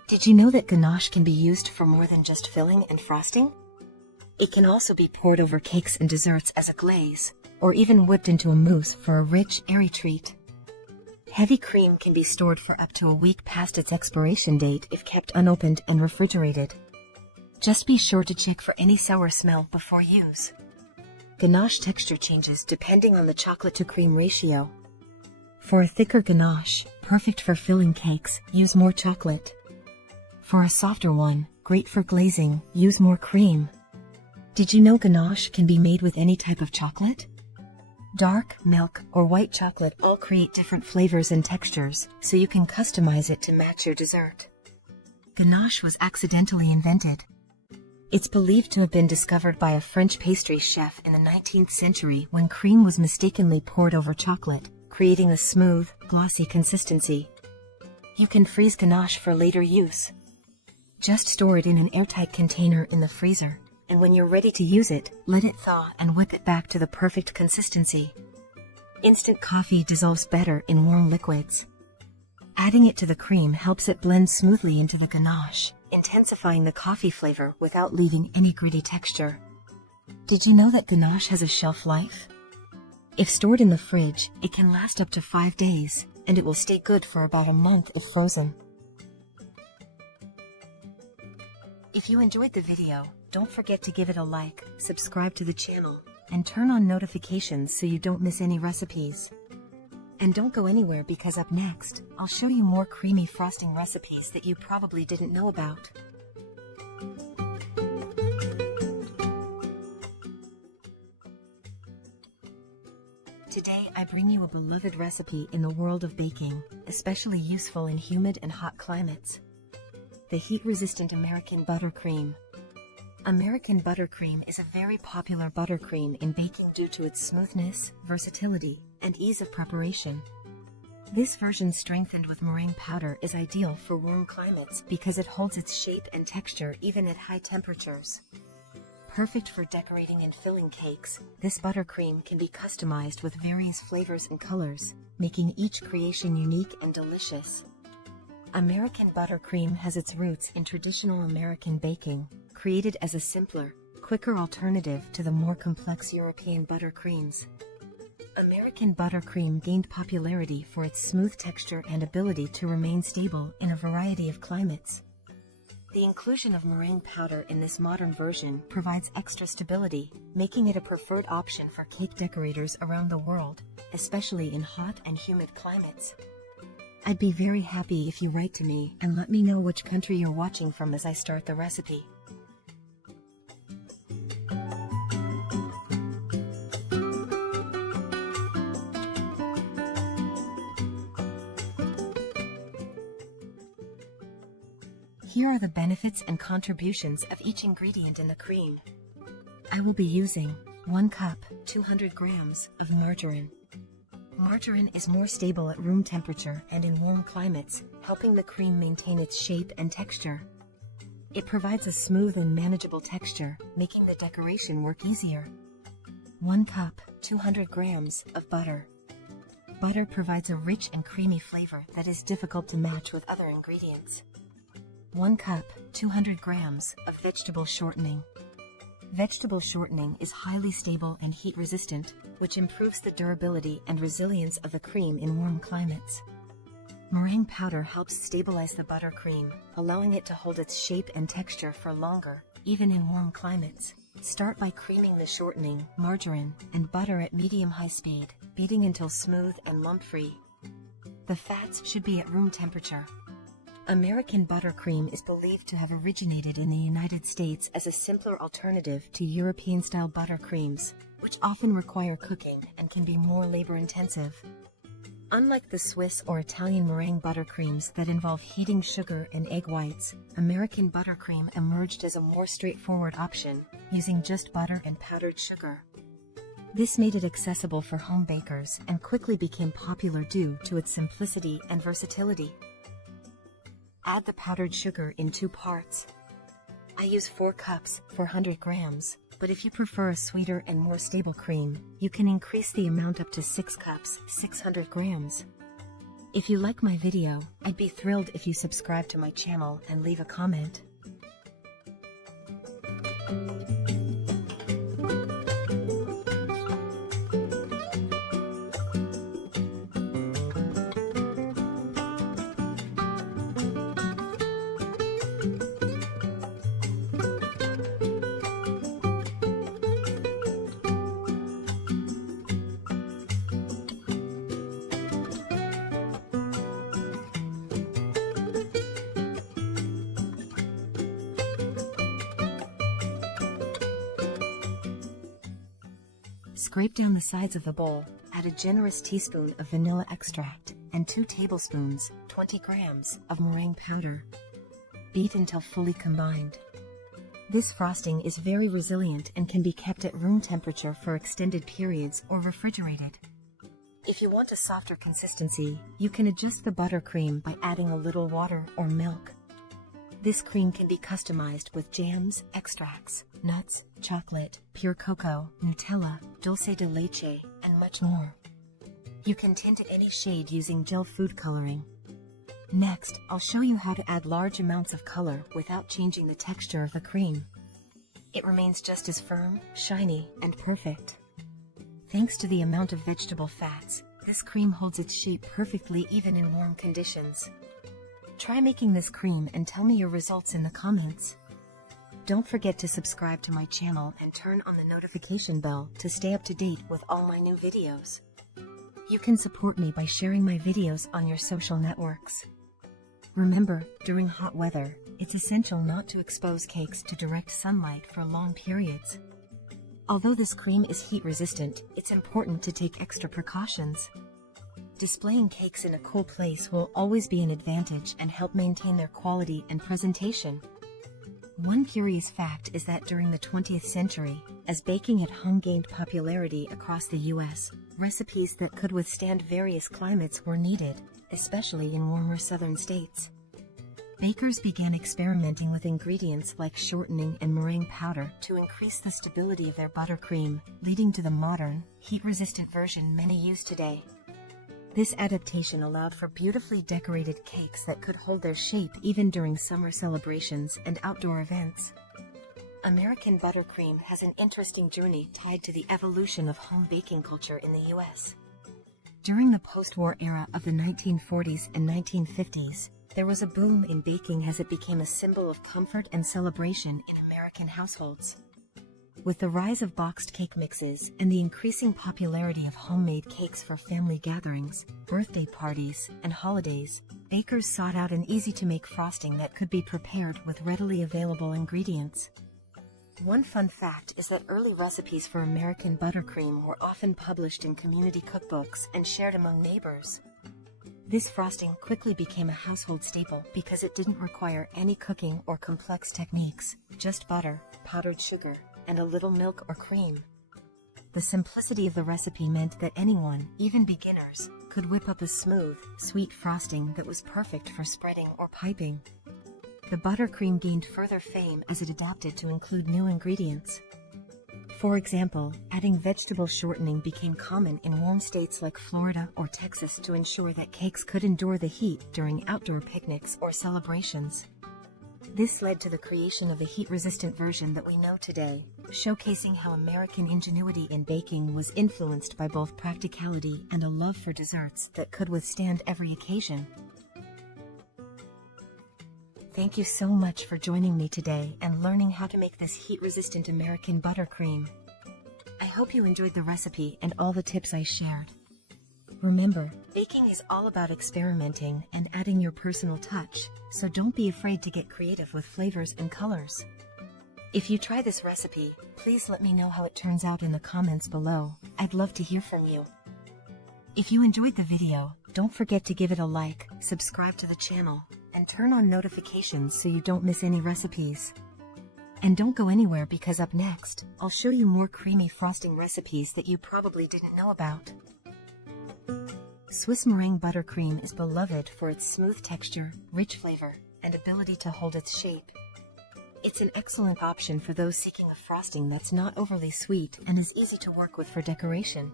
Did you know that ganache can be used for more than just filling and frosting? It can also be poured over cakes and desserts as a glaze, or even whipped into a mousse for a rich, airy treat. Heavy cream can be stored for up to a week past its expiration date if kept unopened and refrigerated. Just be sure to check for any sour smell before use. Ganache texture changes depending on the chocolate to cream ratio. For a thicker ganache, perfect for filling cakes, use more chocolate. For a softer one, great for glazing, use more cream. Did you know ganache can be made with any type of chocolate? Dark, milk, or white chocolate all create different flavors and textures, so you can customize it to match your dessert. Ganache was accidentally invented. It's believed to have been discovered by a French pastry chef in the 19th century when cream was mistakenly poured over chocolate, creating a smooth, glossy consistency. You can freeze ganache for later use. Just store it in an airtight container in the freezer, and when you're ready to use it, let it thaw and whip it back to the perfect consistency. Instant coffee dissolves better in warm liquids. Adding it to the cream helps it blend smoothly into the ganache, intensifying the coffee flavor without leaving any gritty texture. Did you know that ganache has a shelf life? If stored in the fridge, it can last up to 5 days, and it will stay good for about a month if frozen. If you enjoyed the video, don't forget to give it a like, subscribe to the channel, and turn on notifications so you don't miss any recipes. And don't go anywhere because up next, I'll show you more creamy frosting recipes that you probably didn't know about. Today I bring you a beloved recipe in the world of baking, especially useful in humid and hot climates. The heat-resistant American Buttercream. American Buttercream is a very popular buttercream in baking due to its smoothness, versatility, and ease of preparation. This version strengthened with meringue powder is ideal for warm climates because it holds its shape and texture even at high temperatures. Perfect for decorating and filling cakes, this buttercream can be customized with various flavors and colors, making each creation unique and delicious. American Buttercream has its roots in traditional American baking, created as a simpler, quicker alternative to the more complex European buttercreams. American Buttercream gained popularity for its smooth texture and ability to remain stable in a variety of climates. The inclusion of meringue powder in this modern version provides extra stability, making it a preferred option for cake decorators around the world, especially in hot and humid climates. I'd be very happy if you write to me and let me know which country you're watching from as I start the recipe. Here are the benefits and contributions of each ingredient in the cream. I will be using 1 cup, 200 grams of margarine. Margarine is more stable at room temperature and in warm climates, helping the cream maintain its shape and texture. It provides a smooth and manageable texture, making the decoration work easier. 1 cup, 200 grams of butter. Butter provides a rich and creamy flavor that is difficult to match with other ingredients. 1 cup, 200 grams of vegetable shortening. Vegetable shortening is highly stable and heat-resistant, which improves the durability and resilience of the cream in warm climates. Meringue powder helps stabilize the buttercream, allowing it to hold its shape and texture for longer, even in warm climates. Start by creaming the shortening, margarine, and butter at medium-high speed, beating until smooth and lump-free. The fats should be at room temperature. American Buttercream is believed to have originated in the United States as a simpler alternative to European-style buttercreams, which often require cooking and can be more labor-intensive. Unlike the Swiss or Italian meringue buttercreams that involve heating sugar and egg whites, American Buttercream emerged as a more straightforward option, using just butter and powdered sugar. This made it accessible for home bakers and quickly became popular due to its simplicity and versatility. Add the powdered sugar in 2 parts. I use 4 cups, 400 grams, but if you prefer a sweeter and more stable cream, you can increase the amount up to 6 cups, 600 grams. If you like my video, I'd be thrilled if you subscribe to my channel and leave a comment. Scrape down the sides of the bowl, add a generous teaspoon of vanilla extract, and 2 tablespoons, 20 grams, of meringue powder. Beat until fully combined. This frosting is very resilient and can be kept at room temperature for extended periods or refrigerated. If you want a softer consistency, you can adjust the buttercream by adding a little water or milk. This cream can be customized with jams, extracts, nuts, chocolate, pure cocoa, Nutella, dulce de leche, and much more. You can tint any shade using gel food coloring. Next, I'll show you how to add large amounts of color without changing the texture of the cream. It remains just as firm, shiny, and perfect. Thanks to the amount of vegetable fats, this cream holds its shape perfectly even in warm conditions. Try making this cream and tell me your results in the comments. Don't forget to subscribe to my channel and turn on the notification bell to stay up to date with all my new videos. You can support me by sharing my videos on your social networks. Remember, during hot weather, it's essential not to expose cakes to direct sunlight for long periods. Although this cream is heat resistant, it's important to take extra precautions. Displaying cakes in a cool place will always be an advantage and help maintain their quality and presentation. One curious fact is that during the 20th century, as baking at home gained popularity across the US, recipes that could withstand various climates were needed, especially in warmer southern states. Bakers began experimenting with ingredients like shortening and meringue powder to increase the stability of their buttercream, leading to the modern, heat-resistant version many use today. This adaptation allowed for beautifully decorated cakes that could hold their shape even during summer celebrations and outdoor events. American buttercream has an interesting journey tied to the evolution of home baking culture in the US. During the post-war era of the 1940s and 1950s, there was a boom in baking as it became a symbol of comfort and celebration in American households. With the rise of boxed cake mixes and the increasing popularity of homemade cakes for family gatherings, birthday parties, and holidays, bakers sought out an easy-to-make frosting that could be prepared with readily available ingredients. One fun fact is that early recipes for American buttercream were often published in community cookbooks and shared among neighbors. This frosting quickly became a household staple because it didn't require any cooking or complex techniques, just butter, powdered sugar, and a little milk or cream. The simplicity of the recipe meant that anyone, even beginners, could whip up a smooth, sweet frosting that was perfect for spreading or piping. The buttercream gained further fame as it adapted to include new ingredients. For example, adding vegetable shortening became common in warm states like Florida or Texas to ensure that cakes could endure the heat during outdoor picnics or celebrations. This led to the creation of the heat-resistant version that we know today, showcasing how American ingenuity in baking was influenced by both practicality and a love for desserts that could withstand every occasion. Thank you so much for joining me today and learning how to make this heat-resistant American buttercream. I hope you enjoyed the recipe and all the tips I shared. Remember, baking is all about experimenting and adding your personal touch, so don't be afraid to get creative with flavors and colors. If you try this recipe, please let me know how it turns out in the comments below. I'd love to hear from you. If you enjoyed the video, don't forget to give it a like, subscribe to the channel, and turn on notifications so you don't miss any recipes. And don't go anywhere because up next, I'll show you more creamy frosting recipes that you probably didn't know about. Swiss meringue buttercream is beloved for its smooth texture, rich flavor, and ability to hold its shape. It's an excellent option for those seeking a frosting that's not overly sweet and is easy to work with for decoration.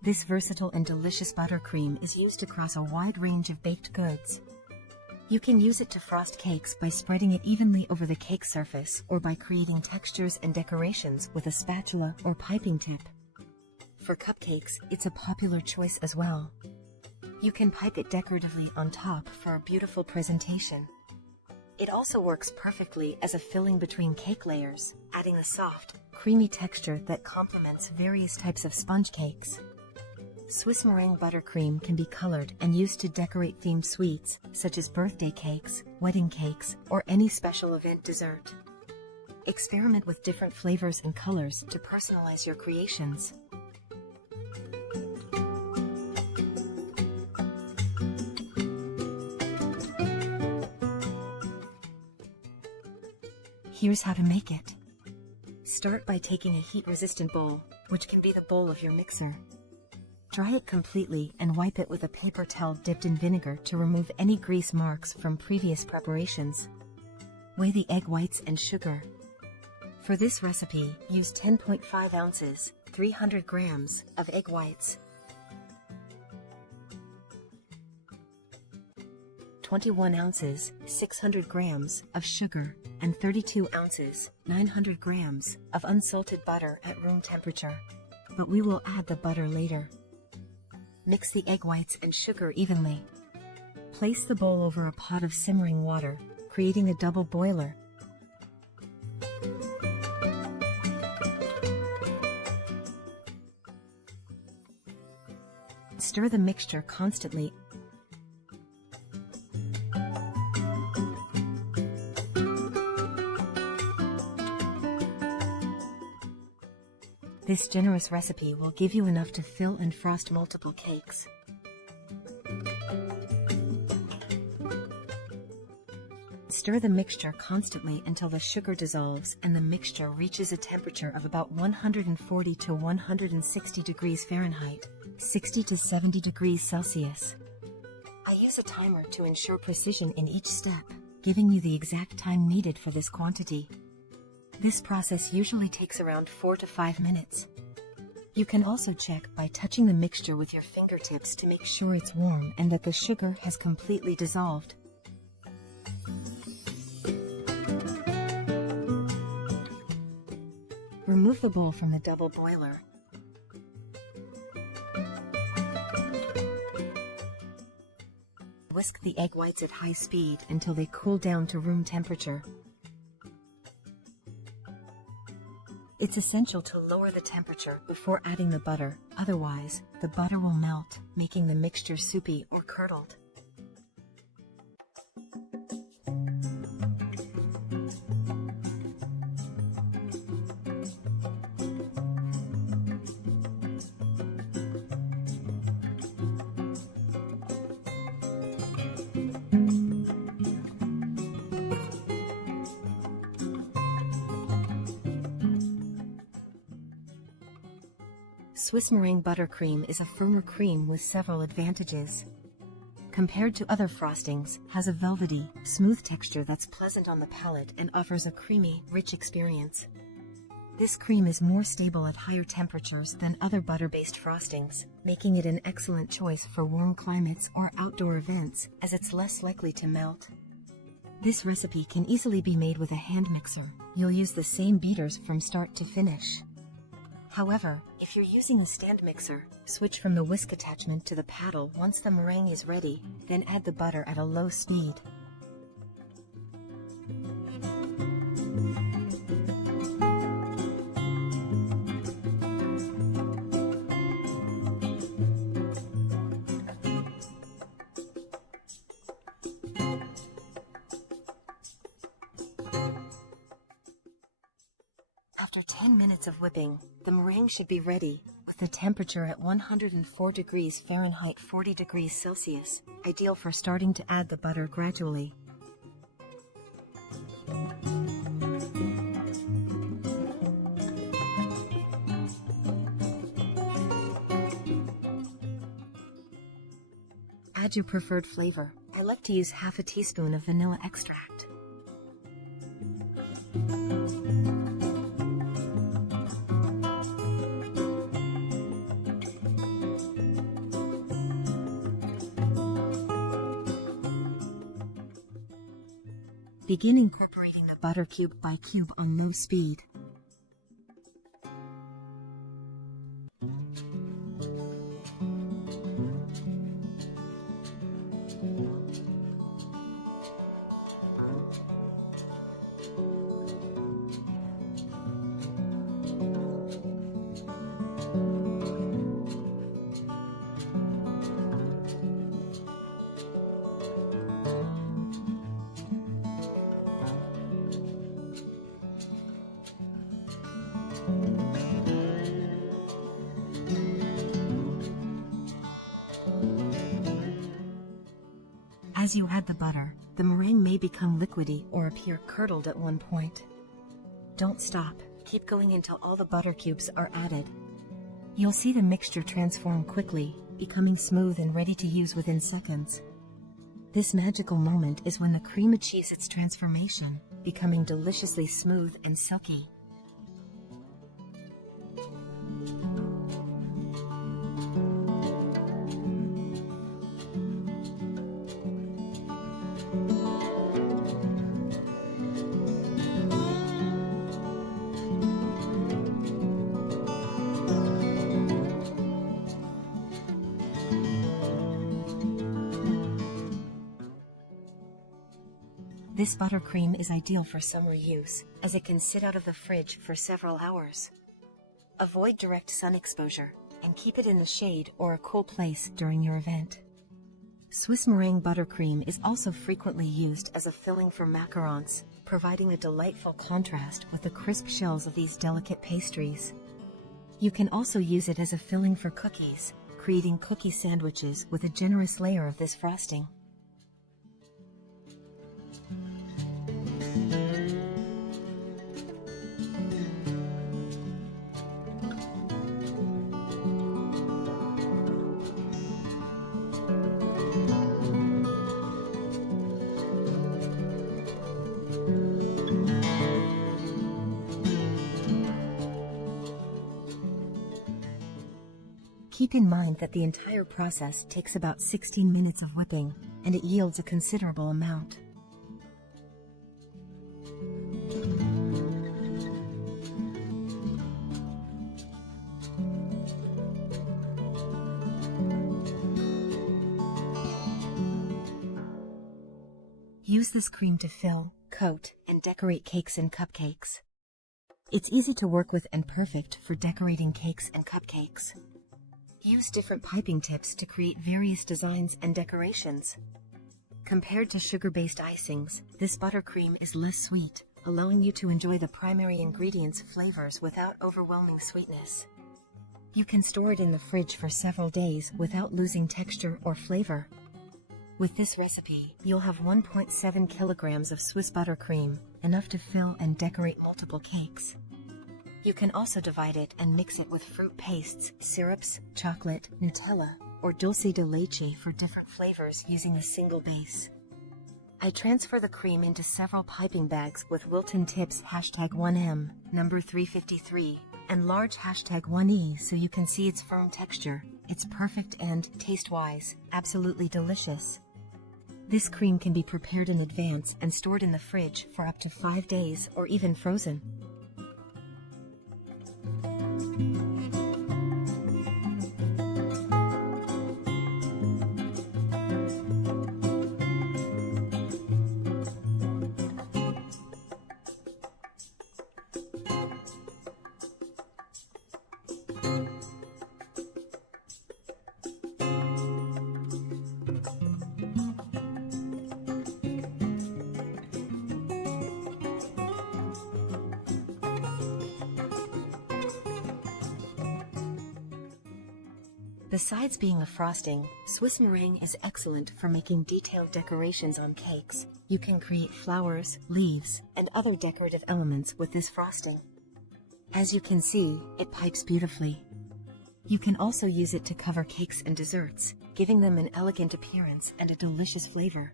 This versatile and delicious buttercream is used across a wide range of baked goods. You can use it to frost cakes by spreading it evenly over the cake surface or by creating textures and decorations with a spatula or piping tip. For cupcakes, it's a popular choice as well. You can pipe it decoratively on top for a beautiful presentation. It also works perfectly as a filling between cake layers, adding a soft, creamy texture that complements various types of sponge cakes. Swiss meringue buttercream can be colored and used to decorate themed sweets, such as birthday cakes, wedding cakes, or any special event dessert. Experiment with different flavors and colors to personalize your creations. Here's how to make it. Start by taking a heat-resistant bowl, which can be the bowl of your mixer. Dry it completely and wipe it with a paper towel dipped in vinegar to remove any grease marks from previous preparations. Weigh the egg whites and sugar. For this recipe, use 10.5 ounces, 300 grams, of egg whites, 21 ounces, 600 grams, of sugar, and 32 ounces, 900 grams, of unsalted butter at room temperature. But we will add the butter later. Mix the egg whites and sugar evenly. Place the bowl over a pot of simmering water, creating a double boiler. Stir the mixture constantly. This generous recipe will give you enough to fill and frost multiple cakes. Stir the mixture constantly until the sugar dissolves and the mixture reaches a temperature of about 140 to 160 degrees Fahrenheit, 60 to 70 degrees Celsius. I use a timer to ensure precision in each step, giving you the exact time needed for this quantity. This process usually takes around 4 to 5 minutes. You can also check by touching the mixture with your fingertips to make sure it's warm and that the sugar has completely dissolved. Remove the bowl from the double boiler. Whisk the egg whites at high speed until they cool down to room temperature. It's essential to lower the temperature before adding the butter, otherwise, the butter will melt, making the mixture soupy or curdled. Swiss meringue buttercream is a firmer cream with several advantages. Compared to other frostings, has a velvety, smooth texture that's pleasant on the palate and offers a creamy, rich experience. This cream is more stable at higher temperatures than other butter-based frostings, making it an excellent choice for warm climates or outdoor events, as it's less likely to melt. This recipe can easily be made with a hand mixer. You'll use the same beaters from start to finish. However, if you're using a stand mixer, switch from the whisk attachment to the paddle once the meringue is ready, then add the butter at a low speed. After 10 minutes of whipping, the meringue should be ready, with the temperature at 104 degrees Fahrenheit 40 degrees Celsius, ideal for starting to add the butter gradually. Add your preferred flavor. I like to use half a teaspoon of vanilla extract. Begin incorporating the butter cube by cube on low speed. As you add the butter, the meringue may become liquidy or appear curdled at one point. Don't stop, keep going until all the butter cubes are added. You'll see the mixture transform quickly, becoming smooth and ready to use within seconds. This magical moment is when the cream achieves its transformation, becoming deliciously smooth and silky. This buttercream is ideal for summer use, as it can sit out of the fridge for several hours. Avoid direct sun exposure, and keep it in the shade or a cool place during your event. Swiss meringue buttercream is also frequently used as a filling for macarons, providing a delightful contrast with the crisp shells of these delicate pastries. You can also use it as a filling for cookies, creating cookie sandwiches with a generous layer of this frosting. Keep in mind that the entire process takes about 16 minutes of whipping, and it yields a considerable amount. Use this cream to fill, coat, and decorate cakes and cupcakes. It's easy to work with and perfect for decorating cakes and cupcakes. Use different piping tips to create various designs and decorations. Compared to sugar-based icings, this buttercream is less sweet, allowing you to enjoy the primary ingredients' flavors without overwhelming sweetness. You can store it in the fridge for several days without losing texture or flavor. With this recipe, you'll have 1.7 kilograms of Swiss buttercream, enough to fill and decorate multiple cakes. You can also divide it and mix it with fruit pastes, syrups, chocolate, Nutella, or Dulce de Leche for different flavors using a single base. I transfer the cream into several piping bags with Wilton Tips #1M, number 353, and large #1E so you can see its firm texture. It's perfect and, taste-wise, absolutely delicious. This cream can be prepared in advance and stored in the fridge for up to 5 days or even frozen. Besides being a frosting, Swiss meringue is excellent for making detailed decorations on cakes. You can create flowers, leaves, and other decorative elements with this frosting. As you can see, it pipes beautifully. You can also use it to cover cakes and desserts, giving them an elegant appearance and a delicious flavor.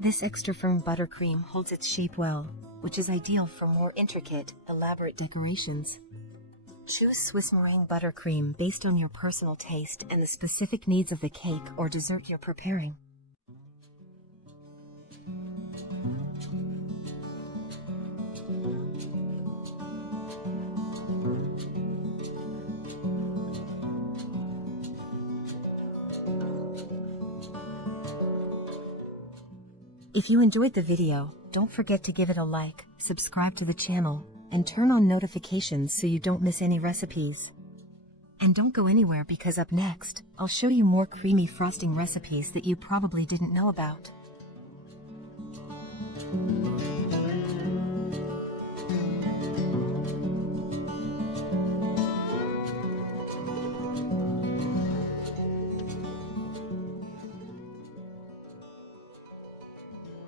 This extra firm buttercream holds its shape well, which is ideal for more intricate, elaborate decorations. Choose Swiss meringue buttercream based on your personal taste and the specific needs of the cake or dessert you're preparing. If you enjoyed the video, don't forget to give it a like, subscribe to the channel, and turn on notifications so you don't miss any recipes. And don't go anywhere because up next, I'll show you more creamy frosting recipes that you probably didn't know about.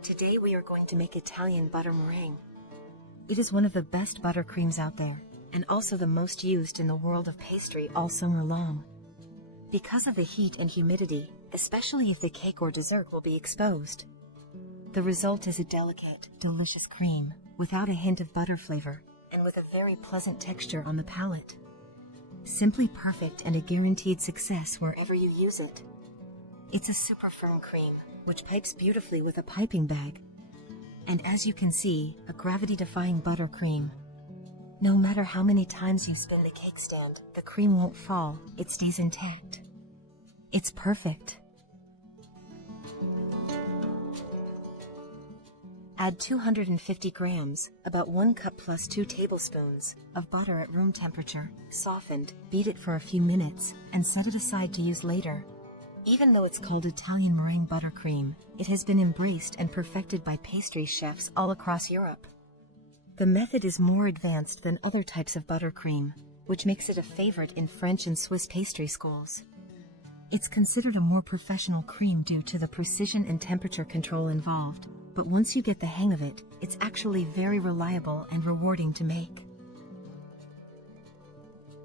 Today we are going to make Italian butter meringue. It is one of the best buttercreams out there, and also the most used in the world of pastry all summer long. Because of the heat and humidity, especially if the cake or dessert will be exposed. The result is a delicate, delicious cream, without a hint of butter flavor, and with a very pleasant texture on the palate. Simply perfect and a guaranteed success wherever you use it. It's a super firm cream, which pipes beautifully with a piping bag. And as you can see, a gravity-defying buttercream. No matter how many times you spin the cake stand, the cream won't fall, it stays intact. It's perfect. Add 250 grams, about 1 cup plus 2 tablespoons, of butter at room temperature, softened, beat it for a few minutes, and set it aside to use later. Even though it's called Italian meringue buttercream, it has been embraced and perfected by pastry chefs all across Europe. The method is more advanced than other types of buttercream, which makes it a favorite in French and Swiss pastry schools. It's considered a more professional cream due to the precision and temperature control involved, but once you get the hang of it, it's actually very reliable and rewarding to make.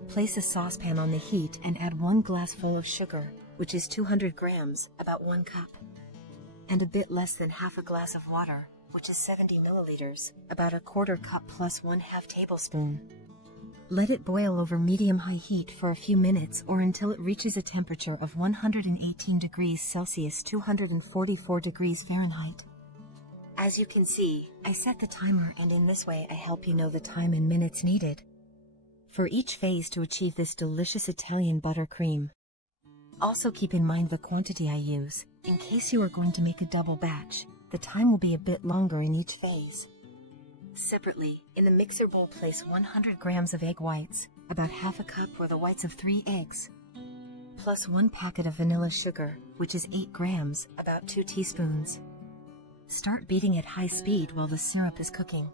Place a saucepan on the heat and add 1 glassful of sugar, which is 200 grams, about 1 cup, and a bit less than half a glass of water, which is 70 milliliters, about 1/4 cup plus 1/2 tablespoon. Let it boil over medium-high heat for a few minutes or until it reaches a temperature of 118 degrees Celsius, 244 degrees Fahrenheit. As you can see, I set the timer, and in this way I help you know the time in minutes needed for each phase to achieve this delicious Italian buttercream. Also keep in mind the quantity I use. In case you are going to make a double batch, the time will be a bit longer in each phase. Separately, in the mixer bowl, place 100 grams of egg whites, about half a cup or the whites of 3 eggs, plus 1 packet of vanilla sugar, which is 8 grams, about 2 teaspoons. Start beating at high speed while the syrup is cooking.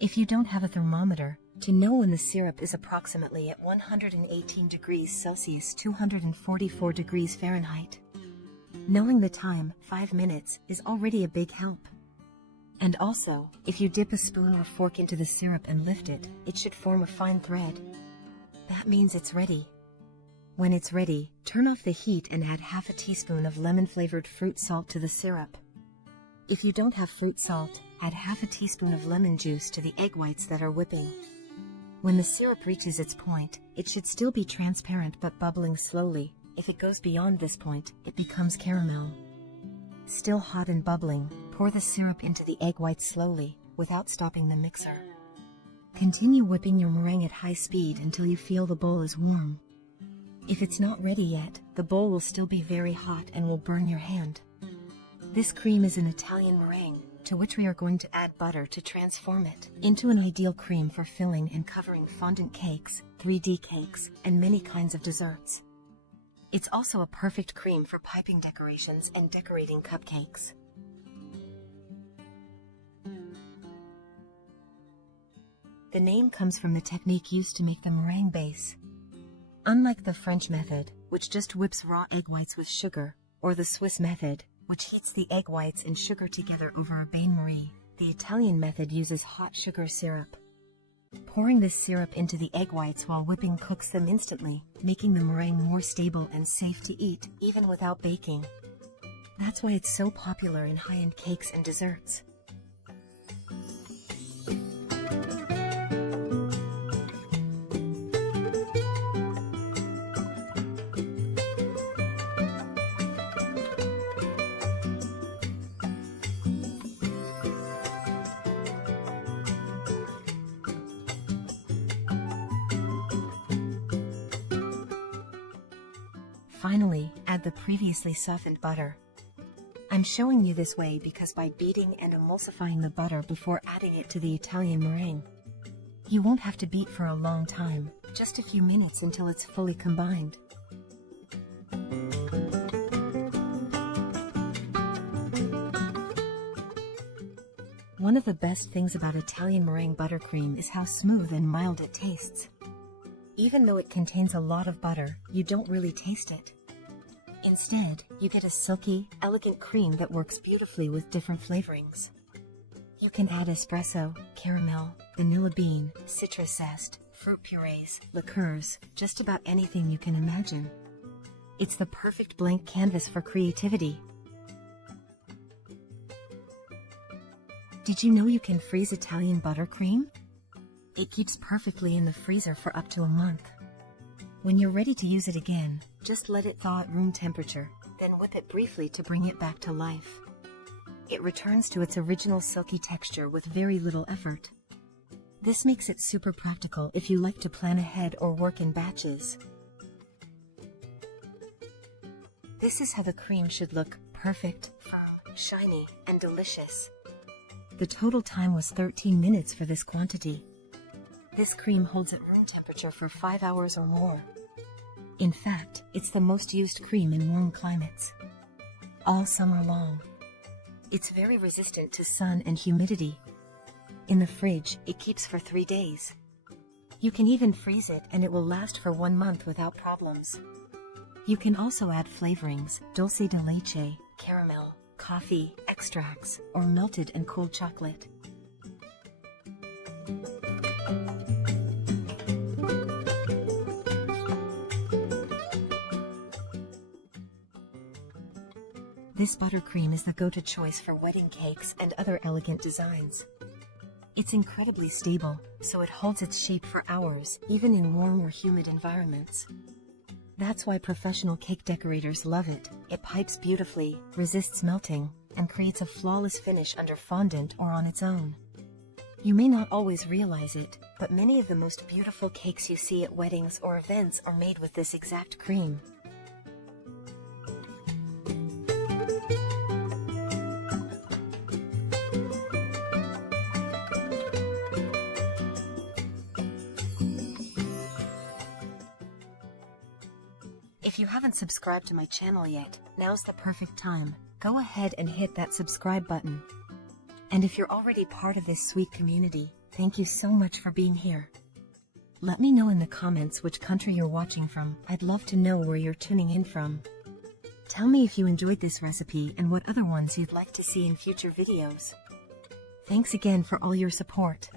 If you don't have a thermometer, to know when the syrup is approximately at 118 degrees Celsius, 244 degrees Fahrenheit. Knowing the time, 5 minutes, is already a big help. And also, if you dip a spoon or fork into the syrup and lift it, it should form a fine thread. That means it's ready. When it's ready, turn off the heat and add half a teaspoon of lemon-flavored fruit salt to the syrup. If you don't have fruit salt, add half a teaspoon of lemon juice to the egg whites that are whipping. When the syrup reaches its point, it should still be transparent but bubbling slowly. If it goes beyond this point, it becomes caramel. Still hot and bubbling, pour the syrup into the egg whites slowly, without stopping the mixer. Continue whipping your meringue at high speed until you feel the bowl is warm. If it's not ready yet, the bowl will still be very hot and will burn your hand. This cream is an Italian meringue, to which we are going to add butter to transform it into an ideal cream for filling and covering fondant cakes, 3D cakes, and many kinds of desserts. It's also a perfect cream for piping decorations and decorating cupcakes. The name comes from the technique used to make the meringue base. Unlike the French method, which just whips raw egg whites with sugar, or the Swiss method, which heats the egg whites and sugar together over a bain-marie, the Italian method uses hot sugar syrup. Pouring this syrup into the egg whites while whipping cooks them instantly, making the meringue more stable and safe to eat, even without baking. That's why it's so popular in high-end cakes and desserts. Finally, add the previously softened butter. I'm showing you this way because by beating and emulsifying the butter before adding it to the Italian meringue, you won't have to beat for a long time, just a few minutes until it's fully combined. One of the best things about Italian meringue buttercream is how smooth and mild it tastes. Even though it contains a lot of butter, you don't really taste it. Instead, you get a silky, elegant cream that works beautifully with different flavorings. You can add espresso, caramel, vanilla bean, citrus zest, fruit purees, liqueurs, just about anything you can imagine. It's the perfect blank canvas for creativity. Did you know you can freeze Italian buttercream? It keeps perfectly in the freezer for up to a month. When you're ready to use it again, just let it thaw at room temperature, then whip it briefly to bring it back to life. It returns to its original silky texture with very little effort. This makes it super practical if you like to plan ahead or work in batches. This is how the cream should look: perfect, firm, shiny, and delicious. The total time was 13 minutes for this quantity. This cream holds at room temperature for 5 hours or more. In fact, it's the most used cream in warm climates. All summer long. It's very resistant to sun and humidity. In the fridge, it keeps for 3 days. You can even freeze it and it will last for 1 month without problems. You can also add flavorings: dulce de leche, caramel, coffee, extracts, or melted and cooled chocolate. This buttercream is the go-to choice for wedding cakes and other elegant designs. It's incredibly stable, so it holds its shape for hours, even in warm or humid environments. That's why professional cake decorators love it. It pipes beautifully, resists melting, and creates a flawless finish under fondant or on its own. You may not always realize it, but many of the most beautiful cakes you see at weddings or events are made with this exact cream. If you haven't subscribed to my channel yet, now's the perfect time. Go ahead and hit that subscribe button. And if you're already part of this sweet community, thank you so much for being here. Let me know in the comments which country you're watching from. I'd love to know where you're tuning in from. Tell me if you enjoyed this recipe and what other ones you'd like to see in future videos. Thanks again for all your support.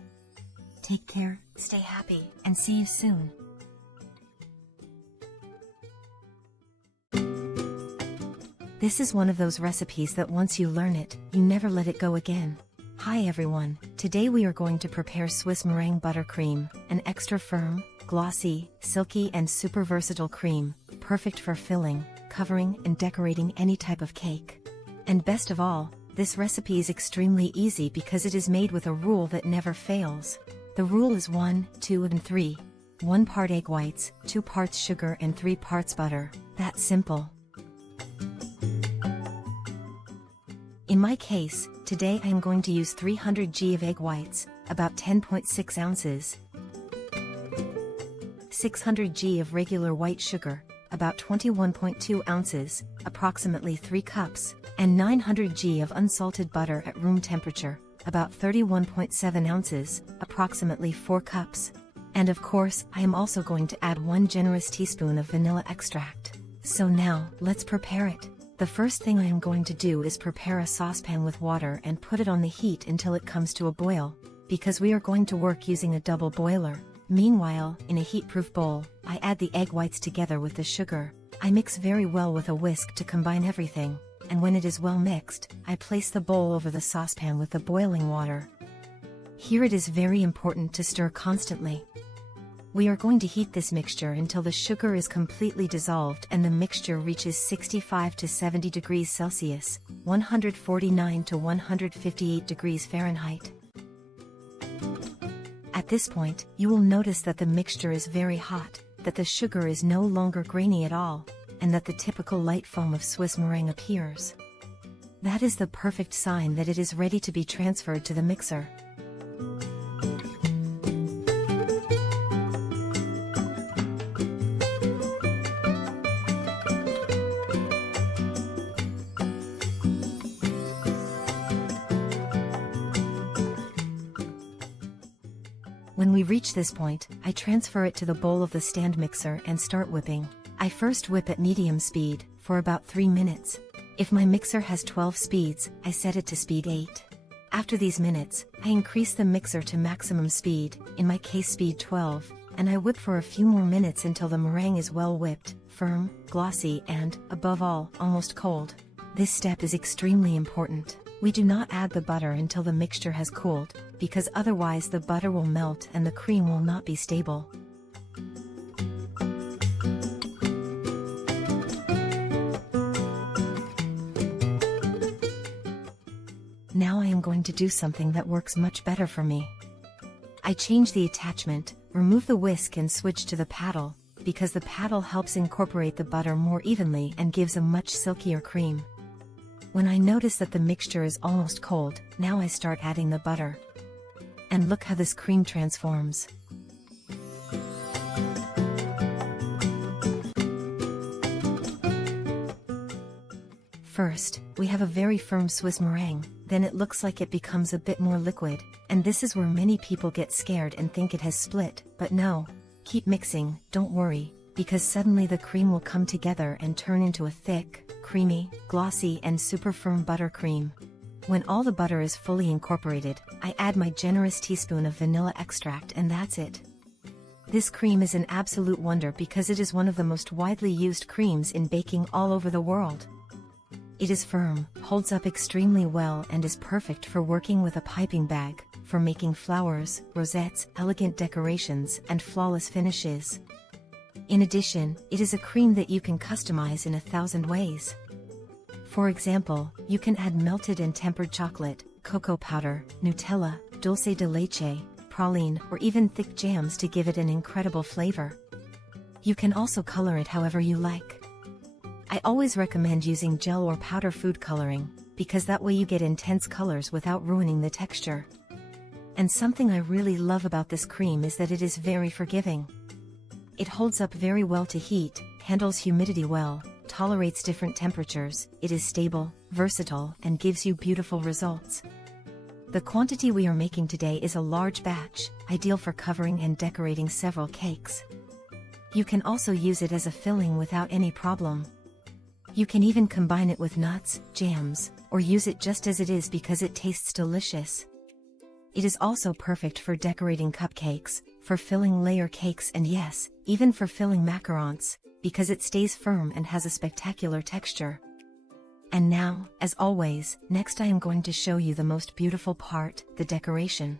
Take care, stay happy, and see you soon. This is one of those recipes that once you learn it, you never let it go again. Hi everyone, today we are going to prepare Swiss meringue buttercream, an extra firm, glossy, silky and super versatile cream, perfect for filling, covering and decorating any type of cake. And best of all, this recipe is extremely easy because it is made with a rule that never fails. The rule is 1, 2 and 3. 1 part egg whites, 2 parts sugar and 3 parts butter. That's simple. In my case, today I am going to use 300 g of egg whites, about 10.6 ounces, 600 g of regular white sugar, about 21.2 ounces, approximately 3 cups, and 900 g of unsalted butter at room temperature, about 31.7 ounces, approximately 4 cups. And of course, I am also going to add 1 generous teaspoon of vanilla extract. So now, let's prepare it. The first thing I am going to do is prepare a saucepan with water and put it on the heat until it comes to a boil, because we are going to work using a double boiler. Meanwhile, in a heat-proof bowl, I add the egg whites together with the sugar. I mix very well with a whisk to combine everything, and when it is well mixed, I place the bowl over the saucepan with the boiling water. Here it is very important to stir constantly. We are going to heat this mixture until the sugar is completely dissolved and the mixture reaches 65 to 70 degrees Celsius, 149 to 158 degrees Fahrenheit. At this point, you will notice that the mixture is very hot, that the sugar is no longer grainy at all, and that the typical light foam of Swiss meringue appears. That is the perfect sign that it is ready to be transferred to the mixer. When we reach this point, I transfer it to the bowl of the stand mixer and start whipping. I first whip at medium speed, for about 3 minutes. If my mixer has 12 speeds, I set it to speed 8. After these minutes, I increase the mixer to maximum speed, in my case speed 12, and I whip for a few more minutes until the meringue is well whipped, firm, glossy and, above all, almost cold. This step is extremely important. We do not add the butter until the mixture has cooled, because otherwise the butter will melt and the cream will not be stable. Now I am going to do something that works much better for me. I change the attachment, remove the whisk and switch to the paddle, because the paddle helps incorporate the butter more evenly and gives a much silkier cream. When I notice that the mixture is almost cold, now I start adding the butter. And look how this cream transforms. First, we have a very firm Swiss meringue, then it looks like it becomes a bit more liquid, and this is where many people get scared and think it has split, but no. Keep mixing, don't worry, because suddenly the cream will come together and turn into a thick, creamy, glossy and super firm buttercream. When all the butter is fully incorporated, I add my generous teaspoon of vanilla extract and that's it. This cream is an absolute wonder because it is one of the most widely used creams in baking all over the world. It is firm, holds up extremely well and is perfect for working with a piping bag, for making flowers, rosettes, elegant decorations and flawless finishes. In addition, it is a cream that you can customize in 1,000 ways. For example, you can add melted and tempered chocolate, cocoa powder, Nutella, dulce de leche, praline, or even thick jams to give it an incredible flavor. You can also color it however you like. I always recommend using gel or powder food coloring, because that way you get intense colors without ruining the texture. And something I really love about this cream is that it is very forgiving. It holds up very well to heat, handles humidity well, tolerates different temperatures, it is stable, versatile, and gives you beautiful results. The quantity we are making today is a large batch, ideal for covering and decorating several cakes. You can also use it as a filling without any problem. You can even combine it with nuts, jams, or use it just as it is because it tastes delicious. It is also perfect for decorating cupcakes, for filling layer cakes and yes, even for filling macarons, because it stays firm and has a spectacular texture. And now, as always, next I am going to show you the most beautiful part, the decoration.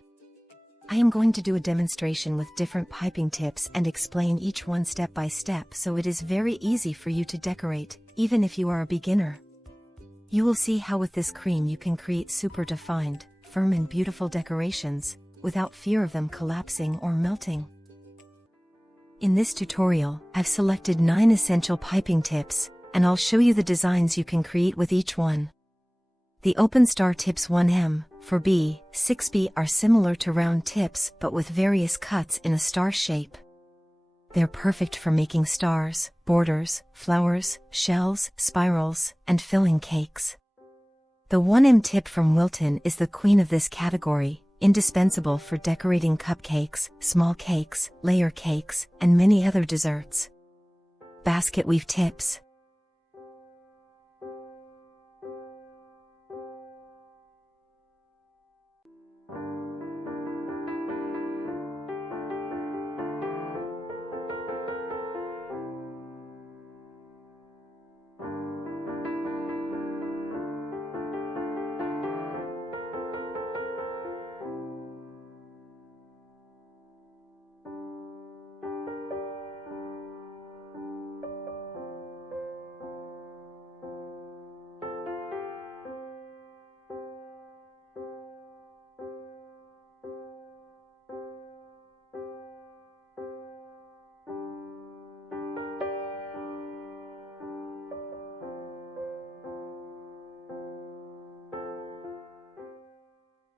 I am going to do a demonstration with different piping tips and explain each one step by step so it is very easy for you to decorate, even if you are a beginner. You will see how with this cream you can create super defined, firm and beautiful decorations, without fear of them collapsing or melting. In this tutorial, I've selected 9 essential piping tips, and I'll show you the designs you can create with each one. The open star tips 1M, 4B, 6B are similar to round tips but with various cuts in a star shape. They're perfect for making stars, borders, flowers, shells, spirals, and filling cakes. The 1M tip from Wilton is the queen of this category, indispensable for decorating cupcakes, small cakes, layer cakes, and many other desserts. Basket weave tips.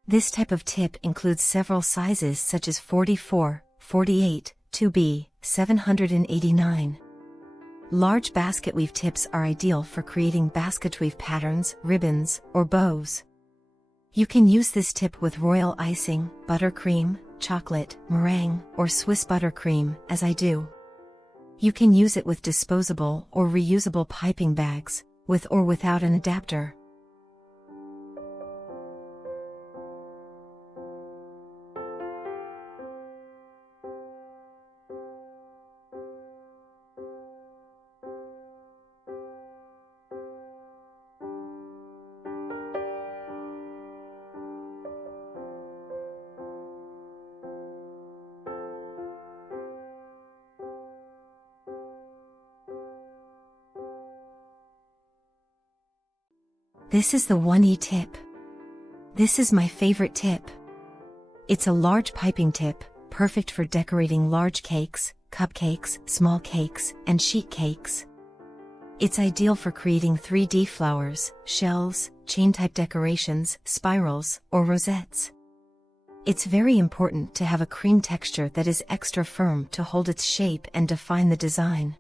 This type of tip includes several sizes such as 44, 48, 2B, 789. Large basket weave tips are ideal for creating basket weave patterns, ribbons, or bows. You can use this tip with royal icing, buttercream, chocolate, meringue, or Swiss buttercream, as I do. You can use it with disposable or reusable piping bags, with or without an adapter. This is the 1E tip. This is my favorite tip. It's a large piping tip, perfect for decorating large cakes, cupcakes, small cakes, and sheet cakes. It's ideal for creating 3D flowers, shells, chain-type decorations, spirals, or rosettes. It's very important to have a cream texture that is extra firm to hold its shape and define the design.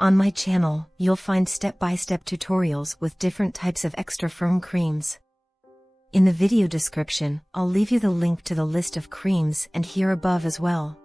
On my channel, you'll find step-by-step tutorials with different types of extra firm creams. In the video description, I'll leave you the link to the list of creams and here above as well.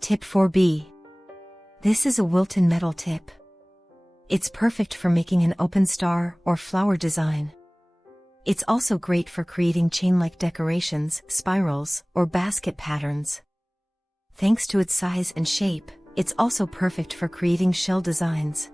Tip 4B. This is a Wilton metal tip. It's perfect for making an open star or flower design. It's also great for creating chain-like decorations, spirals, or basket patterns. Thanks to its size and shape, it's also perfect for creating shell designs.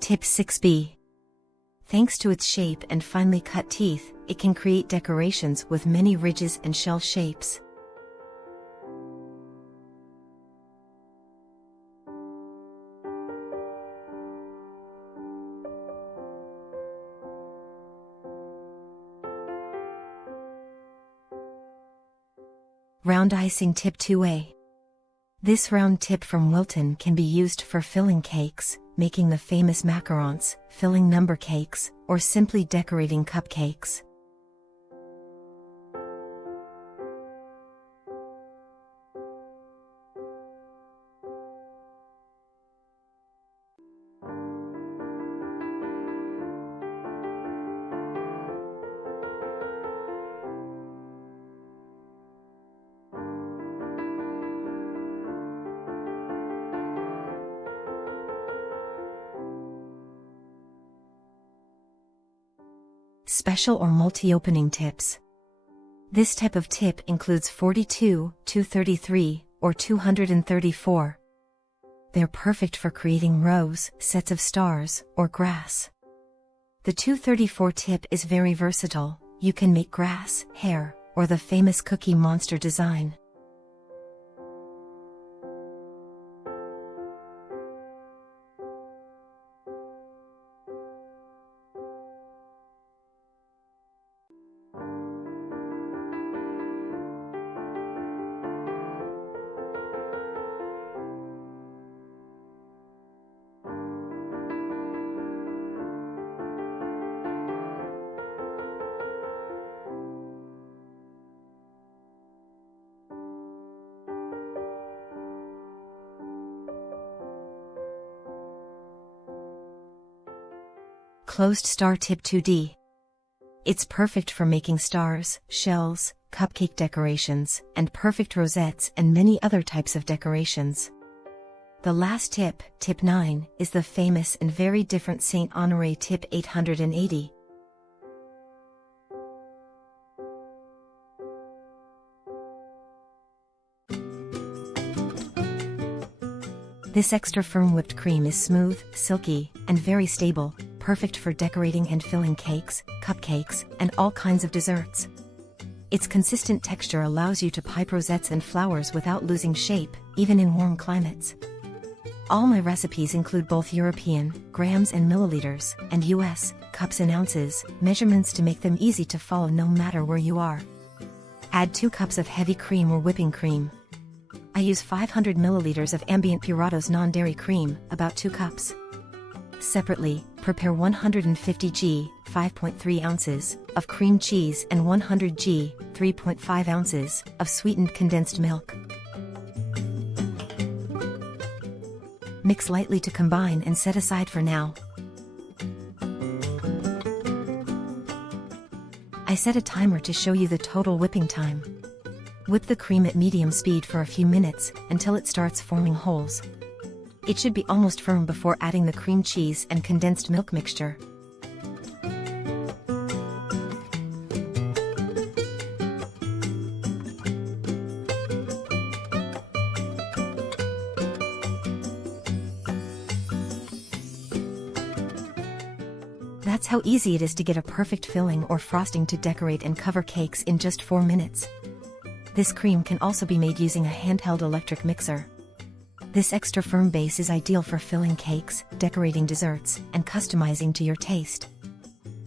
Tip 6B. Thanks to its shape and finely cut teeth, it can create decorations with many ridges and shell shapes. Round icing tip 2A. This round tip from Wilton can be used for filling cakes, making the famous macarons, filling number cakes, or simply decorating cupcakes. Special or multi-opening tips. This type of tip includes 42, 233, or 234. They're perfect for creating rows, sets of stars, or grass. The 234 tip is very versatile. You can make grass, hair, or the famous Cookie Monster design. Closed star tip 2D. It's perfect for making stars, shells, cupcake decorations, and perfect rosettes and many other types of decorations. The last tip, tip 9, is the famous and very different Saint Honoré tip 880. This extra firm whipped cream is smooth, silky, and very stable, perfect for decorating and filling cakes, cupcakes, and all kinds of desserts. Its consistent texture allows you to pipe rosettes and flowers without losing shape, even in warm climates. All my recipes include both European, grams and milliliters, and US, cups and ounces, measurements to make them easy to follow no matter where you are. Add 2 cups of heavy cream or whipping cream. I use 500 milliliters of ambient Puratos non-dairy cream, about 2 cups. Separately, prepare 150 g, 5.3 ounces, of cream cheese and 100 g, 3.5 ounces, of sweetened condensed milk. Mix lightly to combine and set aside for now. I set a timer to show you the total whipping time. Whip the cream at medium speed for a few minutes, until it starts forming holes. It should be almost firm before adding the cream cheese and condensed milk mixture. That's how easy it is to get a perfect filling or frosting to decorate and cover cakes in just 4 minutes. This cream can also be made using a handheld electric mixer. This extra firm base is ideal for filling cakes, decorating desserts, and customizing to your taste.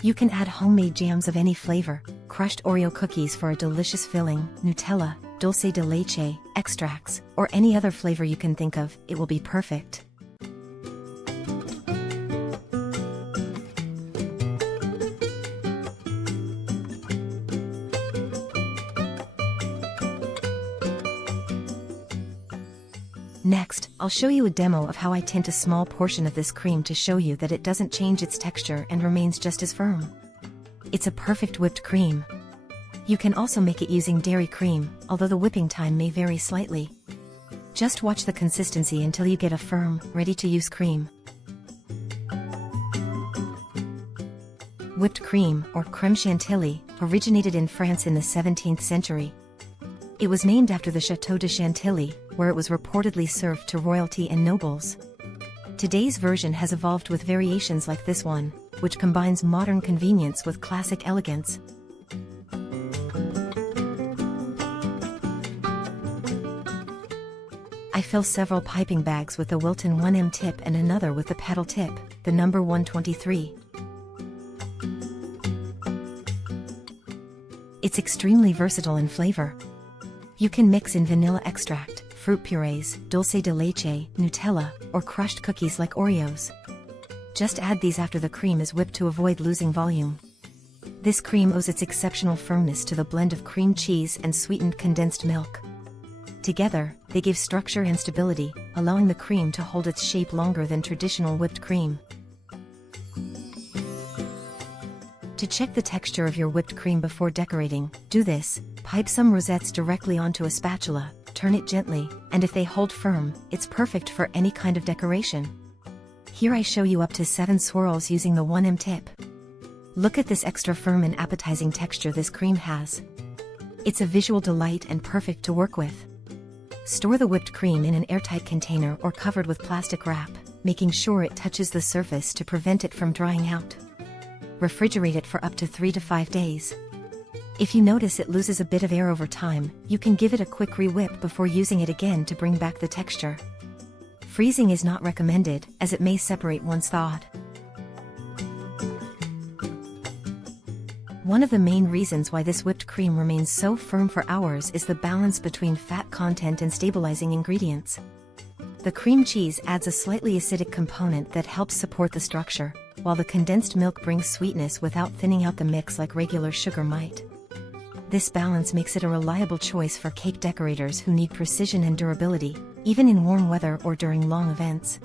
You can add homemade jams of any flavor, crushed Oreo cookies for a delicious filling, Nutella, Dulce de Leche, extracts, or any other flavor you can think of, it will be perfect. Next, I'll show you a demo of how I tint a small portion of this cream to show you that it doesn't change its texture and remains just as firm. It's a perfect whipped cream. You can also make it using dairy cream, although the whipping time may vary slightly. Just watch the consistency until you get a firm, ready-to-use cream. Whipped cream, or crème chantilly, originated in France in the 17th century. It was named after the Château de Chantilly, where it was reportedly served to royalty and nobles. Today's version has evolved with variations like this one, which combines modern convenience with classic elegance. I fill several piping bags with the Wilton 1M tip and another with the petal tip, the number 123. It's extremely versatile in flavor. You can mix in vanilla extract, fruit purees, dulce de leche, Nutella, or crushed cookies like Oreos. Just add these after the cream is whipped to avoid losing volume. This cream owes its exceptional firmness to the blend of cream cheese and sweetened condensed milk. Together, they give structure and stability, allowing the cream to hold its shape longer than traditional whipped cream. To check the texture of your whipped cream before decorating, do this: pipe some rosettes directly onto a spatula, turn it gently, and if they hold firm, it's perfect for any kind of decoration. Here I show you up to 7 swirls using the 1M tip. Look at this extra firm and appetizing texture this cream has. It's a visual delight and perfect to work with. Store the whipped cream in an airtight container or covered with plastic wrap, making sure it touches the surface to prevent it from drying out. Refrigerate it for up to 3 to 5 days. If you notice it loses a bit of air over time, you can give it a quick re-whip before using it again to bring back the texture. Freezing is not recommended, as it may separate once thawed. One of the main reasons why this whipped cream remains so firm for hours is the balance between fat content and stabilizing ingredients. The cream cheese adds a slightly acidic component that helps support the structure, while the condensed milk brings sweetness without thinning out the mix like regular sugar might. This balance makes it a reliable choice for cake decorators who need precision and durability, even in warm weather or during long events.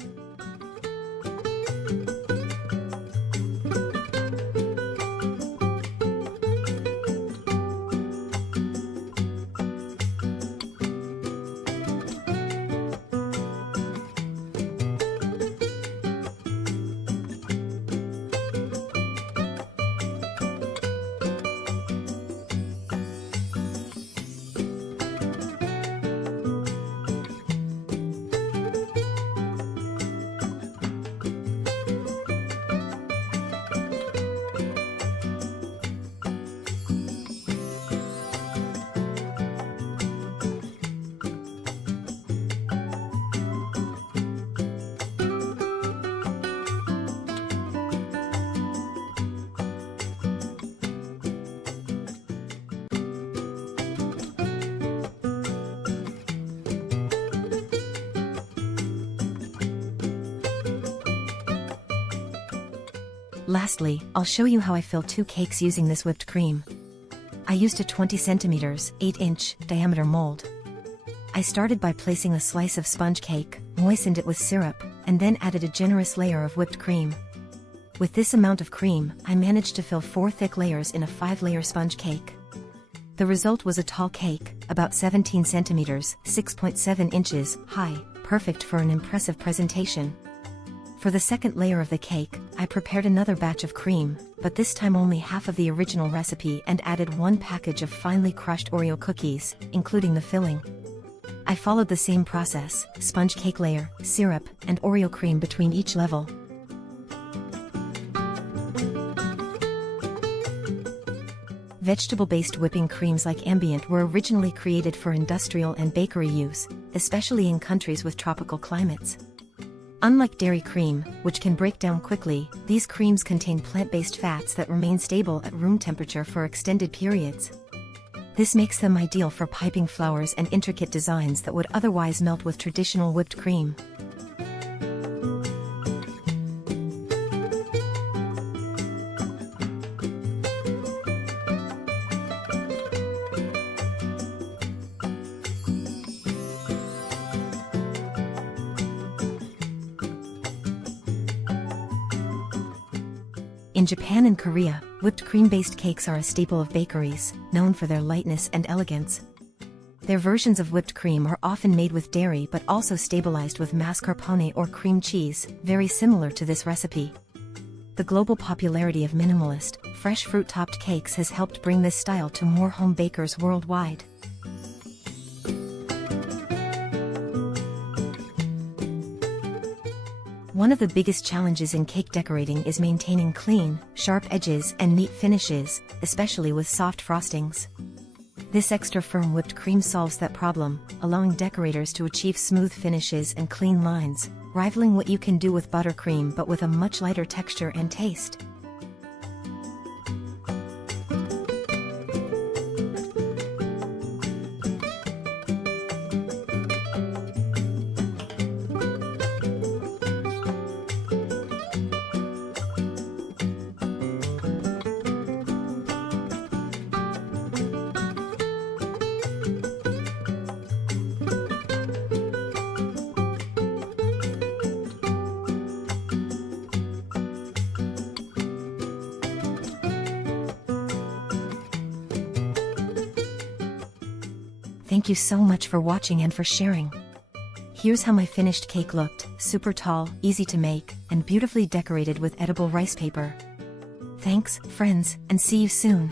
Lastly, I'll show you how I fill 2 cakes using this whipped cream. I used a 20 cm, 8-inch diameter mold. I started by placing a slice of sponge cake, moistened it with syrup, and then added a generous layer of whipped cream. With this amount of cream, I managed to fill 4 thick layers in a 5-layer sponge cake. The result was a tall cake, about 17 centimeters, 6.7 inches high, perfect for an impressive presentation. For the second layer of the cake, I prepared another batch of cream, but this time only half of the original recipe, and added 1 package of finely crushed Oreo cookies, including the filling. I followed the same process: sponge cake layer, syrup, and Oreo cream between each level. Vegetable-based whipping creams like ambient were originally created for industrial and bakery use, especially in countries with tropical climates. Unlike dairy cream, which can break down quickly, these creams contain plant-based fats that remain stable at room temperature for extended periods. This makes them ideal for piping flowers and intricate designs that would otherwise melt with traditional whipped cream. In Japan and Korea, whipped cream-based cakes are a staple of bakeries, known for their lightness and elegance. Their versions of whipped cream are often made with dairy but also stabilized with mascarpone or cream cheese, very similar to this recipe. The global popularity of minimalist, fresh fruit-topped cakes has helped bring this style to more home bakers worldwide. One of the biggest challenges in cake decorating is maintaining clean, sharp edges and neat finishes, especially with soft frostings. This extra firm whipped cream solves that problem, allowing decorators to achieve smooth finishes and clean lines, rivaling what you can do with buttercream but with a much lighter texture and taste. Thank you so much for watching and for sharing. Here's how my finished cake looked: super tall, easy to make, and beautifully decorated with edible rice paper. Thanks, friends, and see you soon.